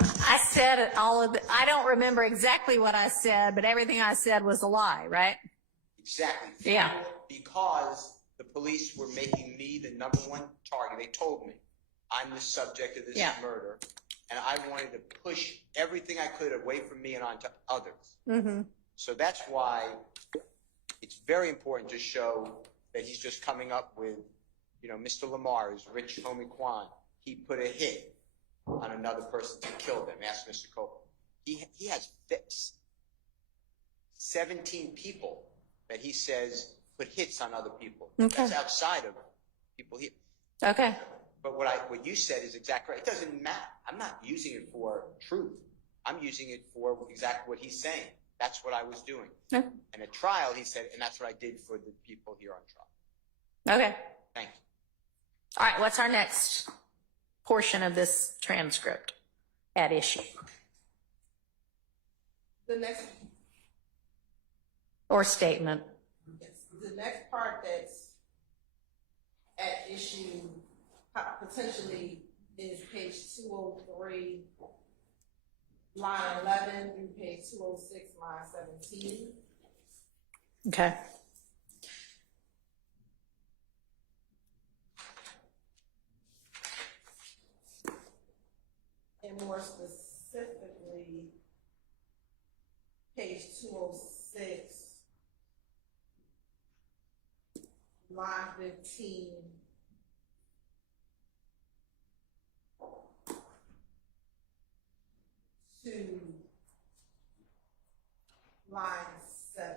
I said all of it. I don't remember exactly what I said, but everything I said was a lie, right? Exactly. Yeah. Because the police were making me the number one target. They told me I'm the subject of this murder. And I wanted to push everything I could away from me and onto others. Mm-hmm. So that's why it's very important to show that he's just coming up with, Mr. Lamar, his rich homie Quan. He put a hit on another person to kill them. Ask Mr. Copeland. He has 17 people that he says put hits on other people. Okay. That's outside of people here. Okay. But what you said is exactly right. It doesn't matter. I'm not using it for truth. I'm using it for exactly what he's saying. That's what I was doing. Okay. And at trial, he said, and that's what I did for the people here on trial. Okay. Thank you. All right. What's our next portion of this transcript at issue? The next or statement. Yes. The next part that's at issue potentially is page 203, line 11 through page 206, line 17. Okay. And more specifically, page 206, line 15. To line 17.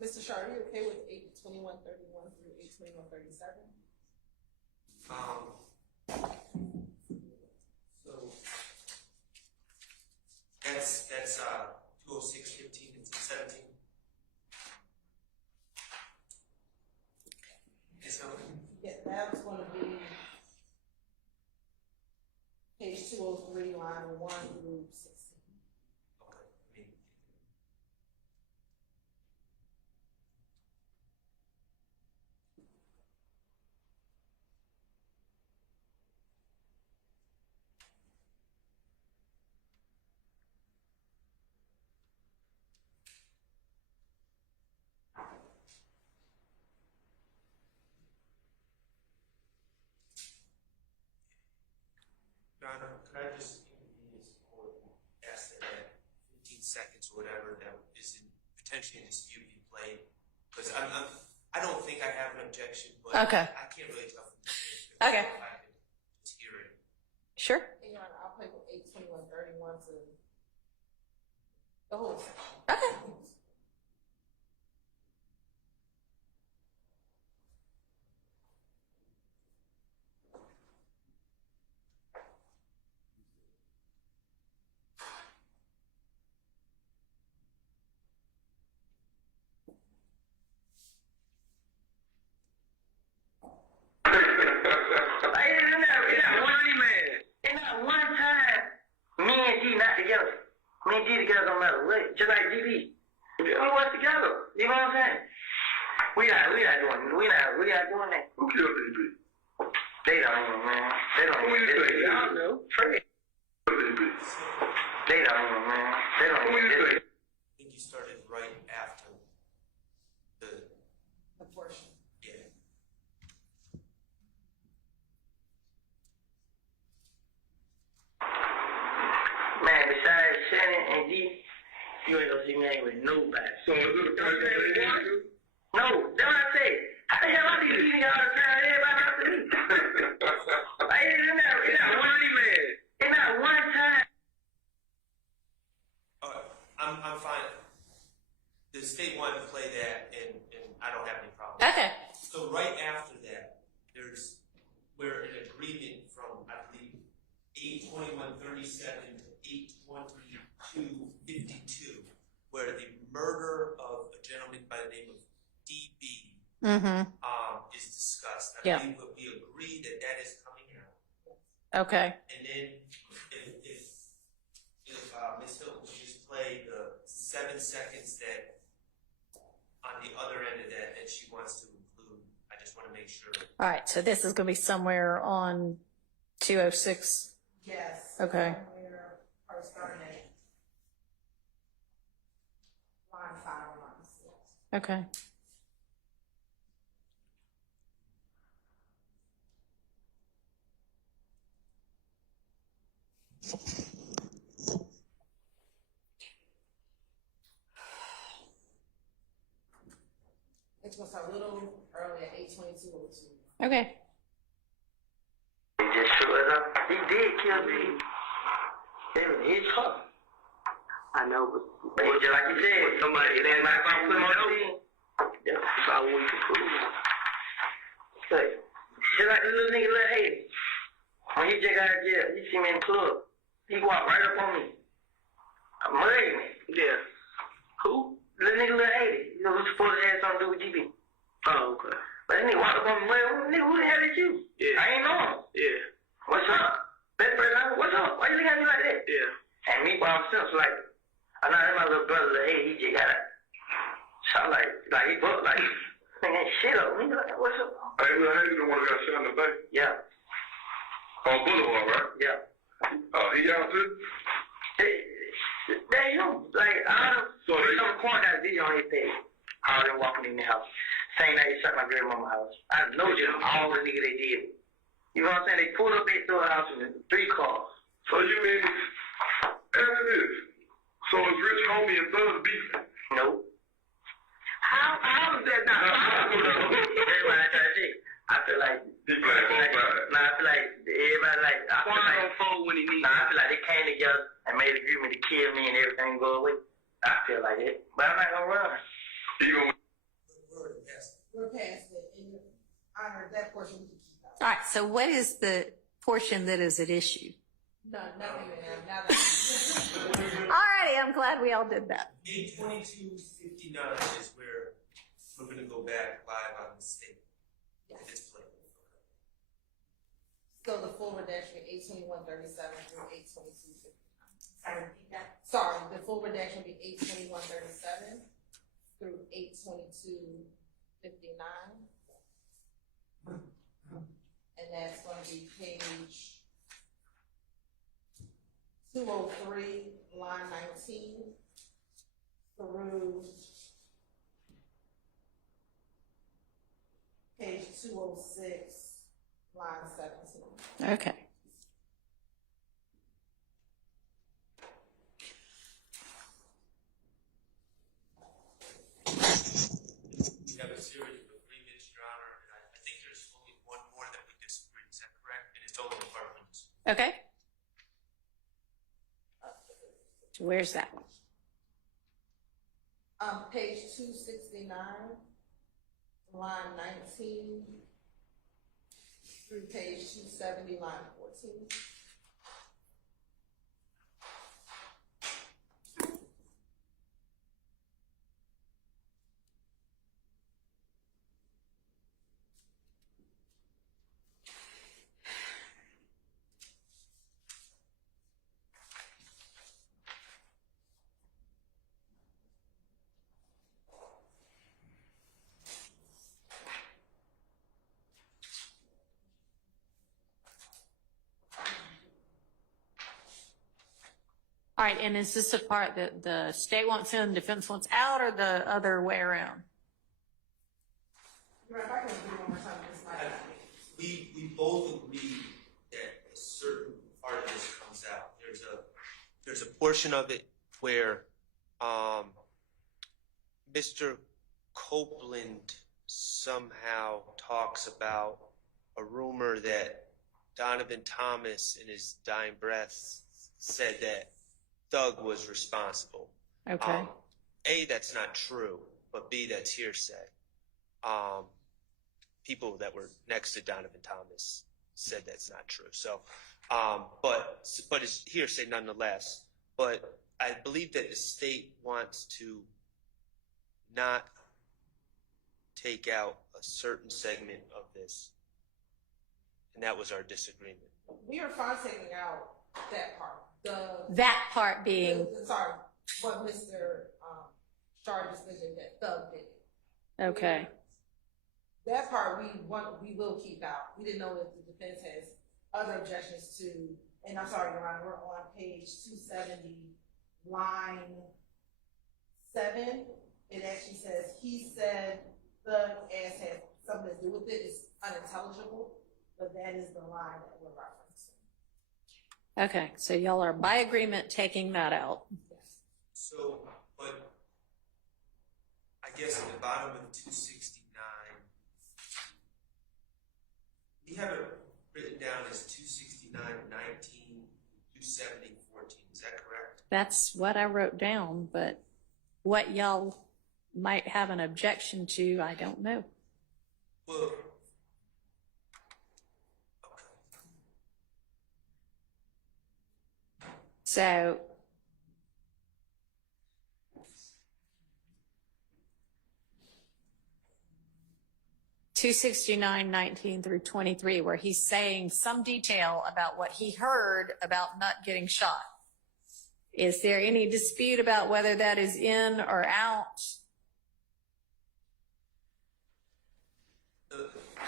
Mr. Shaw, are you okay with 82131 through 82137? So that's 206:15 and 17. So Yeah, that was gonna be page 203, line 1 through 16. okay. Your Honor, could I just inconvenience the court and ask that 15 seconds or whatever that is potentially in dispute be played? Because I don't think I have an objection, but Okay. I can't really tell from this. Okay. If I could just hear it. Sure. And Your Honor, I'll play from 82131 to the whole section. Okay. Me and G together don't matter what. Just like GP. We work together. You know what I'm saying? We not doing that. Who killed DB? They don't even, man. They don't Who even. you think? I don't know. Fred. Who killed DB? They don't even, man. They don't Who you even. think? I think you started right after the Abortion. yeah. Man, besides Shannon and G, you ain't gonna see me hang with nobody. So is it a question? No, that's what I say. How the hell I be eating all the time? Everybody after me. Like, it's not one time. All right, I'm fine. The state wanted to play that, and I don't have any problem. Okay. So right after that, we're in agreement from, I believe, 82137 to 82252, where the murder of a gentleman by the name of DB is discussed. I believe that we agree that that is coming out. Okay. And then if Ms. Hilton could just play the 7 seconds that on the other end of that she wants to include, I just want to make sure. All right. So this is going to be somewhere on 206. Yes. Okay. We're first starting at line 5 or line 6. Okay. It's gonna start a little early at 822:02. Okay. He just threw it up. He did kill me. He's tough. I know, but just like you said, somebody that might put him on the team. That's about what we can prove. But just like the little nigga, Lil Haiti. When he just got out of jail, he see me in the club. He walked right up on me. I'm murdering me. Yeah. Who? Little nigga, Lil Haiti. You know, who's supposed to have something to do with GB. Oh, okay. But that nigga walked up on me, nigga, who the hell is you? Yeah. I ain't know him. Yeah. What's up? Best friend, what's up? Why you looking at me like that? Yeah. And me by himself, like, I know that's my little brother, Lil Haiti, he just got out. So I'm like he booked, like, nigga ain't shit up. Nigga, like, what's up? Hey, Lil Haiti the one that got shot in the face? Yeah. On Boulevard, right? Yeah. He out too? That him. Like, I don't know. So some corn got a video on his page. I was walking in the house. Same night he shot my grandmama's house. I know them, all the niggas they did. You know what I'm saying? They pulled up at the house in 3 cars. So you mean, after this, so is Rich Homie and Thug beefing? Nope. How is that not possible though? Everybody try to say. I feel like he playing both sides. Nah, I feel like everybody like I feel like when he needs. Nah, I feel like they came together and made an agreement to kill me and everything go away. I feel like it, but I'm not gonna run. Even past it, and Your Honor, that portion we can keep out. All right, so what is the portion that is at issue? No, nothing right now. Now that All righty, I'm glad we all did that. 82259 is where we're going to go back live on the state. If it's played. so the full redaction will be 82137 through 82259. Sorry, repeat that. Sorry, the full redaction will be 82137 through 82259. And that's going to be page 203, line 19 through page 206, line 17. Okay. We have a series of agreements, Your Honor, and I think there's only one more that we disagree. Is that correct? And it's only apartments. Okay. Where's that one? Page 269, line 19 through page 270, line 14. All right, and is this a part that the state wants in, defense wants out, or the other way around? If I can do one more time, this might. We both agree that a certain part of this comes out. There's a portion of it where Mr. Copeland somehow talks about a rumor that Donovan Thomas in his dying breath said that Doug was responsible. Okay. A, that's not true, but B, that's hearsay. People that were next to Donovan Thomas said that's not true. So, but it's hearsay nonetheless. But I believe that the state wants to not take out a certain segment of this, and that was our disagreement. We are fine taking out that part. That part being. Sorry, what Mr. Shard just mentioned that Thug did. Okay. That part we will keep out. We didn't know if the defense has other objections to, and I'm sorry, Your Honor, we're on page 270, line 7. It actually says, he said Thug ass had something to do with it. It's unintelligible, but that is the line that we're referencing. Okay, so y'all are by agreement taking that out. So, but I guess at the bottom of 269, we have it written down as 269, 19, 270, 14. Is that correct? That's what I wrote down, but what y'all might have an objection to, I don't know. Well, So, (269:19 through 23), where he's saying some detail about what he heard about not getting shot. Is there any dispute about whether that is in or out?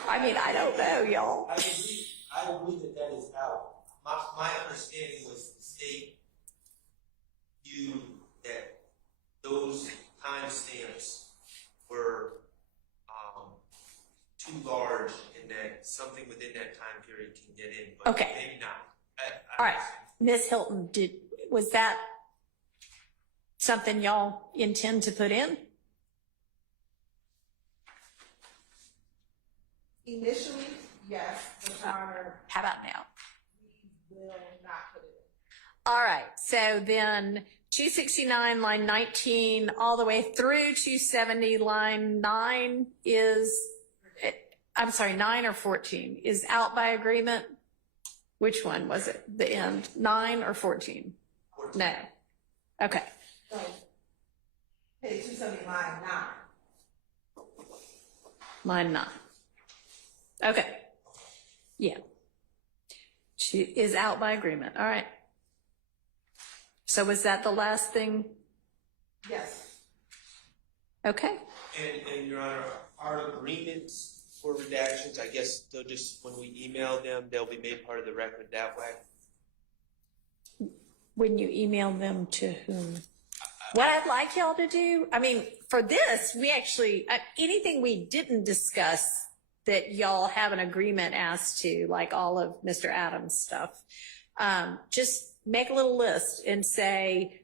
I mean, I don't know, y'all. I agree that is out. My understanding was the state viewed that those timestamps were too large and that something within that time period can get in, but Okay. maybe not. All right, Ms. Hilton, was that something y'all intend to put in? Initially, yes, but Your Honor, How about now? we will not put it in. All right, so then 269, line 19, all the way through 270, line 9 is, I'm sorry, 9 or 14 is out by agreement. Which one was it? The end, 9 or 14? No. Okay. So, page 270, line 9. Line 9. Okay. Yeah. She is out by agreement. All right. So was that the last thing? Yes. Okay. And Your Honor, our agreements for redactions, I guess they'll just, when we email them, they'll be made part of the record that way. When you email them to whom? What I'd like y'all to do, I mean, for this, we actually, anything we didn't discuss that y'all have an agreement as to, like all of Mr. Adams' stuff, just make a little list and say,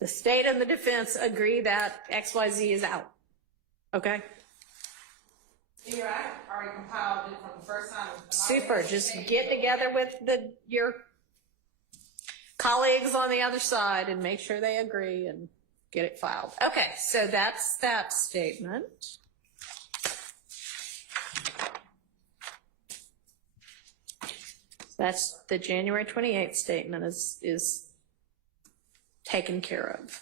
the state and the defense agree that XYZ is out. Okay? Here, I already compiled it from the first time. Super. Just get together with your colleagues on the other side and make sure they agree and get it filed. Okay, so that's that statement. That's the January 28th statement is taken care of.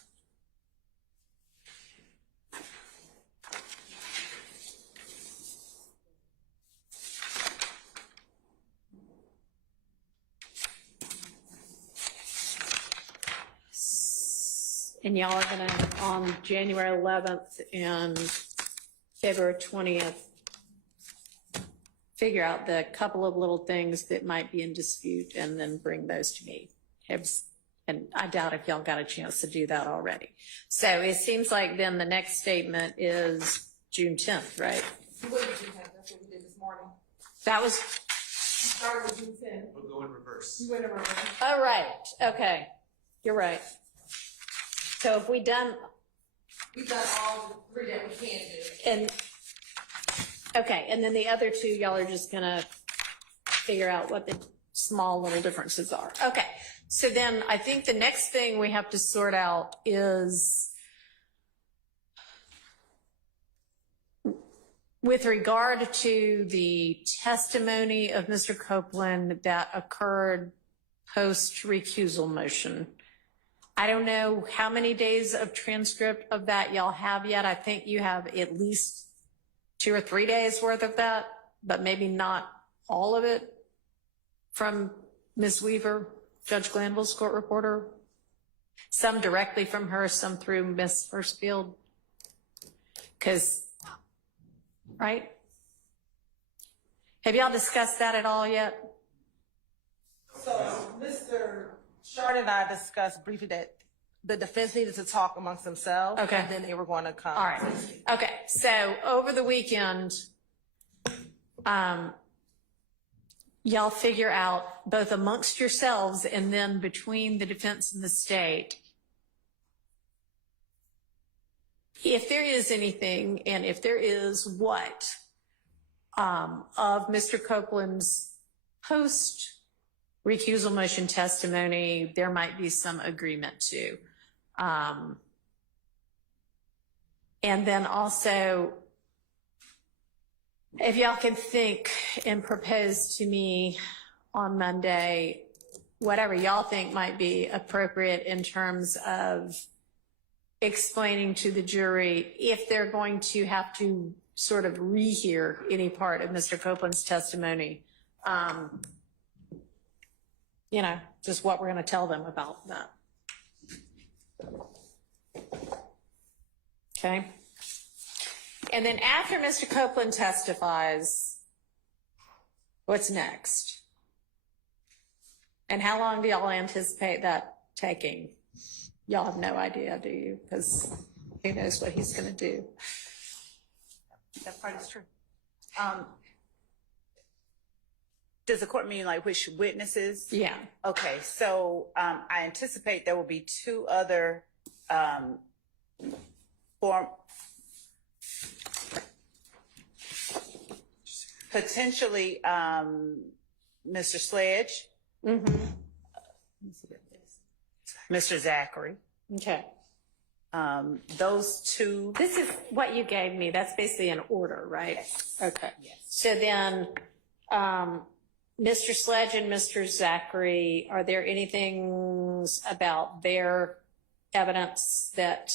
And y'all are gonna, on January 11th and February 20th, figure out the couple of little things that might be in dispute and then bring those to me. And I doubt if y'all got a chance to do that already. So it seems like then the next statement is June 10th, right? June 10th, that's what we did this morning. That was, We started with June 10th. We'll go in reverse. You went over. oh, right, okay, you're right. So if we've done all the 3 that we can do. and okay, and then the other 2, y'all are just gonna figure out what the small little differences are. Okay, so then I think the next thing we have to sort out is with regard to the testimony of Mr. Copeland that occurred post-recusal motion. I don't know how many days of transcript of that y'all have yet. I think you have at least 2 or 3 days worth of that, but maybe not all of it from Ms. Weaver, Judge Glanville's court reporter. Some directly from her, some through Ms. Firstfield. Because, right? Have y'all discussed that at all yet? So Mr. Shard and I discussed briefly that the defense needed to talk amongst themselves. Okay. And then they were going to come. All right. Okay. So over the weekend, y'all figure out both amongst yourselves and then between the defense and the state, if there is anything, and if there is, what, of Mr. Copeland's post-recusal motion testimony, there might be some agreement to. And then also, if y'all can think and propose to me on Monday, whatever y'all think might be appropriate in terms of explaining to the jury if they're going to have to sort of rehear any part of Mr. Copeland's testimony, you know, just what we're going to tell them about that. Okay. And then after Mr. Copeland testifies, what's next? And how long do y'all anticipate that taking? Y'all have no idea, do you? Because who knows what he's going to do. That part is true. Does the court mean like which witnesses? Yeah. Okay, so I anticipate there will be 2 other potentially Mr. Sledge, Mr. Zachary, Okay. Those two. This is what you gave me. That's basically an order, right? Yes. Okay. Yes. So then, Mr. Sledge and Mr. Zachary, are there anything about their evidence that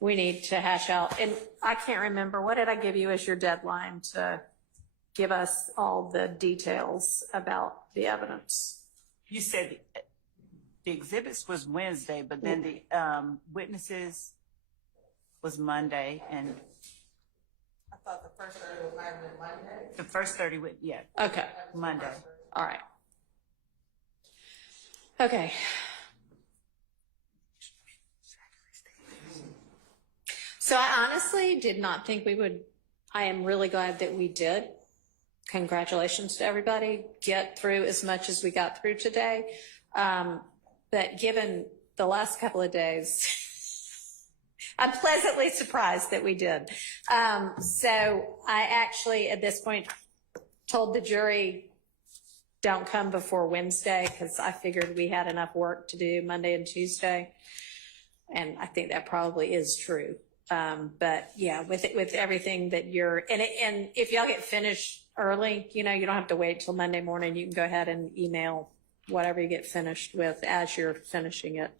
we need to hash out? And I can't remember, what did I give you as your deadline to give us all the details about the evidence? You said the exhibits was Wednesday, but then the witnesses was Monday, and I thought the first 30 might have been Monday. the first 30 yeah. Okay. Monday. All right. Okay. So I honestly did not think we would. I am really glad that we did. Congratulations to everybody. Get through as much as we got through today. But given the last couple of days, I'm pleasantly surprised that we did. So I actually, at this point, told the jury, don't come before Wednesday, because I figured we had enough work to do Monday and Tuesday. And I think that probably is true. But yeah, with everything that you're, and if y'all get finished early, you don't have to wait till Monday morning. You can go ahead and email whatever you get finished with as you're finishing it.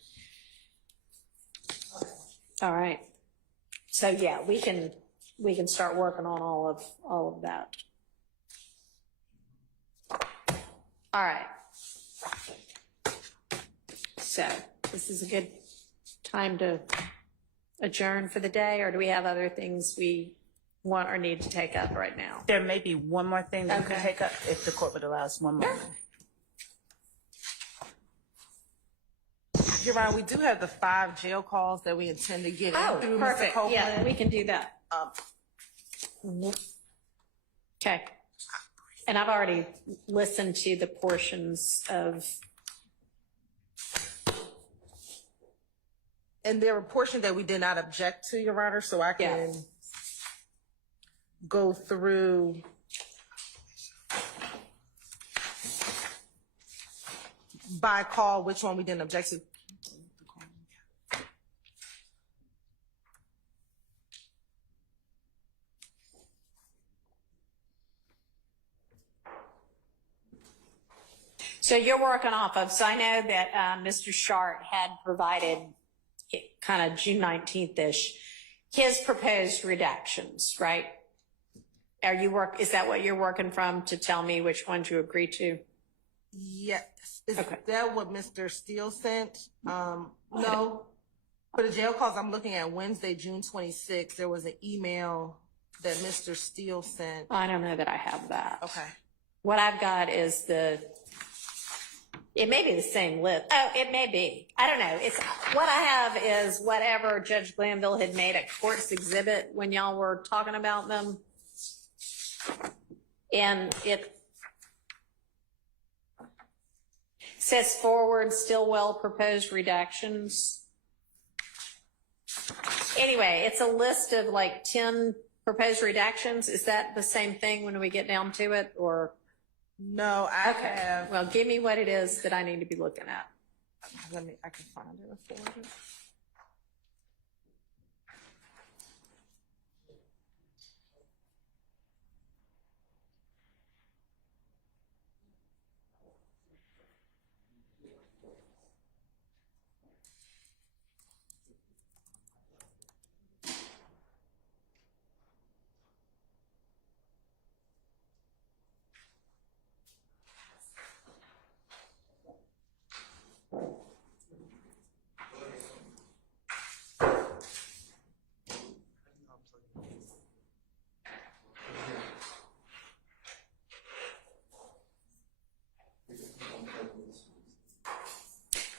All right. So yeah, we can start working on all of that. All right. So this is a good time to adjourn for the day, or do we have other things we want or need to take up right now? There may be one more thing that we can take up if the court would allow us one more. Your Honor, we do have the 5 jail calls that we intend to get in through perfect. Mr. Copeland. Yeah, we can do that. Okay. And I've already listened to the portions of. And there were portions that we did not object to, Your Honor, so I can go through. By call, which one we didn't object to. So you're working off of, so I know that Mr. Shart had provided kind of June 19th-ish, his proposed redactions, right? Is that what you're working from to tell me which ones you agree to? Yes. Is that what Mr. Steele sent? No. For the jail calls, I'm looking at Wednesday, June 26th. There was an email that Mr. Steele sent. I don't know that I have that. Okay. What I've got is it may be the same list. Oh, it may be. I don't know. What I have is whatever Judge Glanville had made a court's exhibit when y'all were talking about them. And it says forward Stillwell proposed redactions. Anyway, it's a list of like 10 proposed redactions. Is that the same thing when we get down to it, or? No, I have. Well, give me what it is that I need to be looking at. I can find it for you.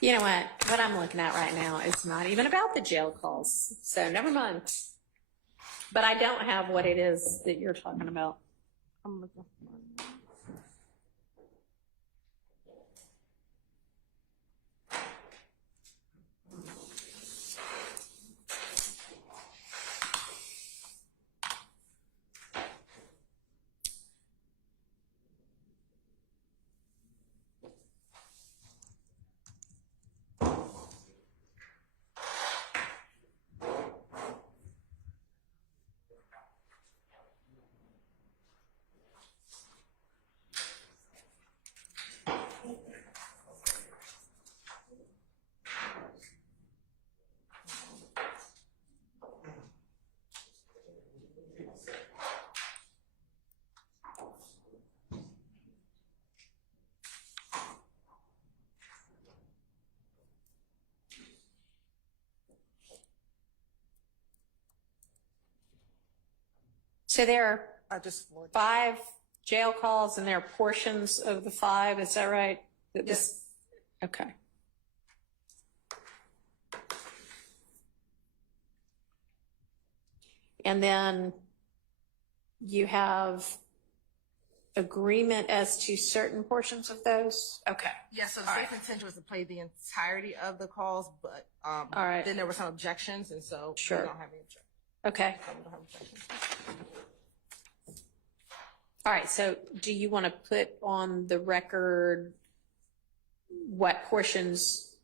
You know what? What I'm looking at right now is not even about the jail calls. So never mind. But I don't have what it is that you're talking about. I'm looking for it. So there I are just floored. 5 jail calls and there are portions of the 5, is that right? Yes. Okay. And then you have agreement as to certain portions of those? Okay. Yes, so the All state's right. intention was to play the entirety of the calls, but All right. then there were some objections, and so Sure. we don't have any objections. Okay. We don't have objections. All right, so do you want to put on the record what portions?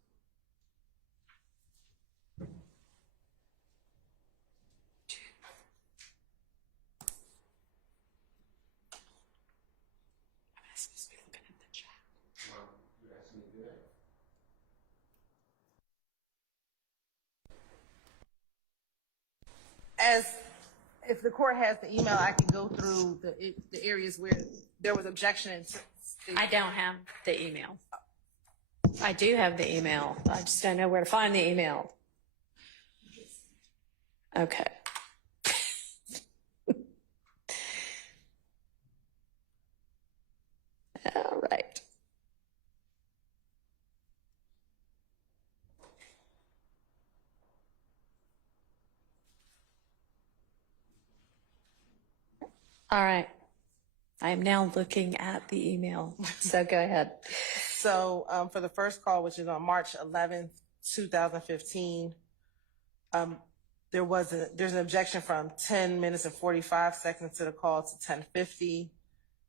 As if the court has the email, I can go through the areas where there was objection. And I don't have the email. I do have the email. I just don't know where to find the email. Okay. All right. All right. I am now looking at the email. So go ahead. So for the first call, which is on March 11th, 2015, there's an objection from 10 minutes and 45 seconds to the call to 10:50,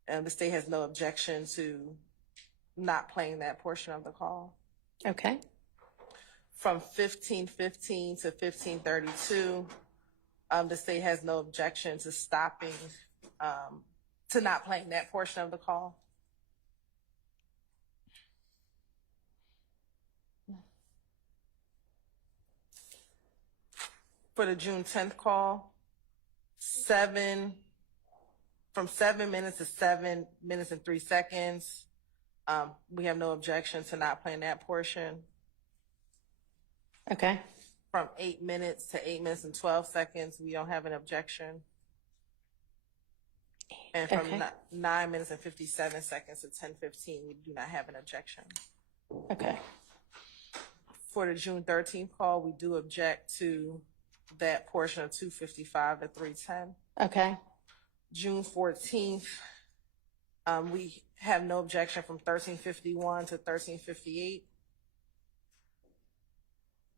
and the state has no objection to not playing that portion of the call. Okay. From 15:15 to 15:32, the state has no objection to stopping, to not playing that portion of the call. For the June 10th call, from 7 minutes to 7 minutes and 3 seconds, we have no objection to not playing that portion. Okay. From 8 minutes to 8 minutes and 12 seconds, we don't have an objection. And from Okay. 9 minutes and 57 seconds to 10:15, we do not have an objection. Okay. For the June 13th call, we do object to that portion of 2:55 to 3:10. Okay. June 14th, we have no objection from 13:51 to 13:58.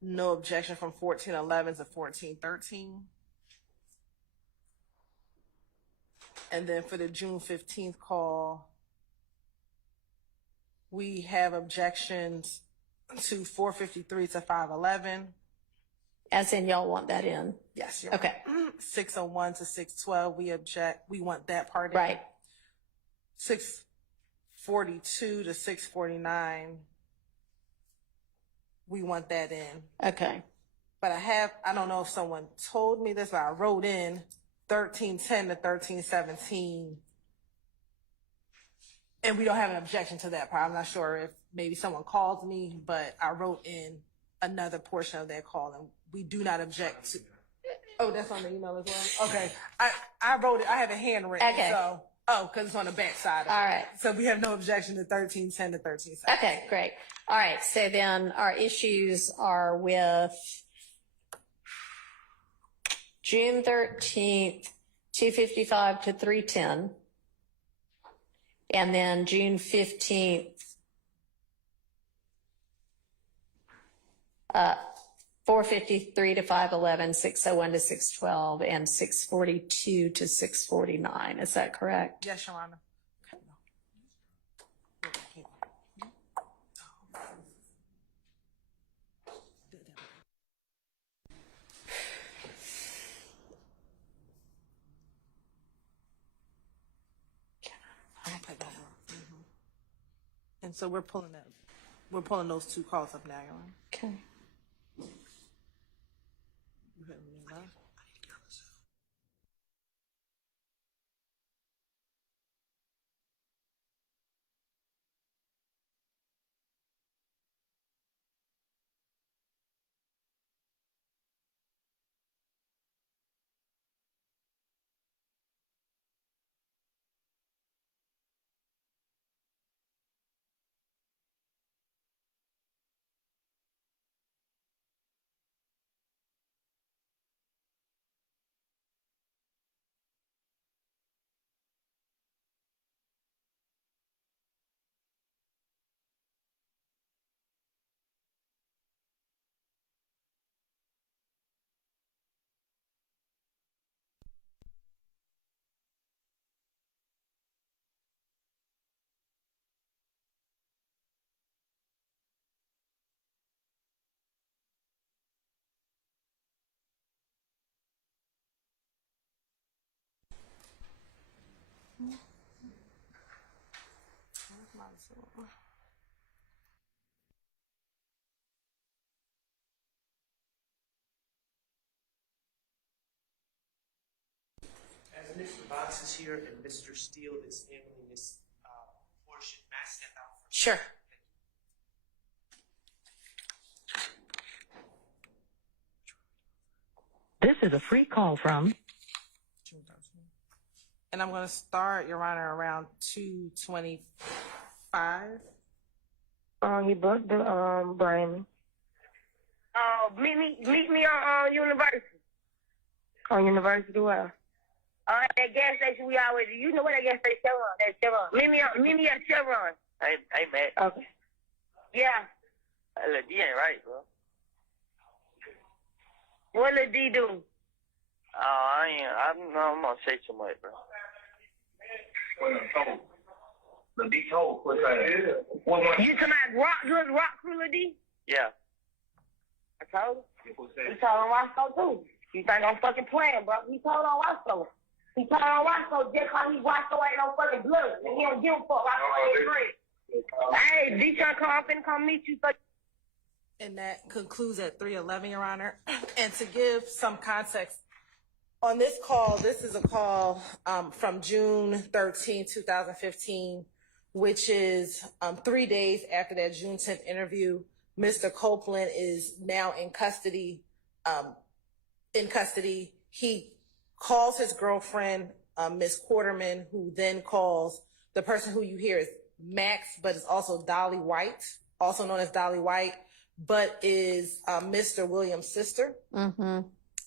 No objection from 14:11 to 14:13. And then for the June 15th call, we have objections to 4:53 to 5:11. As in y'all want that in? Yes. You're Okay. right. 6:01 to 6:12, we object. We want that part in. Right. 6:42 to 6:49, we want that in. Okay. But I don't know if someone told me this, but I wrote in 13:10 to 13:17. And we don't have an objection to that part. I'm not sure if maybe someone called me, but I wrote in another portion of that call, and we do not object to. Oh, that's on the email as well? Okay. I wrote it. I have it handwritten. Okay. So, because it's on the back side of it. All right. So we have no objection to 13:10 to 13:17. Okay, great. All right, so then our issues are with June 13th, 2:55 to 3:10, and then June 15th, 4:53 to 5:11, 6:01 to 6:12, and 6:42 to 6:49. Is that correct? Yes, Your Honor. And so we're pulling those 2 calls up now, Your Honor. Okay. You have any left? As Mr. Box is here and Mr. Steele is handling this portion, may I step out for a Sure. second? This is a free call from. And I'm going to start, Your Honor, around 2:25. He booked the Brandon. Meet me on University. On University where? At that gas station we always. You know what that gas station? Chevron. That's Chevron. Meet me at Chevron. Hey, man. Okay. Yeah. Look, you ain't right, bro. What did D do? I'm gonna say too much, bro. The D told. What's that? You come out rock crew, D? Yeah. I told him. He told on Roscoe too. You think I'm fucking playing, bro? He told on Roscoe. He told on Roscoe just cause he Roscoe ain't no fucking blood. And he don't give a fuck. Roscoe ain't free. Hey, D trying to come meet you. And that concludes at 3:11, Your Honor. And to give some context, on this call, this is a call from June 13, 2015, which is 3 days after that June 10th interview. Mr. Copeland is now in custody. He calls his girlfriend, Miss Quarterman, who then calls the person who you hear is Max, but is also Dolly White, also known as Dolly White, but is Mr. Williams' sister. Mm-hmm.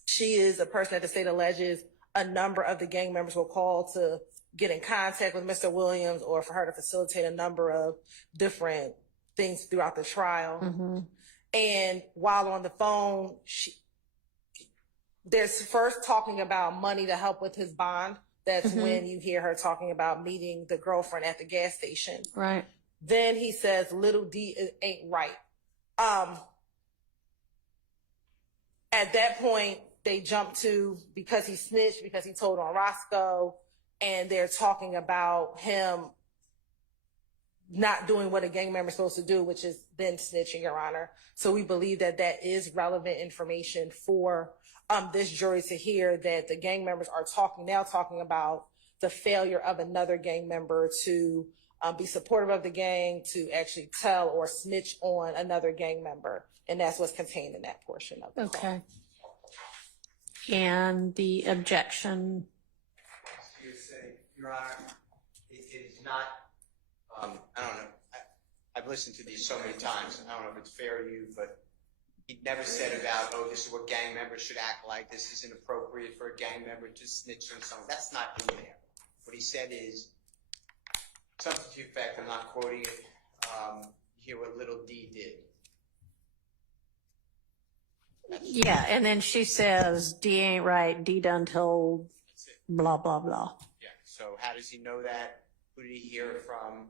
She is a person that the state alleges a number of the gang members will call to get in contact with Mr. Williams or for her to facilitate a number of different things throughout the trial. Mm-hmm. And while on the phone, there's first talking about money to help with his bond. That's Mm-hmm. when you hear her talking about meeting the girlfriend at the gas station. Right. Then he says, little D ain't right. At that point, they jump to, because he snitched, because he told on Roscoe, and they're talking about him not doing what a gang member is supposed to do, which is then snitching, Your Honor. So we believe that that is relevant information for this jury to hear, that the gang members are talking about the failure of another gang member to be supportive of the gang, to actually tell or snitch on another gang member. And that's what's contained in that portion of the call. Okay. And the objection. Hearsay, Your Honor, it is not, I don't know, I've listened to these so many times, I don't know if it's fair to you, but he never said about, oh, this is what gang members should act like, this isn't appropriate for a gang member to snitch on someone. That's not in there. What he said is, something to the effect, I'm not quoting it, hear what little D did. Yeah, and then she says, D ain't right, D done told, blah, blah, blah. Yeah, so how does he know that? Who did he hear it from?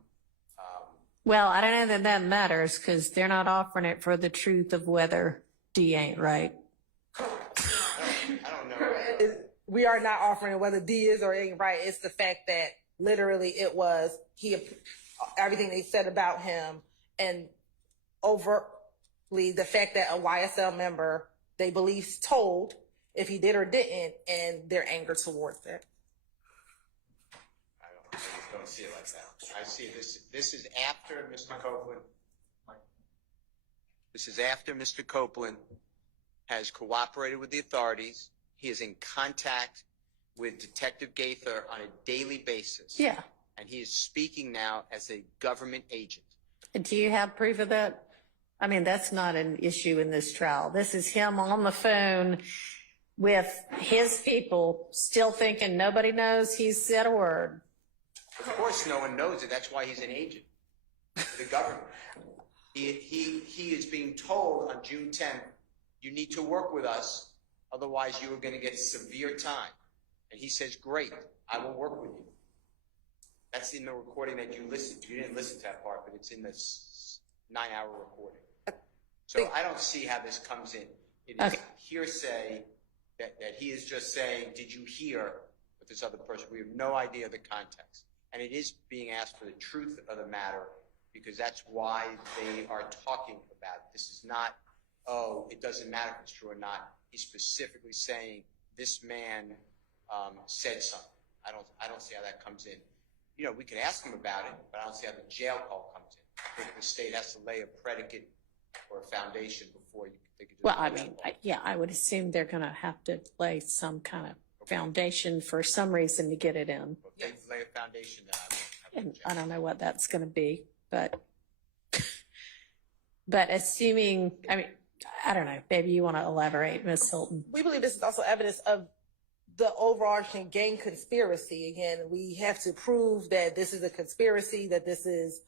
Well, I don't know that that matters, because they're not offering it for the truth of whether D ain't right. I don't know. We are not offering whether D is or ain't right. It's the fact that literally it was everything they said about him, and overtly the fact that a YSL member they believe told if he did or didn't, and their anger towards that. I just don't see it like that. I see this is after Mr. Copeland. This is after Mr. Copeland has cooperated with the authorities. He is in contact with Detective Gaither on a daily basis. Yeah. And he is speaking now as a government agent. Do you have proof of that? I mean, that's not an issue in this trial. This is him on the phone with his people, still thinking nobody knows he's said a word. Of course, no one knows it. That's why he's an agent for the government. He is being told on June 10th, you need to work with us, otherwise you are going to get severe time. And he says, great, I will work with you. That's in the recording that you listened to. You didn't listen to that part, but it's in this 9-hour recording. So I don't see how this comes in. It is hearsay that he is just saying, did you hear with this other person? We have no idea the context. And it is being asked for the truth of the matter because that's why they are talking about it. This is not, oh, it doesn't matter if it's true or not. He's specifically saying this man said something. I don't see how that comes in. You know, we can ask him about it, but I don't see how the jail call comes in. I think the state has to lay a predicate or a foundation before you can think of. Well, I mean, I would assume they're going to have to lay some kind of foundation for some reason to get it in. If they lay a foundation, then And I don't know what that's going to be, but assuming, I mean, I don't know, maybe you want to elaborate, Ms. Hilton. We believe this is also evidence of the overarching gang conspiracy. Again, we have to prove that this is a conspiracy, that this is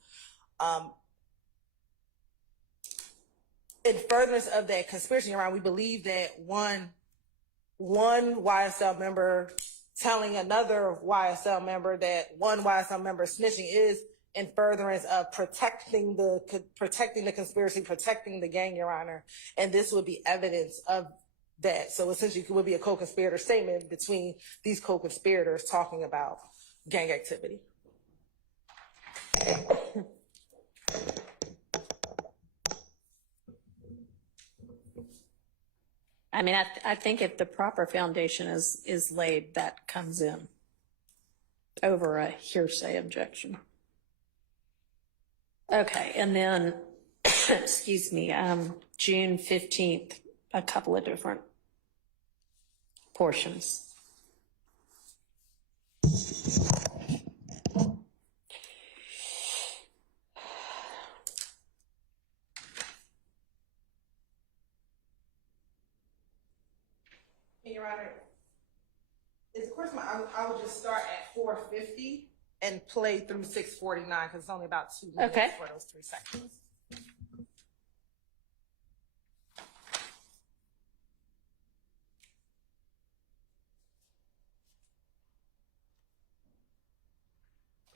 in furtherance of that conspiracy around. We believe that one YSL member telling another YSL member that one YSL member snitching is in furtherance of protecting the conspiracy, protecting the gang, Your Honor. And this would be evidence of that. So essentially it would be a co-conspirator statement between these co-conspirators talking about gang activity. I mean, I think if the proper foundation is laid, that comes in over a hearsay objection. Okay, and then, excuse me, June 15th, a couple of different portions. Your Honor, of course, I would just start at 450 and play through 649 because it's only about 2 minutes for those 3 sections.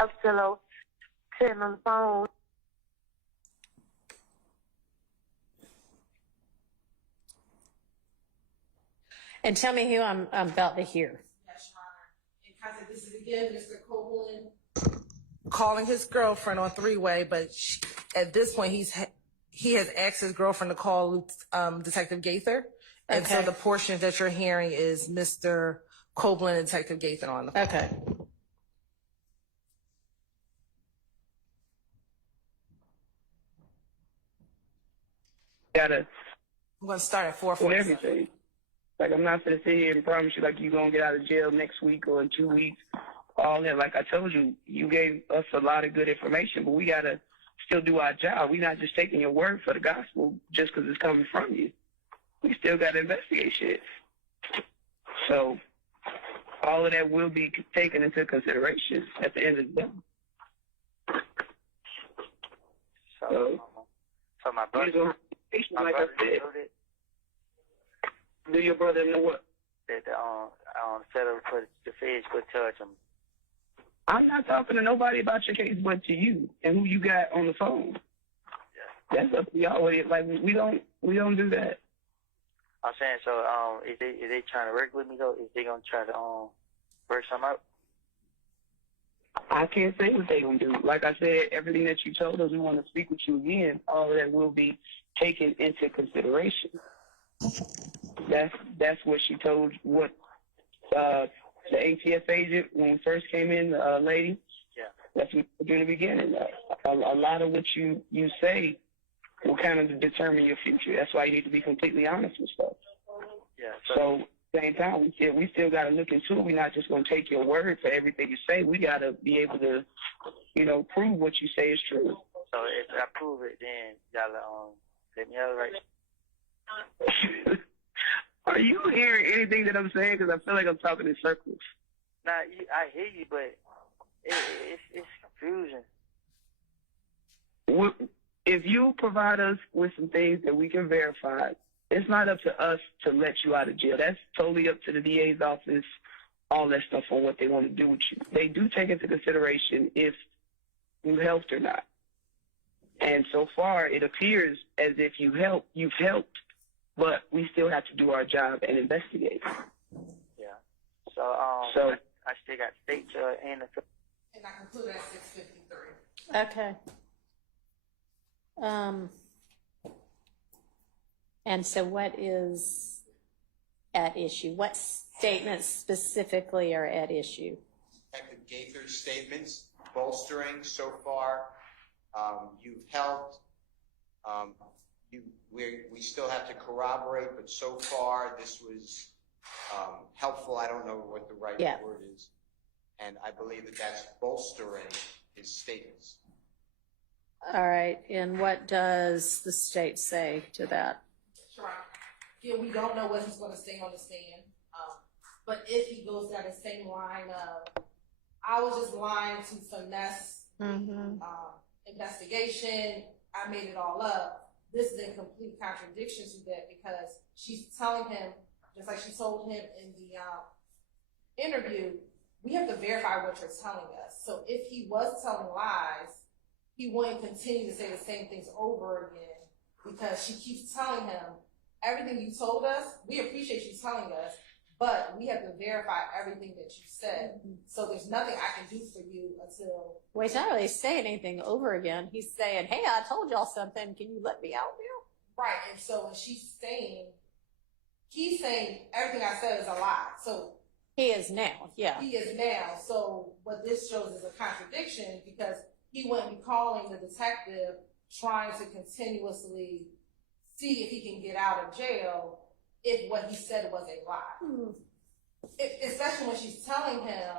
I'm still sitting on the phone. And tell me who I'm about to hear. Yes, Your Honor. And this is again Mr. Copeland calling his girlfriend on 3-way, but at this point he has asked his girlfriend to call Detective Gaither, and so the portion that you're hearing is Mr. Copeland and Detective Gaither on the phone. Okay. I'm going to start at 447. Like, I'm not going to sit here and promise you, like, you're going to get out of jail next week or in 2 weeks. All that. Like I told you, you gave us a lot of good information, but we got to still do our job. We're not just taking your word for the gospel just because it's coming from you. We still got to investigate shit. So all of that will be taken into consideration at the end of the day. So my brother, like I said, do your brother know what? That set up for the feds could touch him. I'm not talking to nobody about your case but to you and who you got on the phone. Yeah. That's up to y'all. Like, we don't do that. I'm saying, so is they trying to work with me though? Is they gonna try to work something out? I can't say what they gonna do. Like I said, everything that you told us, we want to speak with you again. All of that will be taken into consideration. That's what she told what the ATF agent when we first came in, the lady. Yeah. That's what we did in the beginning. A lot of what you say will kind of determine your future. That's why you need to be completely honest with stuff. Yeah. So at the same time, we still got to look into it. We're not just going to take your word for everything you say. We got to be able to, prove what you say is true. So if I prove it, then you got to let me have it right. Are you hearing anything that I'm saying? Because I feel like I'm talking in circles. Nah, I hear you, but it's confusing. If you provide us with some things that we can verify, it's not up to us to let you out of jail. That's totally up to the DA's office, all that stuff on what they want to do with you. They do take into consideration if you helped or not. And so far, it appears as if you've helped, but we still have to do our job and investigate. Yeah. So I still got state and the. And I conclude at 6:53. Okay. And so what is at issue? What statements specifically are at issue? Detective Gaither's statements, bolstering so far. You've helped. We still have to corroborate, but so far this was helpful. I don't know what the right word is. And I believe that that's bolstering his statements. All right, and what does the state say to that? Sure. Yeah, we don't know what he's going to say on the stand. But if he goes down the same line of, I was just lying to finesse investigation, I made it all up, this is in complete contradiction to that, because she's telling him, just like she told him in the interview, we have to verify what you're telling us. So if he was telling lies, he wouldn't continue to say the same things over again, because she keeps telling him, everything you told us, we appreciate you telling us, but we have to verify everything that you said. So there's nothing I can do for you until... Well, he's not really saying anything over again. He's saying, hey, I told y'all something. Can you let me out now? Right, and so when she's saying, he's saying everything I said is a lie. So he is now, yeah. He is now. So what this shows is a contradiction, because he wouldn't be calling the detective trying to continuously see if he can get out of jail if what he said was a lie. Especially when she's telling him.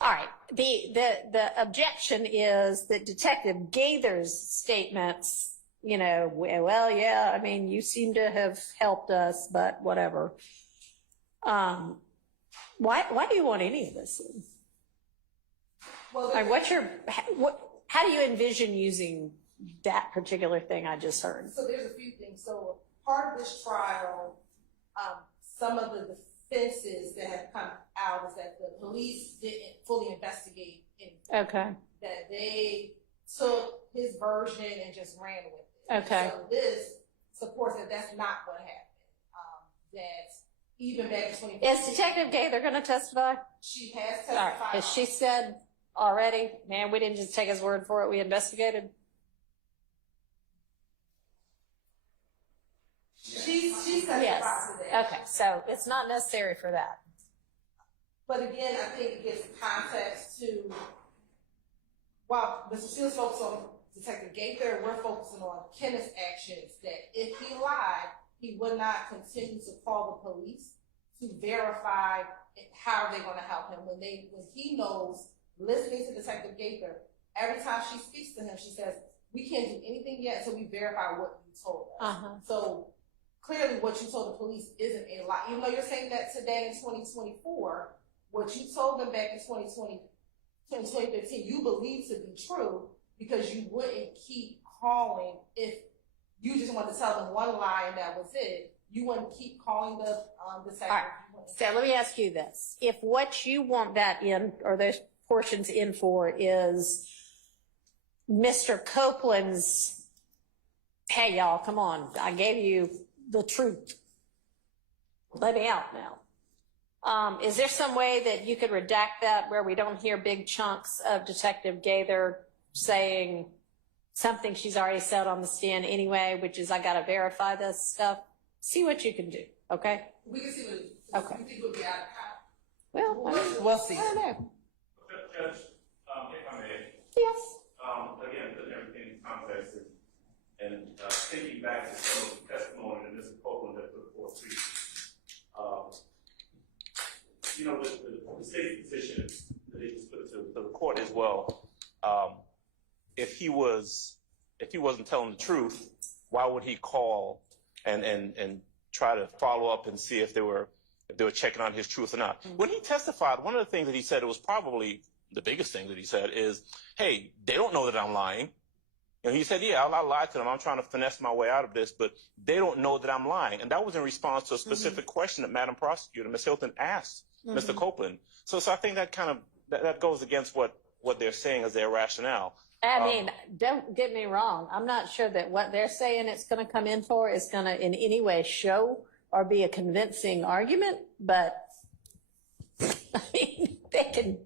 All right. The objection is that Detective Gaither's statements, you know, well, yeah, I mean, you seem to have helped us, but whatever. Why do you want any of this? Well, how do you envision using that particular thing I just heard? So there's a few things. So part of this trial, some of the defenses that have come out is that the police didn't fully investigate anything. Okay. That they took his version and just ran with it. Okay. So this supports that that's not what happened. That even back in 2015. Is Detective Gaither going to testify? She has All testified. right. Has she said already, man, we didn't just take his word for it, we investigated? She's testified Yes. to that. Okay, so it's not necessary for that. But again, I think it gives context to, while Mr. Steele's focused on Detective Gaither, we're focusing on Kenneth's actions, that if he lied, he would not continue to call the police to verify how they're going to help him. When he knows, listening to Detective Gaither, every time she speaks to him, she says, we can't do anything yet until we verify what you told us. So clearly what you told the police isn't a lie. Even though you're saying that today in 2024, what you told them back in 2015, you believe to be true, because you wouldn't keep calling if you just wanted to tell them one lie and that was it. You wouldn't keep calling the detective. All right. So let me ask you this. If what you want that in, or those portions in for, is Mr. Copeland's, hey, y'all, come on, I gave you the truth. Let me out now. Is there some way that you could redact that where we don't hear big chunks of Detective Gaither saying something she's already said on the stand anyway, which is, I got to verify this stuff? See what you can do, okay? We can see what you think will be out of Well, we'll see. I don't know. Judge, if I may. Yes. Again, putting everything in context and thinking back to some of the testimony that Mr. Copeland had put forth previously. You know, the state's position that they just put to the court as well. If he wasn't telling the truth, why would he call and try to follow up and see if they were checking on his truth or not? When he testified, one of the things that he said, it was probably the biggest thing that he said, is, hey, they don't know that I'm lying. And he said, yeah, I lied to them. I'm trying to finesse my way out of this, but they don't know that I'm lying. And that was in response to a specific question that Madam Prosecutor, Ms. Hilton, asked Mr. Copeland. So I think that kind of, that goes against what they're saying as their rationale. I mean, don't get me wrong. I'm not sure that what they're saying it's going to come in for is going to in any way show or be a convincing argument, but I mean, they can.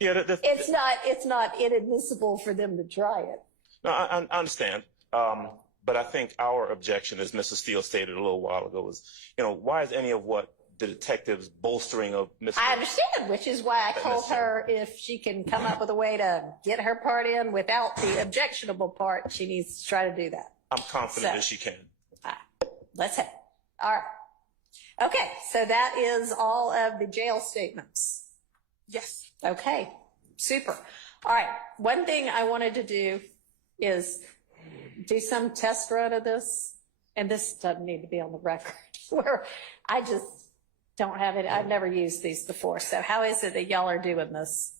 Yeah, it's not inadmissible for them to try it. No, I understand. But I think our objection, as Mr. Steele stated a little while ago, is, why is any of what the detective's bolstering of Mr. I understand, which is why I told her if she can come up with a way to get her part in without the objectionable part, she needs to try to do that. I'm confident that she can. All right, let's have it. All right. Okay, so that is all of the jail statements. Yes. Okay, super. All right, one thing I wanted to do is do some test run of this, and this doesn't need to be on the record, where I just don't have it. I've never used these before. So how is it that y'all are doing this?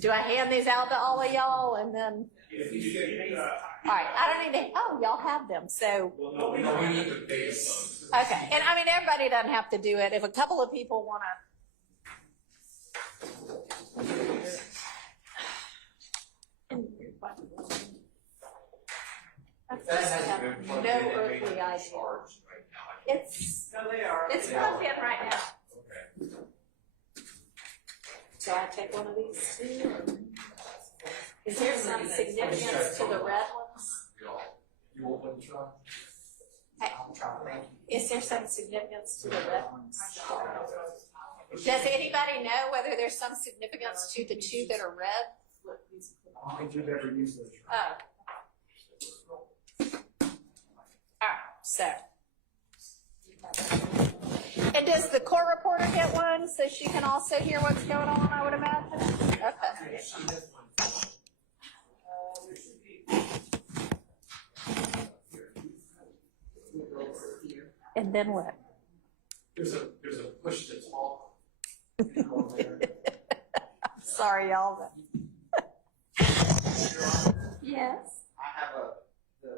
Do I hand these out to all of y'all and then? All right, I don't need to, oh, y'all have them, so. No, we need the base. Okay, and I mean, everybody doesn't have to do it. If a couple of people want to. No earthly idea. It's plugged in right now. Okay. So I take one of these too. Is there some significance to the red ones? You want one to try? Hey, is there some significance to the red ones? Does anybody know whether there's some significance to the two that are red? I don't think you've ever used those. Oh. All right, so. And does the court reporter get one so she can also hear what's going on, I would imagine? Okay. And then what? There's a push to talk. Sorry, y'all. Yes. I have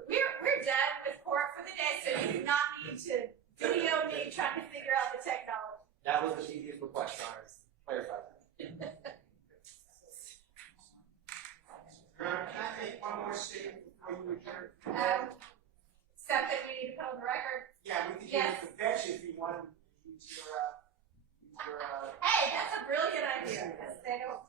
We're done with court for the day, so you do not need to video me trying to figure out the technology. that was the easiest request, Your Honor. Clarify that. Can I make one more statement before you adjourn? Something we need to put on the record. Yeah, we could use the bench if you want to use your Hey, that's a brilliant idea, because they don't